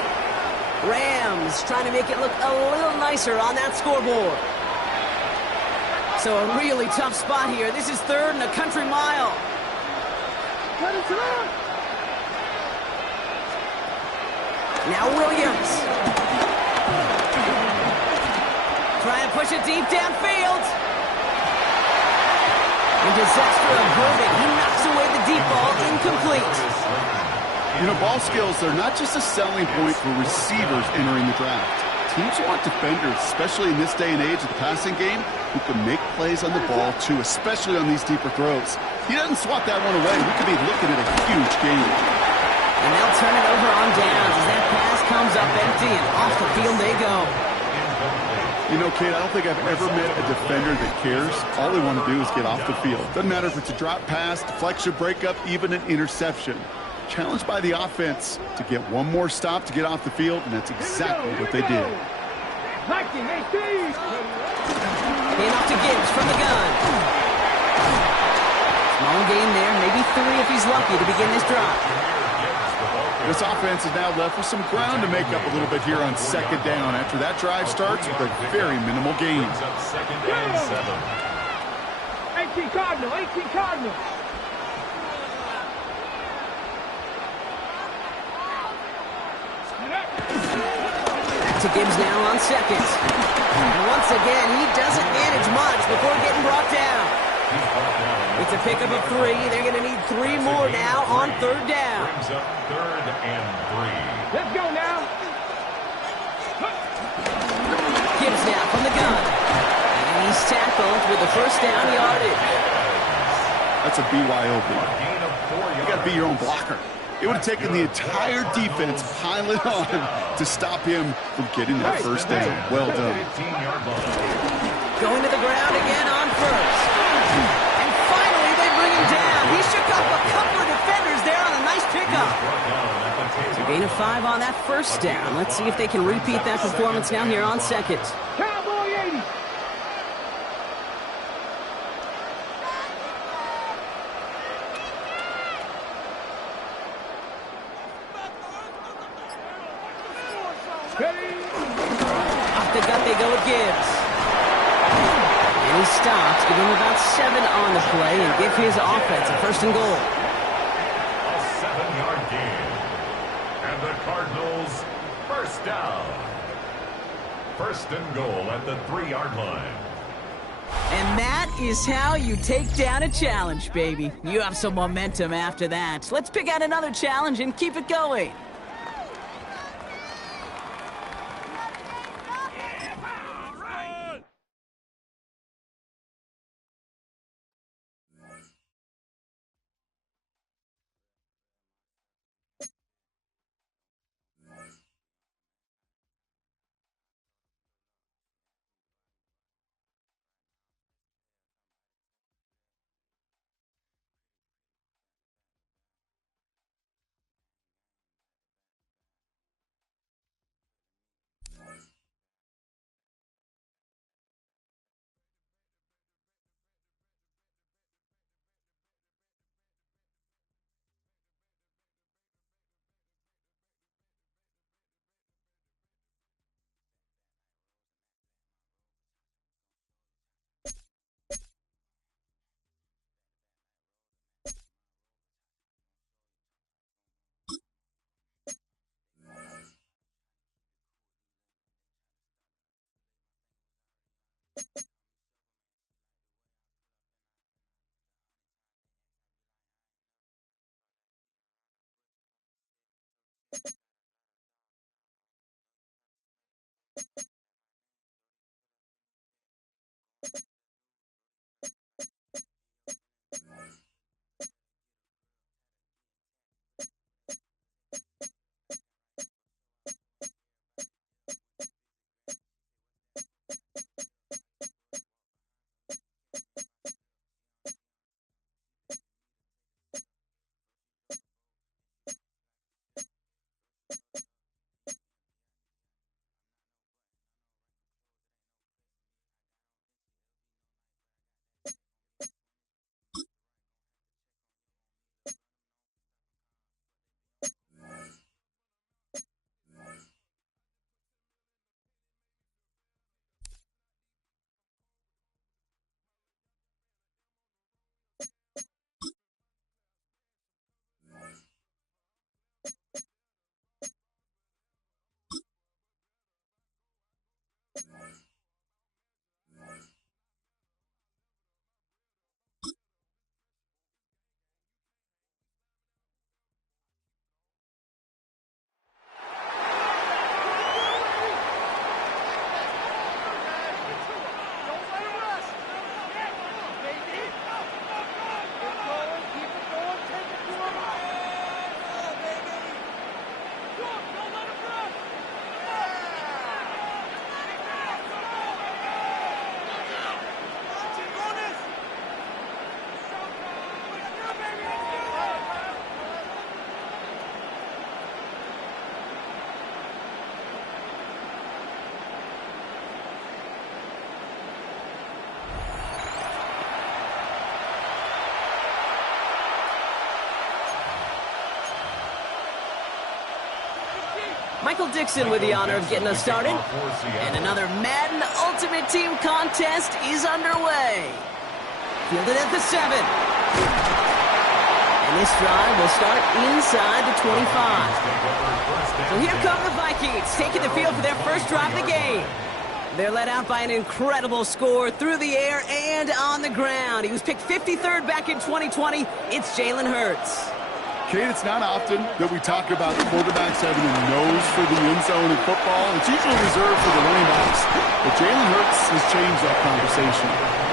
Rams trying to make it look a little nicer on that scoreboard. So a really tough spot here. This is third and a country mile. Now Williams. Try and push it deep downfield. And disaster averted. He knocks away the deep ball, incomplete. You know, ball skills, they're not just a selling point for receivers entering the draft. Teams want defenders, especially in this day and age of the passing game, who can make plays on the ball, too, especially on these deeper throws. He doesn't swat that one away. We could be looking at a huge game. And they'll turn it over on downs as that pass comes up empty, and off the field they go. You know, Kate, I don't think I've ever met a defender that cares. All they want to do is get off the field. Doesn't matter if it's a drop pass, deflection, breakup, even an interception. Challenged by the offense to get one more stop to get off the field, and that's exactly what they did. Off to Gibbs from the gun. Small gain there, maybe 3 if he's lucky to begin this drive. This offense is now left with some ground to make up a little bit here on second down after that drive starts with a very minimal gain. Second and 7. 18 Cardinal, 18 Cardinal. Back to Gibbs now on second. And once again, he doesn't manage much before getting brought down. It's a pickup of 3. They're going to need 3 more now on third down. Brings up third and 3. Let's go now. Gibbs now from the gun. And he's tackled with the first down yardage. That's a BYOB. You got to be your own blocker. It would have taken the entire defense, pile it on, to stop him from getting that first down. Well done. Going to the ground again on first. And finally, they bring him down. He shook off a couple of defenders there on a nice pickup. So gain of 5 on that first down. Let's see if they can repeat that performance now here on second. Cowboy 80. Off the gut they go with Gibbs. And he stops, give him about 7 on the play, and give his offense a first and goal. A 7-yard gain. And the Cardinals first down. First and goal at the 3-yard line. And that is how you take down a challenge, baby. You have some momentum after that. Let's pick out another challenge and keep it going. Michael Dixon with the honor of getting us started. And another Madden Ultimate Team contest is underway. Fielded at the 7. And this drive will start inside the 25. So here come the Vikings, taking the field for their first drive of the game. They're led out by an incredible score through the air and on the ground. He was picked 53rd back in 2020. It's Jalen Hurts. Kate, it's not often that we talk about quarterbacks having a nose for the end zone in football. It's usually reserved for the running backs. But Jalen Hurts has changed that conversation.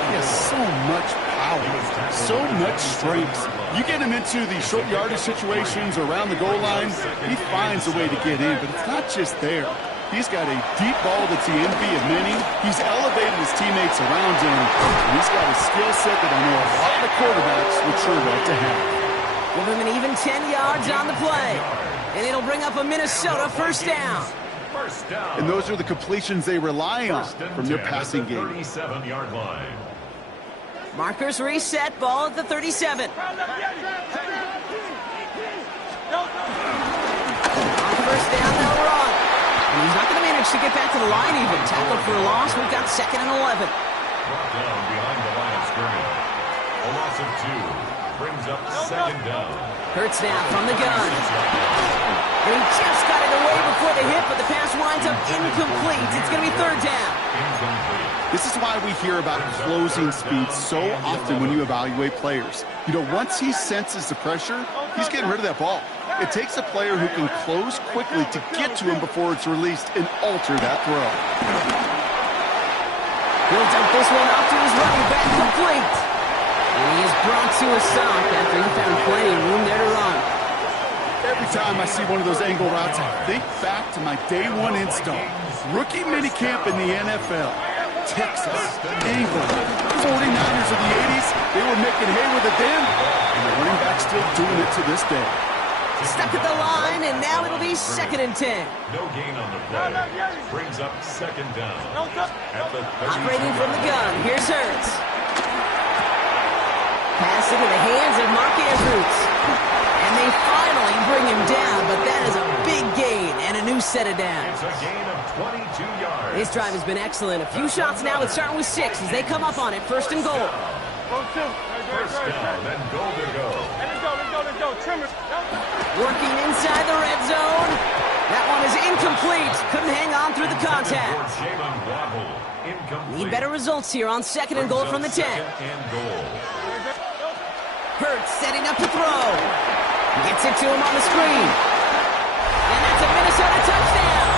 He has so much power, so much strength, You get him into the short yardage situations or around the goal line, he finds a way to get in, but it's not just there. He's got a deep ball that's the envy of many. He's elevated his teammates around him, and he's got a skill set that I know a lot of quarterbacks would sure love to have. Give him an even 10 yards on the play, and it'll bring up a Minnesota first down. And those are the completions they rely on from their passing game. 37-yard line. Markers reset, ball at the 37. On first down, they'll run. And he's not going to manage to get back to the line even. Tackled for a loss. We've got 2nd and 11. Brought down behind the line of scrimmage. A loss of 2 brings up 2nd down. Hurts now from the gun. And he just got it away before the hit, but the pass winds up incomplete. It's going to be 3rd down. Incomplete. This is why we hear about closing speed so often when you evaluate players. You know, once he senses the pressure, he's getting rid of that ball. It takes a player who can close quickly to get to him before it's released and alter that throw. He'll dump this one off to his running back, complete. And he is brought to a stop after he found plenty of room there to run. Every time I see one of those angle routes, I think back to my day 1 install. Rookie minicamp in the NFL. Texas, England, 49ers of the 80s, they were making hay with it then, and the running back's still doing it to this day. Stuck at the line, and now it'll be 2nd and 10. No gain on the play. Brings up 2nd down. At the 32. Operating from the gun, here's Hurts. Pass into the hands of Mark Andrews. And they finally bring him down, but that is a big gain and a new set of downs. It's a gain of 22 yards. This drive has been excellent. A few shots now. It's starting with 6 as they come up on it. 1st and goal. First down, then goal to go. Let's go. Trimmers. Working inside the red zone. That one is incomplete. Couldn't hang on through the contact. Need better results here on 2nd and goal from the 10. Hurts setting up to throw. Gets it to him on the screen. And that's a Minnesota touchdown.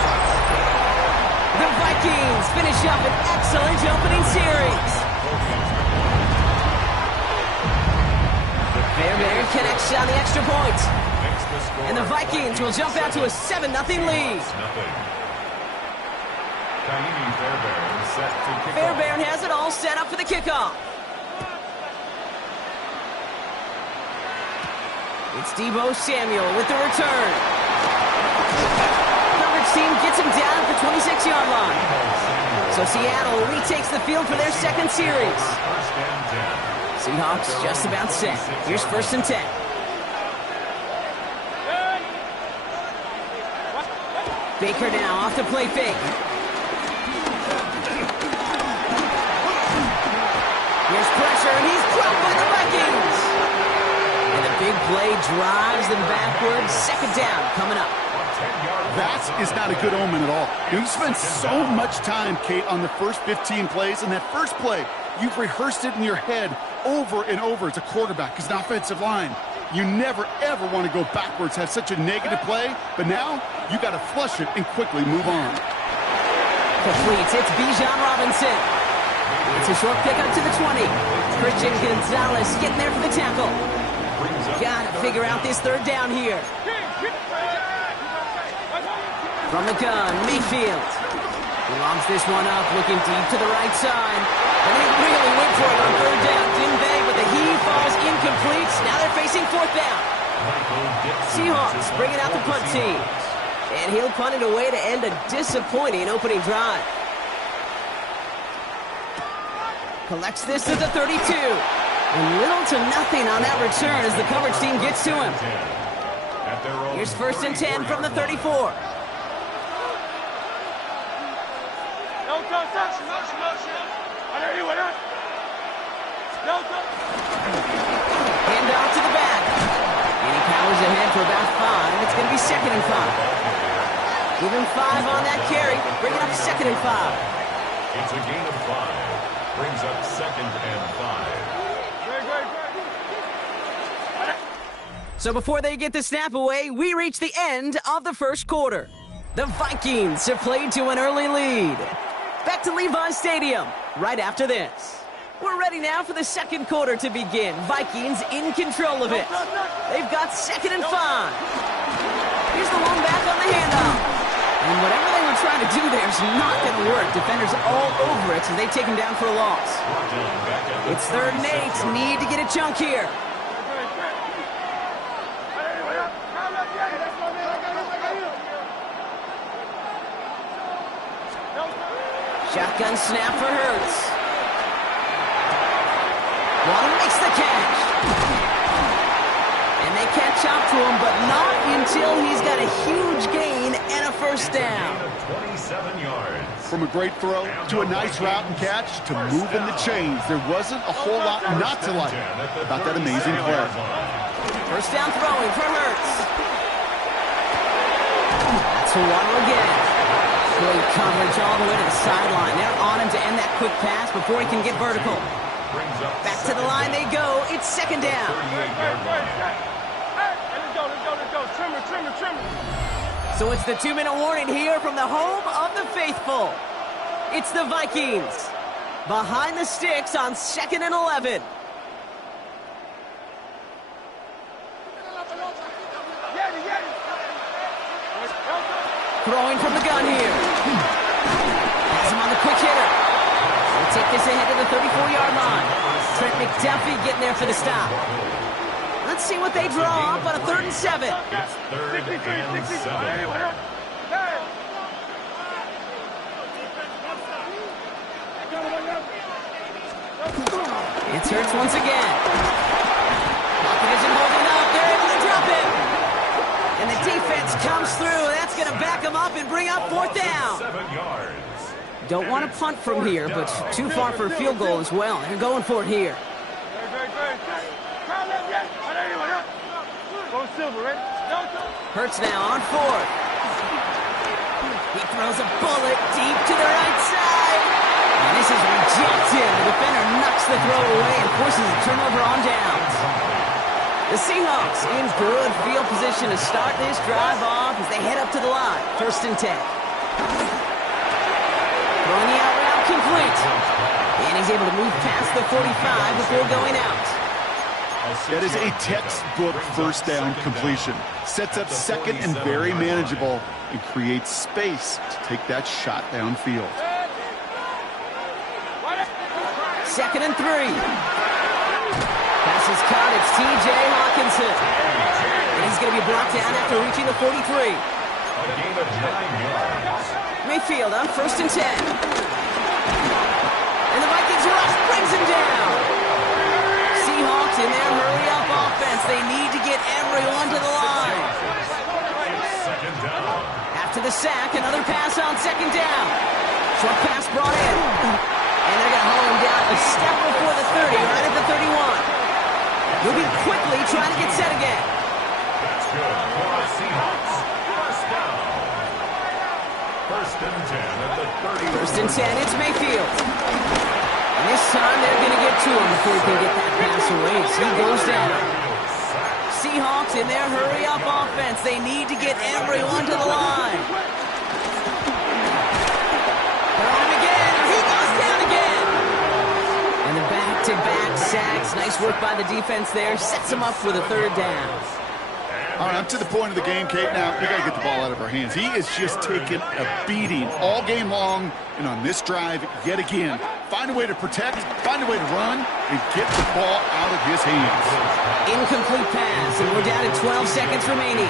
The Vikings finish up an excellent opening series. Bear connects on the extra point. And the Vikings will jump out to a 7-0 lead. Fairbairn has it all set up for the kickoff. It's Deebo Samuel with the return. Coverage team gets him down at the 26-yard line. So Seattle retakes the field for their 2nd series. Seahawks just about set. Here's 1st and 10. Baker now off to play fake. Here's pressure, and he's dropped by the Vikings. And the big play drives them backwards. 2nd down coming up. That is not a good omen at all. You spend so much time, Kate, on the first 15 plays, and that first play, you've rehearsed it in your head over and over as a quarterback, as an offensive line. You never, ever want to go backwards, have such a negative play, but now you got to flush it and quickly move on. Complete. It's Bijan Robinson. It's a short pickup to the 20. Christian Gonzalez getting there for the tackle. Got to figure out this 3rd down here. From the gun, Mayfield. He lobs this one up, looking deep to the right side. And they really went for it on 3rd down, didn't they? But the heave falls incomplete. Now they're facing 4th down. Seahawks bringing out the punt team. And he'll punt it away to end a disappointing opening drive. Collects this to the 32. And little to nothing on that return as the coverage team gets to him. Here's 1st and 10 from the 34. Hand off to the back. And he powers ahead for about 5. It's going to be 2nd and 5. Give him 5 on that carry. Bring it up 2nd and 5. It's a gain of 5. Brings up 2nd and 5. So before they get the snap away, we reach the end of the 1st quarter. The Vikings have played to an early lead. Back to Levi's Stadium right after this. We're ready now for the second quarter to begin. Vikings in control of it. They've got 2nd and 5. Here's the one back on the handoff. And whatever they were trying to do there is not going to work. Defenders all over it, so they take him down for a loss. It's 3rd and 8. Need to get a chunk here. Shotgun snap for Hurts. Waddle makes the catch. And they catch up to him, but not until he's got a huge gain and a first down. 27 yards. From a great throw to a nice route and catch to moving the chains, there wasn't a whole lot not to like about that amazing play. First down throwing for Hurts. That's for Waddle again. Great coverage all the way to the sideline. They're on him to end that quick pass before he can get vertical. Back to the line they go. It's 2nd down. Let's go. Trimmer. So it's the 2-minute warning here from the home of the faithful. It's the Vikings. Behind the sticks on 2nd and 11. Throwing from the gun here. Has him on the quick hitter. They'll take this ahead to the 34-yard line. Trent McDuffie getting there for the stop. Let's see what they draw up on a 3rd and 7. It's 3rd and 7. It's Hurts once again. Pocket isn't holding up. They're able to drop him. And the defense comes through. That's going to back him up and bring up 4th down. 7 yards. Don't want to punt from here, but too far for a field goal as well. They're going for it here. Hurts now on 4th. He throws a bullet deep to the right side. And this is rejected. The defender knocks the throw away and forces a turnover on downs. The Seahawks in good field position to start this drive off as they head up to the line. 1st and 10. Throwing the out route complete. And he's able to move past the 45 before going out. That is a textbook first down completion. Sets up 2nd and very manageable and creates space to take that shot downfield. 2nd and 3. Pass is caught. It's T.J. Hawkinson. And he's going to be brought down after reaching the 43. A gain of 9 yards. Mayfield on 1st and 10. And the Vikings rush brings him down. Seahawks in their hurry-up offense. They need to get everyone to the line. 2nd down. After the sack, another pass on 2nd down. Short pass brought in. And they're going to haul him down a step before the 30, right at the 31. Moving quickly, trying to get set again. That's good for the Seahawks. First down. 1st and 10 at the 30. 1st and 10, it's Mayfield. And this time they're going to get to him before he can get that pass away. So he goes down. Seahawks in their hurry-up offense. They need to get everyone to the line. They're on him again. He goes down again. And the back-to-back sacks. Nice work by the defense there. Sets him up with a 3rd down. All right, I'm to the point of the game, Kate. Now, we got to get the ball out of our hands. He is just taking a beating all game long, and on this drive, yet again. Find a way to protect, find a way to run, and get the ball out of his hands. Incomplete pass, and we're down to 12 seconds remaining.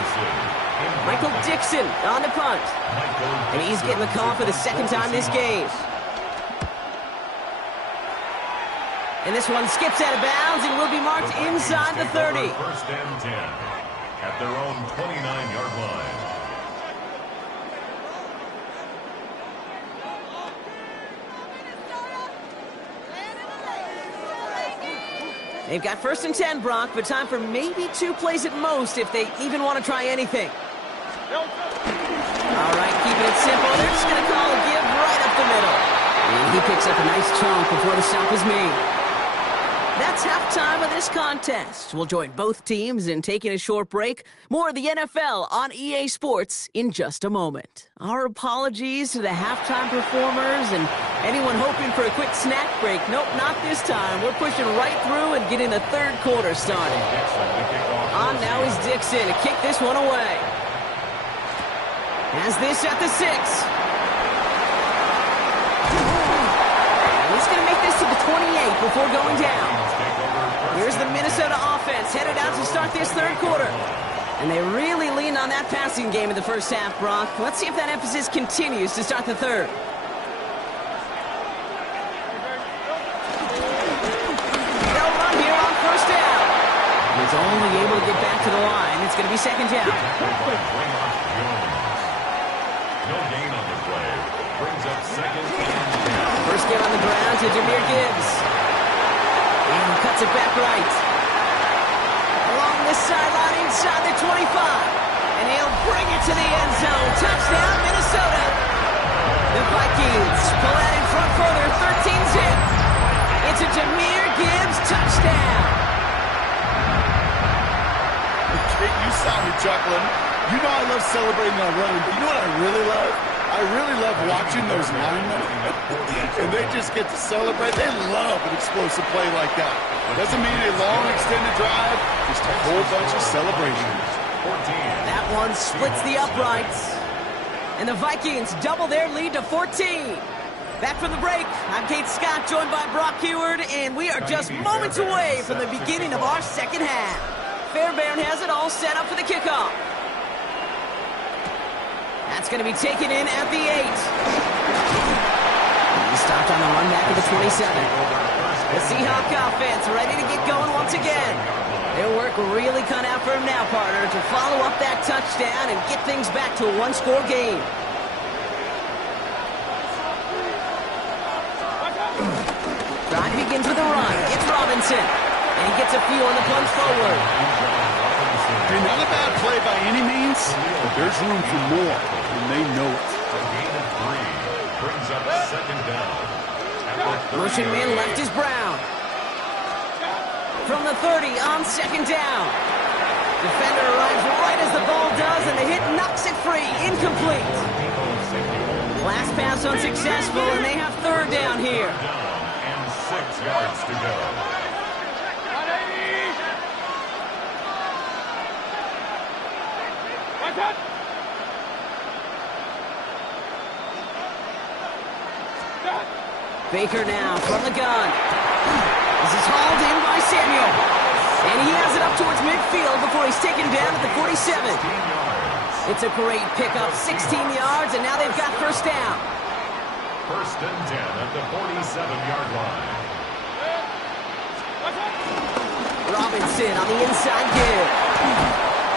Michael Dixon on the punt. And he's getting the call for the 2nd time this game. And this one skips out of bounds and will be marked inside the 30. 1st and 10 at their own 29-yard line. They've got 1st and 10, Brock, but time for maybe 2 plays at most if they even want to try anything. All right, keeping it simple. They're just going to call a give right up the middle. And he picks up a nice chunk before the stop is made. That's halftime of this contest. We'll join both teams in taking a short break. More of the NFL on EA Sports in just a moment. Our apologies to the halftime performers and anyone hoping for a quick snack break. Nope, not this time. We're pushing right through and getting the third quarter started. On now is Dixon to kick this one away. Has this at the 6. He's going to make this to the 28 before going down. Here's the Minnesota offense headed out to start this third quarter. And they really leaned on that passing game in the first half, Brock. Let's see if that emphasis continues to start the third. They'll run here on first down. He's only able to get back to the line. It's going to be second down. No gain on the play. Brings up second and 10. First get on the ground to Jahmyr Gibbs. And he cuts it back right. Along this sideline inside the 25. And he'll bring it to the end zone. Touchdown, Minnesota. The Vikings pull out in front further, 13-zip. It's a Jahmyr Gibbs touchdown. You saw me chuckling. You know I love celebrating on running, but you know what I really love? I really love watching those linemen, and they just get to celebrate. They love an explosive play like that. Doesn't mean a long extended drive, just a whole bunch of celebrations. That one splits the uprights, and the Vikings double their lead to 14. Back from the break, I'm Kate Scott, joined by Brock Heward, and we are just moments away from the beginning of our second half. Fairbairn has it all set up for the kickoff. That's going to be taken in at the 8. He stopped on the run back at the 27. The Seahawk offense ready to get going once again. Their work really cut out for him now, partner, to follow up that touchdown and get things back to a one-score game. Drive begins with a run. It's Robinson. And he gets a few on the plunge forward. Not a bad play by any means, but there's room for more, and they know it. A gain of 3 brings up second down. Motion man left is Brown. From the 30 on second down. Defender arrives right as the ball does, and the hit knocks it free. Incomplete. Last pass unsuccessful, and they have third down here. And 6 yards to go. Baker now from the gun. This is hauled in by Samuel. And he has it up towards midfield before he's taken down at the 47. It's a great pickup, 16 yards, and now they've got first down. First and 10 at the 47-yard line. Robinson on the inside give.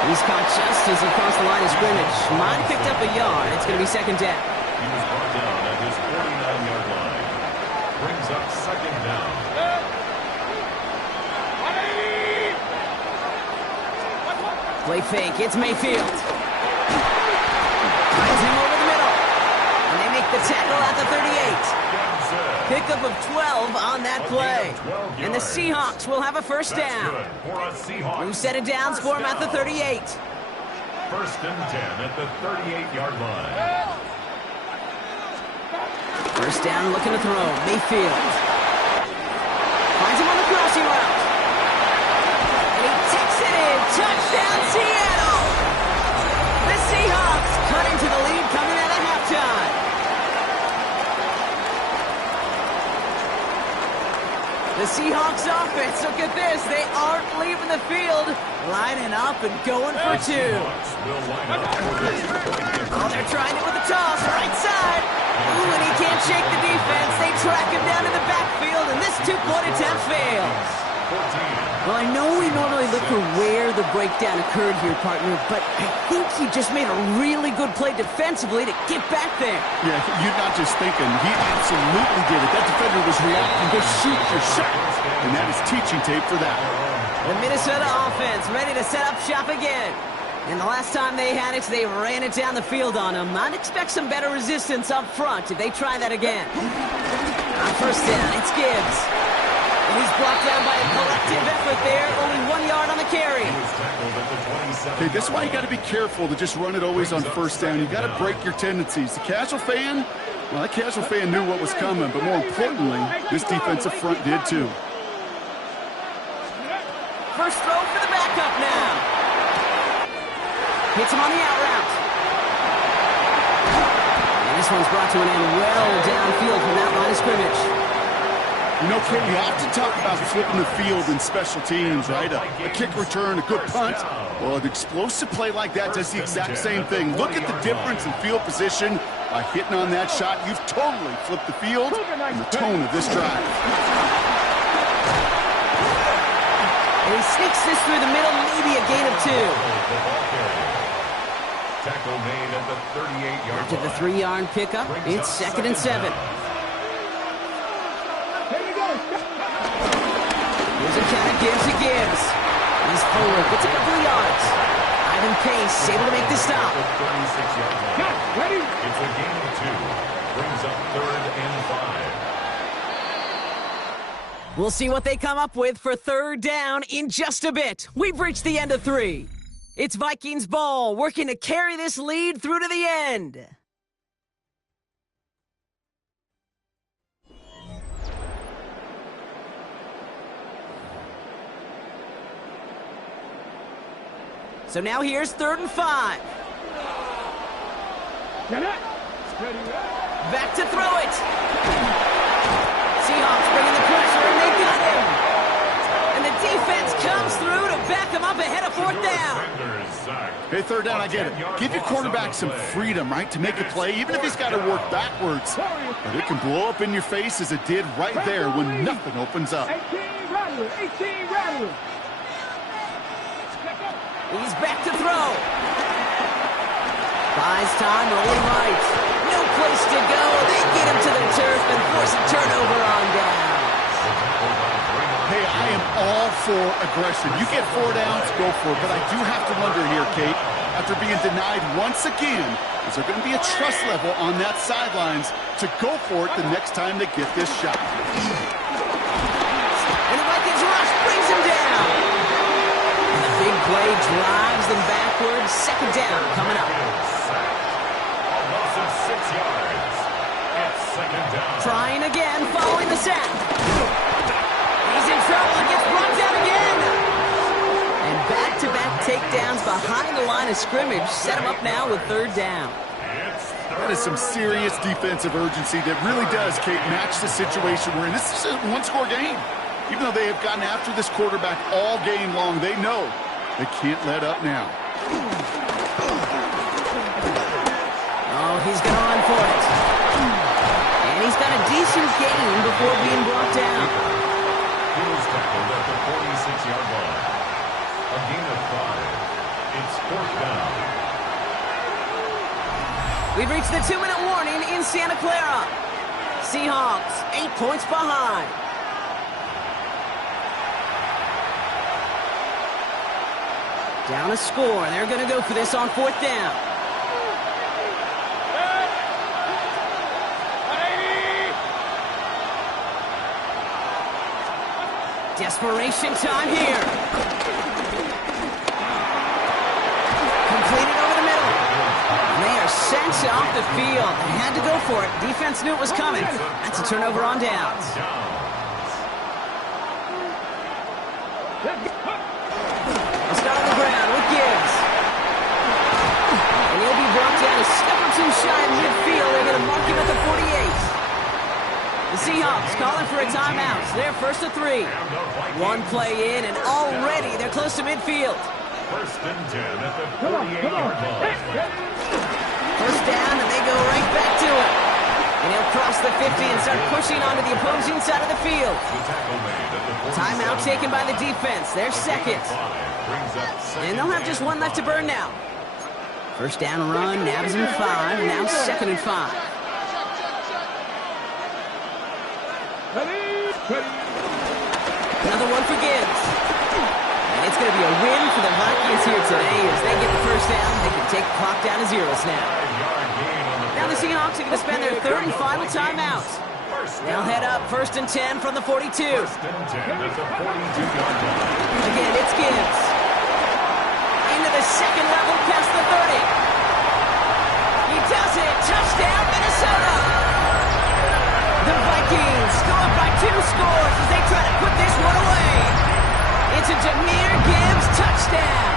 He's caught just as he crossed the line of scrimmage. Mine picked up a yard. It's going to be second down. He was brought down at his 49-yard line. Brings up second down. Play fake. It's Mayfield. Finds him over the middle. And they make the tackle at the 38. Pickup of 12 on that play. And the Seahawks will have a first down. Who set it down for him at the 38. First and 10 at the 38-yard line. First down, looking to throw. Mayfield. Finds him on the crossing route. And he takes it in. Touchdown, Seattle! The Seahawks cut into the lead coming out of halftime. The Seahawks offense, look at this. They aren't leaving the field. Lining up and going for 2. Oh, they're trying it with a toss. Right side. Ooh, and he can't shake the defense. They track him down in the backfield, and this 2-point attempt fails. Well, I know we normally look for where the breakdown occurred here, partner, but I think he just made a really good play defensively to get back there. Yeah, you're not just thinking. He absolutely did it. That defender was reacting to shoot your shot, and that is teaching tape for that. The Minnesota offense ready to set up shop again. And the last time they had it, they ran it down the field on him. I'd expect some better resistance up front if they try that again. On first down, it's Gibbs. And He's brought down by a collective effort there. Only 1 yard on the carry. Okay, this is why you got to be careful to just run it always on first down. You got to break your tendencies. The casual fan, well, that casual fan knew what was coming, but more importantly, this defensive front did too. First throw for the backup now. Hits him on the out route. And this one's brought to an end well downfield from that line of scrimmage. You know, Kate, you often talk about flipping the field in special teams, right? A kick return, a good punt. Well, an explosive play like that does the exact same thing. Look at the difference in field position. By hitting on that shot, you've totally flipped the field and the tone of this drive. And he sneaks this through the middle, maybe a gain of 2. Tackle made at the 38-yard After the 3-yard pickup, it's 2nd and 7. Here's a count of Gibbs to Gibbs. He's forward, gets a couple of yards. Ivan Pace able to make the stop. Ready? It's a gain of 2. Brings up 3rd and 5. We'll see what they come up with for 3rd down in just a bit. We've reached the end of 3. It's Vikings ball, working to carry this lead through to the end. So now here's 3rd and 5. Back to throw it. Seahawks bringing the pressure, and they got him. And the defense comes through to back him up ahead of 4th down. Hey, 3rd down, I get it. Give your quarterback some freedom, right, to make a play, even if he's got to work backwards. But it can blow up in your face as it did right there when nothing opens up. 18 Rattler. He's back to throw. Buys time, rolling right. No place to go. They get him to the turf and force a turnover on down. Hey, I am all for aggression. You get 4 downs, go for it. But I do have to wonder here, Kate, after being denied once again, is there going to be a trust level on that sidelines to go for it the next time they get this shot? And the Vikings rush brings him down. And the big play drives them backwards. 2nd down coming up. A loss of 6 yards. It's 2nd down. Trying again following the sack. He's in trouble and gets brought down again. And back-to-back takedowns behind the line of scrimmage set him up now with 3rd down. That is some serious defensive urgency that really does, Kate, match the situation we're in. This is a one-score game. Even though they have gotten after this quarterback all game long, they know they can't let up now. Oh, he's going to run for it. And he's got a decent gain before being brought down. He was tackled at the 46-yard line. A gain of 5. It's 4th down. We've reached the 2-minute warning in Santa Clara. Seahawks 8 points behind. Down a score, and they're going to go for this on 4th down. Desperation time here. Completed over the middle. And they are sent off the field. They had to go for it. Defense knew it was coming. That's a turnover on downs. Let's start on the ground with Gibbs. And he'll be brought down a step or 2 shy in midfield. They're going to mark him at the 48. The Seahawks calling for a timeout. They're 1st and 3. 1 play in, and already they're close to midfield. 1st and 10 at the 48-yard line. 1st down, and they go right back to it. And he'll cross the 50 and start pushing onto the opposing side of the field. Timeout taken by the defense. They're 2nd. And they'll have just 1 left to burn now. 1st down run, nabs him 5. Now 2nd and 5. Another one for Gibbs. And it's going to be a win for the Vikings here today as they get the 1st down. They can take the clock down to 0 now. Now the Seahawks are going to spend their 3rd and final timeout. They'll head up 1st and 10 from the 42. 1st and 10 at the 42-yard line. Again, it's Gibbs. Into the second level past the 30. He does it. Touchdown, Minnesota. The Vikings go up by 2 scores as they try to put this one away. It's a Jahmyr Gibbs touchdown.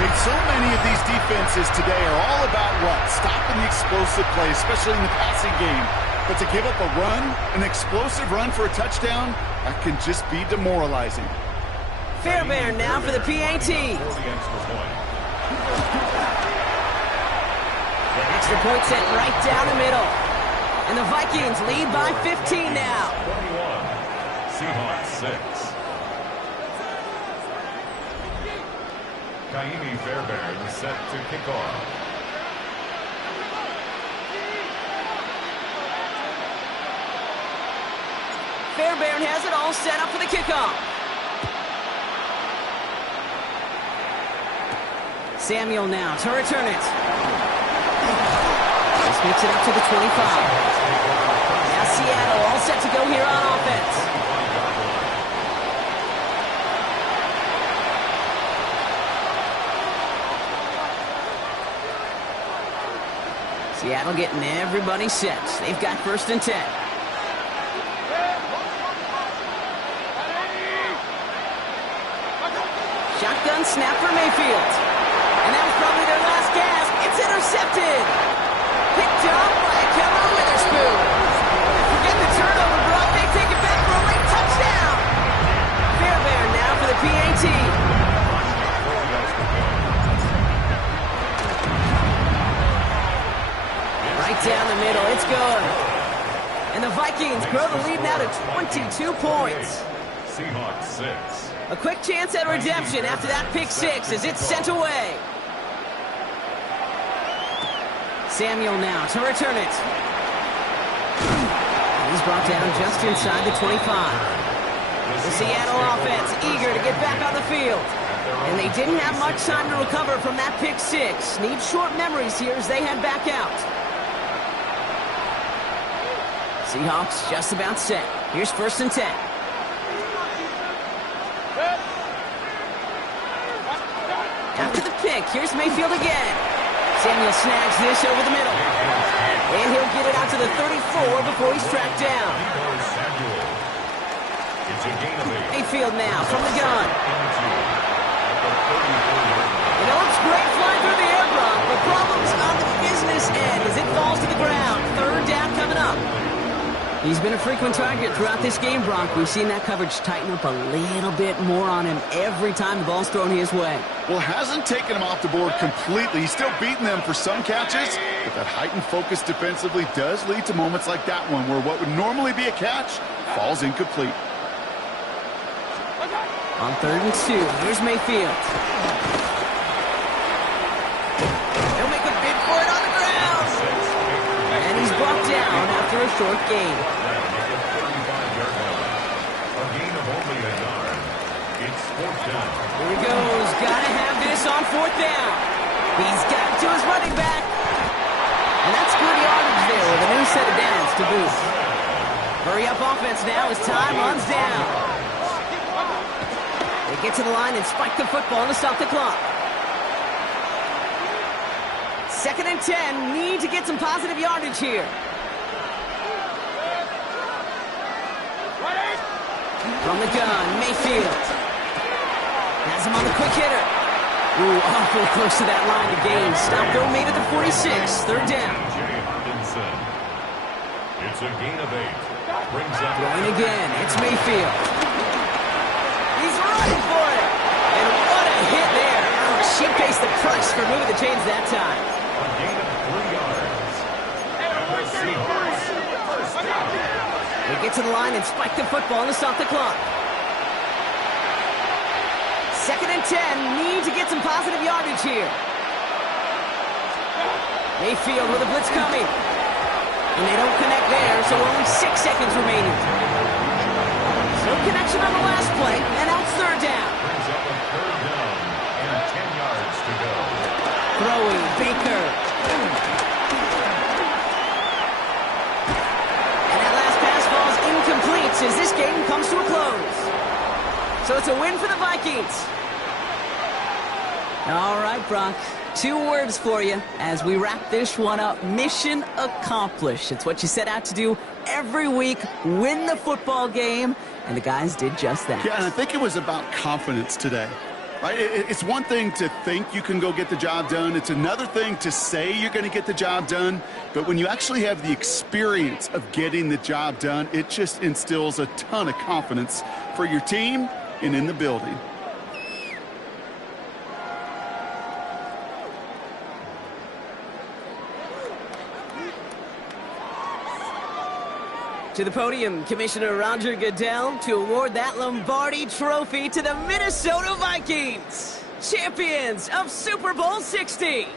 Okay, so many of these defenses today are all about what? Stopping the explosive play, especially in the passing game. But to give up a run, an explosive run for a touchdown, that can just be demoralizing. Fairbairn now for the PAT. Extra point set right down the middle. And the Vikings lead by 15 now. 21, Seahawks 6. Kaimi Fairbairn set to kick off. Fairbairn has it all set up for the kickoff. Samuel now to return it. This makes it up to the 25. Now Seattle all set to go here on offense. Seattle getting everybody set. They've got 1st and 10. Shotgun snap for Mayfield. And that was probably their last gasp. It's intercepted. Picked up by Kevin Witherspoon. Forget the turnover, bro. They take it back for a late touchdown. Fairbairn now for the PAT. Right down the middle. It's good. And the Vikings grow the lead now to 22 points. Seahawks 6. A quick chance at redemption after that pick 6 as it's sent away. Samuel now to return it. He's brought down just inside the 25. The Seattle offense eager to get back on the field. And they didn't have much time to recover from that pick 6. Need short memories here as they head back out. Seahawks just about set. Here's 1st and 10. After the pick, here's Mayfield again. Samuel snags this over the middle. And he'll get it out to the 34 before he's tracked down. Mayfield now from the gun. You know, it's great flying through the air, Brock, but problems on the business end as it falls to the ground. 3rd down coming up. He's been a frequent target throughout this game, Brock. We've seen that coverage tighten up a little bit more on him every time the ball's thrown his way. Well, hasn't taken him off the board completely. He's still beating them for some catches, but that heightened focus defensively does lead to moments like that one where what would normally be a catch falls incomplete. On 3rd and 2, here's Mayfield. He'll make a bid for it on the ground. And he's brought down after a short gain. A gain of only a yard. It's 4th down. Here he goes. Gotta have this on 4th down. He's got it to his running back. And that's good yardage there with a new set of downs to boot. Hurry up offense now as time runs down. They get to the line and spike the football to stop the clock. 2nd and 10. Need to get some positive yardage here. From the gun, Mayfield. Has him on the quick hitter. Ooh, awful close to that line to gain. Stop though made at the 46. 3rd down. It's a gain of 8. Brings up throwing again. It's Mayfield. He's running for it. And what a hit there. Oh, she pays the price for moving the chains that time. A gain of 3 yards. And the Seahawks 1st down. They get to the line and spike the football to stop the clock. 2nd and 10. Need to get some positive yardage here. Mayfield with a blitz coming. And they don't connect there, so only 6 seconds remaining. No connection on the last play, and now it's 3rd down. Brings up a 3rd down and 10 yards to go. Throwing, Baker. bench as this game comes to a close. So it's a win for the Vikings. All right, Brock. 2 words for you as we wrap this one up. Mission accomplished. It's what you set out to do every week, win the football game, and the guys did just that. Yeah, and I think it was about confidence today. Right? It's one thing to think you can go get the job done. It's another thing to say you're going to get the job done. But when you actually have the experience of getting the job done, it just instills a ton of confidence for your team and in the building. To the podium, Commissioner Roger Goodell to award that Lombardi Trophy to the Minnesota Vikings, champions of Super Bowl 60.